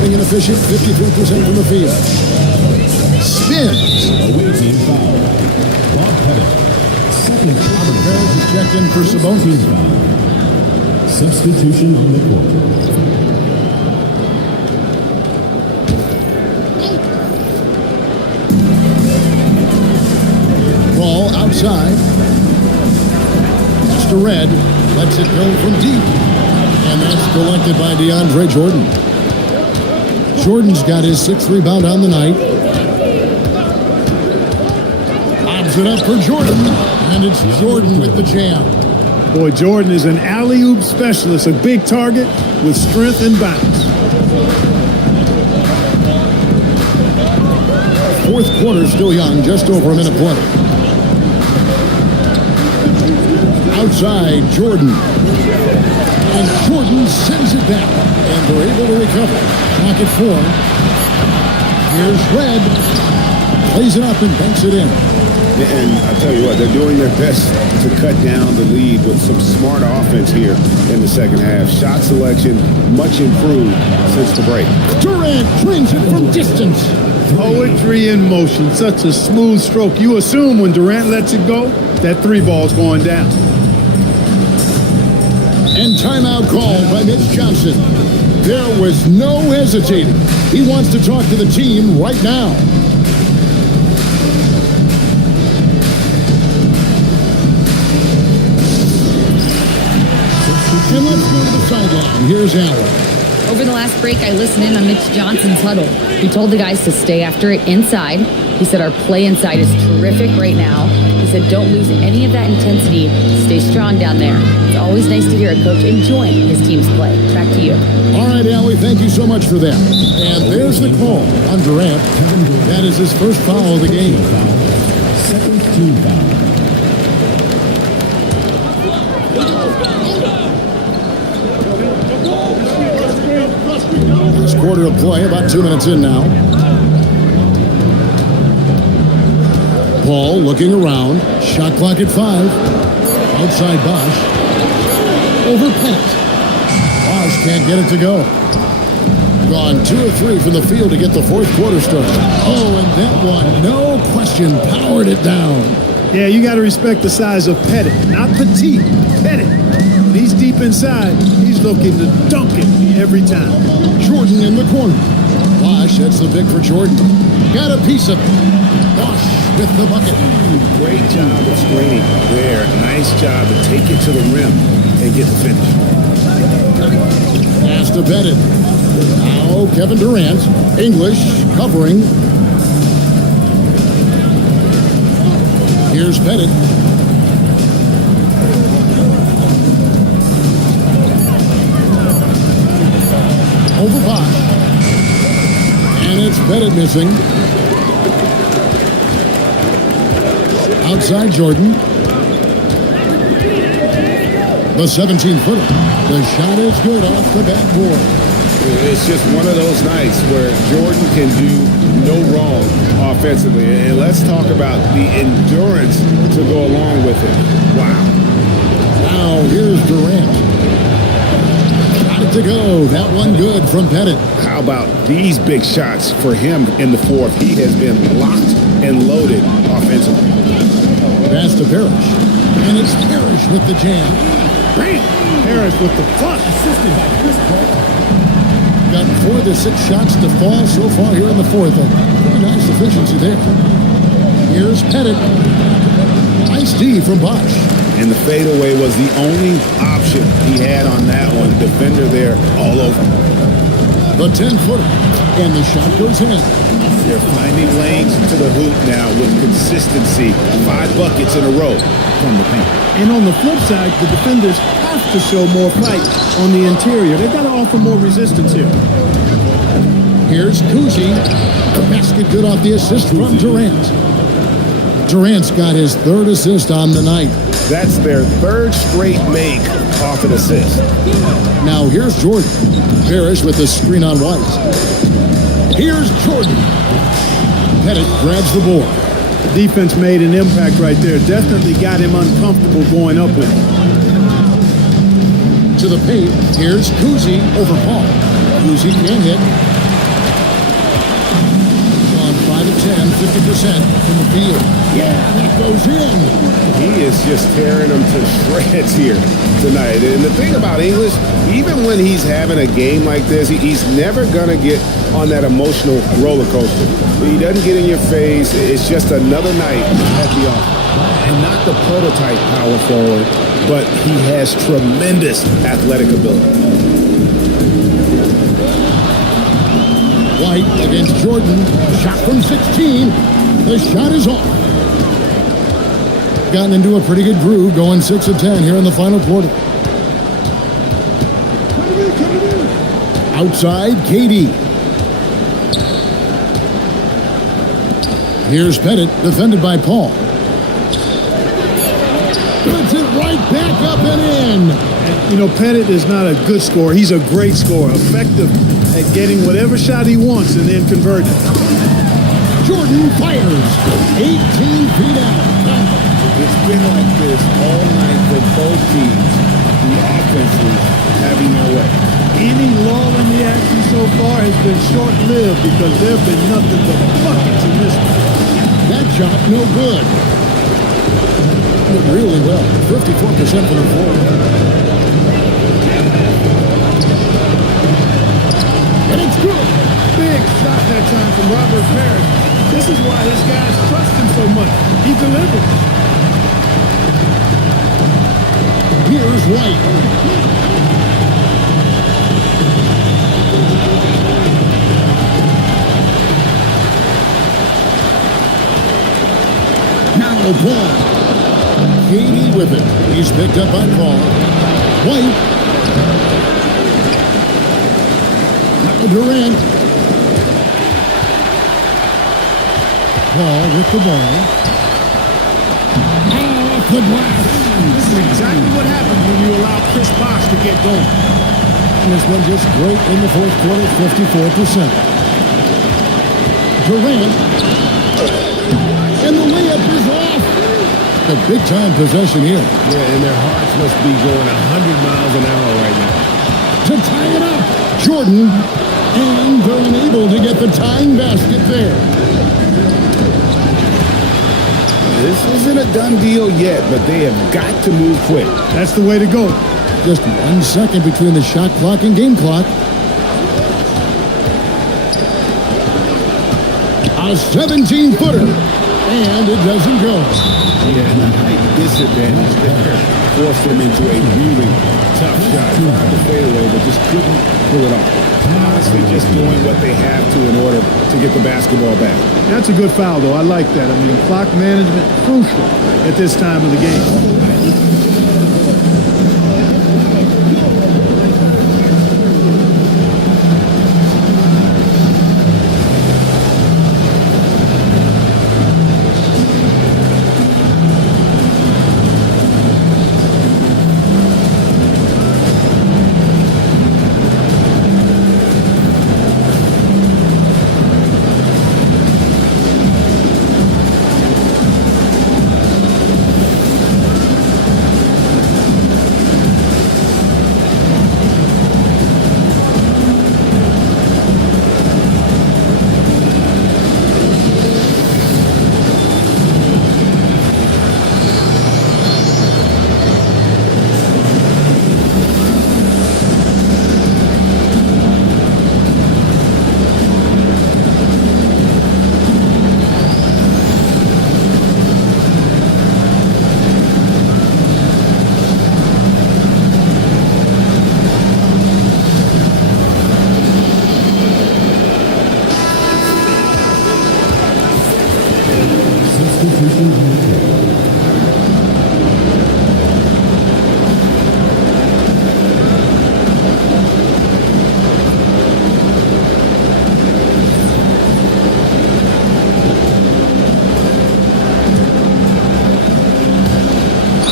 Being an efficient 53% from the field. Spins. Away team foul. Bob Pettit. Second. Robert Parrish is checked in for Sabonis. Substitution on the court. Ball outside. Mr. Red lets it go from deep. And that's collected by DeAndre Jordan. Jordan's got his 6th rebound on the night. Lobs it up for Jordan. And it's Jordan with the jam. Boy, Jordan is an alley-oop specialist, a big target with strength and bounce. 4th quarter still young, just over a minute 20. Outside, Jordan. And Jordan sends it back. And they're able to recover. Clock at 4. Here's Red. Plays it up and banks it in. And I tell you what, they're doing their best to cut down the lead with some smart offense here in the second half. Shot selection much improved since the break. Durant drains it from distance. Poetry in motion, such a smooth stroke. You assume when Durant lets it go, that 3 ball's going down. And timeout called by Mitch Johnson. There was no hesitating. He wants to talk to the team right now. And let's go to the sideline. Here's Allen. Over the last break, I listened in on Mitch Johnson's huddle. He told the guys to stay after it inside. He said our play inside is terrific right now. He said don't lose any of that intensity. Stay strong down there. It's always nice to hear a coach enjoying his team's play. Back to you. All right, Allie, thank you so much for that. And there's the call on Durant. That is his first foul of the game. Second team foul. This quarter of play, about 2 minutes in now. Paul looking around. Shot clock at 5. Outside Bosch. Over Pennant. Bosch can't get it to go. Gone 2 of 3 from the field to get the fourth quarter started. Oh, and that one, no question, powered it down. Yeah, you got to respect the size of Pettit. Not petite, Pettit. When he's deep inside, he's looking to dunk it every time. Jordan in the corner. Bosch, that's the pick for Jordan. Got a piece of it. Bosch with the bucket. Great job of screening there. Nice job to take it to the rim and get the finish. Pass to Pettit. Now Kevin Durant. English covering. Here's Pettit. Over Bosch. And it's Pettit missing. Outside Jordan. The 17-footer. The shot is good off the backboard. It's just one of those nights where Jordan can do no wrong offensively. And let's talk about the endurance to go along with it. Wow. Now here's Durant. Got it to go. That one good from Pettit. How about these big shots for him in the fourth? He has been locked and loaded offensively. Pass to Parrish. And it's Parrish with the jam. Bam! Parrish with the fun. Assisted by Chris Paul. Got 4 to 6 shots to fall so far here in the fourth. Pretty nice efficiency there. Here's Pettit. Nice D from Bosch. And the fadeaway was the only option he had on that one. Defender there all over. The 10-footer. And the shot goes in. They're finding lanes to the hoop now with consistency. 5 buckets in a row from the paint. And on the flip side, the defenders have to show more fight on the interior. They've got to offer more resistance here. Here's Kuzi. The basket good off the assist from Durant. Durant's got his 3rd assist on the night. That's their 3rd straight make off an assist. Now here's Jordan. Parrish with the screen on White. Here's Jordan. Pettit grabs the board. Defense made an impact right there. Definitely got him uncomfortable going up with it. To the paint. Here's Kuzi over Paul. Kuzi can't hit. On 5 of 10, 50% from the field. Yeah, that goes in. He is just tearing them to shreds here tonight. And the thing about English, even when he's having a game like this, he's never going to get on that emotional roller coaster. He doesn't get in your face. It's just another night at the office. And not the prototype power forward, but he has tremendous athletic ability. White against Jordan. Shot from 16. The shot is off. Gotten into a pretty good groove, going 6 of 10 here in the final quarter. Outside, KD. Here's Pettit, defended by Paul. Puts it right back up and in. And, you know, Pettit is not a good scorer. He's a great scorer, effective at getting whatever shot he wants and then converting. Jordan fires. 18 feet out. It's been like this all night for both teams. The offenses having their way. Any lull in the action so far has been short-lived because there have been nothing but buckets in this one. That shot, no good. Did really well. 54% from the floor. And it's good. Big shot that time from Robert Parrish. This is why his guys trust him so much. He delivers. Here's White. Now Paul. Katie with it. He's picked up by Paul. White. Now Durant. Paul with the ball. Off the glass. This is exactly what happens when you allow Chris Bosh to get going. And this one just great in the fourth quarter, 54%. Durant. And the layup is off. A big-time possession here. Yeah, and their hearts must be going 100 miles an hour right now. To tie it up, Jordan. And they're unable to get the tying basket there. This isn't a done deal yet, but they have got to move quick. That's the way to go. Just 1 second between the shot clock and game clock. A 17-footer. And it doesn't go. Yeah, and the height disadvantage there forced them into a really tough shot. Tried to fade away, but just couldn't pull it off. Honestly, just doing what they have to in order to get the basketball back. That's a good foul, though. I like that. I mean, clock management, crucial at this time of the game.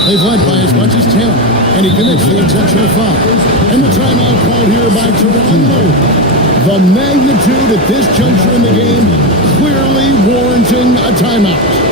They've led by as much as 10, and he commits the intentional foul. And the timeout called here by Toronto. The magnitude at this juncture in the game clearly warranting a timeout.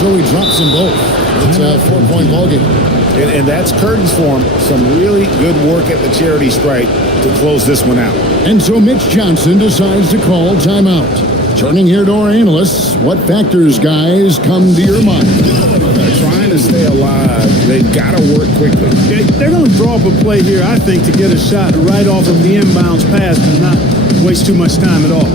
so he drops them both. It's a 4-point ball game. And that's curtains for him. Some really good work at the charity stripe to close this one out. And so Mitch Johnson decides to call timeout. Turning here to our analysts, what factors, guys, come to your mind? Trying to stay alive, they've got to work quickly. They're going to draw up a play here, I think, to get a shot right off of the inbounds pass and not waste too much time at all.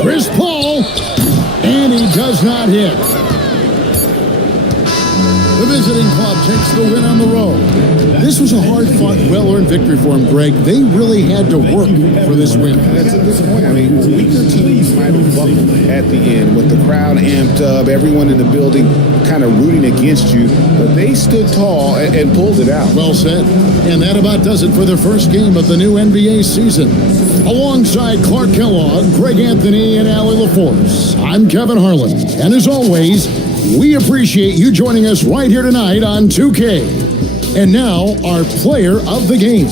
Chris Paul, and he does not hit. The visiting club takes the win on the road. This was a hard-fought, well-earned victory for him, Greg. They really had to work for this win. That's a disappointment. I mean, weaker teams might have buckled at the end with the crowd amped up, everyone in the building kind of rooting against you, but they stood tall and pulled it out. Well said. And that about does it for the first game of the new NBA season. Alongside Clark Kellogg, Greg Anthony, and Allie LaForce, I'm Kevin Harlan. And as always, we appreciate you joining us right here tonight on 2K. And now, our player of the game.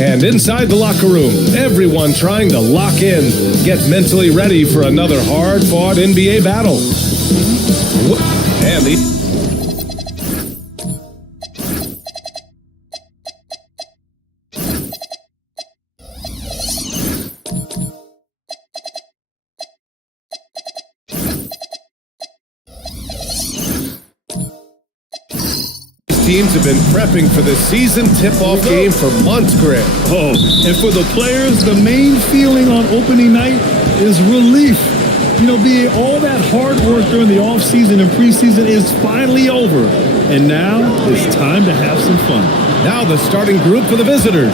And inside the locker room, everyone trying to lock in, get mentally ready for another hard-fought NBA battle. And the... teams have been prepping for the season tip-off game for months, Greg. Oh, and for the players, the main feeling on opening night is relief. You know, BA, all that hard work during the offseason and preseason is finally over. And now it's time to have some fun. Now the starting group for the visitors.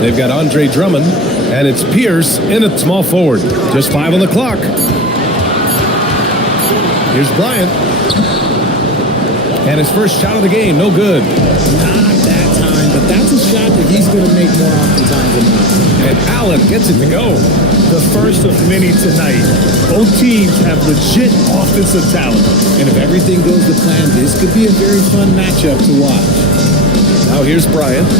They've got Andre Drummond, and it's Pierce in at small forward. Just 5 on the clock. Here's Bryant. And his first shot of the game, no good. Not that time, but that's a shot that he's going to make more often times than not. And Allen gets it to go. The first of many tonight. Both teams have legit offensive talent. And if everything goes to plan, this could be a very fun matchup to watch. Now here's Bryant.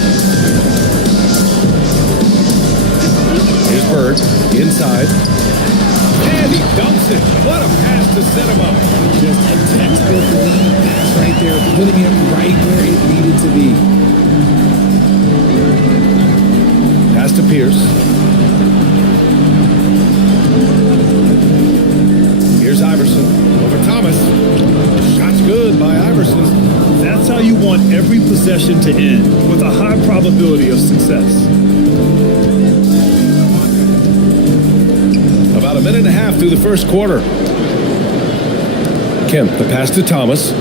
Here's Bird, inside. And he dumps it. What a pass to set him up. Just a textbook lead pass right there, putting it right where it needed to be. Pass to Pierce. Here's Iverson over Thomas. Shot's good by Iverson. That's how you want every possession to end, with a high probability of success. About a minute and a half through the first quarter. Kemp, the pass to Thomas.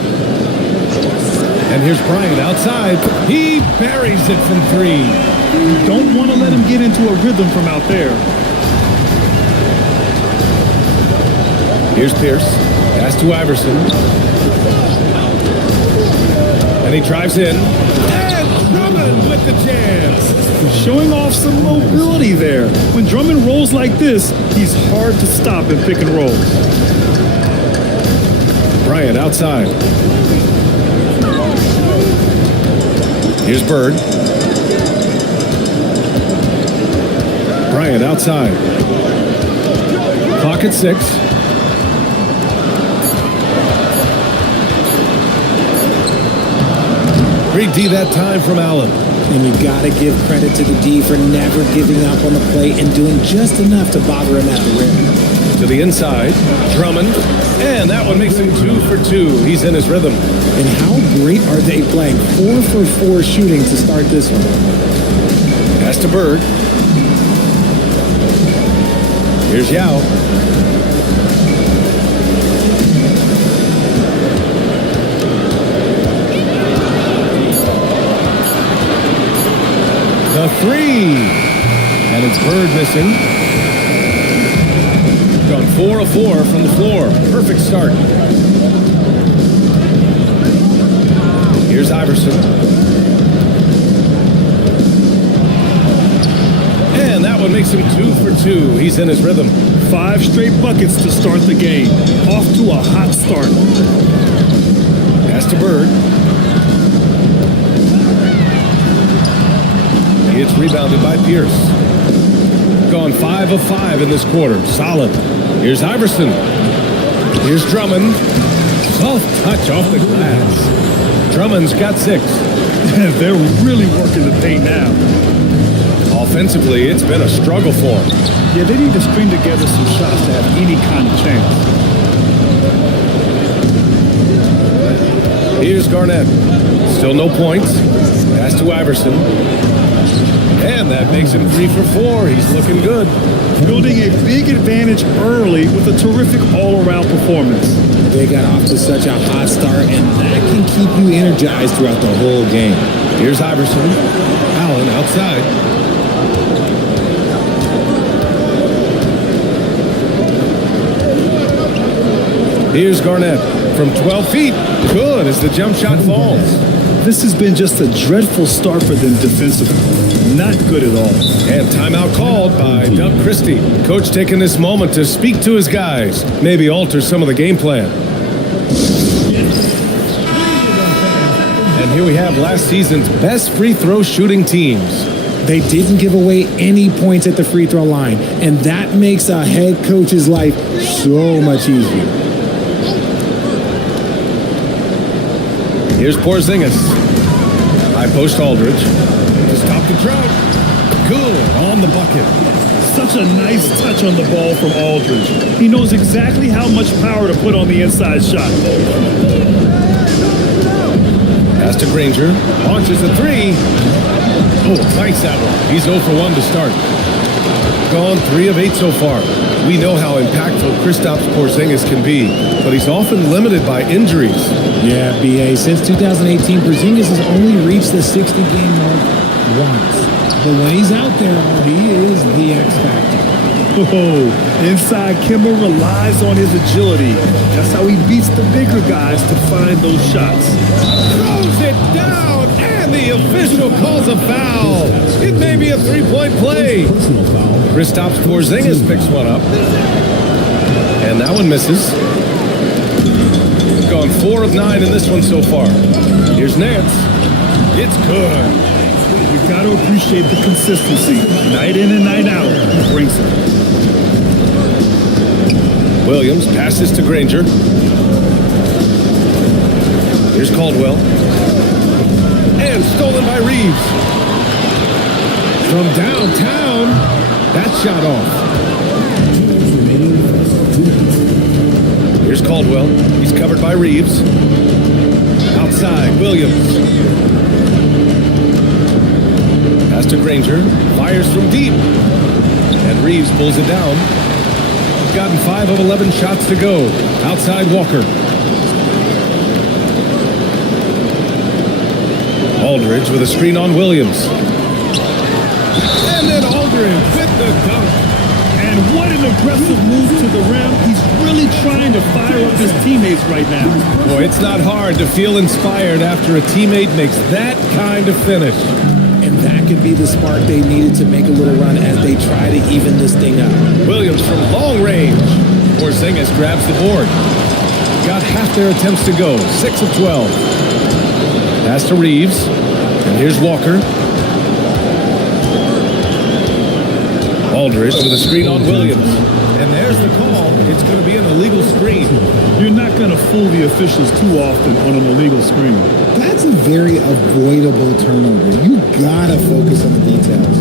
And here's Bryant outside. He buries it from 3. You don't want to let him get into a rhythm from out there. Here's Pierce. Pass to Iverson. And he drives in. And Drummond with the jam. Showing off some mobility there. When Drummond rolls like this, he's hard to stop in pick and rolls. Bryant outside. Here's Bird. Bryant outside. Clock at 6. Great D that time from Allen. And you got to give credit to the D for never giving up on the play and doing just enough to bother him at the rim. To the inside, Drummond, and that one makes him 2 for 2. He's in his rhythm. And how great are they playing? 4 for 4 shooting to start this one. Pass to Bird. Here's Yao. The 3. And it's Bird missing. Gone 4 of 4 from the floor. Perfect start. Here's Iverson. And that one makes him 2 for 2. He's in his rhythm. 5 straight buckets to start the game. Off to a hot start. Pass to Bird. It's rebounded by Pierce. Gone 5 of 5 in this quarter. Solid. Here's Iverson. Here's Drummond. Soft touch off the glass. Drummond's got 6. They're really working the paint now. Offensively, it's been a struggle for them. Yeah, they need to string together some shots to have any kind of chance. Here's Garnett. Still no points. Pass to Iverson. And that makes him 3 for 4. He's looking good. Building a big advantage early with a terrific all-around performance. They got off to such a hot start, and that can keep you energized throughout the whole game. Here's Iverson. Allen outside. Here's Garnett from 12 feet. Good as the jump shot falls. This has been just a dreadful start for them defensively. Not good at all. And timeout called by Doug Christie. Coach taking this moment to speak to his guys. Maybe alter some of the game plan. And here we have last season's best free throw shooting teams. They didn't give away any points at the free throw line, and that makes a head coach's life so much easier. Here's Porzingis. High post Aldridge. To stop the drought. Good on the bucket. Such a nice touch on the ball from Aldridge. He knows exactly how much power to put on the inside shot. Pass to Granger. Launches a three. Oh, nice that one. He's 0 for 1 to start. Gone 3 of 8 so far. We know how impactful Kristaps Porzingis can be, but he's often limited by injuries. Yeah, BA. Since 2018, Porzingis has only reached the 60-game mark once. But when he's out there, he is the X factor. Oh, inside Kemba relies on his agility. That's how he beats the bigger guys to find those shots. Throws it down, and the official calls a foul. It may be a three-point play. Kristaps Porzingis picks one up. And that one misses. Gone 4 of 9 in this one so far. Here's Nance. It's good. You've got to appreciate the consistency. Night in and night out, he brings it. Williams passes to Granger. Here's Caldwell. And stolen by Reeves. From downtown, that shot off. Here's Caldwell. He's covered by Reeves. Outside, Williams. Pass to Granger. Fires from deep. And Reeves pulls it down. Gotten 5 of 11 shots to go. Outside Walker. Aldridge with a screen on Williams. And then Aldridge with the dunk. And what an aggressive move to the rim. He's really trying to fire up his teammates right now. Boy, it's not hard to feel inspired after a teammate makes that kind of finish. And that could be the spark they needed to make a little run as they try to even this thing up. Williams from long range. Porzingis grabs the board. Got half their attempts to go. 6 of 12. Pass to Reeves. And here's Walker. Aldridge with a screen on Williams. And there's the call. It's going to be an illegal screen. You're not going to fool the officials too often on an illegal screen. That's a very avoidable turnover. You gotta focus on the details.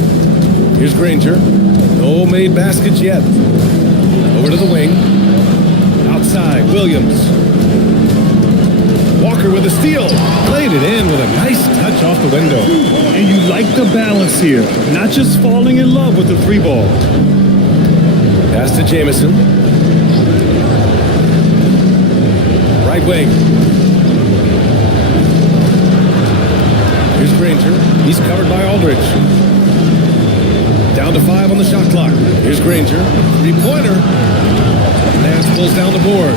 Here's Granger. No made baskets yet. Over to the wing. Outside, Williams. Walker with a steal. Played it in with a nice touch off the window. And you like the balance here. Not just falling in love with the three ball. Pass to Jamison. Right wing. Here's Granger. He's covered by Aldridge. Down to 5 on the shot clock. Here's Granger. 3-pointer. Nance pulls down the board.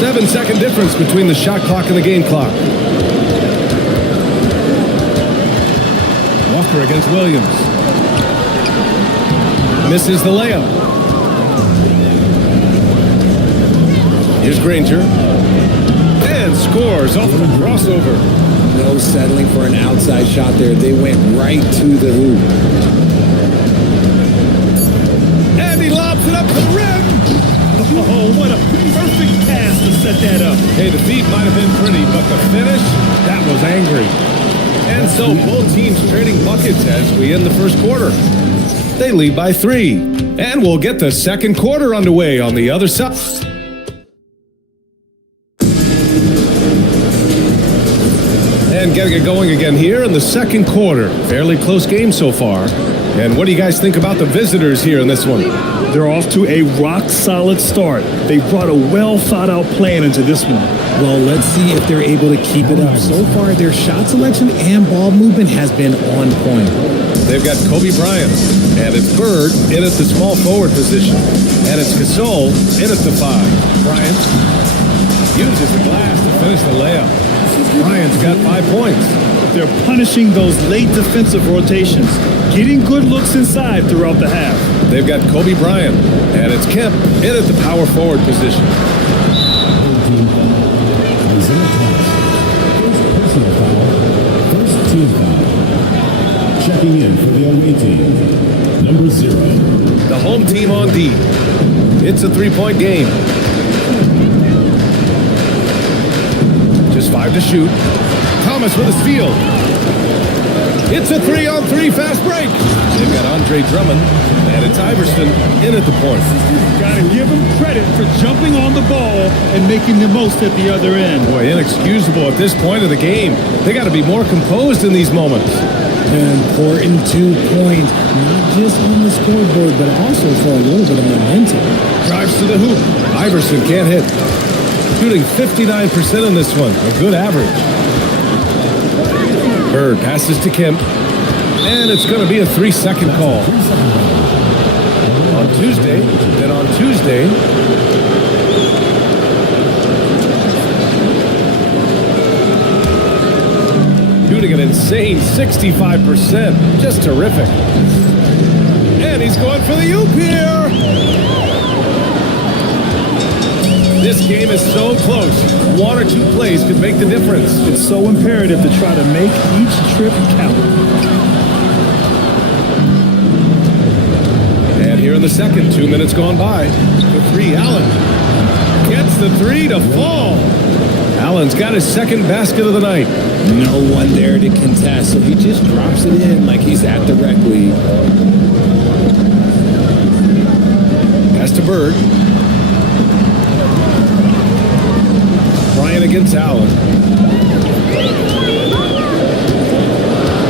7-second difference between the shot clock and the game clock. Walker against Williams. Misses the layup. Here's Granger. And scores off of a crossover. No settling for an outside shot there. They went right to the hoop. And he lobs it up to the rim. Oh, what a perfect pass to set that up. Hey, the feed might have been pretty, but the finish, that was angry. And so both teams trading buckets as we end the first quarter. They lead by 3. And we'll get the second quarter underway on the other side. And getting it going again here in the second quarter. Fairly close game so far. And what do you guys think about the visitors here in this one? They're off to a rock-solid start. They brought a well-thought-out plan into this one. Well, let's see if they're able to keep it up. So far, their shot selection and ball movement has been on point. They've got Kobe Bryant, and it's Bird in at the small forward position, and it's Gasol in at the 5. Bryant uses the glass to finish the layup. Bryant's got 5 points. They're punishing those late defensive rotations, getting good looks inside throughout the half. They've got Kobe Bryant, and it's Kemp in at the power forward position. Isaiah Thomas. First personal foul. First team foul. 2018, number 0. The home team on D. It's a three-point game. Just 5 to shoot. Thomas with a steal. It's a 3-on-3 fast break. They've got Andre Drummond, and it's Iverson in at the point. Got to give him credit for jumping on the ball and making the most at the other end. Boy, inexcusable at this point of the game. They got to be more composed in these moments. An important 2 points, not just on the scoreboard, but also for a little bit of momentum. Drives to the hoop. Iverson can't hit. Shooting 59% in this one. A good average. Bird passes to Kemp. And it's going to be a 3-second call. On Tuesday, shooting an insane 65%. Just terrific. And he's going for the oop here. This game is so close. 1 or 2 plays could make the difference. It's so imperative to try to make each trip count. And here in the second, 2 minutes gone by. The 3, Allen. Gets the 3 to fall. Allen's got his second basket of the night. No one there to contest, so he just drops it in like he's at the rec league. Pass to Bird. Bryant against Allen.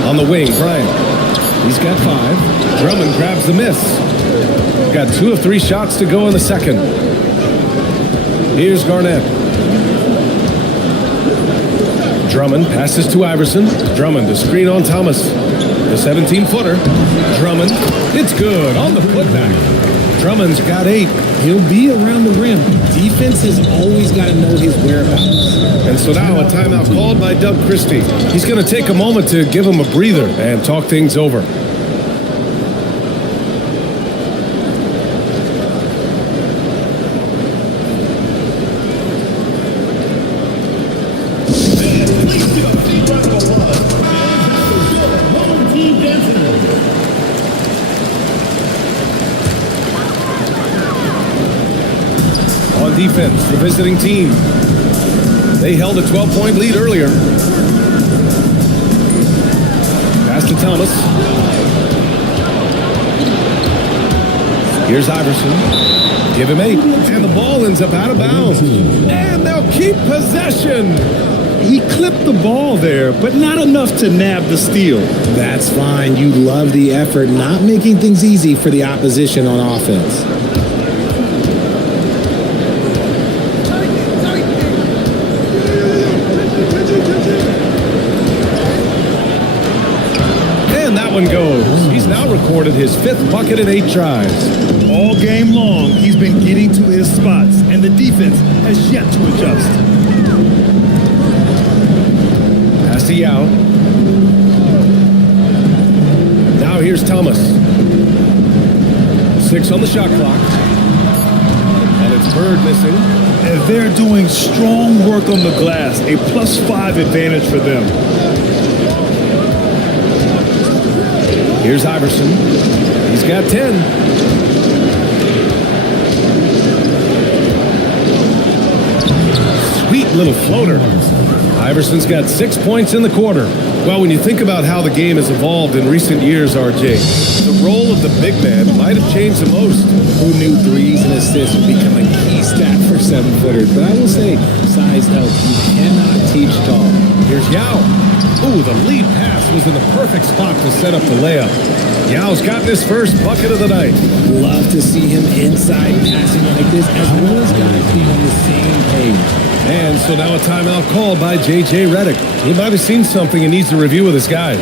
On the wing, Bryant. He's got 5. Drummond grabs the miss. Got 2 of 3 shots to go in the second. Here's Garnett. Drummond passes to Iverson. Drummond to screen on Thomas. The 17-footer. Drummond. It's good on the putback. Drummond's got 8. He'll be around the rim. Defense has always got to know his whereabouts. And so now a timeout called by Doug Christie. He's going to take a moment to give him a breather and talk things over. On defense, the visiting team. They held a 12-point lead earlier. Pass to Thomas. Here's Iverson. Give him 8. And the ball ends up out of bounds. And they'll keep possession. He clipped the ball there, but not enough to nab the steal. That's fine. You love the effort, not making things easy for the opposition on offense. And that one goes. He's now recorded his 5th bucket in 8 tries. All game long, he's been getting to his spots, and the defense has yet to adjust. Pass to Yao. Now here's Thomas. 6 on the shot clock. And it's Bird missing. And they're doing strong work on the glass, a +5 advantage for them. Here's Iverson. He's got 10. Sweet little floater. Iverson's got 6 points in the quarter. Well, when you think about how the game has evolved in recent years, RJ, the role of the big man might have changed the most. Who knew threes and assists would become a key stat for 7-footers? But I will say, size helps. You cannot teach tall. Here's Yao. Ooh, the lead pass was in the perfect spot to set up the layup. Yao's got his first bucket of the night. Love to see him inside passing like this, as well as guys being on the same page. And so now a timeout called by J.J. Redick. He might have seen something and needs to review with his guys.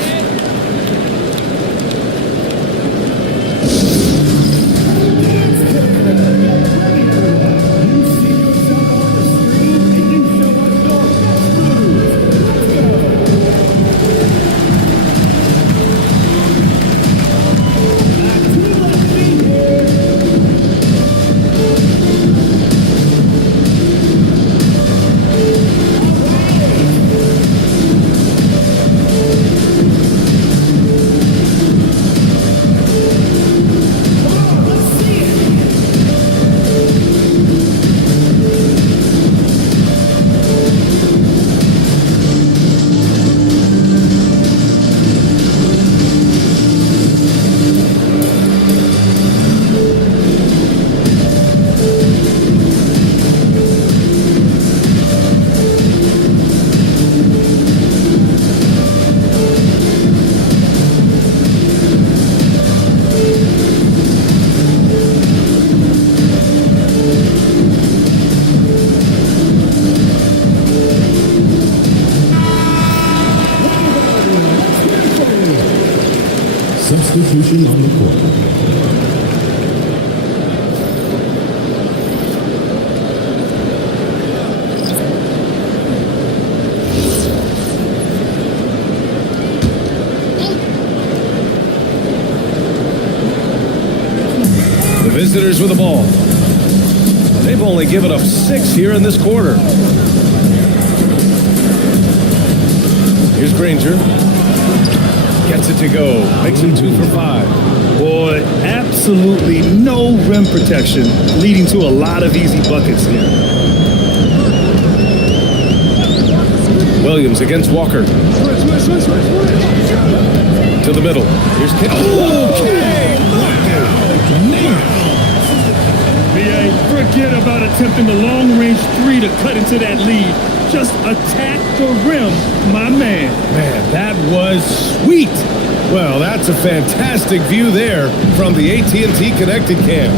Substitution on the court. The visitors with the ball. They've only given up 6 here in this quarter. Here's Granger. Gets it to go. Makes it 2 for 5. Boy, absolutely no rim protection, leading to a lot of easy buckets here. Williams against Walker. To the middle. Here's Kidd. Okay. BA, forget about attempting the long-range 3 to cut into that lead. Just attack the rim, my man. Man, that was sweet. Well, that's a fantastic view there from the AT&T Connected Cam.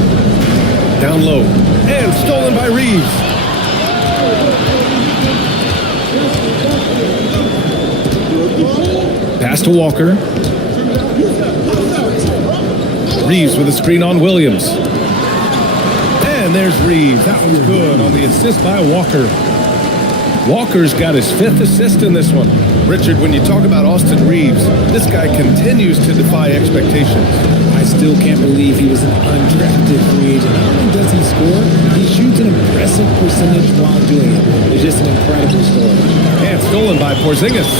Down low and stolen by Reeves. Pass to Walker. Reeves with a screen on Williams. And there's Reeves. That was good on the assist by Walker. Walker's got his 5th assist in this one. Richard, when you talk about Austin Reeves, this guy continues to defy expectations. I still can't believe he was an undrafted free agent. Not only does he score, he shoots an impressive percentage while doing it. It's just an incredible story. And stolen by Porzingis.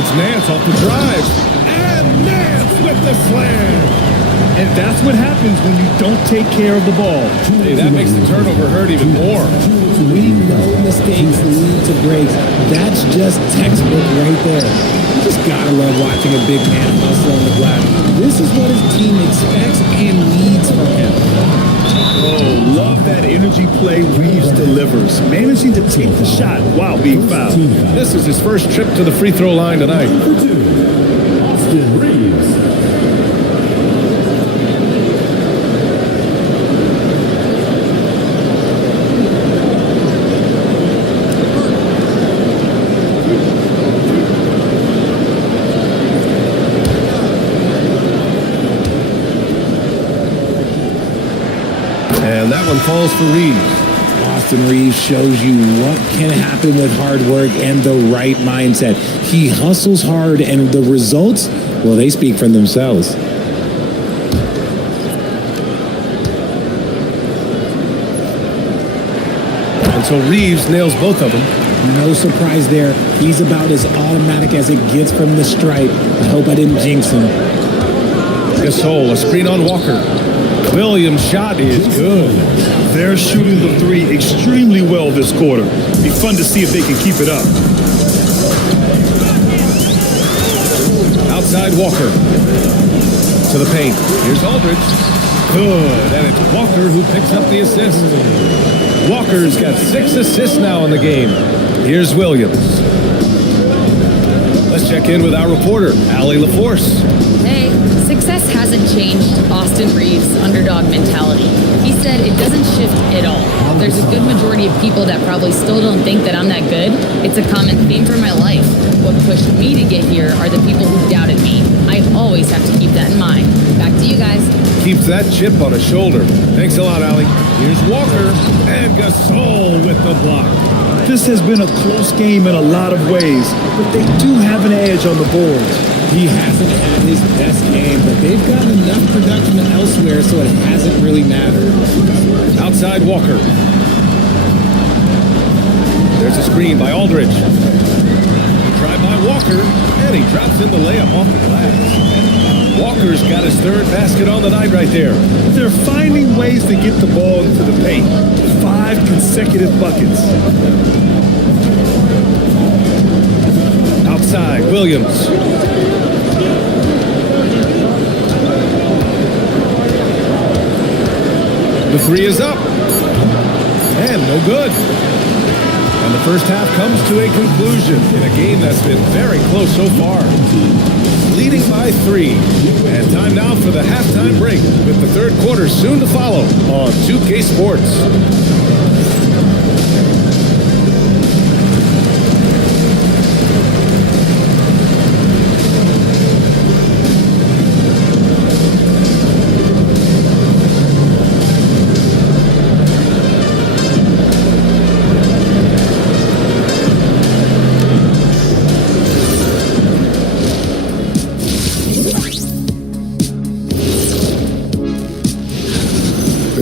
It's Nance off the drive. And Nance with the slam. And that's what happens when you don't take care of the ball. Hey, that makes the turnover hurt even more. We know mistakes lead to breaks. That's just textbook right there. You just gotta love watching a big man hustle on the glass. This is what his team expects and needs from him. Oh, love that energy play Reeves delivers, managing to take the shot while being fouled. This is his first trip to the free throw line tonight. Austin Reeves. And that one falls for Reeves. Austin Reeves shows you what can happen with hard work and the right mindset. He hustles hard, and the results, well, they speak for themselves. And so Reeves nails both of them. No surprise there. He's about as automatic as it gets from the stripe. I hope I didn't jinx him. Gasol, a screen on Walker. Williams' shot is good. They're shooting the 3 extremely well this quarter. Be fun to see if they can keep it up. Outside Walker. To the paint. Here's Aldridge. Good. And it's Walker who picks up the assist. Walker's got 6 assists now in the game. Here's Williams. Let's check in with our reporter, Allie LaForce. Hey, success hasn't changed Austin Reeves' underdog mentality. He said it doesn't shift at all. There's a good majority of people that probably still don't think that I'm that good. It's a common theme for my life. What pushed me to get here are the people who doubted me. I always have to keep that in mind. Back to you guys. Keeps that chip on his shoulder. Thanks a lot, Allie. Here's Walker and Gasol with the block. This has been a close game in a lot of ways, but they do have an edge on the boards. He hasn't had his best game, but they've gotten enough production elsewhere, so it hasn't really mattered. Outside Walker. There's a screen by Aldridge. Try by Walker, and he drops in the layup off the glass. Walker's got his 3rd basket on the night right there. They're finding ways to get the ball into the paint. 5 consecutive buckets. Outside, Williams. The 3 is up. And no good. And the first half comes to a conclusion in a game that's been very close so far. Leading by 3. And time now for the halftime break with the 3rd quarter soon to follow on 2K Sports.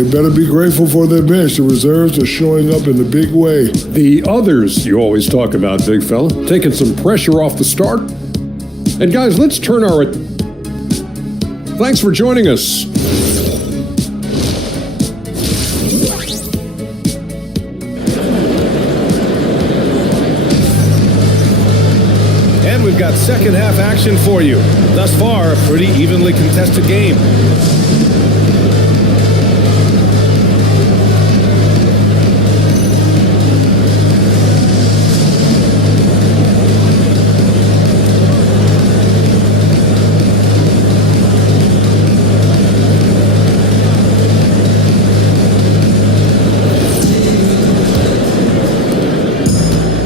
They better be grateful for their bench. The reserves are showing up in the big way. The others you always talk about, big fella, taking some pressure off the start. And guys, let's turn our... Thanks for joining us. And we've got second half action for you. Thus far, a pretty evenly contested game.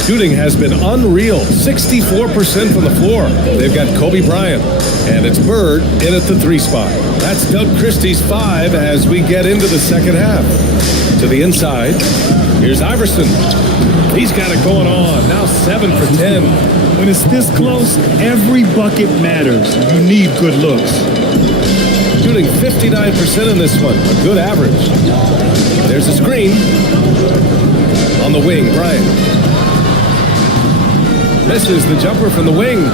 Shooting has been unreal, 64% from the floor. They've got Kobe Bryant, and it's Bird in at the 3 spot. That's Doug Christie's 5 as we get into the second half. To the inside, here's Iverson. He's got it going on, now 7 for 10. When it's this close, every bucket matters. You need good looks. Shooting 59% in this one, a good average. There's a screen. On the wing, Bryant. Misses the jumper from the wing.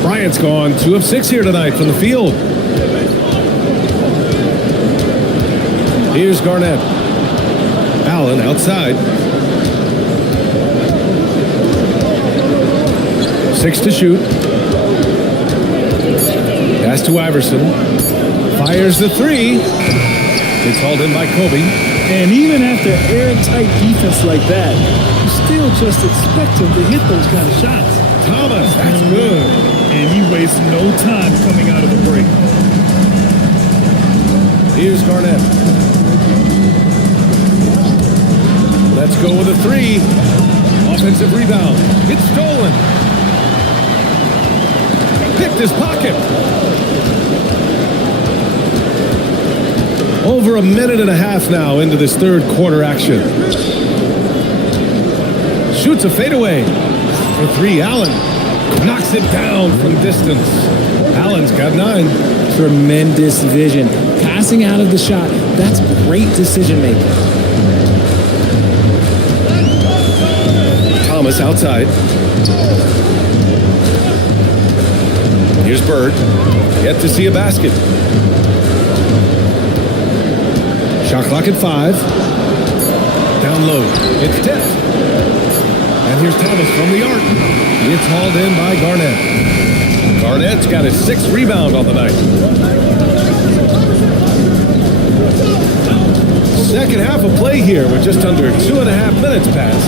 Bryant's gone 2 of 6 here tonight from the field. Here's Garnett. Allen outside. 6 to shoot. Pass to Iverson. Fires the 3. It's hauled in by Kobe. And even after airtight defense like that, you still just expect him to hit those kind of shots. Thomas, that's good. And he wastes no time coming out of the break. Here's Garnett. Let's go with a 3. Offensive rebound. It's stolen. Picked his pocket. Over a minute and a half now into this third quarter action. Shoots a fadeaway. For 3, Allen knocks it down from distance. Allen's got 9. Tremendous vision. Passing out of the shot, that's great decision making. Thomas outside. Here's Bird. Yet to see a basket. Shot clock at 5. Down low. It's tipped. And here's Thomas from the arc. It's hauled in by Garnett. Garnett's got his 6th rebound on the night. Second half of play here with just under 2.5 minutes passed.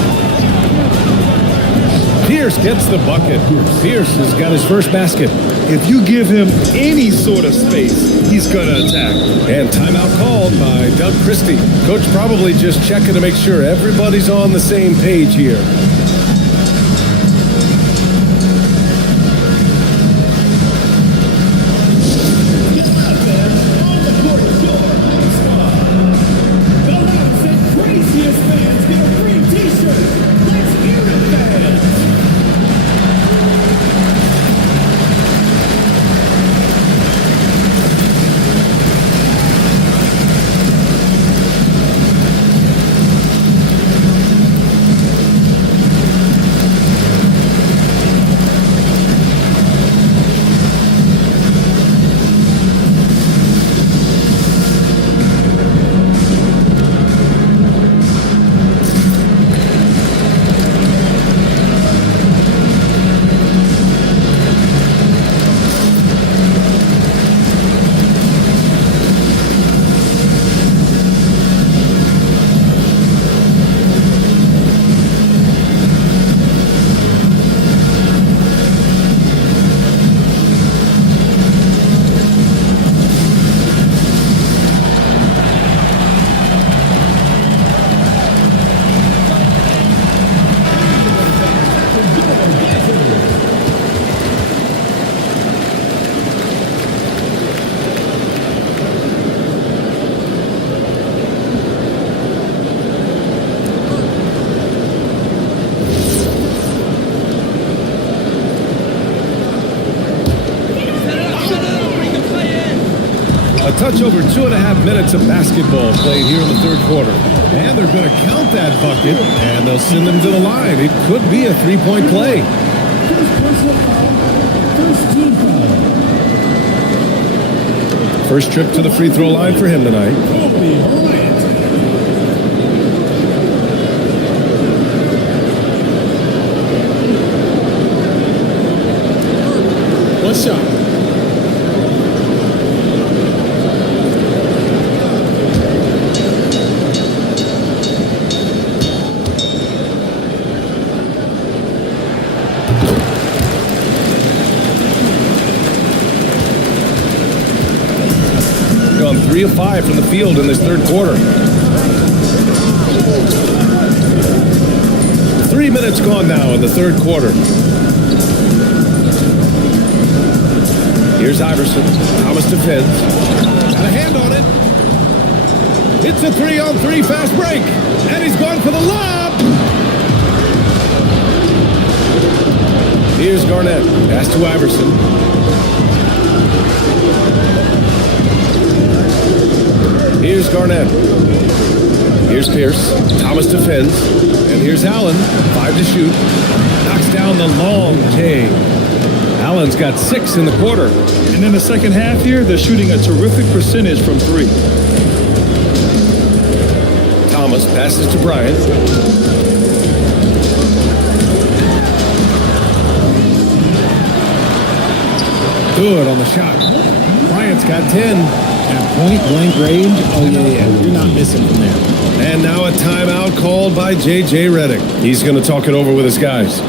Pierce gets the bucket. Pierce has got his first basket. If you give him any sort of space, he's going to attack. And timeout called by Doug Christie. Coach probably just checking to make sure everybody's on the same page here. A touch over 2.5 minutes of basketball played here in the third quarter. And they're going to count that bucket, and they'll send them to the line. It could be a three-point play. First trip to the free throw line for him tonight. One shot. Gone 3 of 5 from the field in this third quarter. 3 minutes gone now in the third quarter. Here's Iverson. Thomas defends. Got a hand on it. It's a 3-on-3 fast break. And he's gone for the lob. Here's Garnett. Pass to Iverson. Here's Garnett. Here's Pierce. Thomas defends. And here's Allen. 5 to shoot. Knocks down the long J. Allen's got 6 in the quarter. And in the second half here, they're shooting a terrific percentage from 3. Thomas passes to Bryant. Good on the shot. Bryant's got 10. At point blank range, oh yeah, you're not missing from there. And now a timeout called by J.J. Redick. He's going to talk it over with his guys.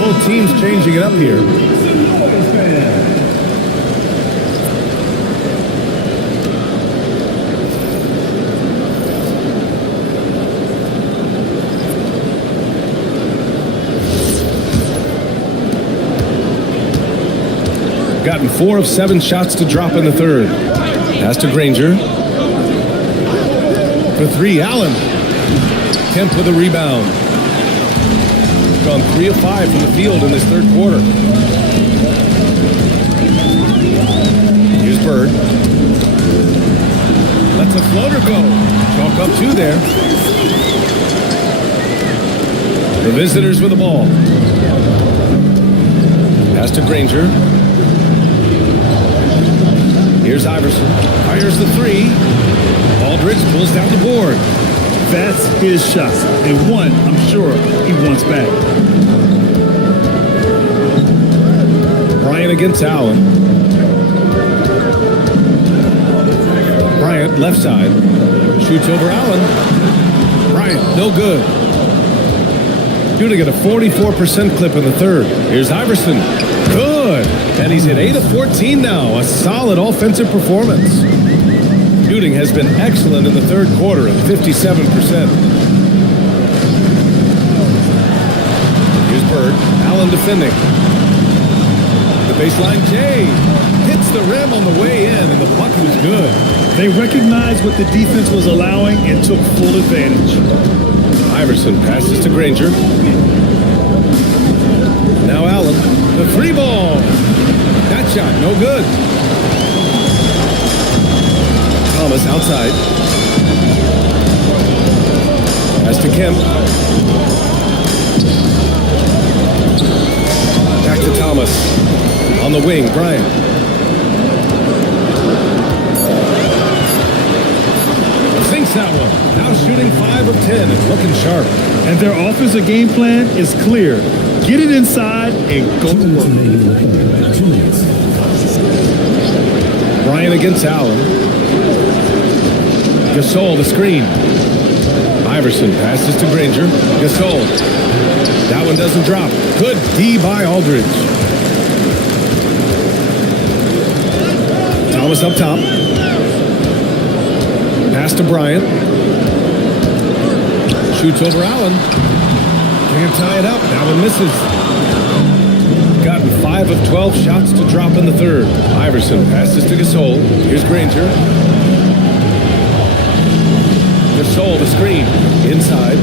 Both teams changing it up here. Gotten 4 of 7 shots to drop in the third. Pass to Granger. For 3, Allen. Kemp with a rebound. Gone 3 of 5 from the field in this third quarter. Here's Bird. Lets a floater go. Chalk up 2 there. The visitors with the ball. Pass to Granger. Here's Iverson. Fires the 3. Aldridge pulls down the board. That's his shot, and one I'm sure he wants back. Bryant against Allen. Bryant left side. Shoots over Allen. Bryant, no good. Shooting at a 44% clip in the third. Here's Iverson. Good. And he's at 8 of 14 now. A solid offensive performance. Shooting has been excellent in the third quarter at 57%. Here's Bird. Allen defending. The baseline J hits the rim on the way in, and the bucket is good. They recognized what the defense was allowing and took full advantage. Iverson passes to Granger. Now Allen. The 3 ball. That shot, no good. Thomas outside. Kemp. Back to Thomas. On the wing, Bryant. Sinks that one. Now shooting 5 of 10 and looking sharp. And their offensive game plan is clear. Get it inside and go to work. Bryant against Allen. Gasol, the screen. Iverson passes to Granger. Gasol. That one doesn't drop. Good D by Aldridge. Thomas up top. Pass to Bryant. Shoots over Allen. Can't tie it up. That one misses. Gotten 5 of 12 shots to drop in the third. Iverson passes to Gasol. Here's Granger. Gasol, the screen. Inside.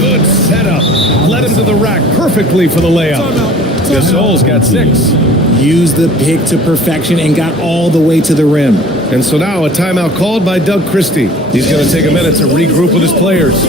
Good setup. Led him to the rack perfectly for the layup. Gasol's got 6. Used the pick to perfection and got all the way to the rim. And so now a timeout called by Doug Christie. He's going to take a minute to regroup with his players.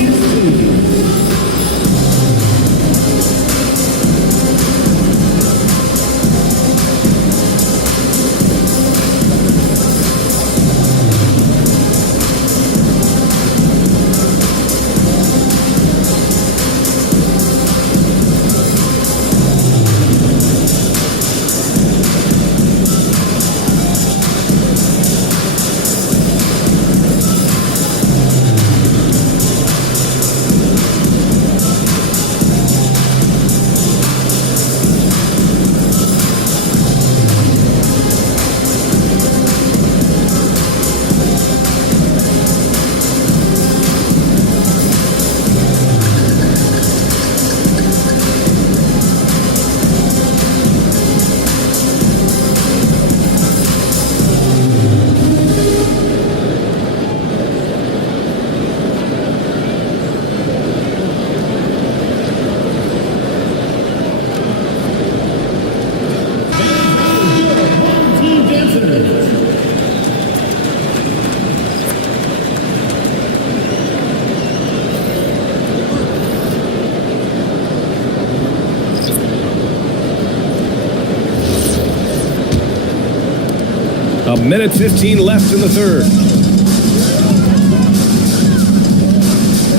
A minute 15 left in the third.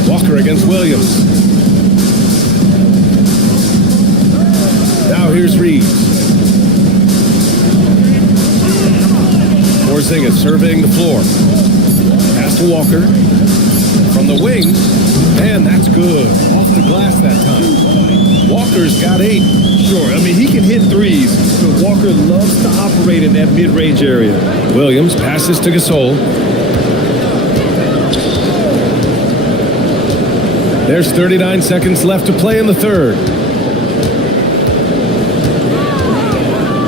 Walker against Williams. Now here's Reeves. Porzingis surveying the floor. Pass to Walker. From the wing. Man, that's good. Off the glass that time. Walker's got 8. Sure, I mean, he can hit threes, but Walker loves to operate in that mid-range area. Williams passes to Gasol. There's 39 seconds left to play in the third.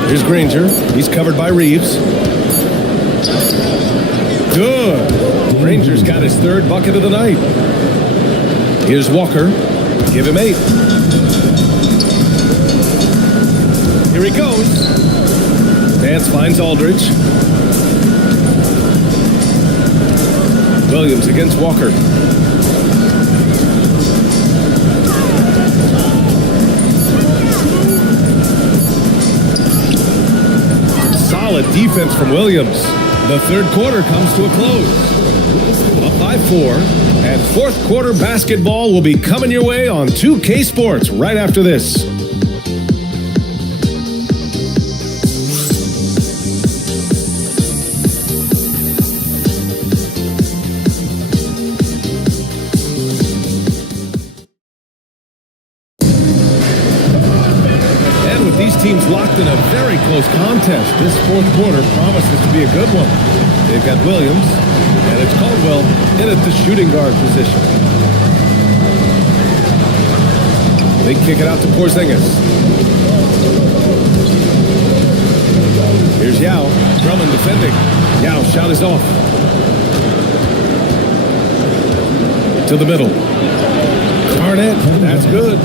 Here's Granger. He's covered by Reeves. Good. Granger's got his third bucket of the night. Here's Walker. Give him 8. Here he goes. Vance finds Aldridge. Williams against Walker. Solid defense from Williams. The third quarter comes to a close. Up by 4. And fourth quarter basketball will be coming your way on 2K Sports right after this. Teams locked in a very close contest. This fourth quarter promises to be a good one. They've got Williams, and it's Caldwell in at the shooting guard position. They kick it out to Porzingis. Here's Yao. Drummond defending. Yao shot is off. To the middle. Garnett, that's good.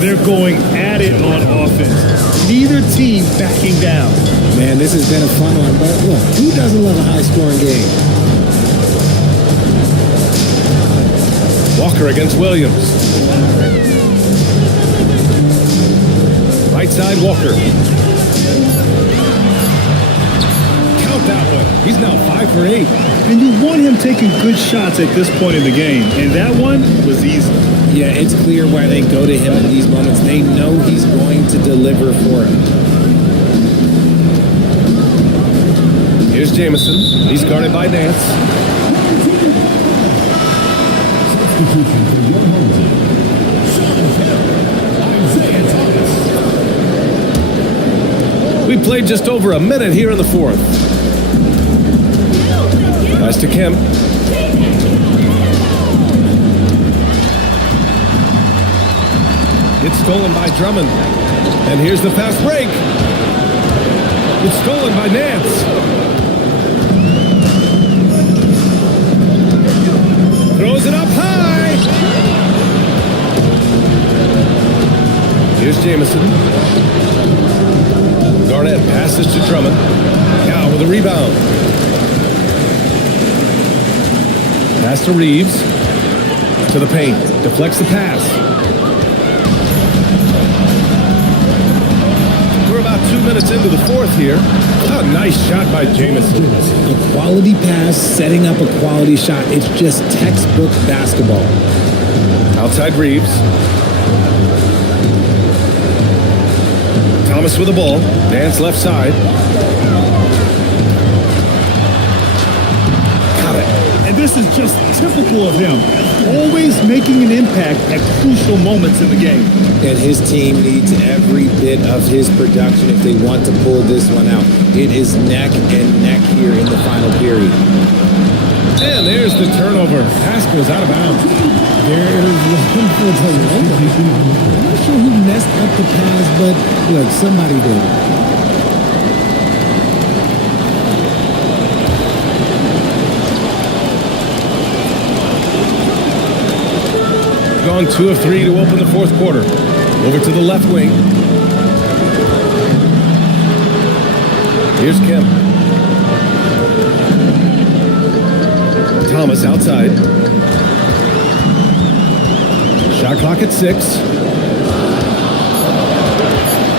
They're going at it on offense. Neither team backing down. Man, this has been a fun one, but look, who doesn't love a high-scoring game? Walker against Williams. Right side, Walker. Count that one. He's now 5 for 8. And you want him taking good shots at this point in the game. And that one was easy. Yeah, it's clear why they go to him in these moments. They know he's going to deliver for him. Here's Jamison. He's guarded by Nance. Substitution for your home team. Sean Hill, Isaiah Thomas. We played just over a minute here in the fourth. Pass to Kemp. It's stolen by Drummond. And here's the fast break. It's stolen by Nance. Throws it up high. Here's Jamison. Garnett passes to Drummond. Now with a rebound. Pass to Reeves. To the paint. Deflects the pass. We're about 2 minutes into the fourth here. A nice shot by Jamison. A quality pass, setting up a quality shot. It's just textbook basketball. Outside Reeves. Thomas with the ball. Nance left side. Got it. And this is just typical of him. Always making an impact at crucial moments in the game. And his team needs every bit of his production if they want to pull this one out. It is neck and neck here in the final period. And there's the turnover. Pass goes out of bounds. There's one for the layup. I'm not sure who messed up the pass, but look, somebody did. Gone 2 of 3 to open the fourth quarter. Over to the left wing. Here's Kemp. Thomas outside. Shot clock at 6.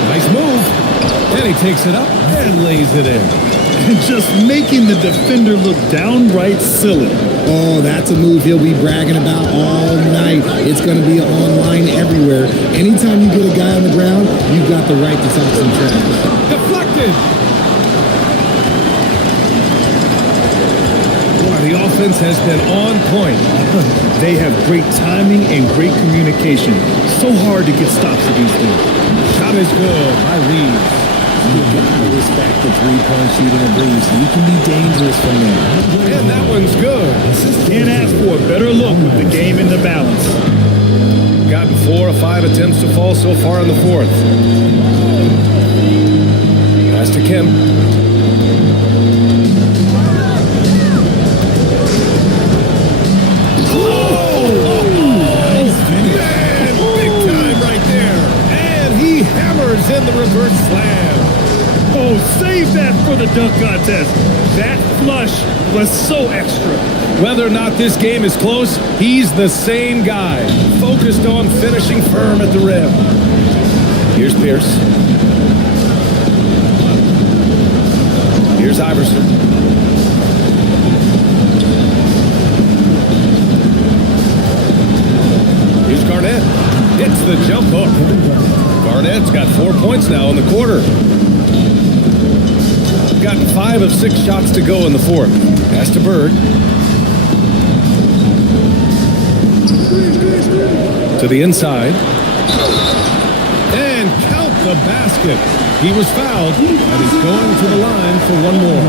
Nice move. And he takes it up and lays it in. And just making the defender look downright silly. Oh, that's a move he'll be bragging about all night. It's going to be online everywhere. Anytime you get a guy on the ground, you've got the right to talk some trash. Deflected. Boy, the offense has been on point. They have great timing and great communication. So hard to get stops against them. Shot is good by Reeves. You've got to respect the three-point shooting of Reeves. You can be dangerous from there. And that one's good. Can't ask for a better look with the game in the balance. Gotten 4 of 5 attempts to fall so far in the fourth. Pass to Kemp. Man, big time right there. And he hammers in the reverse slam. Oh, save that for the dunk contest. That flush was so extra. Whether or not this game is close, he's the same guy, focused on finishing firm at the rim. Here's Pierce. Here's Iverson. Here's Garnett. Hits the jump hook. Garnett's got 4 points now in the quarter. Got 5 of 6 shots to go in the fourth. Pass to Bird. To the inside. And count the basket. He was fouled, and he's going to the line for one more.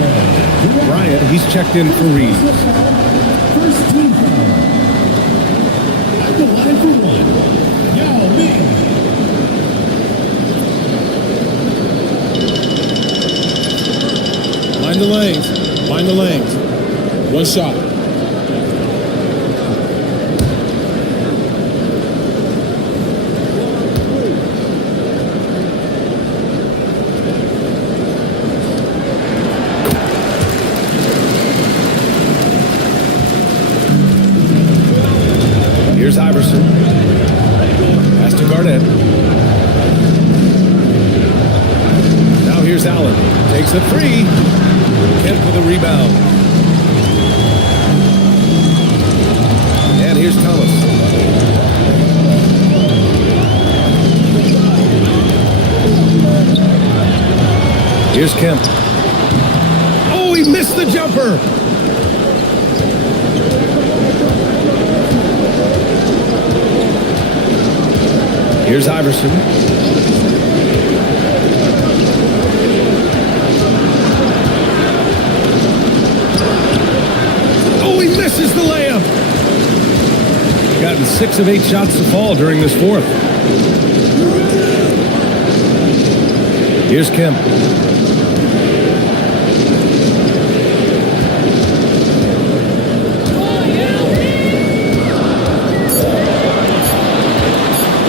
Bryant, he's checked in for Reeves. First team foul. At the line for one. Yao Ming. Mind the lanes. Mind the lanes. One shot. Here's Iverson. Pass to Garnett. Now here's Allen. Takes a three. Kemp with a rebound. And here's Thomas. Here's Kemp. Oh, he missed the jumper. Here's Iverson. Oh, he misses the layup. Gotten 6 of 8 shots to fall during this fourth. Here's Kemp.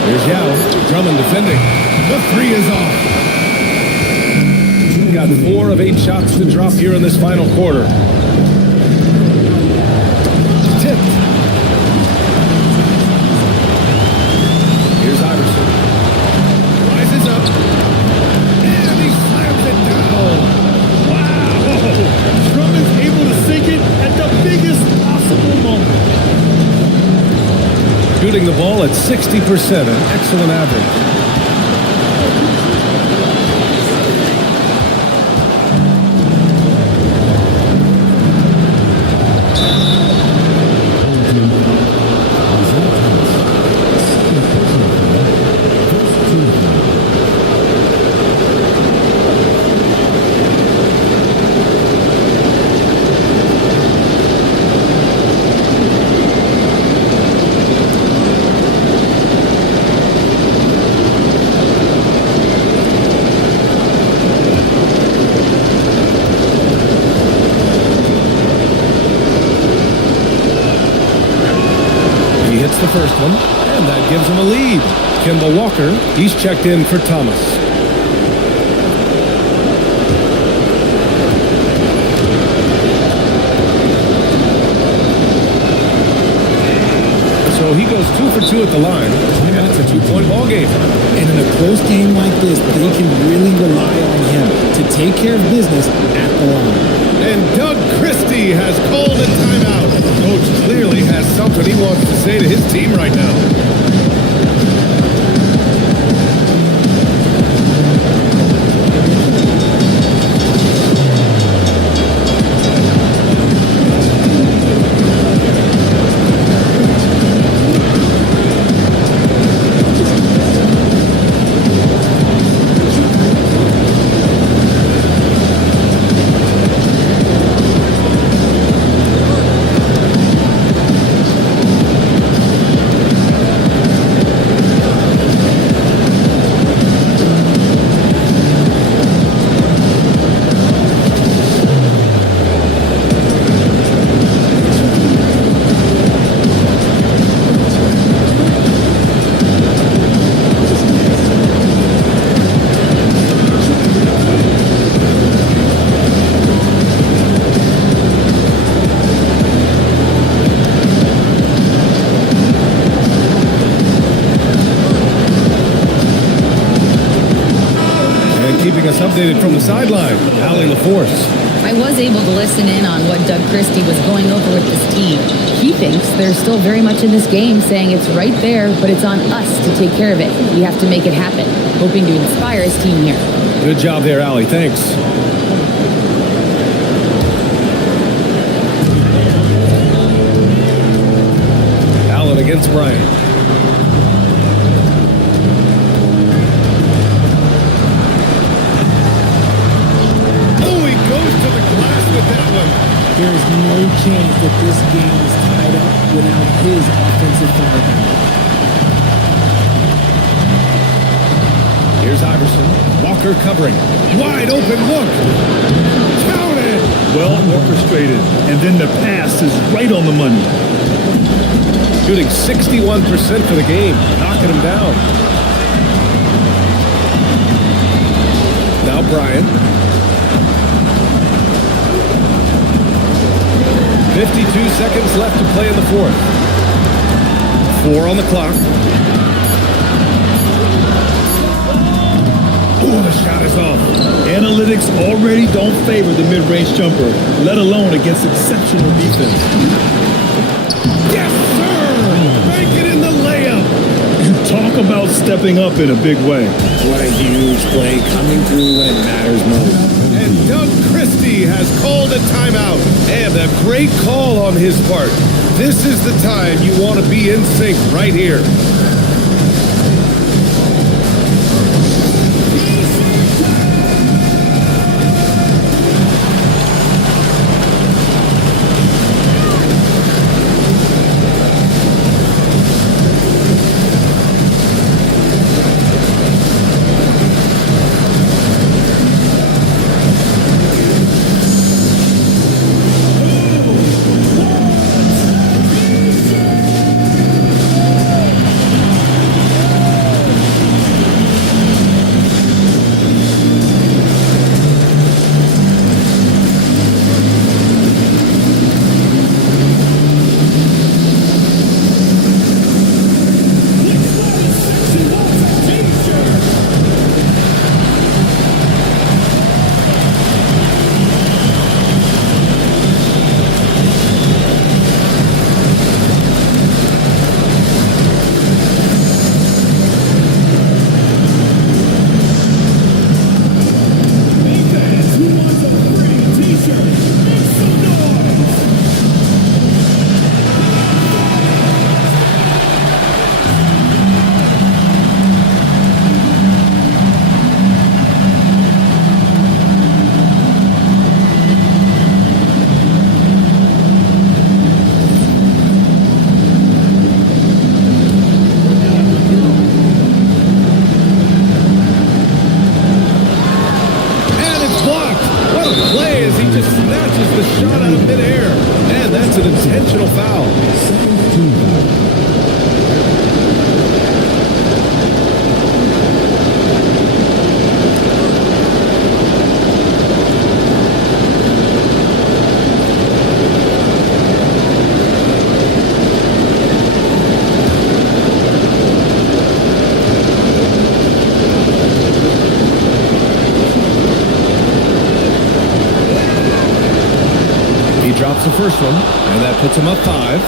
Here's Yao. Drummond defending. The three is off. Got 4 of 8 shots to drop here in this final quarter. Tipped. Here's Iverson. Rises up. And he slams it down. Wow! Drummond's able to sink it at the biggest possible moment. Shooting the ball at 60%, an excellent average. The first one, and that gives him a lead. Kemba Walker, he's checked in for Thomas. So he goes 2 for 2 at the line, and it's a 2-point ball game. And in a close game like this, they can really rely on him to take care of business at the line. And Doug Christie has called a timeout. Coach clearly has something he wants to say to his team right now. Updated from the sideline, Allie LaForce. I was able to listen in on what Doug Christie was going over with this team. He thinks they're still very much in this game, saying it's right there, but it's on us to take care of it. We have to make it happen, hoping to inspire his team here. Good job there, Allie. Thanks. Allen against Bryant. There is no chance that this game is tied up without his offensive firepower. Here's Iverson. Walker covering. Wide open look. Count it. Well orchestrated. And then the pass is right on the money. Shooting 61% for the game. Knocking him down. Now Bryant. 52 seconds left to play in the fourth. 4 on the clock. Oh, the shot is off. Analytics already don't favor the mid-range jumper, let alone against exceptional defense. Yes, sir! Make it in the layup. Talk about stepping up in a big way. What a huge play coming through when it matters most. And Doug Christie has called a timeout. And a great call on his part. This is the time you want to be in sync right here. The first one, and that puts him up 5.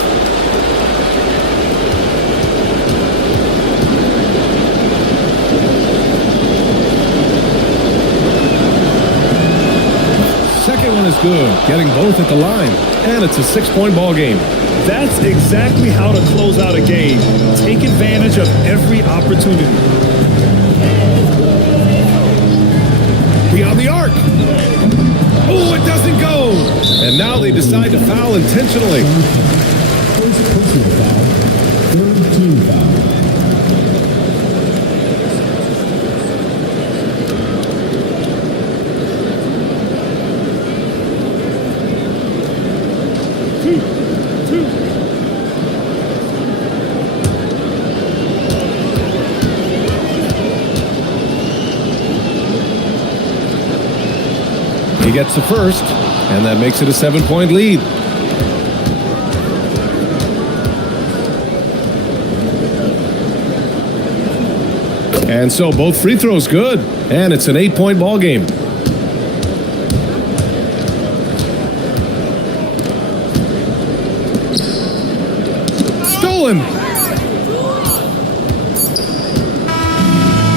Second one is good, getting both at the line, and it's a 6-point ball game. That's exactly how to close out a game. Take advantage of every opportunity. Beyond the arc. Oh, it doesn't go. And now they decide to foul intentionally. First personal foul, third team foul. He gets the first, and that makes it a 7-point lead. And so both free throws good, and it's an 8-point ball game. Stolen.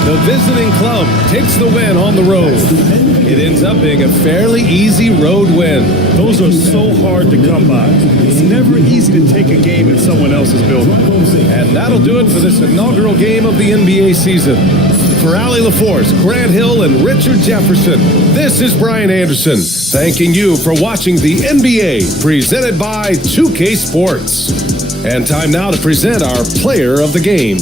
The visiting club takes the win on the road. It ends up being a fairly easy road win. Those are so hard to come by. It's never easy to take a game in someone else's building. And that'll do it for this inaugural game of the NBA season. For Allie LaForce, Grant Hill, and Richard Jefferson, this is Brian Anderson, thanking you for watching the NBA presented by 2K Sports. And time now to present our player of the game.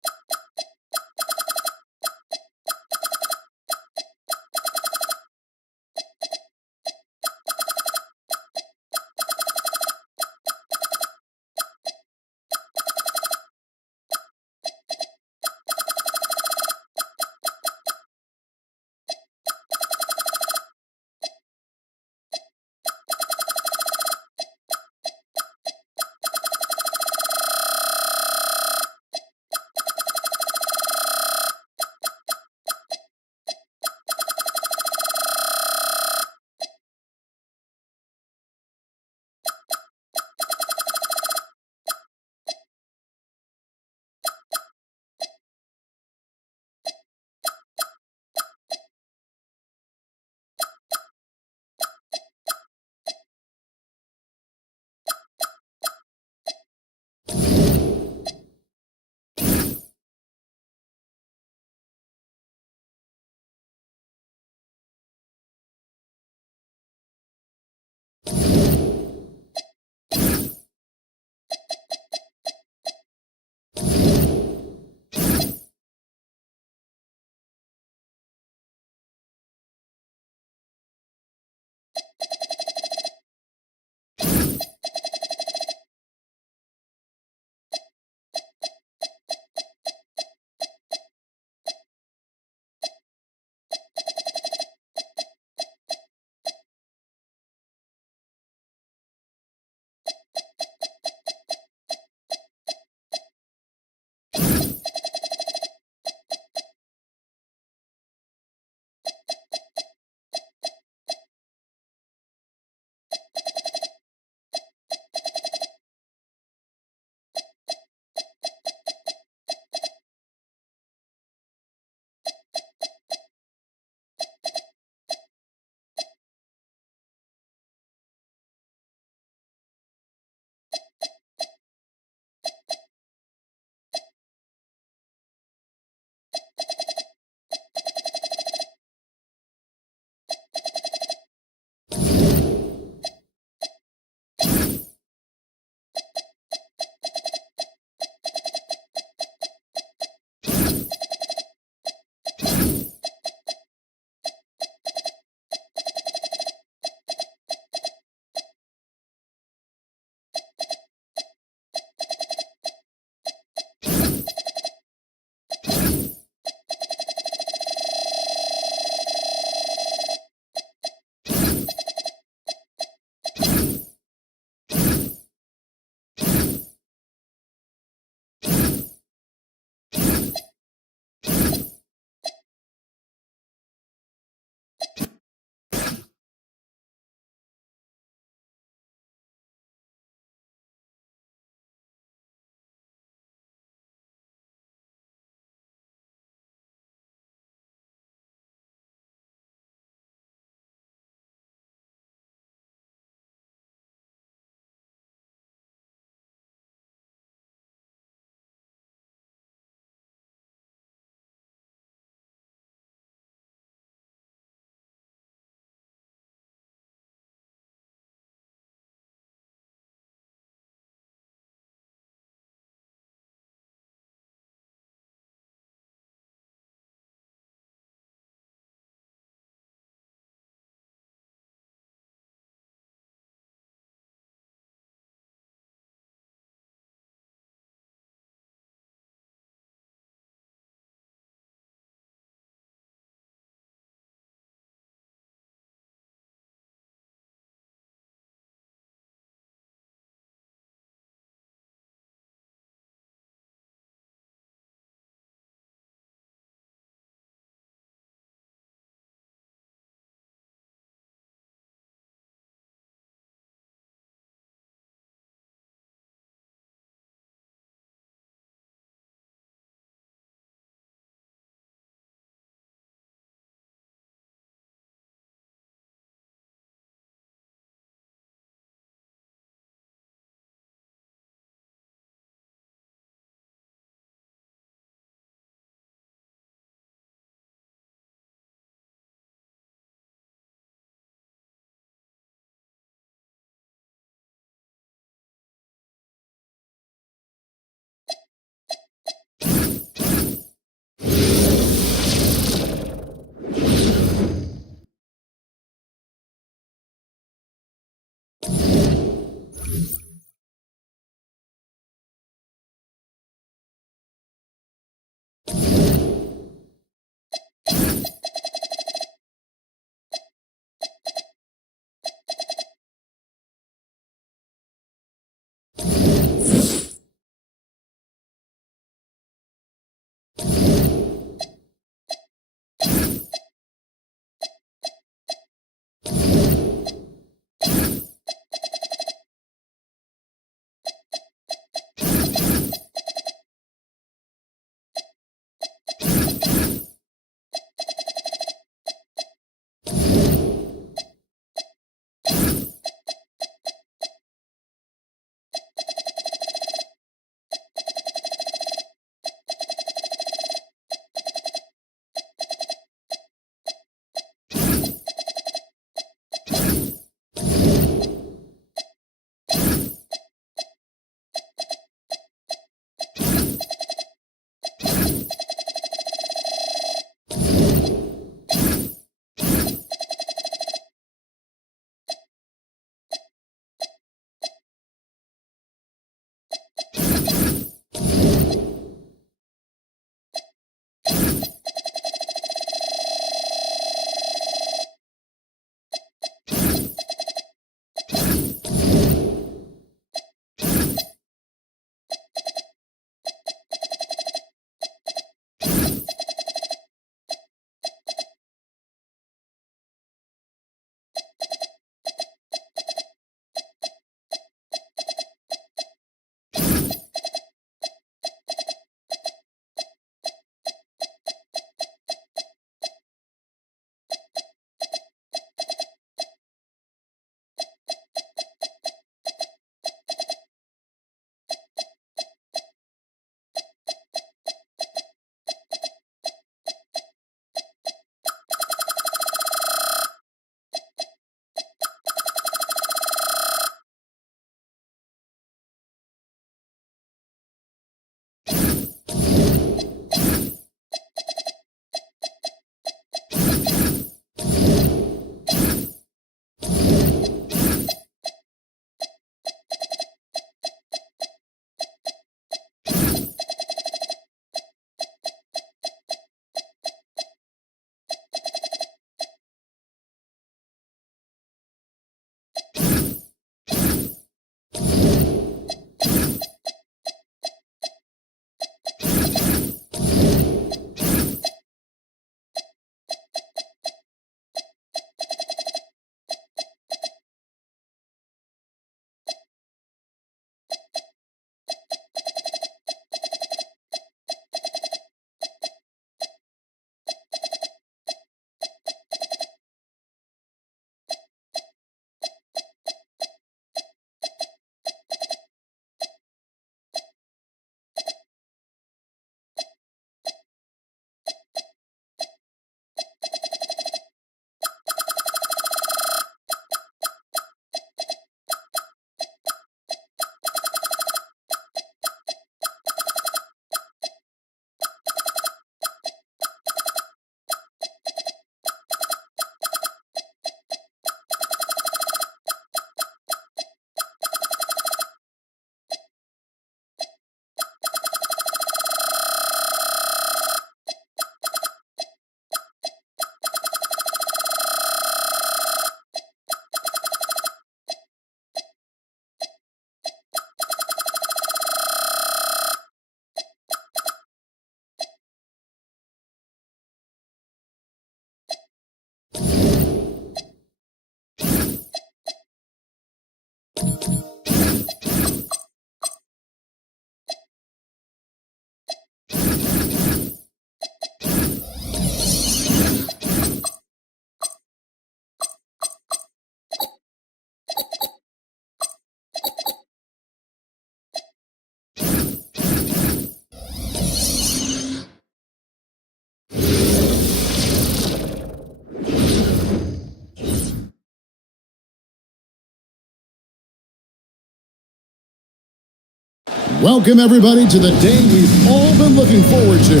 Welcome, everybody, to the day we've all been looking forward to.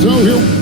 So here...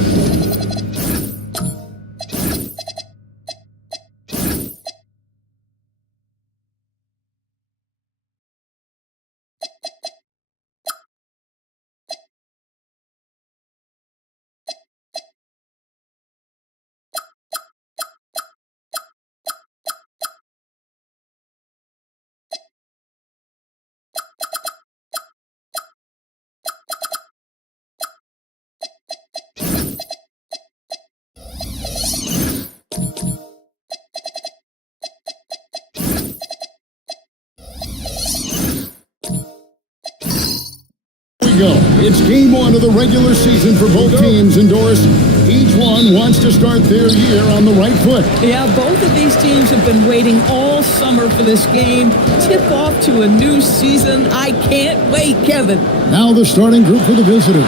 Go. It's game one of the regular season for both teams, and Doris, each one wants to start their year on the right foot. Yeah, both of these teams have been waiting all summer for this game. Tip off to a new season. I can't wait, Kevin. Now the starting group for the visitors.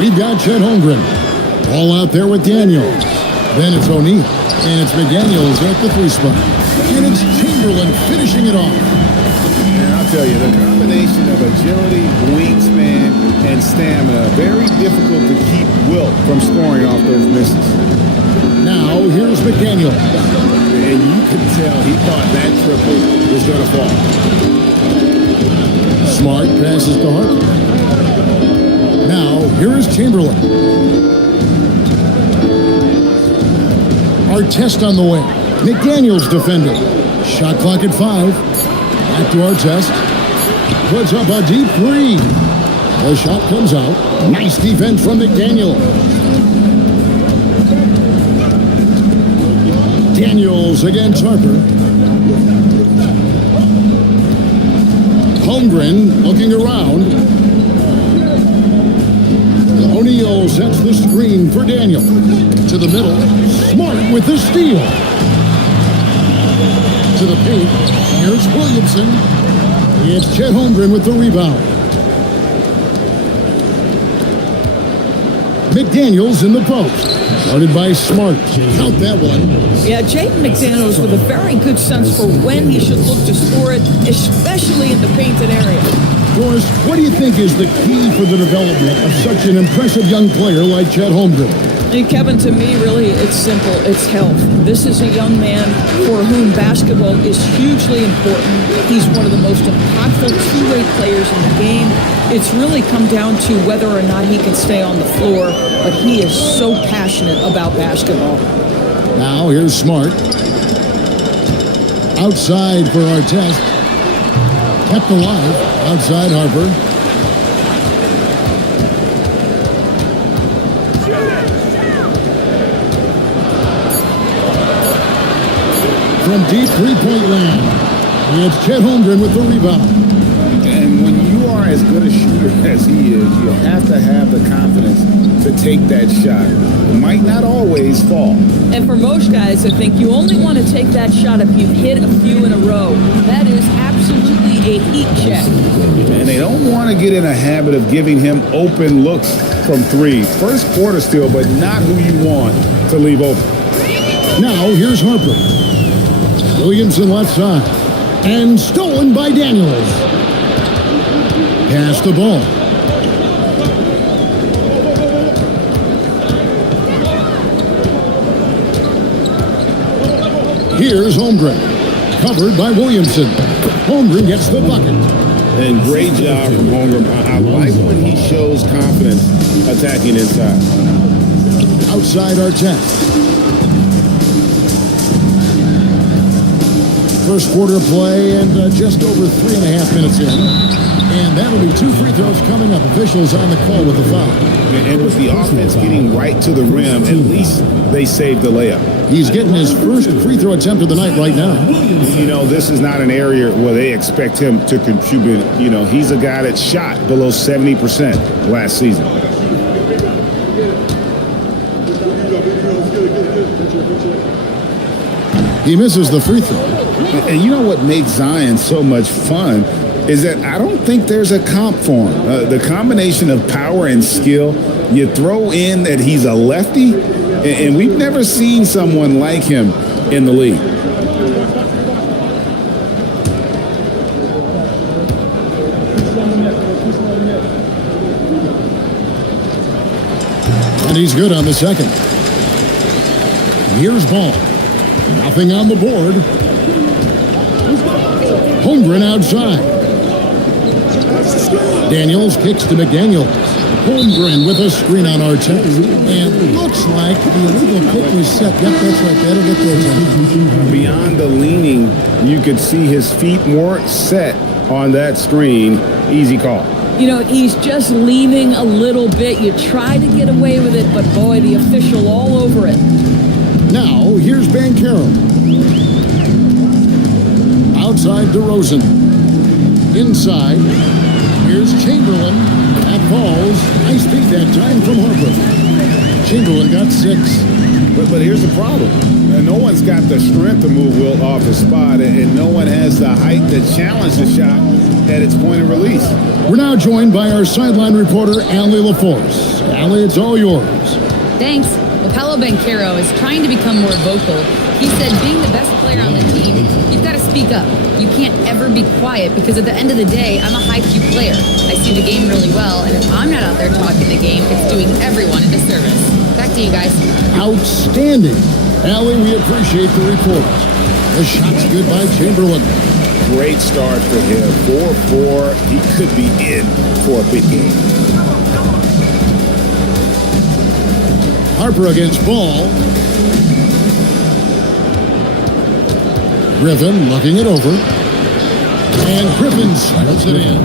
We've got Chet Holmgren. All out there with Daniels. Then it's O'Neal. And it's McDaniels at the 3 spot. And it's Chamberlain finishing it off. I'll tell you, the combination of agility, wingspan, and stamina, very difficult to keep Wilt from scoring off those misses. Now, here's McDaniel. And you can tell he thought that triple was going to fall. Smart passes to Harper. Now, here is Chamberlain. Artest on the wing. McDaniels defending. Shot clock at 5. Back to Artest. Puts up a deep 3. The shot comes out. Nice defense from McDaniel. Daniels against Harper. Holmgren looking around. O'Neal sets the screen for Daniel. To the middle. Smart with the steal. To the paint. Here's Williamson. It's Chet Holmgren with the rebound. McDaniels in the post. Guarded by Smart. Count that one. Yeah, Jaden McDaniels with a very good sense for when he should look to score it, especially in the painted area. Doris, what do you think is the key for the development of such an impressive young player like Chet Holmgren? Hey, Kevin, to me, really, it's simple. It's health. This is a young man for whom basketball is hugely important. He's one of the most impactful two-way players in the game. It's really come down to whether or not he can stay on the floor, but he is so passionate about basketball. Now, here's Smart. Outside for Artest. Kept alive. Outside Harper. From deep three-point land, it's Chet Holmgren with the rebound. And when you are as good a shooter as he is, you have to have the confidence to take that shot. It might not always fall. And for most guys, I think you only want to take that shot if you've hit a few in a row. That is absolutely a heat check. And they don't want to get in a habit of giving him open looks from 3. First quarter still, but not who you want to leave open. Now, here's Harper. Williamson left side. And stolen by Daniels. Pass the ball. Here's Holmgren. Covered by Williamson. Holmgren gets the bucket. And great job from Holmgren. I like when he shows confidence attacking inside. Outside Artest. First quarter play and just over 3.5 minutes in. And that'll be 2 free throws coming up. Officials on the call with the foul. And with the offense getting right to the rim, at least they saved the layup. He's getting his first free throw attempt of the night right now. You know, this is not an area where they expect him to contribute. You know, he's a guy that shot below 70% last season. He misses the free throw. And you know what makes Zion so much fun is that I don't think there's a comp for him. The combination of power and skill, you throw in that he's a lefty, and we've never seen someone like him in the league. And he's good on the second. Here's Ball. Nothing on the board. Holmgren outside. Daniels kicks to McDaniels. Holmgren with a screen on Artest. And looks like the illegal kick was set. Yep, that's right. That'll get there. Beyond the leaning, you could see his feet weren't set on that screen. Easy call. You know, he's just leaning a little bit. You try to get away with it, but boy, the official all over it. Now, here's Banchero. Outside DeRozan. Inside. Here's Chamberlain. That falls. Nice beat that time from Harper. Chamberlain got 6. But here's the problem. No one's got the strength to move Wilt off the spot, and no one has the height to challenge the shot at its point of release. We're now joined by our sideline reporter, Allie LaForce. Allie, it's all yours. Thanks. Well, Paolo Banchero is trying to become more vocal. He said being the best player on the team, you've got to speak up. You can't ever be quiet because at the end of the day, I'm a high-Q player. I see the game really well, and if I'm not out there talking the game, it's doing everyone a disservice. Back to you guys. Outstanding. Allie, we appreciate the report. The shot's good by Chamberlain. Great start for him. 4-4. He could be in for a big game. Harper against Ball. Griffin looking it over. And Griffin settles it in.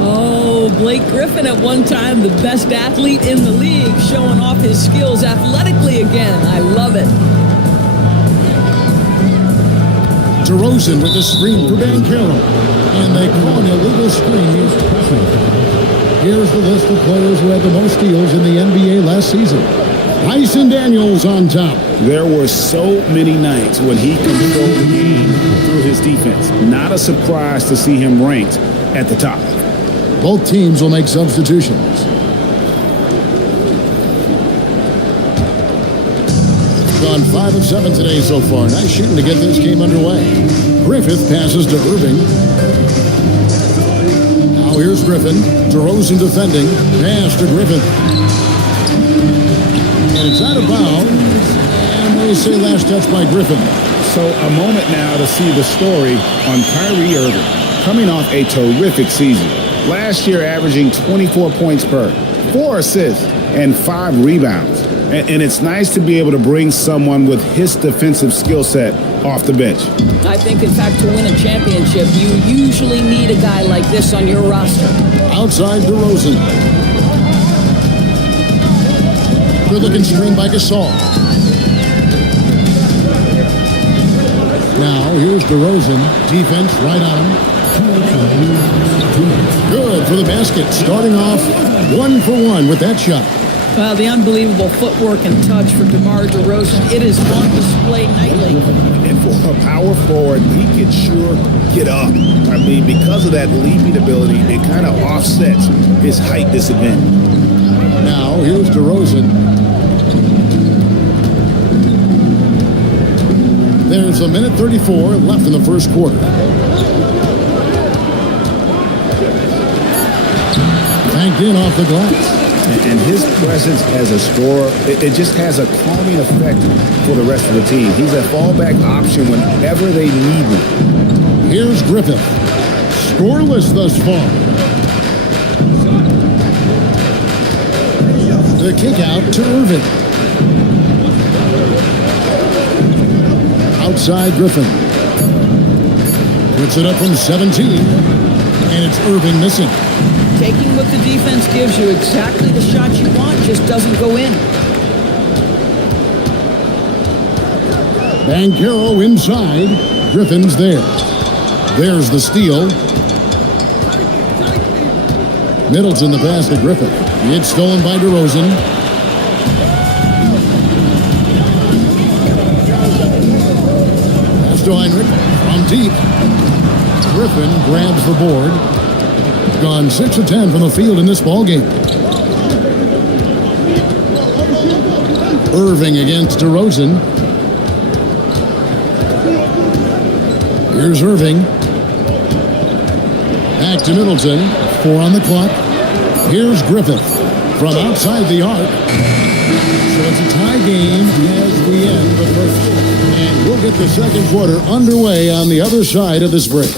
Oh, Blake Griffin at one time the best athlete in the league, showing off his skills athletically again. I love it. DeRozan with the screen for Banchero. And they call an illegal screen. Here's the list of players who had the most steals in the NBA last season. Tyson Daniels on top. There were so many nights when he controlled the game through his defense. Not a surprise to see him ranked at the top. Both teams will make substitutions. Gone 5 of 7 today so far. Nice shooting to get this game underway. Griffith passes to Irving. Now here's Griffin. DeRozan defending. Pass to Griffin. And it's out of bounds. And they say last touch by Griffin. So a moment now to see the story on Kyrie Irving. Coming off a terrific season. Last year averaging 24 points per, 4 assists, and 5 rebounds. And it's nice to be able to bring someone with his defensive skill set off the bench. I think, in fact, to win a championship, you usually need a guy like this on your roster. Outside DeRozan. Good-looking screen by Gasol. Now, here's DeRozan. Defense right on him. Good for the basket. Starting off 1 for 1 with that shot. Well, the unbelievable footwork and touch for DeMar DeRozan. It is on display nightly. And for a power forward, he can sure get up. I mean, because of that leaping ability, it kind of offsets his height disadvantage. Now, here's DeRozan. There's a minute 34 left in the first quarter. Banked in off the glass. And his presence as a scorer, it just has a calming effect for the rest of the team. He's a fallback option whenever they need him. Here's Griffith. Scoreless thus far. The kick out to Irving. Outside Griffin. Puts it up from 17. And it's Irving missing. Taking what the defense gives you, exactly the shot you want, just doesn't go in. Banchero inside. Griffin's there. There's the steal. Middleton the pass to Griffin. It's stolen by DeRozan. Pass to Heinrich from deep. Griffin grabs the board. Gone 6 of 10 from the field in this ball game. Irving against DeRozan. Here's Irving. Back to Middleton. 4 on the clock. Here's Griffith from outside the arc. So it's a tie game as we end the first. And we'll get the second quarter underway on the other side of this break.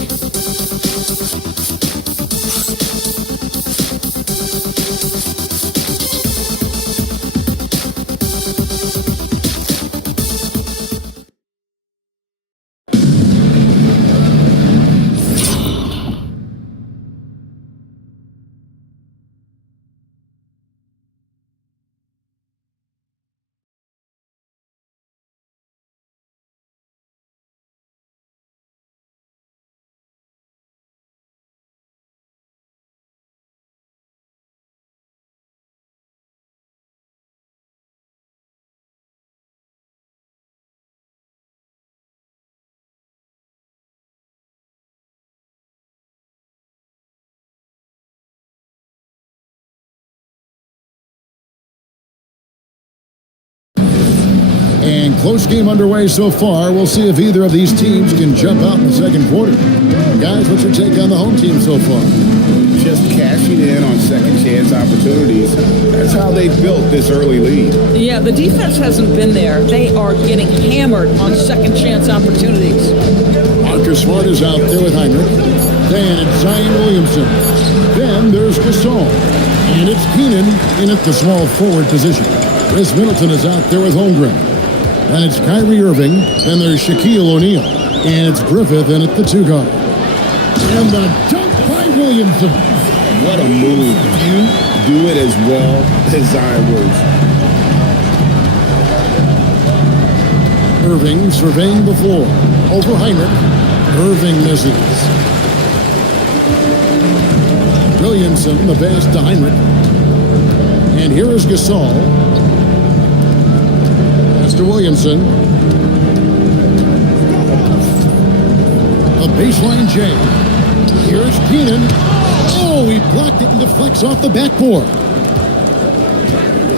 And close game underway so far. We'll see if either of these teams can jump out in the second quarter. Guys, what's your take on the home team so far? Just cashing in on second chance opportunities. That's how they built this early lead. Yeah, the defense hasn't been there. They are getting hammered on second chance opportunities. Marcus Smart is out there with Heinrich. Then it's Zion Williamson. Then there's Gasol. And it's Keenan in at the small forward position. Chris Middleton is out there with Holmgren. Then it's Kyrie Irving. Then there's Shaquille O'Neal. And it's Griffith in at the 2 guard. And the dunk by Williamson. What a move. You do it as well as Zion Williamson. Irving surveying the floor. Over Heinrich. Irving misses. Williamson, the pass to Heinrich. And here is Gasol. Pass to Williamson. A baseline J. Here's Keenan. Oh, he blocked it and deflects off the backboard.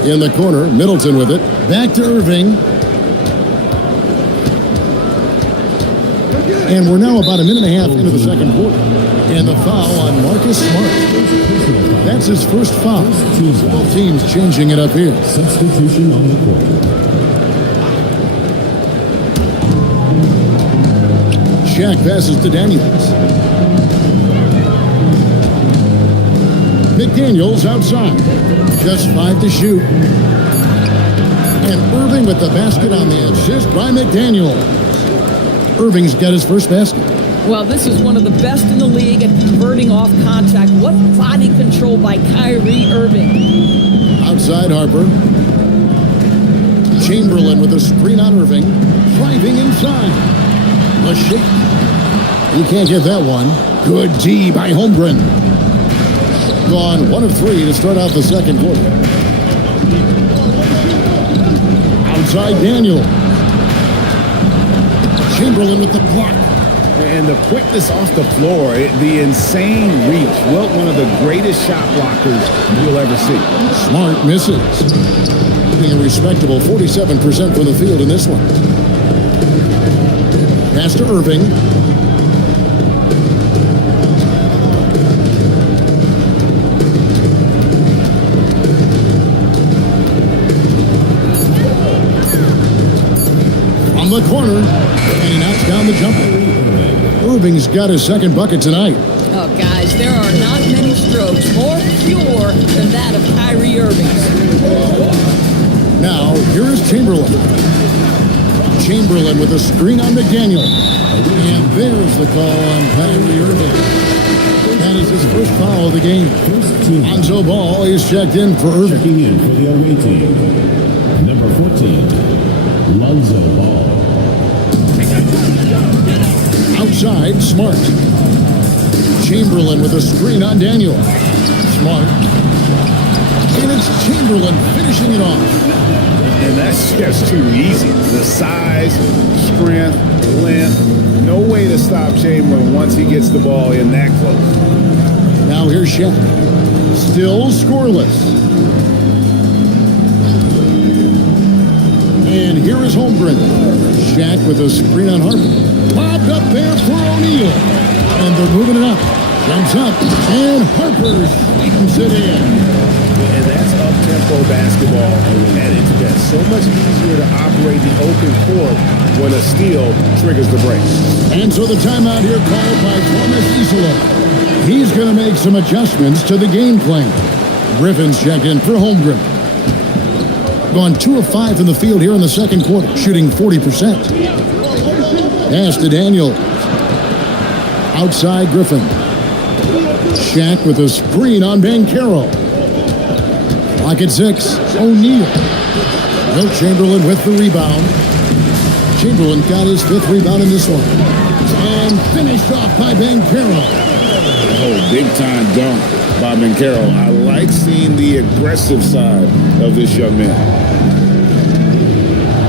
In the corner, Middleton with it. Back to Irving. And we're now about a minute and a half into the second quarter. And the foul on Marcus Smart. That's his first foul. Both teams changing it up here. Substitution on the court. Shaq passes to Daniels. McDaniels outside. Just 5 to shoot. And Irving with the basket on the assist by McDaniels. Irving's got his first basket. Well, this is one of the best in the league at converting off contact. What body control by Kyrie Irving. Outside Harper. Chamberlain with a screen on Irving. Driving inside. A shake. He can't get that one. Good D by Holmgren. Gone 1 of 3 to start out the second quarter. Outside Daniel. Chamberlain with the block. And the quickness off the floor, the insane reach. Wilt, one of the greatest shot blockers you'll ever see. Smart misses. Getting a respectable 47% from the field in this one. Pass to Irving. From the corner, and he knocks down the jumper. Irving's got his second bucket tonight. Oh, guys, there are not many strokes more pure than that of Kyrie Irving's. Now, here's Chamberlain. Chamberlain with a screen on McDaniel. And there's the call on Kyrie Irving. That is his first foul of the game. Lonzo Ball is checked in for Irving. Checking in for the away team. Number 14, Lonzo Ball. Outside, Smart. Chamberlain with a screen on Daniel. Smart. And it's Chamberlain finishing it off. And that's just too easy. The size, strength, length. No way to stop Chamberlain once he gets the ball in that close. Now here's Shaq. Still scoreless. And here is Holmgren. Shaq with a screen on Harper. Bobbed up there for O'Neal. And they're moving it up. Jumps up. And Harper sweeps it in. And that's up-tempo basketball at its best. So much easier to operate the open court when a steal triggers the break. And so the timeout here called by Thomas Isola. He's going to make some adjustments to the game plan. Griffin's checked in for Holmgren. Gone 2 of 5 in the field here in the second quarter, shooting 40%. Pass to Daniel. Outside Griffin. Shaq with a screen on Banchero. Clock at 6. O'Neal. Wilt Chamberlain with the rebound. Chamberlain got his 5th rebound in this one. And finished off by Banchero. Oh, big-time dunk by Banchero. I like seeing the aggressive side of this young man.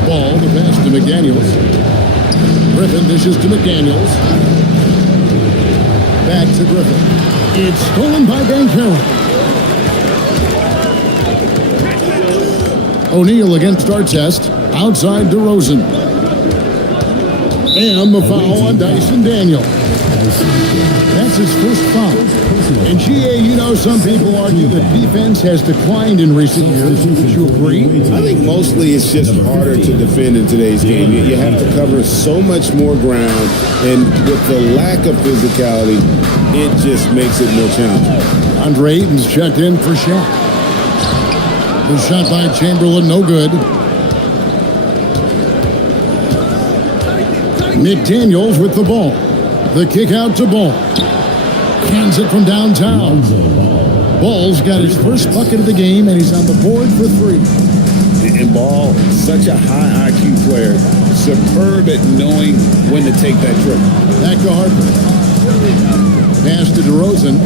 Ball, the pass to McDaniels. Griffin dishes to McDaniels. Back to Griffin. It's stolen by Banchero. O'Neal against Artest. Outside DeRozan. And the foul on Dyson Daniel. That's his first foul. And GA, you know, some people argue that defense has declined in recent years. Would you agree? I think mostly it's just harder to defend in today's game. You have to cover so much more ground, and with the lack of physicality, it just makes it more challenging. Andre Ayton's checked in for Shaq. The shot by Chamberlain, no good. McDaniels with the ball. The kick out to Ball. Hands it from downtown. Ball's got his first bucket of the game, and he's on the board for 3. And Ball, such a high IQ player. Superb at knowing when to take that trip. Back to Harper. Pass to DeRozan.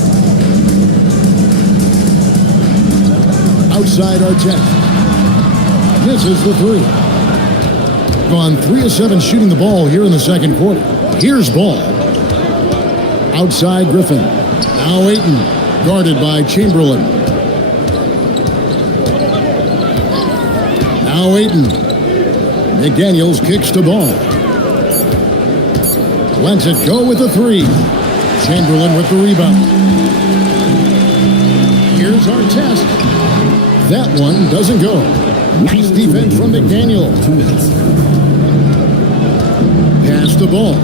Outside Artest. Misses the 3. Gone 3 of 7 shooting the ball here in the second quarter. Here's Ball. Outside Griffin. Now Ayton, guarded by Chamberlain. Now Ayton. McDaniels kicks to Ball. Lets it go with the 3. Chamberlain with the rebound. Here's Artest. That one doesn't go. Nice defense from McDaniel. Pass the Ball.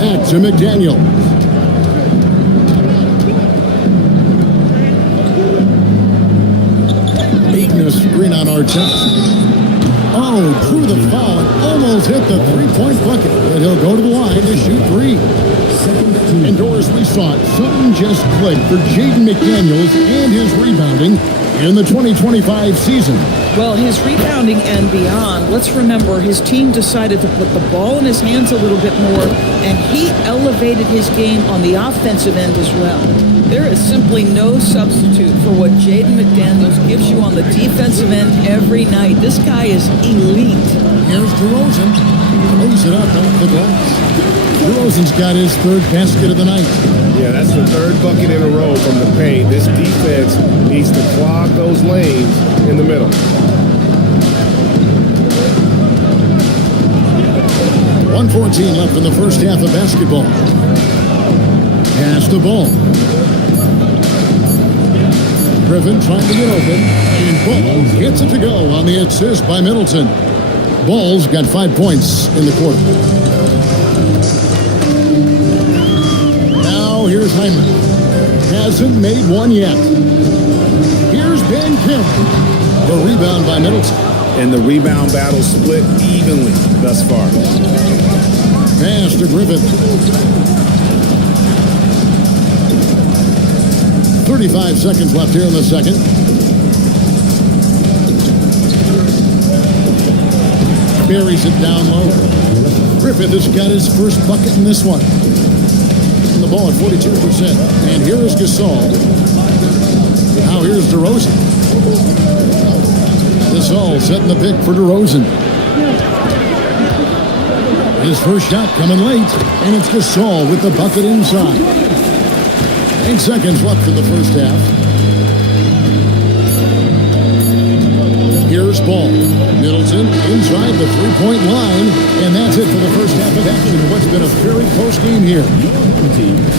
Back to McDaniel. Ayton a screen on Artest. Oh, drew the foul and almost hit the 3-point bucket. But he'll go to the line to shoot 3. And Doris, we saw it. Something just clicked for Jaden McDaniels and his rebounding in the 2025 season. Well, his rebounding and beyond, let's remember his team decided to put the ball in his hands a little bit more, and he elevated his game on the offensive end as well. There is simply no substitute for what Jaden McDaniels gives you on the defensive end every night. This guy is elite. Here's DeRozan. Throws it up off the glass. DeRozan's got his 3rd basket of the night. Yeah, that's the 3rd bucket in a row from the paint. This defense needs to clog those lanes in the middle. 1:14 left in the first half of basketball. Pass the Ball. Griffin trying to get open. And Ball gets it to go on the assist by Middleton. Ball's got 5 points in the quarter. Now here's Hyman. Hasn't made one yet. Here's Banchero. The rebound by Middleton. And the rebound battle split evenly thus far. Pass to Griffin. 35 seconds left here in the second. Buries it down low. Griffith has got his first bucket in this one. And the ball at 42%. And here is Gasol. Now here's DeRozan. Gasol setting the pick for DeRozan. His first shot coming late. And it's Gasol with the bucket inside. 8 seconds left in the first half. Here's Ball. Middleton inside the 3-point line. And that's it for the first half of action. What's been a very close game here.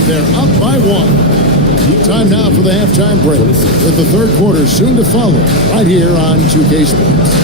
They're up by 1. Time now for the halftime break, with the third quarter soon to follow, right here on 2K Sports.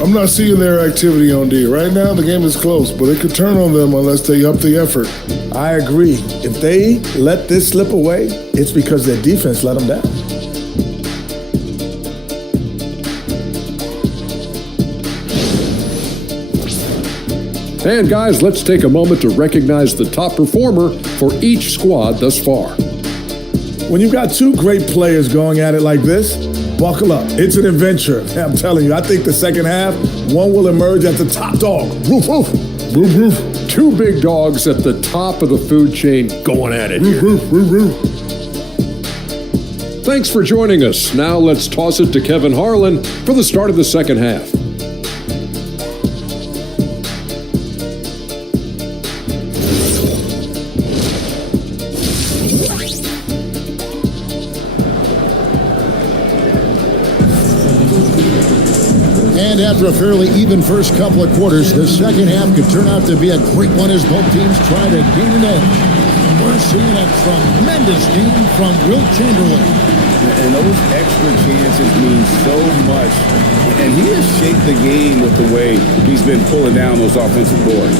I'm not seeing their activity on D. Right now, the game is close, but it could turn on them unless they up the effort. I agree. If they let this slip away, it's because their defense let them down. And guys, let's take a moment to recognize the top performer for each squad thus far. When you've got two great players going at it like this, buckle up. It's an adventure. I'm telling you, I think the second half, one will emerge as the top dog. Woof, woof. Woof, woof. Two big dogs at the top of the food chain going at it here. Woof, woof, woof. Thanks for joining us. Now let's toss it to Kevin Harlan for the start of the second half. And after a fairly even first couple of quarters, the second half could turn out to be a great one as both teams try to gain an edge. We're seeing a tremendous game from Wilt Chamberlain. And those extra chances mean so much. And he has shaped the game with the way he's been pulling down those offensive boards.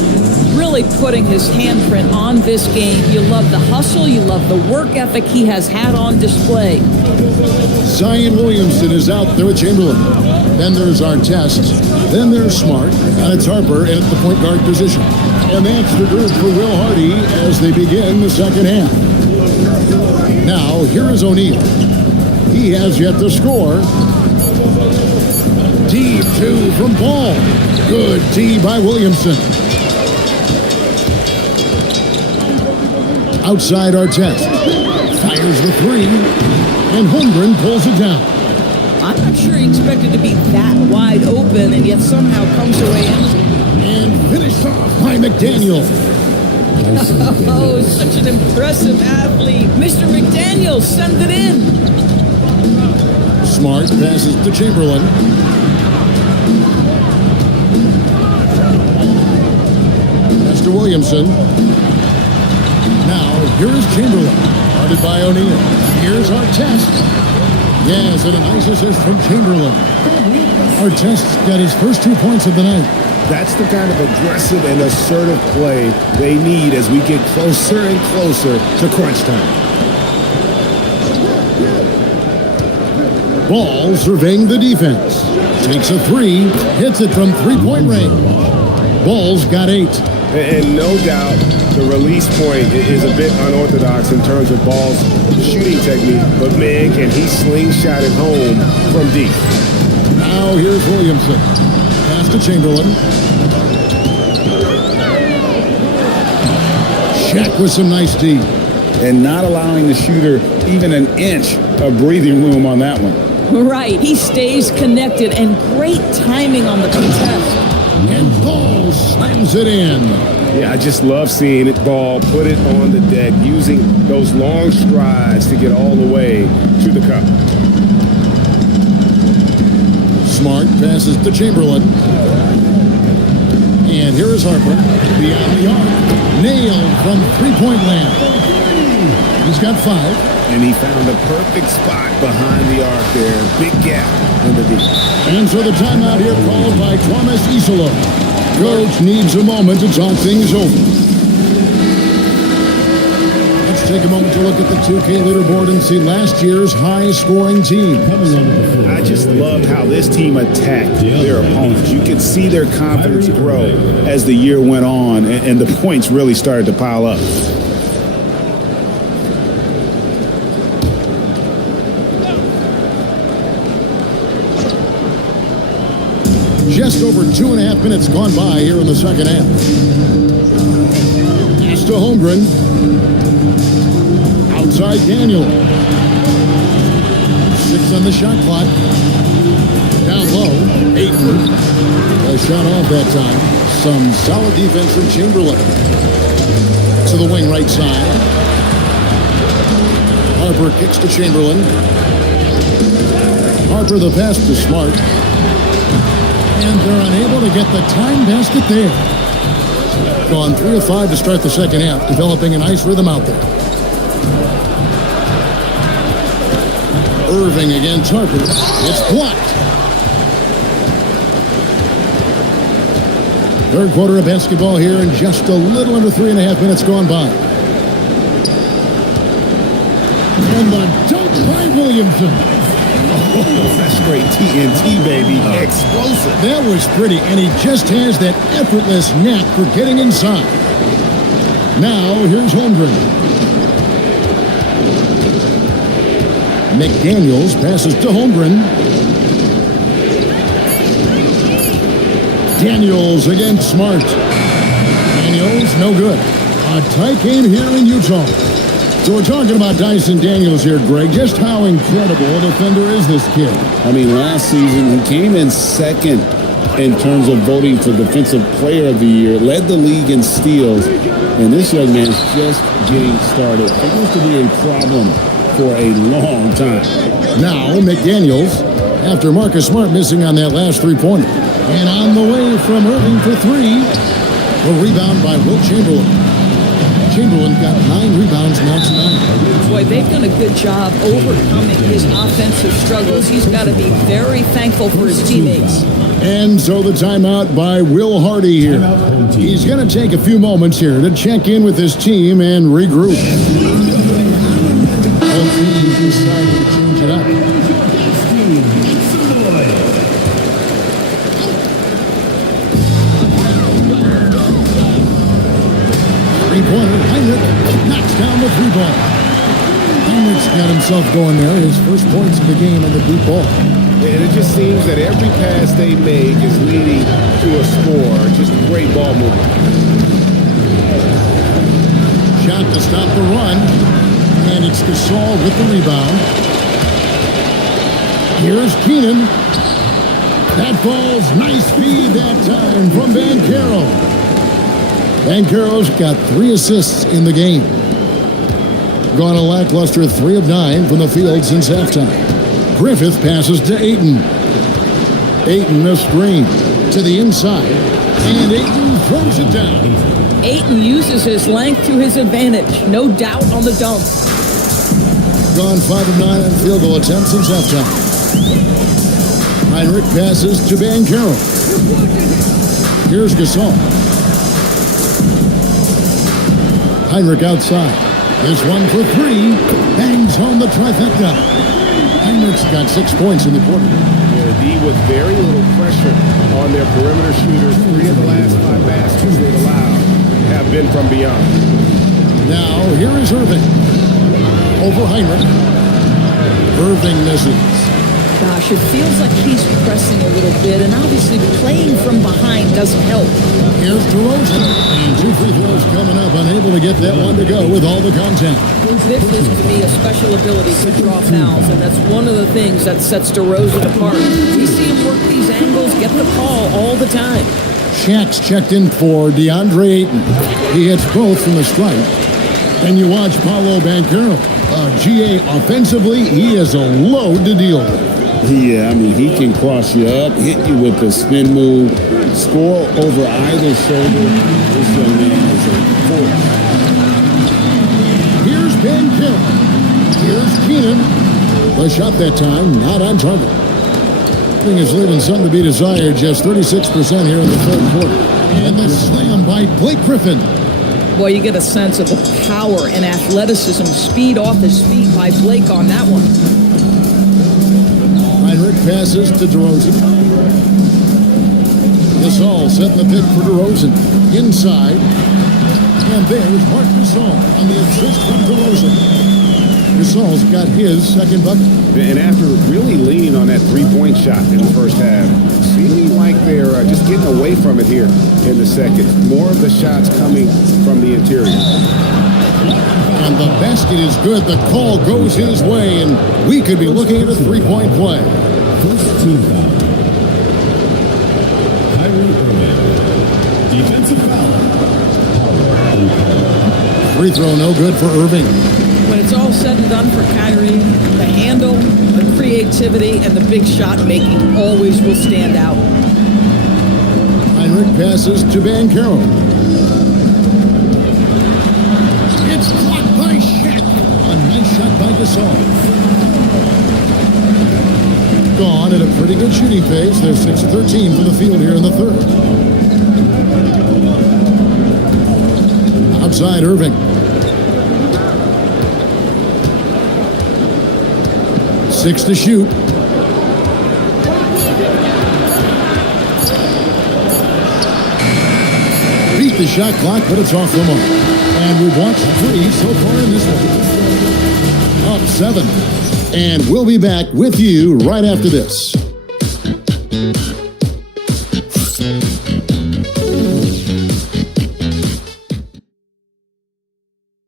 Really putting his handprint on this game. You love the hustle. You love the work ethic he has had on display. Zion Williamson is out there with Chamberlain. Then there's Artest. Then there's Smart. And it's Harper in at the point guard position. And that's the group for Will Hardy as they begin the second half. Now, here is O'Neal. He has yet to score. Deep two from Ball. Good D by Williamson. Outside Artest. Fires the three. And Holmgren pulls it down. I'm not sure he expected to be that wide open and yet somehow comes away empty. And finished off by McDaniel. Oh, such an impressive athlete. Mr. McDaniel, send it in. Smart passes to Chamberlain. Pass to Williamson. Now, here is Chamberlain. Guarded by O'Neal. Here's Artest. Yes, and a nice assist from Chamberlain. Artest's got his first 2 points of the night. That's the kind of aggressive and assertive play they need as we get closer and closer to crunch time. Ball surveying the defense. Takes a three. Hits it from three-point range. Ball's got 8. And no doubt the release point is a bit unorthodox in terms of Ball's shooting technique, but man, can he slingshot it home from deep. Now here's Williamson. Pass to Chamberlain. Shaq with some nice D. And not allowing the shooter even an inch of breathing room on that one. Right, he stays connected and great timing on the contest. And Ball slams it in. Yeah, I just love seeing it. Ball put it on the deck, using those long strides to get all the way to the cup. Smart passes to Chamberlain. And here is Harper beyond the arc. Nailed from three-point land. He's got 5. And he found the perfect spot behind the arc there. Big gap in the deep. And so the timeout here called by Thomas Isola. Coach needs a moment to talk things over. Let's take a moment to look at the 2K leaderboard and see last year's high-scoring team. I just loved how this team attacked their opponents. You could see their confidence grow as the year went on, and the points really started to pile up. Just over 2.5 minutes gone by here in the second half. Pass to Holmgren. Outside Daniel. 6 on the shot clock. Down low, Ayton. A shot off that time. Some solid defense from Chamberlain. the wing right side. Harper kicks to Chamberlain. Harper the pass to Smart. And they're unable to get the time basket there. Gone 3 of 5 to start the second half, developing a nice rhythm out there. Irving against Harper. It's blocked. Third quarter of basketball here, and just a little under 3.5 minutes gone by. And the dunk by Williamson. Oh, that's great TNT, baby. Explosive. That was pretty, and he just has that effortless knack for getting inside. Now, here's Holmgren. McDaniels passes to Holmgren. Daniels against Smart. Daniels, no good. A tight game here in Utah. So we're talking about Dyson Daniels here, Greg. Just how incredible a defender is this kid? I mean, last season, he came in second in terms of voting for Defensive Player of the Year, led the league in steals, and this young man's just getting started. It used to be a problem for a long time. Now, McDaniels, after Marcus Smart missing on that last three-pointer. And on the way from Irving for three, a rebound by Wilt Chamberlain. Chamberlain got 9 rebounds now tonight. Boy, they've done a good job overcoming his offensive struggles. He's got to be very thankful for his teammates. And so the timeout by Will Hardy here. He's going to take a few moments here to check in with his team and regroup. Both teams decided to change it up. Three-pointer, Heinrich knocks down the three ball. Heinrich's got himself going there. His first points of the game on the deep ball. And it just seems that every pass they make is leading to a score. Just great ball movement. Shot to stop the run. And it's Gasol with the rebound. Here's Keenan. That falls. Nice feed that time from Banchero. Banchero's got 3 assists in the game. Gone a lackluster 3 of 9 from the field since halftime. Griffith passes to Ayton. Ayton a screen to the inside. And Ayton throws it down. Ayton uses his length to his advantage. No doubt on the dunk. Gone 5 of 9 on field goal attempts since halftime. Heinrich passes to Banchero. Here's Gasol. Heinrich outside. This one for 3. Bangs home the trifecta. Heinrich's got 6 points in the quarter. Yeah, D with very little pressure on their perimeter shooters. 3 of the last 5 baskets they've allowed have been from beyond. Now, here is Irving. Over Heinrich. Irving misses. Gosh, it feels like he's pressing a little bit, and obviously playing from behind doesn't help. Here's DeRozan. And 2 free throws coming up. Unable to get that one to go with all the contact. This is to me a special ability to draw fouls, and that's one of the things that sets DeRozan apart. We see him work these angles, get the call all the time. Shaq's checked in for DeAndre Ayton. He hits both from the stripe. And you watch Paolo Banchero. GA offensively, he is a load to deal with. Yeah, I mean, he can cross you up, hit you with the spin move, score over either shoulder. This young man is a force. Here's Banchero. Here's Keenan. The shot that time, not on target. Thing is leaving something to be desired. Just 36% here in the third quarter. And the slam by Blake Griffin. Boy, you get a sense of the power and athleticism, speed off his feet by Blake on that one. Heinrich passes to DeRozan. Gasol setting the pick for DeRozan. Inside. And there's Marc Gasol on the assist from DeRozan. Gasol's got his second bucket. And after really leaning on that three-point shot in the first half, seeming like they're just getting away from it here in the second. More of the shots coming from the interior. And the basket is good. The call goes his way, and we could be looking at a three-point play. First team foul. Kyrie Irving. Defensive foul. free throw, no good for Irving. When it's all said and done for Kyrie, the handle, the creativity, and the big shot making always will stand out. Heinrich passes to Banchero. It's blocked by Shaq. A nice shot by Gasol. Gone at a pretty good shooting pace. There's 6-13 for the field here in the third. Outside Irving. 6 to shoot. Beat the shot clock, but it's off the mark. And we've watched 3 so far in this one. Up 7. And we'll be back with you right after this.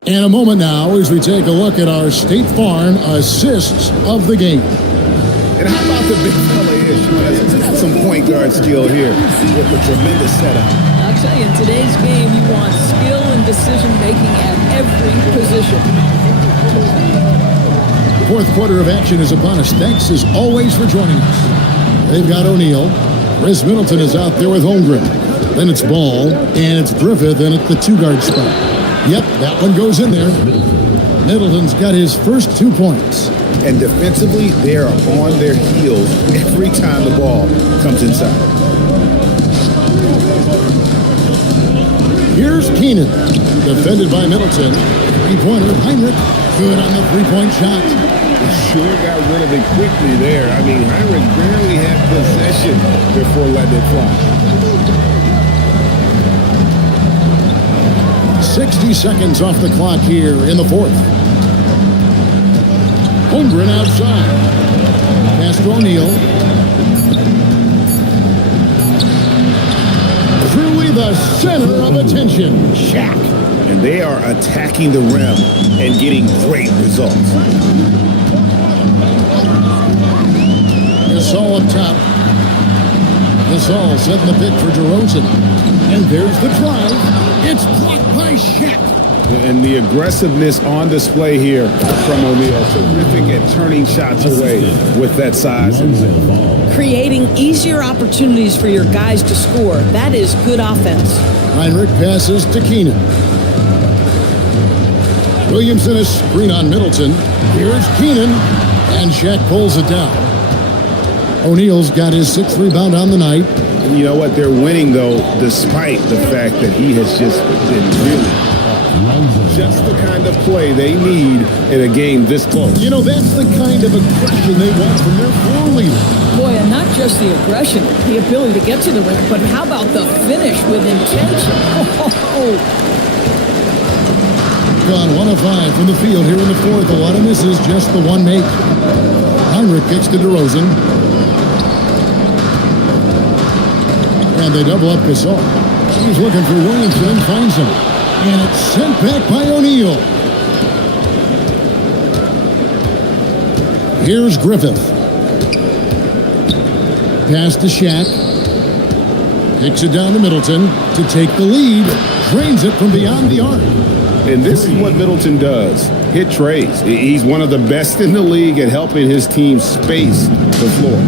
In a moment now, as we take a look at our State Farm assists of the game. And how about the big fella here, Sean? Has some point guard skill here with a tremendous setup. I'll tell you, in today's game, you want skill and decision making at every position. The fourth quarter of action is upon us. Thanks as always for joining us. They've got O'Neal. Chris Middleton is out there with Holmgren. Then it's Ball, and it's Griffith in at the 2-guard spot. Yep, that one goes in there. Middleton's got his first 2 points. And defensively, they are on their heels every time the ball comes inside. Here's Keenan, defended by Middleton. 3-pointer, Heinrich, good on the 3-point shot. Sure got rid of it quickly there. I mean, Heinrich barely had possession before letting it fly. 60 seconds off the clock here in the fourth. Holmgren outside. Pass to O'Neal. Truly the center of attention. Shaq. And they are attacking the rim and getting great results. Gasol up top. Gasol setting the pick for DeRozan. And there's the drive. It's blocked by Shaq. And the aggressiveness on display here from O'Neal. Terrific at turning shots away with that size. Creating easier opportunities for your guys to score. That is good offense. Heinrich passes to Keenan. Williamson is screen on Middleton. Here's Keenan. And Shaq pulls it down. O'Neal's got his 6th rebound on the night. And you know what? They're winning, though, despite the fact that he has just been really just the kind of play they need in a game this close. You know, that's the kind of aggression they want from their floor leader. Boy, and not just the aggression, the ability to get to the rim, but how about the finish with intention? Gone 1 of 5 from the field here in the fourth. A lot of misses, just the one make. Heinrich kicks to DeRozan. And they double up Gasol. He's looking for Williamson, finds him. And it's sent back by O'Neal. Here's Griffith. Pass to Shaq. Kicks it down to Middleton to take the lead. Drains it from beyond the arc. And this is what Middleton does. Hit trays. He's one of the best in the league at helping his team space the floor.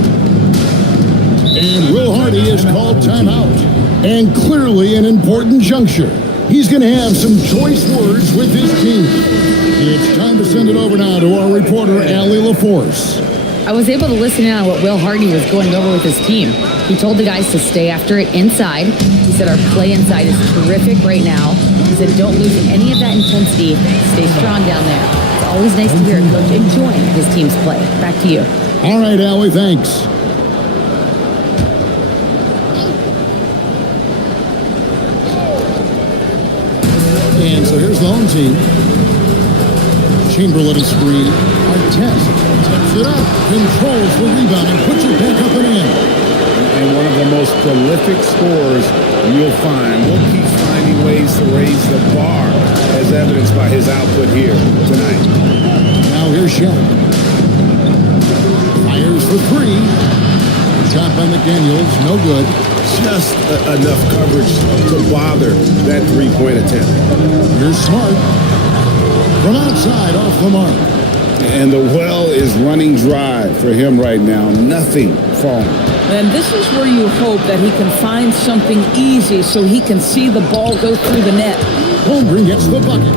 And Will Hardy is called timeout. And clearly an important juncture. He's going to have some choice words with his team. It's time to send it over now to our reporter, Allie LaForce. I was able to listen in on what Will Hardy was going over with his team. He told the guys to stay after it inside. He said our play inside is terrific right now. He said don't lose any of that intensity. Stay strong down there. It's always nice to hear a coach enjoying his team's play. Back to you. All right, Allie, thanks. And so here's the home team. Chamberlain is screen. Artest takes it up, controls the rebound, and puts it back up and in. And one of the most prolific scorers you'll find. Will keep finding ways to raise the bar, as evidenced by his output here tonight. Now here's Shaq. Fires for 3. Shot by McDaniels, no good. Just enough coverage to bother that 3-point attempt. Here's Smart. From outside, off the mark. And the well is running dry for him right now. Nothing falling. And this is where you hope that he can find something easy so he can see the ball go through the net. Holmgren gets the bucket.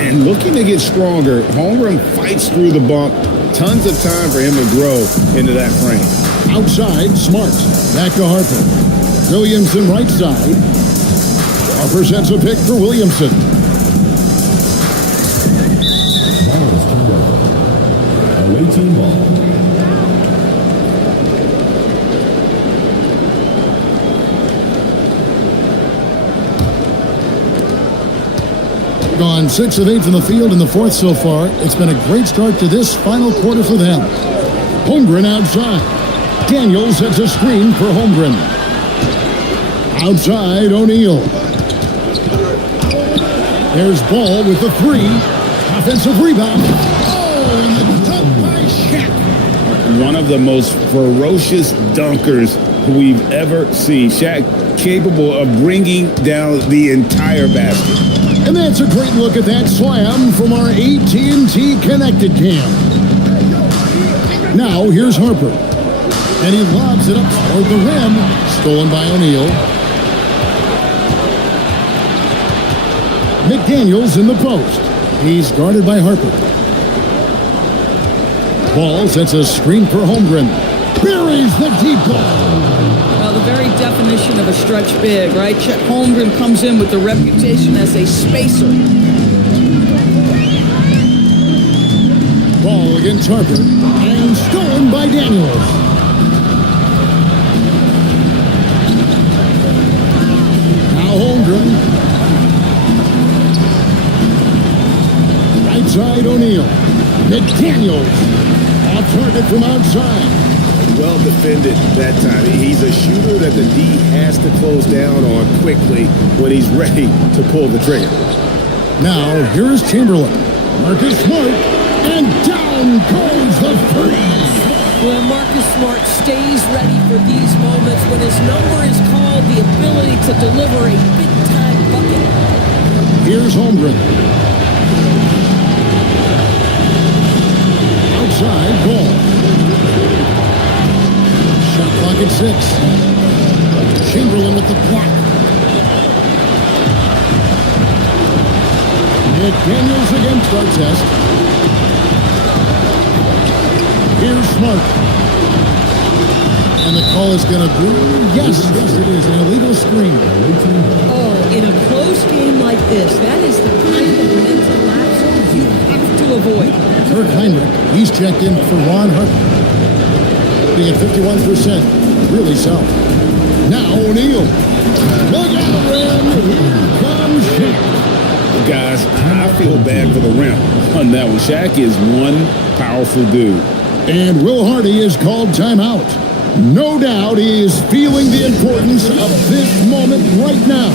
And looking to get stronger, Holmgren fights through the bump. Tons of time for him to grow into that frame. Outside, Smart. Back to Harper. Williamson right side. Harper sets a pick for Williamson. Ball is turned over. Away team ball. Gone 6 of 8 from the field in the fourth so far. It's been a great start to this final quarter for them. Holmgren outside. Daniels sets a screen for Holmgren. Outside, O'Neal. There's Ball with the 3. Offensive rebound. Oh, and the dunk by Shaq. One of the most ferocious dunkers we've ever seen. Shaq capable of bringing down the entire basket. And that's a great look at that slam from our AT&T Connected Cam. Now, here's Harper. And he lobs it up toward the rim. Stolen by O'Neal. McDaniels in the post. He's guarded by Harper. Ball sets a screen for Holmgren. Buries the deep ball. Well, the very definition of a stretch big, right? Chet Holmgren comes in with the reputation as a spacer. Ball against Harper. And stolen by Daniels. Now Holmgren. Right side O'Neal. McDaniels. Off target from outside. Well defended that time. He's a shooter that the D has to close down on quickly when he's ready to pull the trigger. Now, here's Chamberlain. Marcus Smart. And down goes the three. Well, Marcus Smart stays ready for these moments when his number is called, the ability to deliver a big-time bucket. Here's Holmgren. Outside, Ball. Shot clock at 6. Chamberlain with the block. McDaniels against our test. Here's Smart. And the call is going to be, yes, it is, an illegal screen. Oh, in a close game like this, that is the kind of mental lapse you have to avoid. Kirk Heinrich, he's checked in for Ron Harper. Being at 51%, really solid. Now O'Neal. Look at the rim. Here comes Shaq. Guys, I feel bad for the rim on that one. Shaq is one powerful dude. And Will Hardy is called timeout. No doubt he is feeling the importance of this moment right now.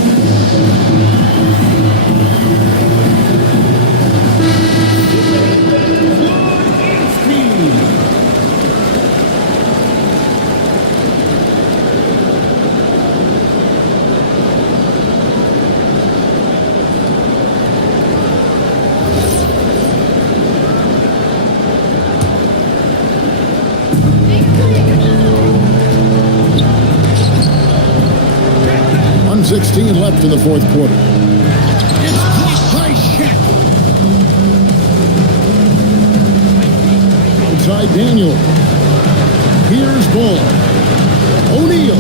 Left in the fourth quarter. It's blocked by Shaq. Outside Daniel. Here's Ball. O'Neal.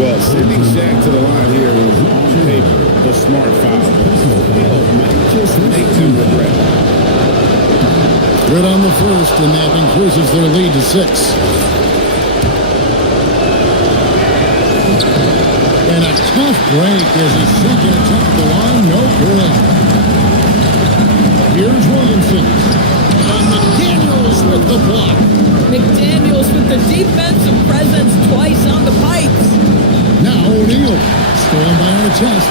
Well, sending Shaq to the line here is on paper the smart foul. Just makes him regret. Good on the first, and that increases their lead to 6. And a tough break as a second attempt at the line, no good. Here's Williamson. And McDaniels with the block. McDaniels with the defensive presence twice on the pipes. Now O'Neal, stolen by Artest.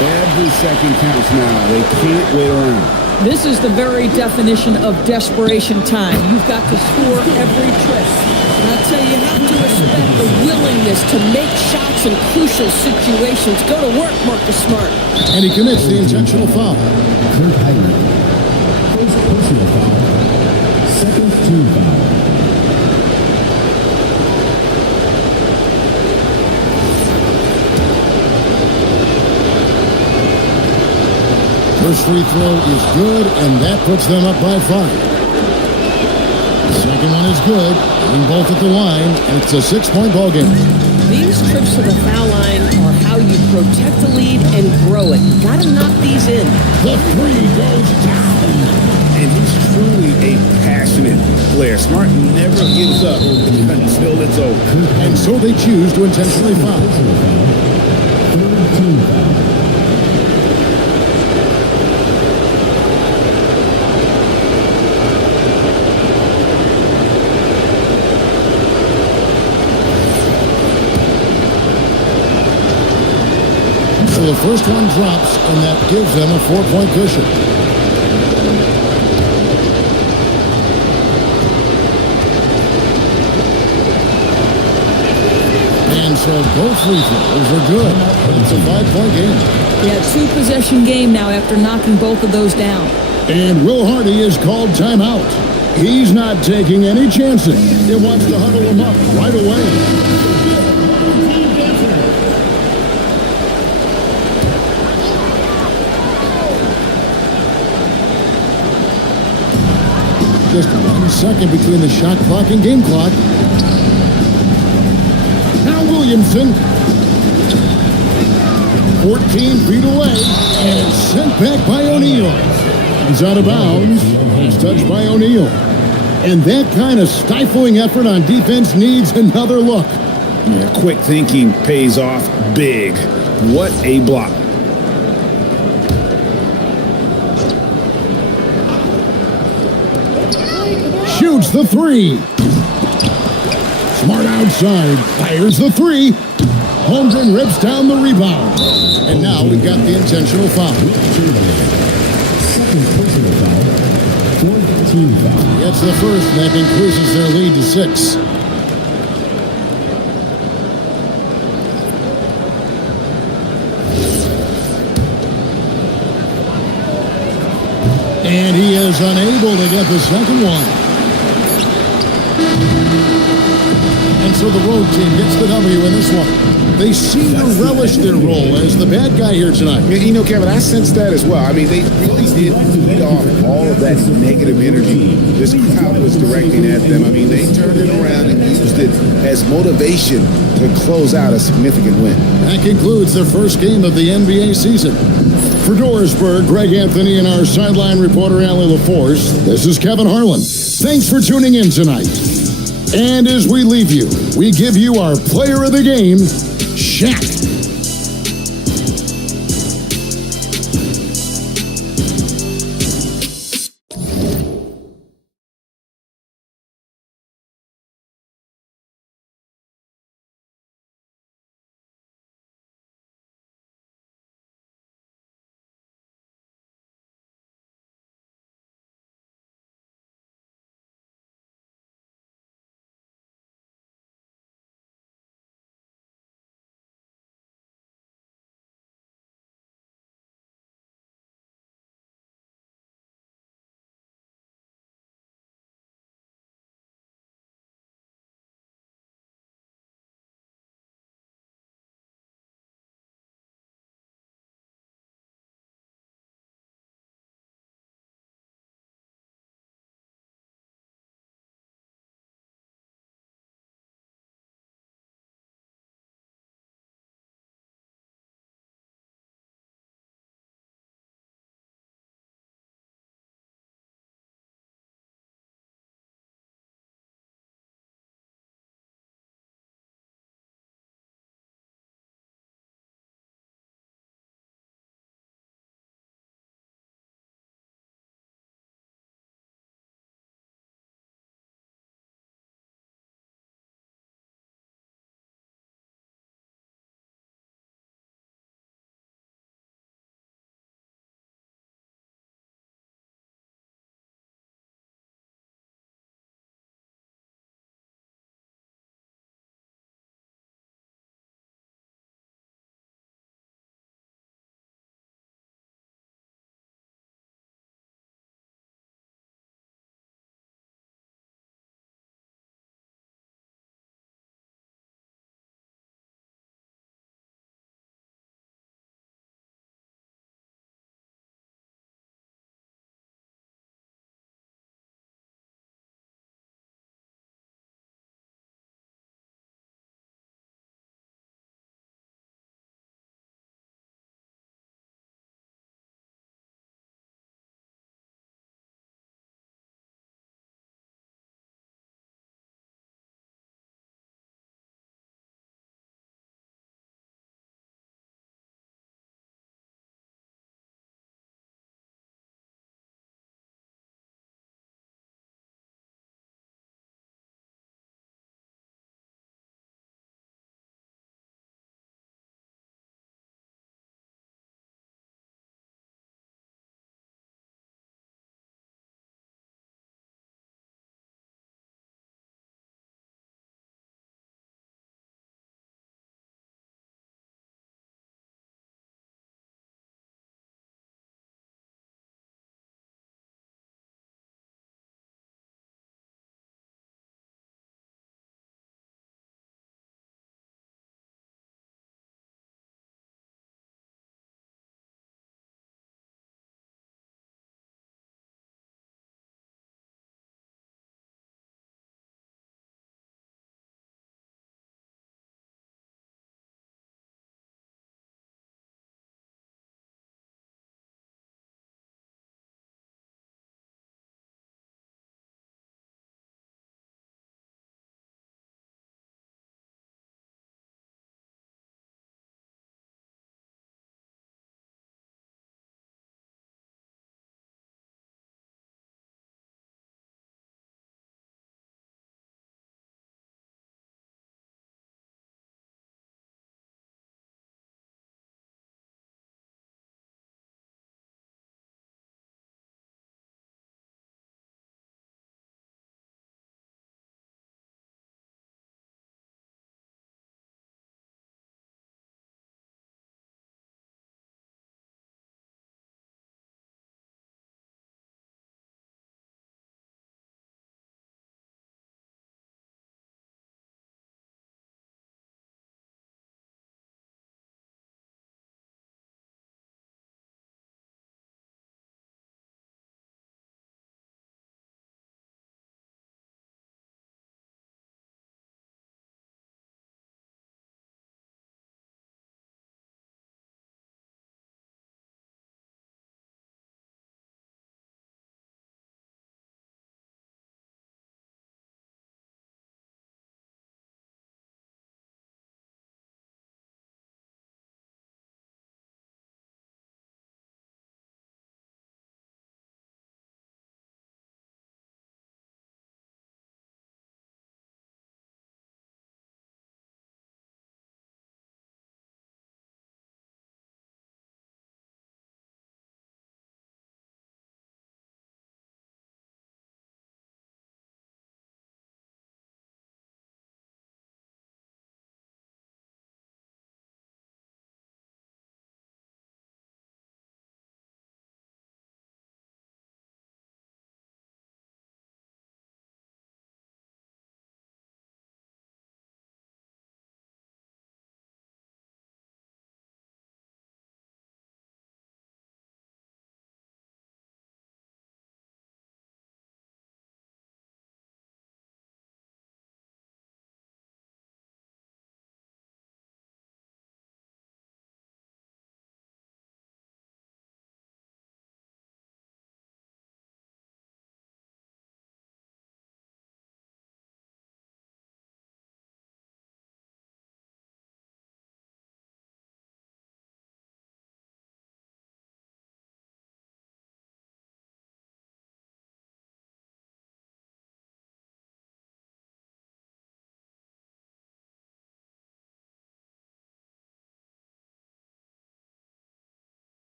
Every second counts now. They can't wait around. This is the very definition of desperation time. You've got to score every trip. And I'll tell you, you have to respect the willingness to make shots in crucial situations. Go to work, Marcus Smart. And he commits the intentional foul. Kurt Heinrich. First personal foul. Second team foul. First free throw is good, and that puts them up by 5. Second one is good, and both at the line, and it's a 6-point ball game. These trips to the foul line are how you protect the lead and grow it. Got to knock these in. The 3 goes down. And he's truly a passionate player. Smart never gives up until it's over. And so they choose to intentionally foul. Third team foul. So the first one drops, and that gives them a 4-point cushion. And so both free throws are good. It's a 5-point game. Yeah, 2-possession game now after knocking both of those down. And Will Hardy is called timeout. He's not taking any chances. He wants to huddle him up right away. Just 1 second between the shot clock and game clock. Now Williamson. 14 feet away. And it's sent back by O'Neal. He's out of bounds. He's touched by O'Neal. And that kind of stifling effort on defense needs another look. Yeah, quick thinking pays off big. What a block. Shoots the 3. Smart outside. Fires the 3. Holmgren rips down the rebound. And now we've got the intentional foul. Second personal foul. Fourth team foul. Gets the first, and that increases their lead to 6. And he is unable to get the second one. And so the road team gets the W in this one. They seem to relish their role as the bad guy here tonight. You know, Kevin, I sense that as well. I mean, they really did feed off all of that negative energy this crowd was directing at them. I mean, they turned it around and used it as motivation to close out a significant win. That concludes the first game of the NBA season. For Dorisburg, Greg Anthony and our sideline reporter, Allie LaForce, this is Kevin Harlan. Thanks for tuning in tonight. And as we leave you, we give you our player of the game, Shaq.